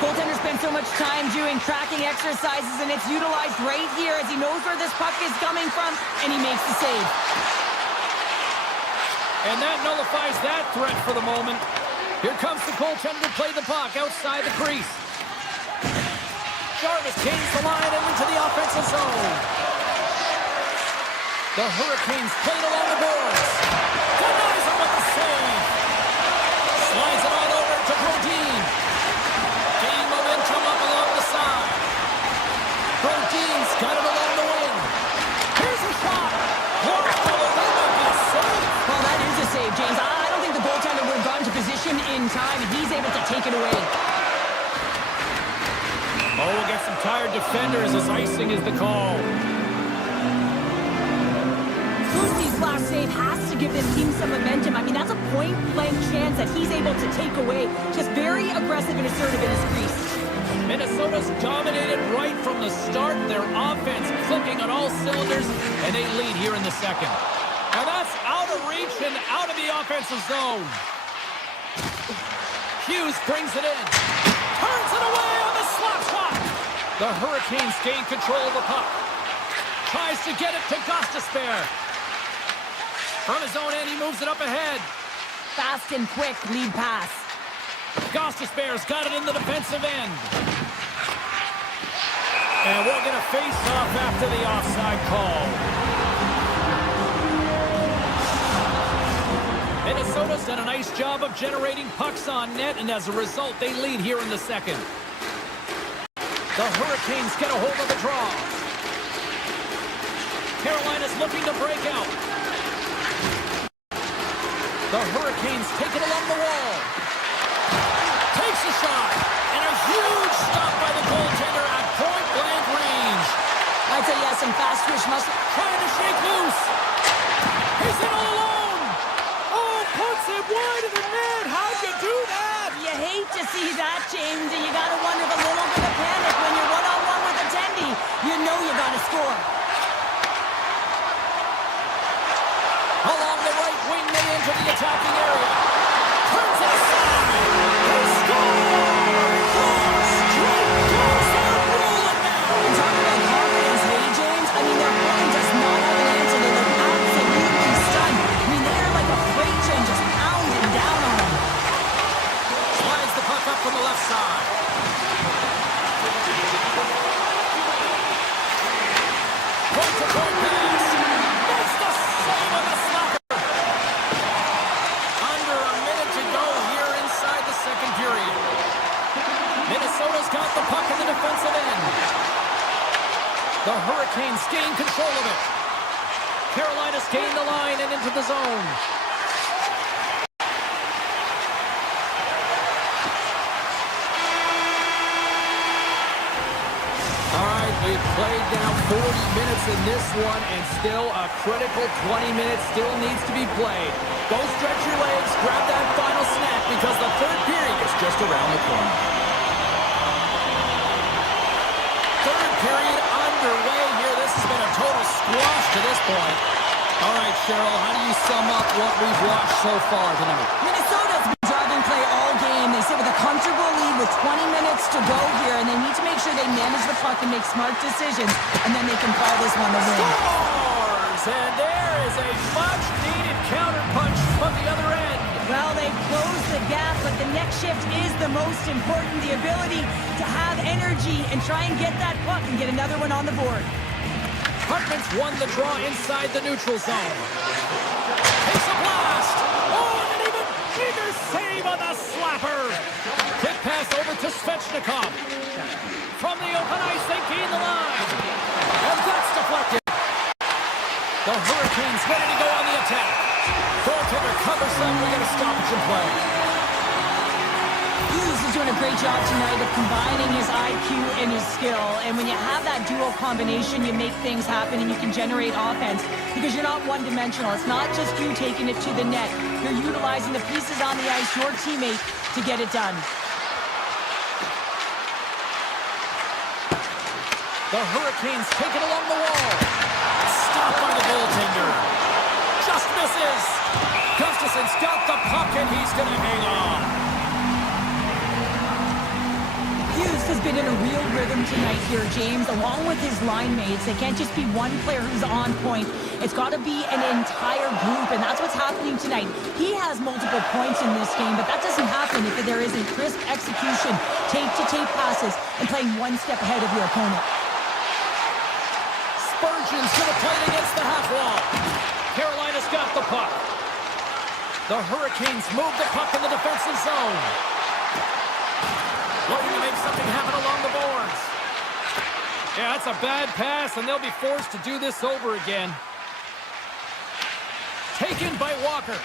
Goaltender spent so much time doing tracking exercises, and it's utilized right here as he knows where this puck is coming from, and he makes the save. And that nullifies that threat for the moment. Here comes the goaltender to play the puck outside the crease. Jarvis gains the line and into the offensive zone. The Hurricanes played along the boards. Denies him with the save. Slides it all over to Brodin. Gaining momentum up along the side. Brodin's got it along the wing. Here's a shot. Blocked all over the save. Well, that is a save, James. I don't think the goaltender would have gotten to position in time, and he's able to take it away. Oh, we'll get some tired defenders as icing is the call. Lucy's last save has to give this team some momentum. I mean, that's a point-blank chance that he's able to take away. Just very aggressive and assertive in his crease. Minnesota's dominated right from the start. Their offense clicking on all cylinders, and they lead here in the second. And that's out of reach and out of the offensive zone. Hughes brings it in. Turns it away on the slap shot. The Hurricanes gain control of the puck. Tries to get it to Gostisbehere. From his own end, he moves it up ahead. Fast and quick lead pass. Gostisbehere's got it in the defensive end. And we'll get a face-off after the offside call. Minnesota's done a nice job of generating pucks on net, and as a result, they lead here in the second. The Hurricanes get a hold of the draw. Carolina's looking to break out. The Hurricanes take it along the wall. Takes a shot, and a huge stop by the goaltender at point-blank range. I'd say he has some fast twitch muscle. Trying to shake loose. He's in all alone. Oh, puts it wide of the net. How'd you do that? You hate to see that, James, and you got to wonder the little bit of panic when you're one-on-one with a tendy. You know you got to score. Along the right wing, they enter the attacking area. Turns it aside. They score! Straight goals. They're rolling now. And talking about confidence, hey, James? I mean, their opponent does not have an answer. They Minnesota's got the puck in the defensive end. The Hurricanes gain control of it. Carolina's gained the line and into the zone. We've played now 40 minutes in this one, and still a critical 20 minutes still needs to be played. Go stretch your legs, grab that final snack, because the third period is just around the corner. Third period underway here. This has been a total squash to this point. All right, Cheryl, how do you sum up what we've watched so far tonight? Minnesota's been driving play all game. They sit with a comfortable lead with 20 minutes to go here, and they need to make sure they manage the puck and make smart decisions, and then they can call this one the win. Scores! And there is a much-needed counterpunch from the other end. Well, they closed the gap, but the next shift is the most important. The ability to have energy and try and get that puck and get another one on the board. Hartman's won the draw inside the neutral zone. Takes a blast! Oh, and an even bigger save on the slapper! Quick pass over to Svechnikov. From the open ice, they gain the line. And that's deflected. The Hurricanes ready to go on the attack. Goaltender covers them. We get a stoppage in play. Hughes is doing a great job tonight of combining his IQ and his skill. And when you have that dual combination, you make things happen and you can generate offense because you're not one-dimensional. It's not just you taking it to the net. You're utilizing the pieces on the ice, your teammate, to get it done. The Hurricanes take it along the wall. Stopped by the goaltender. Just misses. Gustafson's got the puck and he's going to hang on. Hughes has been in a real rhythm tonight here, James, along with his line mates. It can't just be one player who's on point. It's got to be an entire group, and that's what's happening tonight. He has multiple points in this game, but that doesn't happen if there isn't crisp execution, tape-to-tape passes, and playing one step ahead of your opponent. Spurgeon's going to play it against the half wall. Carolina's got the puck. The Hurricanes move the puck in the defensive zone. Looking to make something happen along the boards. Yeah, that's a bad pass, and they'll be forced to do this over again. Taken by Walker.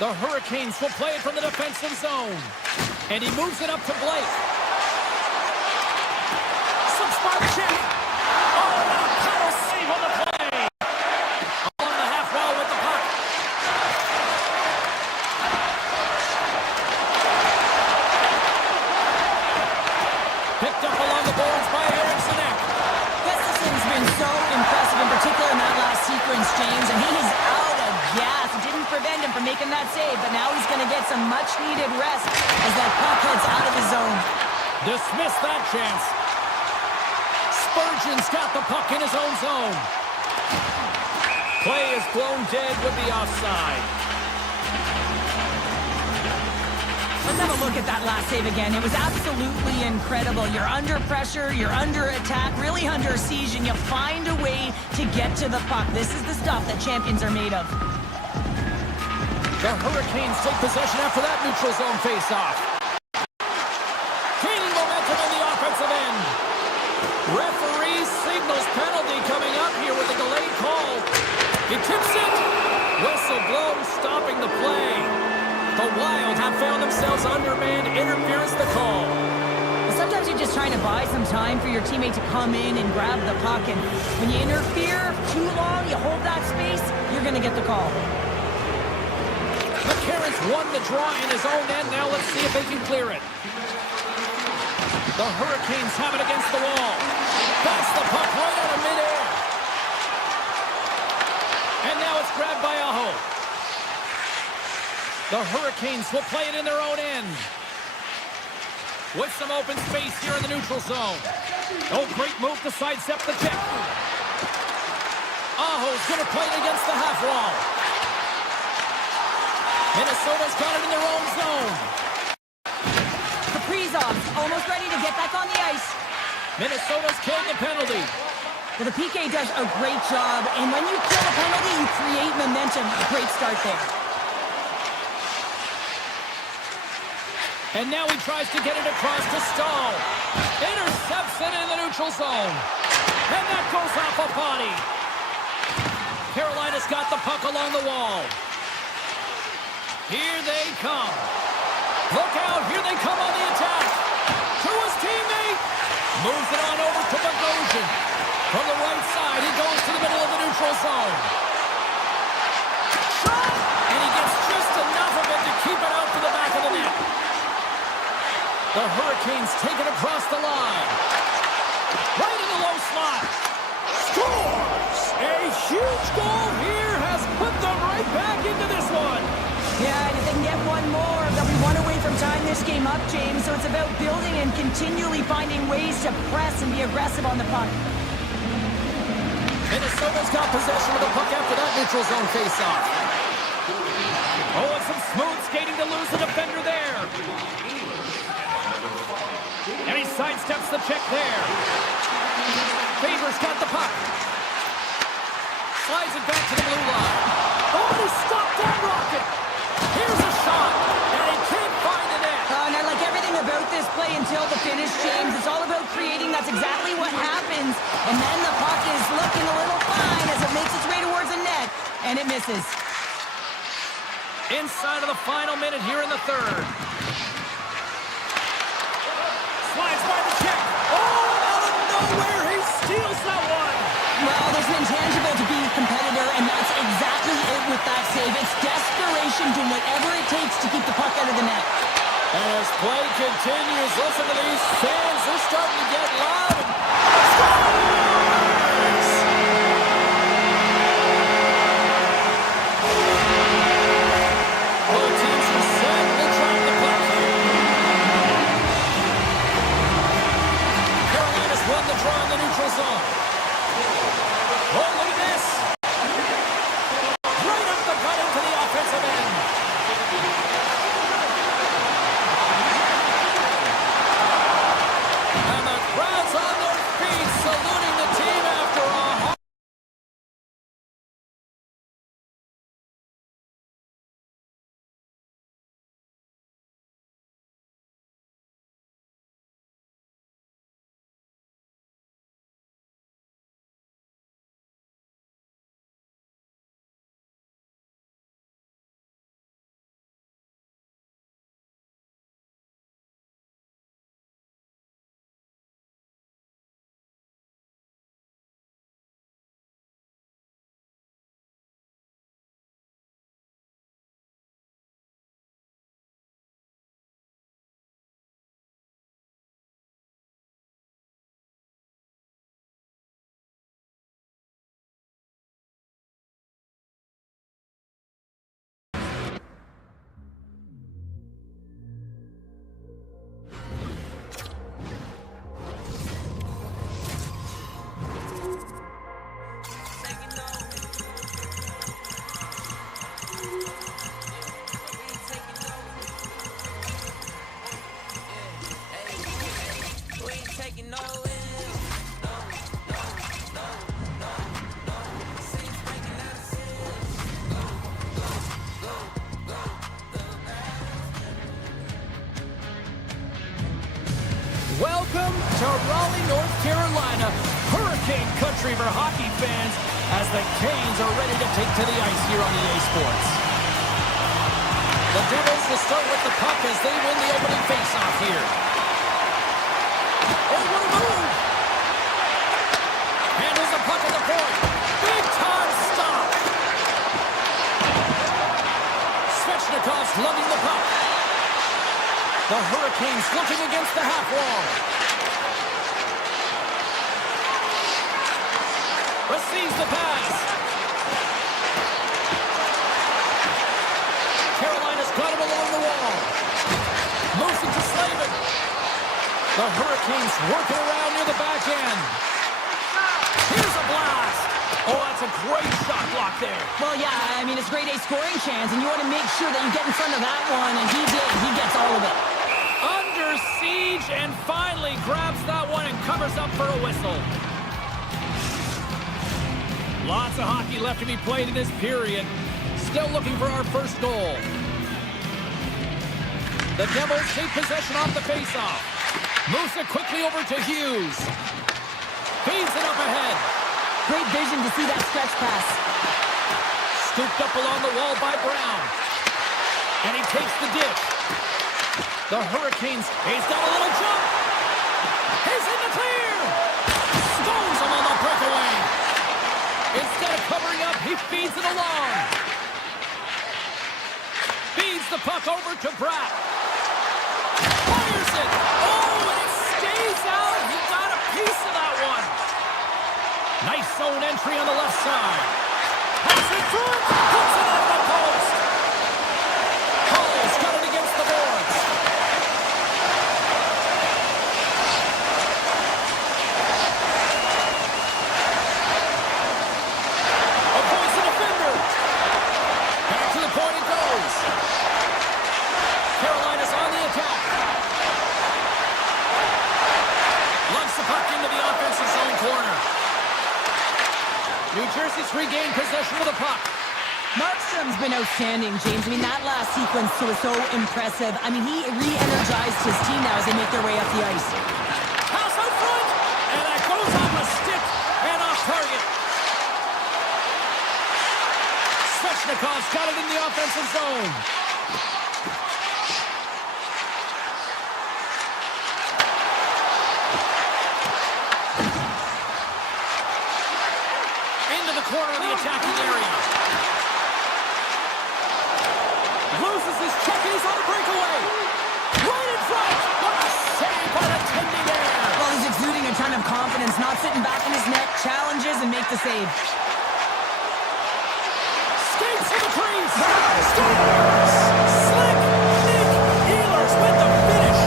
The Hurricanes will play it from the defensive zone. And he moves it up to Blake. Some spark check. Oh, and a power save on the play. Along the half wall with the puck. Picked up along the boards by Eriksson. Gustafson's been so impressive, in particular in that last sequence, James, and he is out of gas. It didn't prevent him from making that save, but now he's going to get some much-needed rest as that puck heads out of his zone. Dismiss that chance. Spurgeon's got the puck in his own zone. Play is blown dead with the offside. Let's have a look at that last save again. It was absolutely incredible. You're under pressure, you're under attack, really under siege, and you find a way to get to the puck. This is the stuff that champions are made of. The Hurricanes take possession after that neutral zone face-off. Gaining momentum on the offensive end. Referee signals penalty coming up here with a delayed call. He tips it. Whistle blown, stopping the play. The Wild have found themselves undermanned. Interference the call. Sometimes you're just trying to buy some time for your teammate to come in and grab the puck. And when you interfere too long, you hold that space, you're going to get the call. McCarron's won the draw in his own end. Now let's see if they can clear it. The Hurricanes have it against the wall. Pass the puck right out of midair. And now it's grabbed by Aho. The Hurricanes will play it in their own end. With some open space here in the neutral zone. Oh, great move to sidestep the check. Aho's going to play it against the half wall. Minnesota's got it in their own zone. Kaprizov's almost ready to get back on the ice. Minnesota's killed the penalty. Well, the PK does a great job, and when you kill a penalty, you create momentum. Great start there. And now he tries to get it across to Stahl. Intercepts it in the neutral zone. And that goes off a body. Carolina's got the puck along the wall. Here they come. Look out, here they come on the attack. To his teammate. Moves it on over to Bogosian. From the right side, he goes to the middle of the neutral zone. Shot! And he gets just enough of it to keep it out to the back of the net. The Hurricanes take it across the line. Right in the low slot. Scores! A huge goal here has put them right back into this one. Yeah, and if they can get one more, they'll be one away from tying this game up, James. So it's about building and continually finding ways to press and be aggressive on the puck. Minnesota's got possession of the puck after that neutral zone faceoff. Oh, and some smooth skating to lose the defender there. And he sidesteps the check there. Faber's got the puck. Slides it back to the blue line. Oh, he stopped that rocket. Here's a shot, and he can't find the net. And I like everything about this play until the finish, James. It's all about creating. That's exactly what happens. And then the puck is looking a little fine as it makes its way towards the net, and it misses. Inside of the final minute here in the third. Slides by the check. Oh, out of nowhere, he steals that one. Well, there's an intangible to being a competitor, and that's exactly it with that save. It's desperation, doing whatever it takes to keep the puck out of the net. And as play continues, listen to these fans. They're starting to get loud. Scores! Both teams are set. They'll try the puck here. Carolina's won the draw in the neutral zone. Oh, look at this. Right up the gut into the offensive end. And the crowd's on their feet, saluting the team after a hard... Welcome to Raleigh, North Carolina, Hurricane country for hockey fans, as the Canes are ready to take to the ice here on EA Sports. The Devils will start with the puck as they win the opening faceoff here. Oh, what a move! Handles the puck at the point. Big time stop. Svechnikov's lugging the puck. The Hurricanes looking against the half wall. Receives the pass. Carolina's got him along the wall. Moves it to Slavin. The Hurricanes working around near the back end. Here's a blast. Oh, that's a great shot block there. Well, yeah, I mean, it's grade A scoring chance, and you want to make sure that you get in front of that one, and he did. He gets all of it. Under siege, and finally grabs that one and covers up for a whistle. Lots of hockey left to be played in this period. Still looking for our first goal. The Devils take possession off the faceoff. Moves it quickly over to Hughes. Feeds it up ahead. Great vision to see that stretch pass. Scooped up along the wall by Brown. And he takes the dish. The Hurricanes, he's got a little jump. He's in the clear. Stones him on the breakaway. Instead of covering up, he feeds it along. Feeds the puck over to Bratt. Fires it. Oh, and it stays out. He got a piece of that one. Nice zone entry on the left side. Pass it through. Puts it on the post. Hall's got it against the boards. Avoids the defender. Back to the point it goes. Carolina's on the attack. Lugs the puck into the offensive zone corner. New Jersey's regained possession of the puck. Markstrom's been outstanding, James. I mean, that last sequence was so impressive. I mean, he re-energized his team now as they make their way up the ice. Pass out front, and that goes off a stick and off target. Svechnikov's got it in the offensive zone. Into the corner of the attacking area. Loses his check, and he's on the breakaway. Right in front. What a save by the tending there. Well, he's exuding a ton of confidence, not sitting back in his net, challenges and make the save. Skates to the crease. Scores. Slick Nick Ehlers with the finish.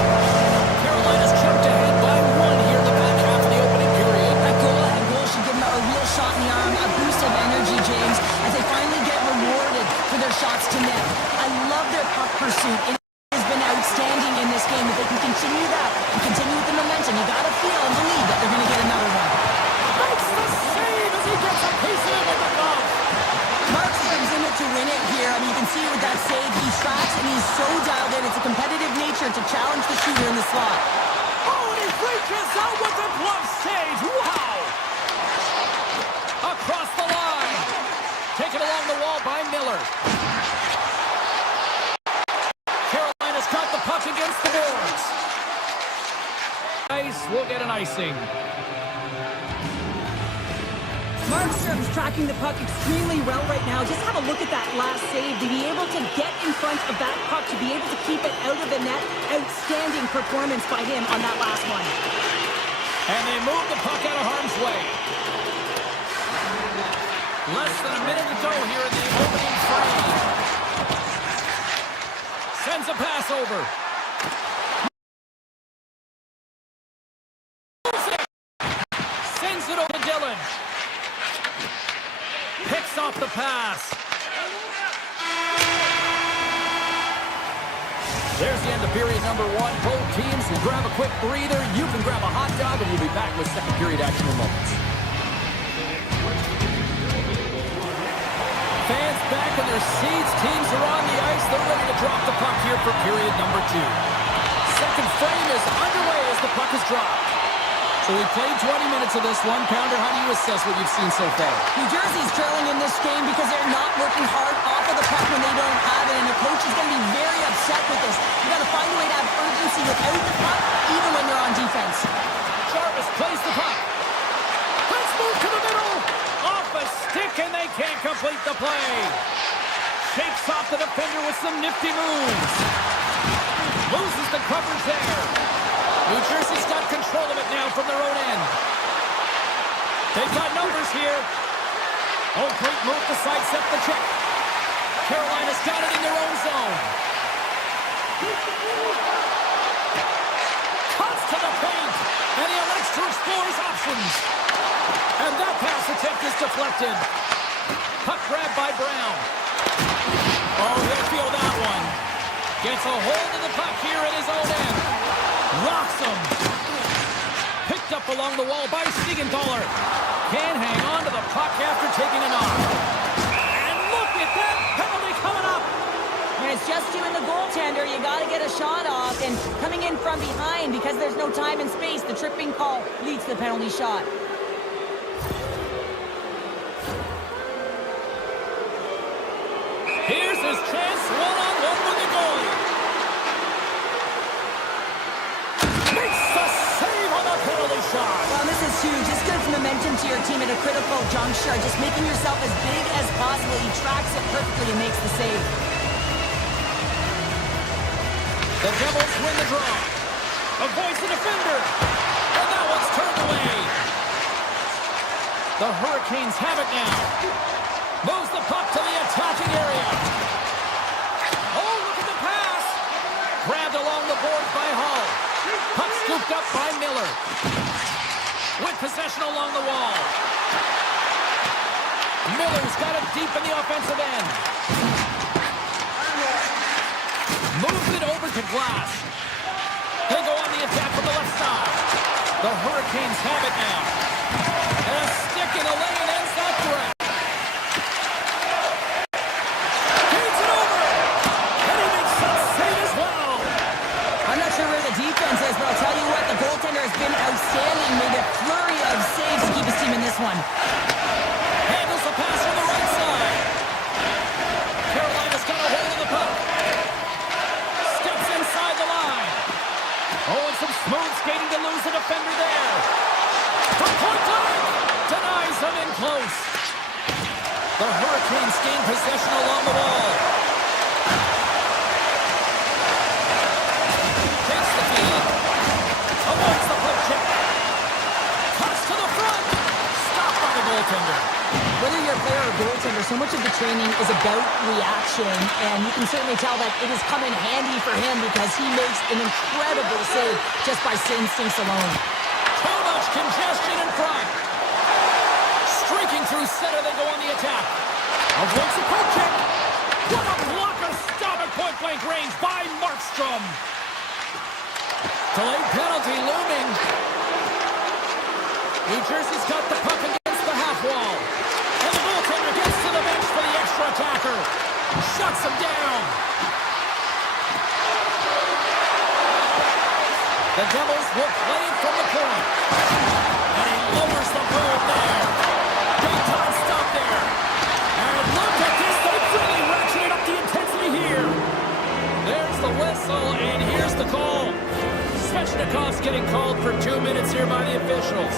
Carolina's jumped ahead by one here in the back half of the opening period. That goal-ahead goal should give them a real shot in the arm, a boost of energy, James, as they finally get rewarded for their shots to net. I love their puck pursuit. It has been outstanding in this game. If they can continue that and continue with the momentum, you got to feel and believe that they're going to get another one. Makes the save as he gets a piece of it with the glove. Markstrom's in it to win it here. I mean, you can see with that save, he tracks and he's so dialed in. It's a competitive nature to challenge the shooter in the slot. Oh, and he reaches out with the glove save. Wow! Across the line. Taken along the wall by Miller. Carolina's got the puck against the boards. Ice will get an icing. Markstrom's tracking the puck extremely well right now. Just have a look at that last save. To be able to get in front of that puck, to be able to keep it out of the net, outstanding performance by him on that last one. And they move the puck out of harm's way. Less than a minute to go here in the opening frame. Sends a pass over. Sends it over to Dillon. Picks off the pass. There's the end of period number one. Both teams will grab a quick breather. You can grab a hot dog, and we'll be back with second period action in moments. Fans back in their seats. Teams are on the ice. They're ready to drop the puck here for period number two. Second frame is underway as the puck is dropped. So we played 20 minutes of this one. Pounder, how do you assess what you've seen so far? New Jersey's trailing in this game because they're not working hard off of the puck when they don't have it, and the coach is going to be very upset with this. You got to find a way to have urgency without the puck, even when you're on defense. Jarvis plays the puck. Let's move to the middle. Off a stick, and they can't complete the play. Shakes off the defender with some nifty moves. Loses the coverage there. New Jersey's got control of it now from their own end. They've got numbers here. Oh, great move to sidestep the check. Carolina's got it in their own zone. Cuts to the paint, and he elects to explore his options. And that pass attempt is deflected. Puck grabbed by Brown. Oh, he'll feel that one. Gets a hold of the puck here at his own end. Rocks him. Picked up along the wall by Siegenthaler. Can't hang on to the puck after taking a knock. And look at that penalty coming up. And it's just you and the goaltender, you got to get a shot off. And coming in from behind, because there's no time and space, the tripping call leads to the penalty shot. Here's his chance, one-on-one with the goalie. Makes the save on the penalty shot. Well, this is huge. This gives momentum to your team at a critical juncture. Just making yourself as big as possible. He tracks it perfectly and makes the save. The Devils win the draw. Avoids the defender. And that one's turned away. The Hurricanes have it now. Moves the puck to the attacking area. Oh, look at the pass. Grabbed along the boards by Hall. Puck scooped up by Miller. With possession along the wall. Miller's got it deep in the offensive end. Moves it over to Glass. They go on the attack from the left side. The Hurricanes have it now. And a stick in the lane ends that threat. Feeds it over. And he makes that save as well. I'm not sure where the defense is, but I'll tell you what, the goaltender has been outstanding. Made a flurry of saves to keep his team in this one. Handles the pass from the right side. Carolina's got a hold of the puck. Steps inside the line. Oh, and some smooth skating to lose the defender there. From point blank. Denies him in close. The Hurricanes gain possession along the wall. Takes the feed. Avoids the poke check. Cuts to the front. Stopped by the goaltender. Whether you're a player or goaltender, so much of the training is about reaction, and you can certainly tell that it has come in handy for him because he makes an incredible save just by instincts alone. Too much congestion in front. Streaking through center, they go on the attack. Avoids the poke check. What a blocker stop at point-blank range by Markstrom. Delayed penalty looming. New Jersey's got the puck against the half wall. And the goaltender gets to the bench for the extra attacker. Shuts him down. The Devils will play it from the point. And he lowers the board there. Big time stop there. And look at this. They've really ratcheted up the intensity here. There's the whistle, and here's the call. Svechnikov's getting called for 2 minutes here by the officials.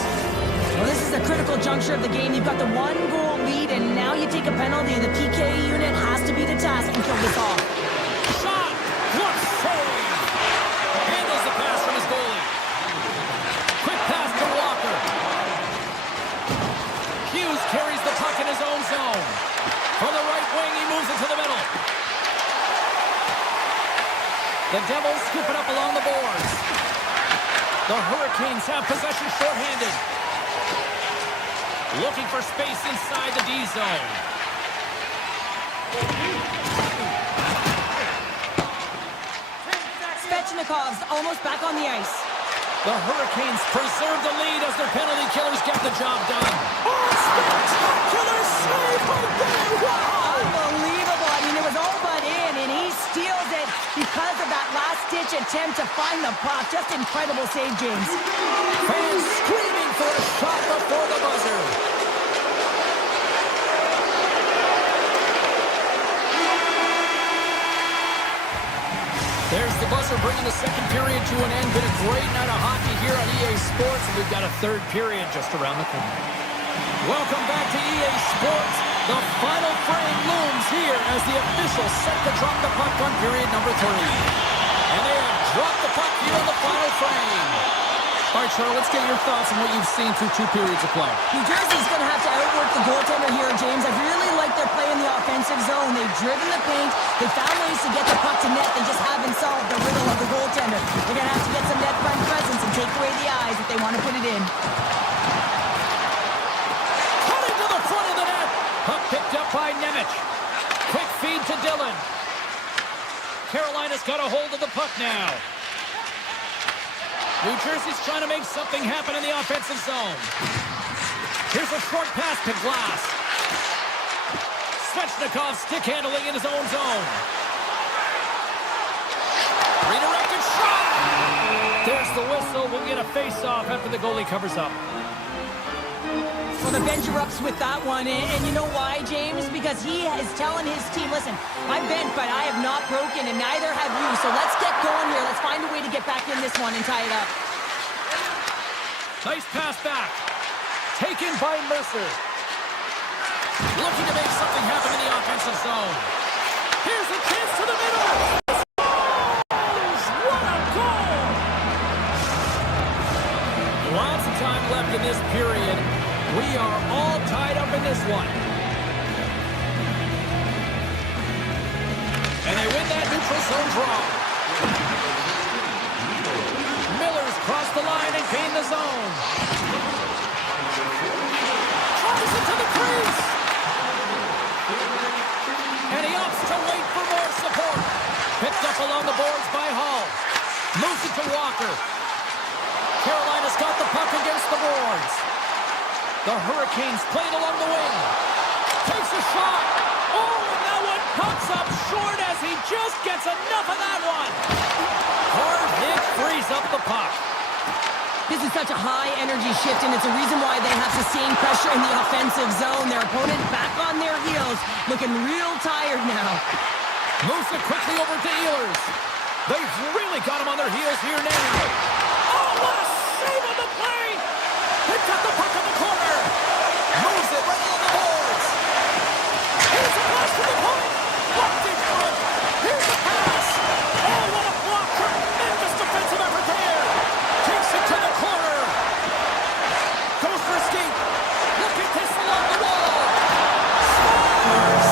Well, this is a critical juncture of the game. You've got the one-goal lead, and now you take a penalty. The PK unit has to be the task and kill this off. Shot! What save! Handles the pass from his goalie. Quick pass to Walker. Hughes carries the puck in his own zone. From the right wing, he moves it to the middle. The Devils scoop it up along the boards. The Hurricanes have possession shorthanded. Looking for space inside the D zone. Svechnikov's almost back on the ice. The Hurricanes preserve the lead as their penalty killers get the job done. Oh, spectacular save right there! Wow! Unbelievable. I mean, it was all but in, and he steals it because of that last-ditch attempt to find the puck. Just incredible save, James. Fans screaming for a shot before the buzzer. There's the buzzer bringing the second period to an end. Been a great night of hockey here on EA Sports, and we've got a third period just around the corner. Welcome back to EA Sports. The final frame looms here as the officials set to drop the puck on period number 3. And they have dropped the puck here on the final frame. All right, Charlie, let's get your thoughts on what you've seen through 2 periods of play. New Jersey's going to have to outwork the goaltender here, James. I really like their play in the offensive zone. They've driven the paint. They found ways to get the puck to net. They just haven't solved the riddle of the goaltender. They're going to have to get some net front presence and take away the eyes if they want to put it in. Cutting to the front of the net. Puck picked up by Nemec. Quick feed to Dillon. Carolina's got a hold of the puck now. New Jersey's trying to make something happen in the offensive zone. Here's a short pass to Glass. Svechnikov stick handling in his own zone. the whistle. We'll get a face-off after the goalie covers up. Well, the bench erupts with that one, and you know why, James? Because he is telling his team, listen, I'm bent, but I have not broken, and neither have you, so let's get going here. Let's find a way to get back in this one and tie it up. Nice pass back. Taken by Mercer. Looking to make something happen in the offensive zone. Here's a chance to the middle. What a goal! Lots of time left in this period. We are all tied up in this one. And they win that neutral zone draw. Miller's crossed the line and gained the zone. Tries it to the crease. And he opts to wait for more support. Picked up along the boards by Hall. Moves it to Walker. Carolina's got the puck against the boards. The Hurricanes played along the wing. Takes a shot. Oh, and that one comes up short as he just gets enough of that one. Hard hit frees up the puck. This is such a high-energy shift, and it's a reason why they have sustained pressure in the offensive zone. Their opponent back on their heels, looking real tired now. Moves it quickly over to Ehlers. They've really got him on their heels here now. Oh, what a save on the play! Picked up the puck in the corner. Moves it right along the boards. Here's a pass to the point. Blocked in front. Here's the pass. Oh, what a block. Tremendous defensive effort there. Takes it to the corner. Goes for a skate. Look at this along the wall. Scores!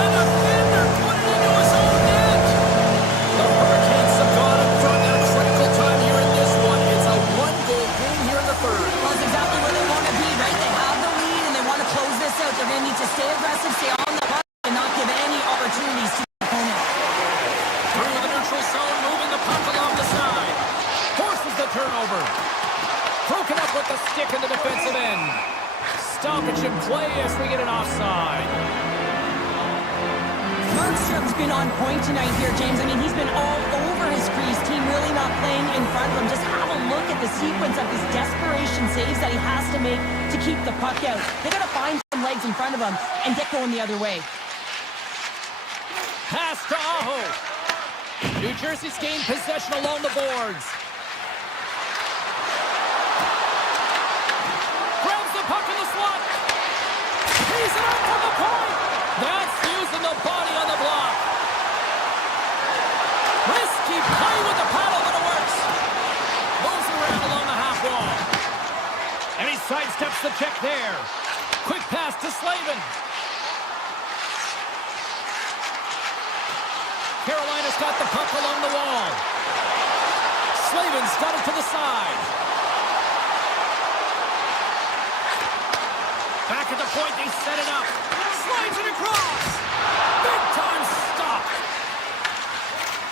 And a defender put it into his own net. The Hurricanes have gone up front at a critical time here in this one. It's a one-goal game here in the third. Well, that's exactly where they want to be, right? They have the lead, and they want to close this out. They're going to need to stay aggressive, stay on the puck, and not give any opportunities to the opponent. Through the neutral zone, moving the puck along the side. Forces the turnover. Broken up with the stick in the defensive end. Stoppage in play as we get an offside. Markstrom's been on point tonight here, James. I mean, he's been all over his crease. Team really not playing in front of him. Just have a look at the sequence of his desperation saves that he has to make to keep the puck out. They got to find some legs in front of him and get going the other way. Pass to Aho. New Jersey's gained possession along the boards. Grabs the puck in the slot. He's it up from the point. That's using the body on the block. Risky play with the paddle, but it works. Moves around along the half wall. And he sidesteps the check there. Quick pass to Slavin. Carolina's got the puck along the wall. Slavin's got it to the side. Back at the point, they set it up. Slides it across. Big time stop.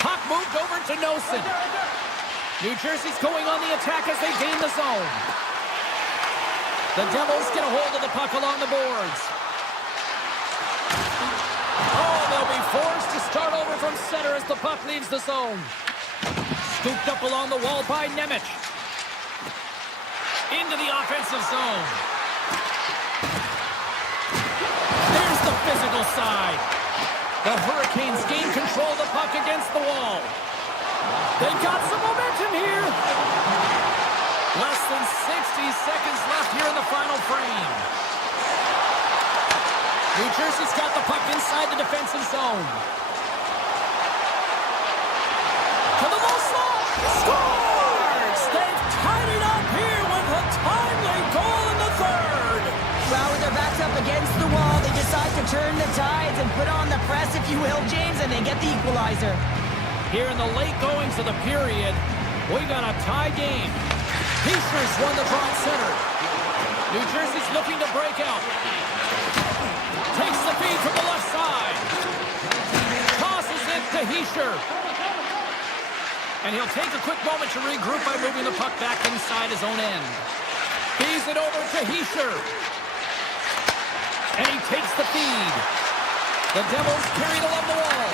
Puck moved over to Nosen. New Jersey's going on the attack as they gain the zone. The Devils get a hold of the puck along the boards. Oh, they'll be forced to start over from center as the puck leaves the zone. Scooped up along the wall by Nemec. Into the offensive zone. There's the physical side. The Hurricanes gain control of the puck against the wall. They've got some momentum here. Less than 60 seconds left here in the final frame. New Jersey's got the puck inside the defensive zone. To the low slot. Scores! They've tied it up here with a timely goal in the third. Well, with their backs up against the wall, they decide to turn the tides and put on the press, if you will, James, and they get the equalizer. Here in the late goings of the period, we got a tie game. Heischer's won the draw at center. New Jersey's looking to break out. Takes the feed from the left side. Tosses it to Hischer. And he'll take a quick moment to regroup by moving the puck back inside his own end. Feeds it over to Hischer. And he takes the feed. The Devils carried along the wall.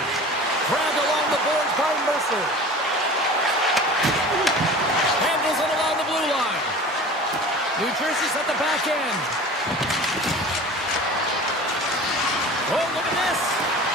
Grabbed along the boards by Mercer. New Jersey's at the back end. Oh, look at this.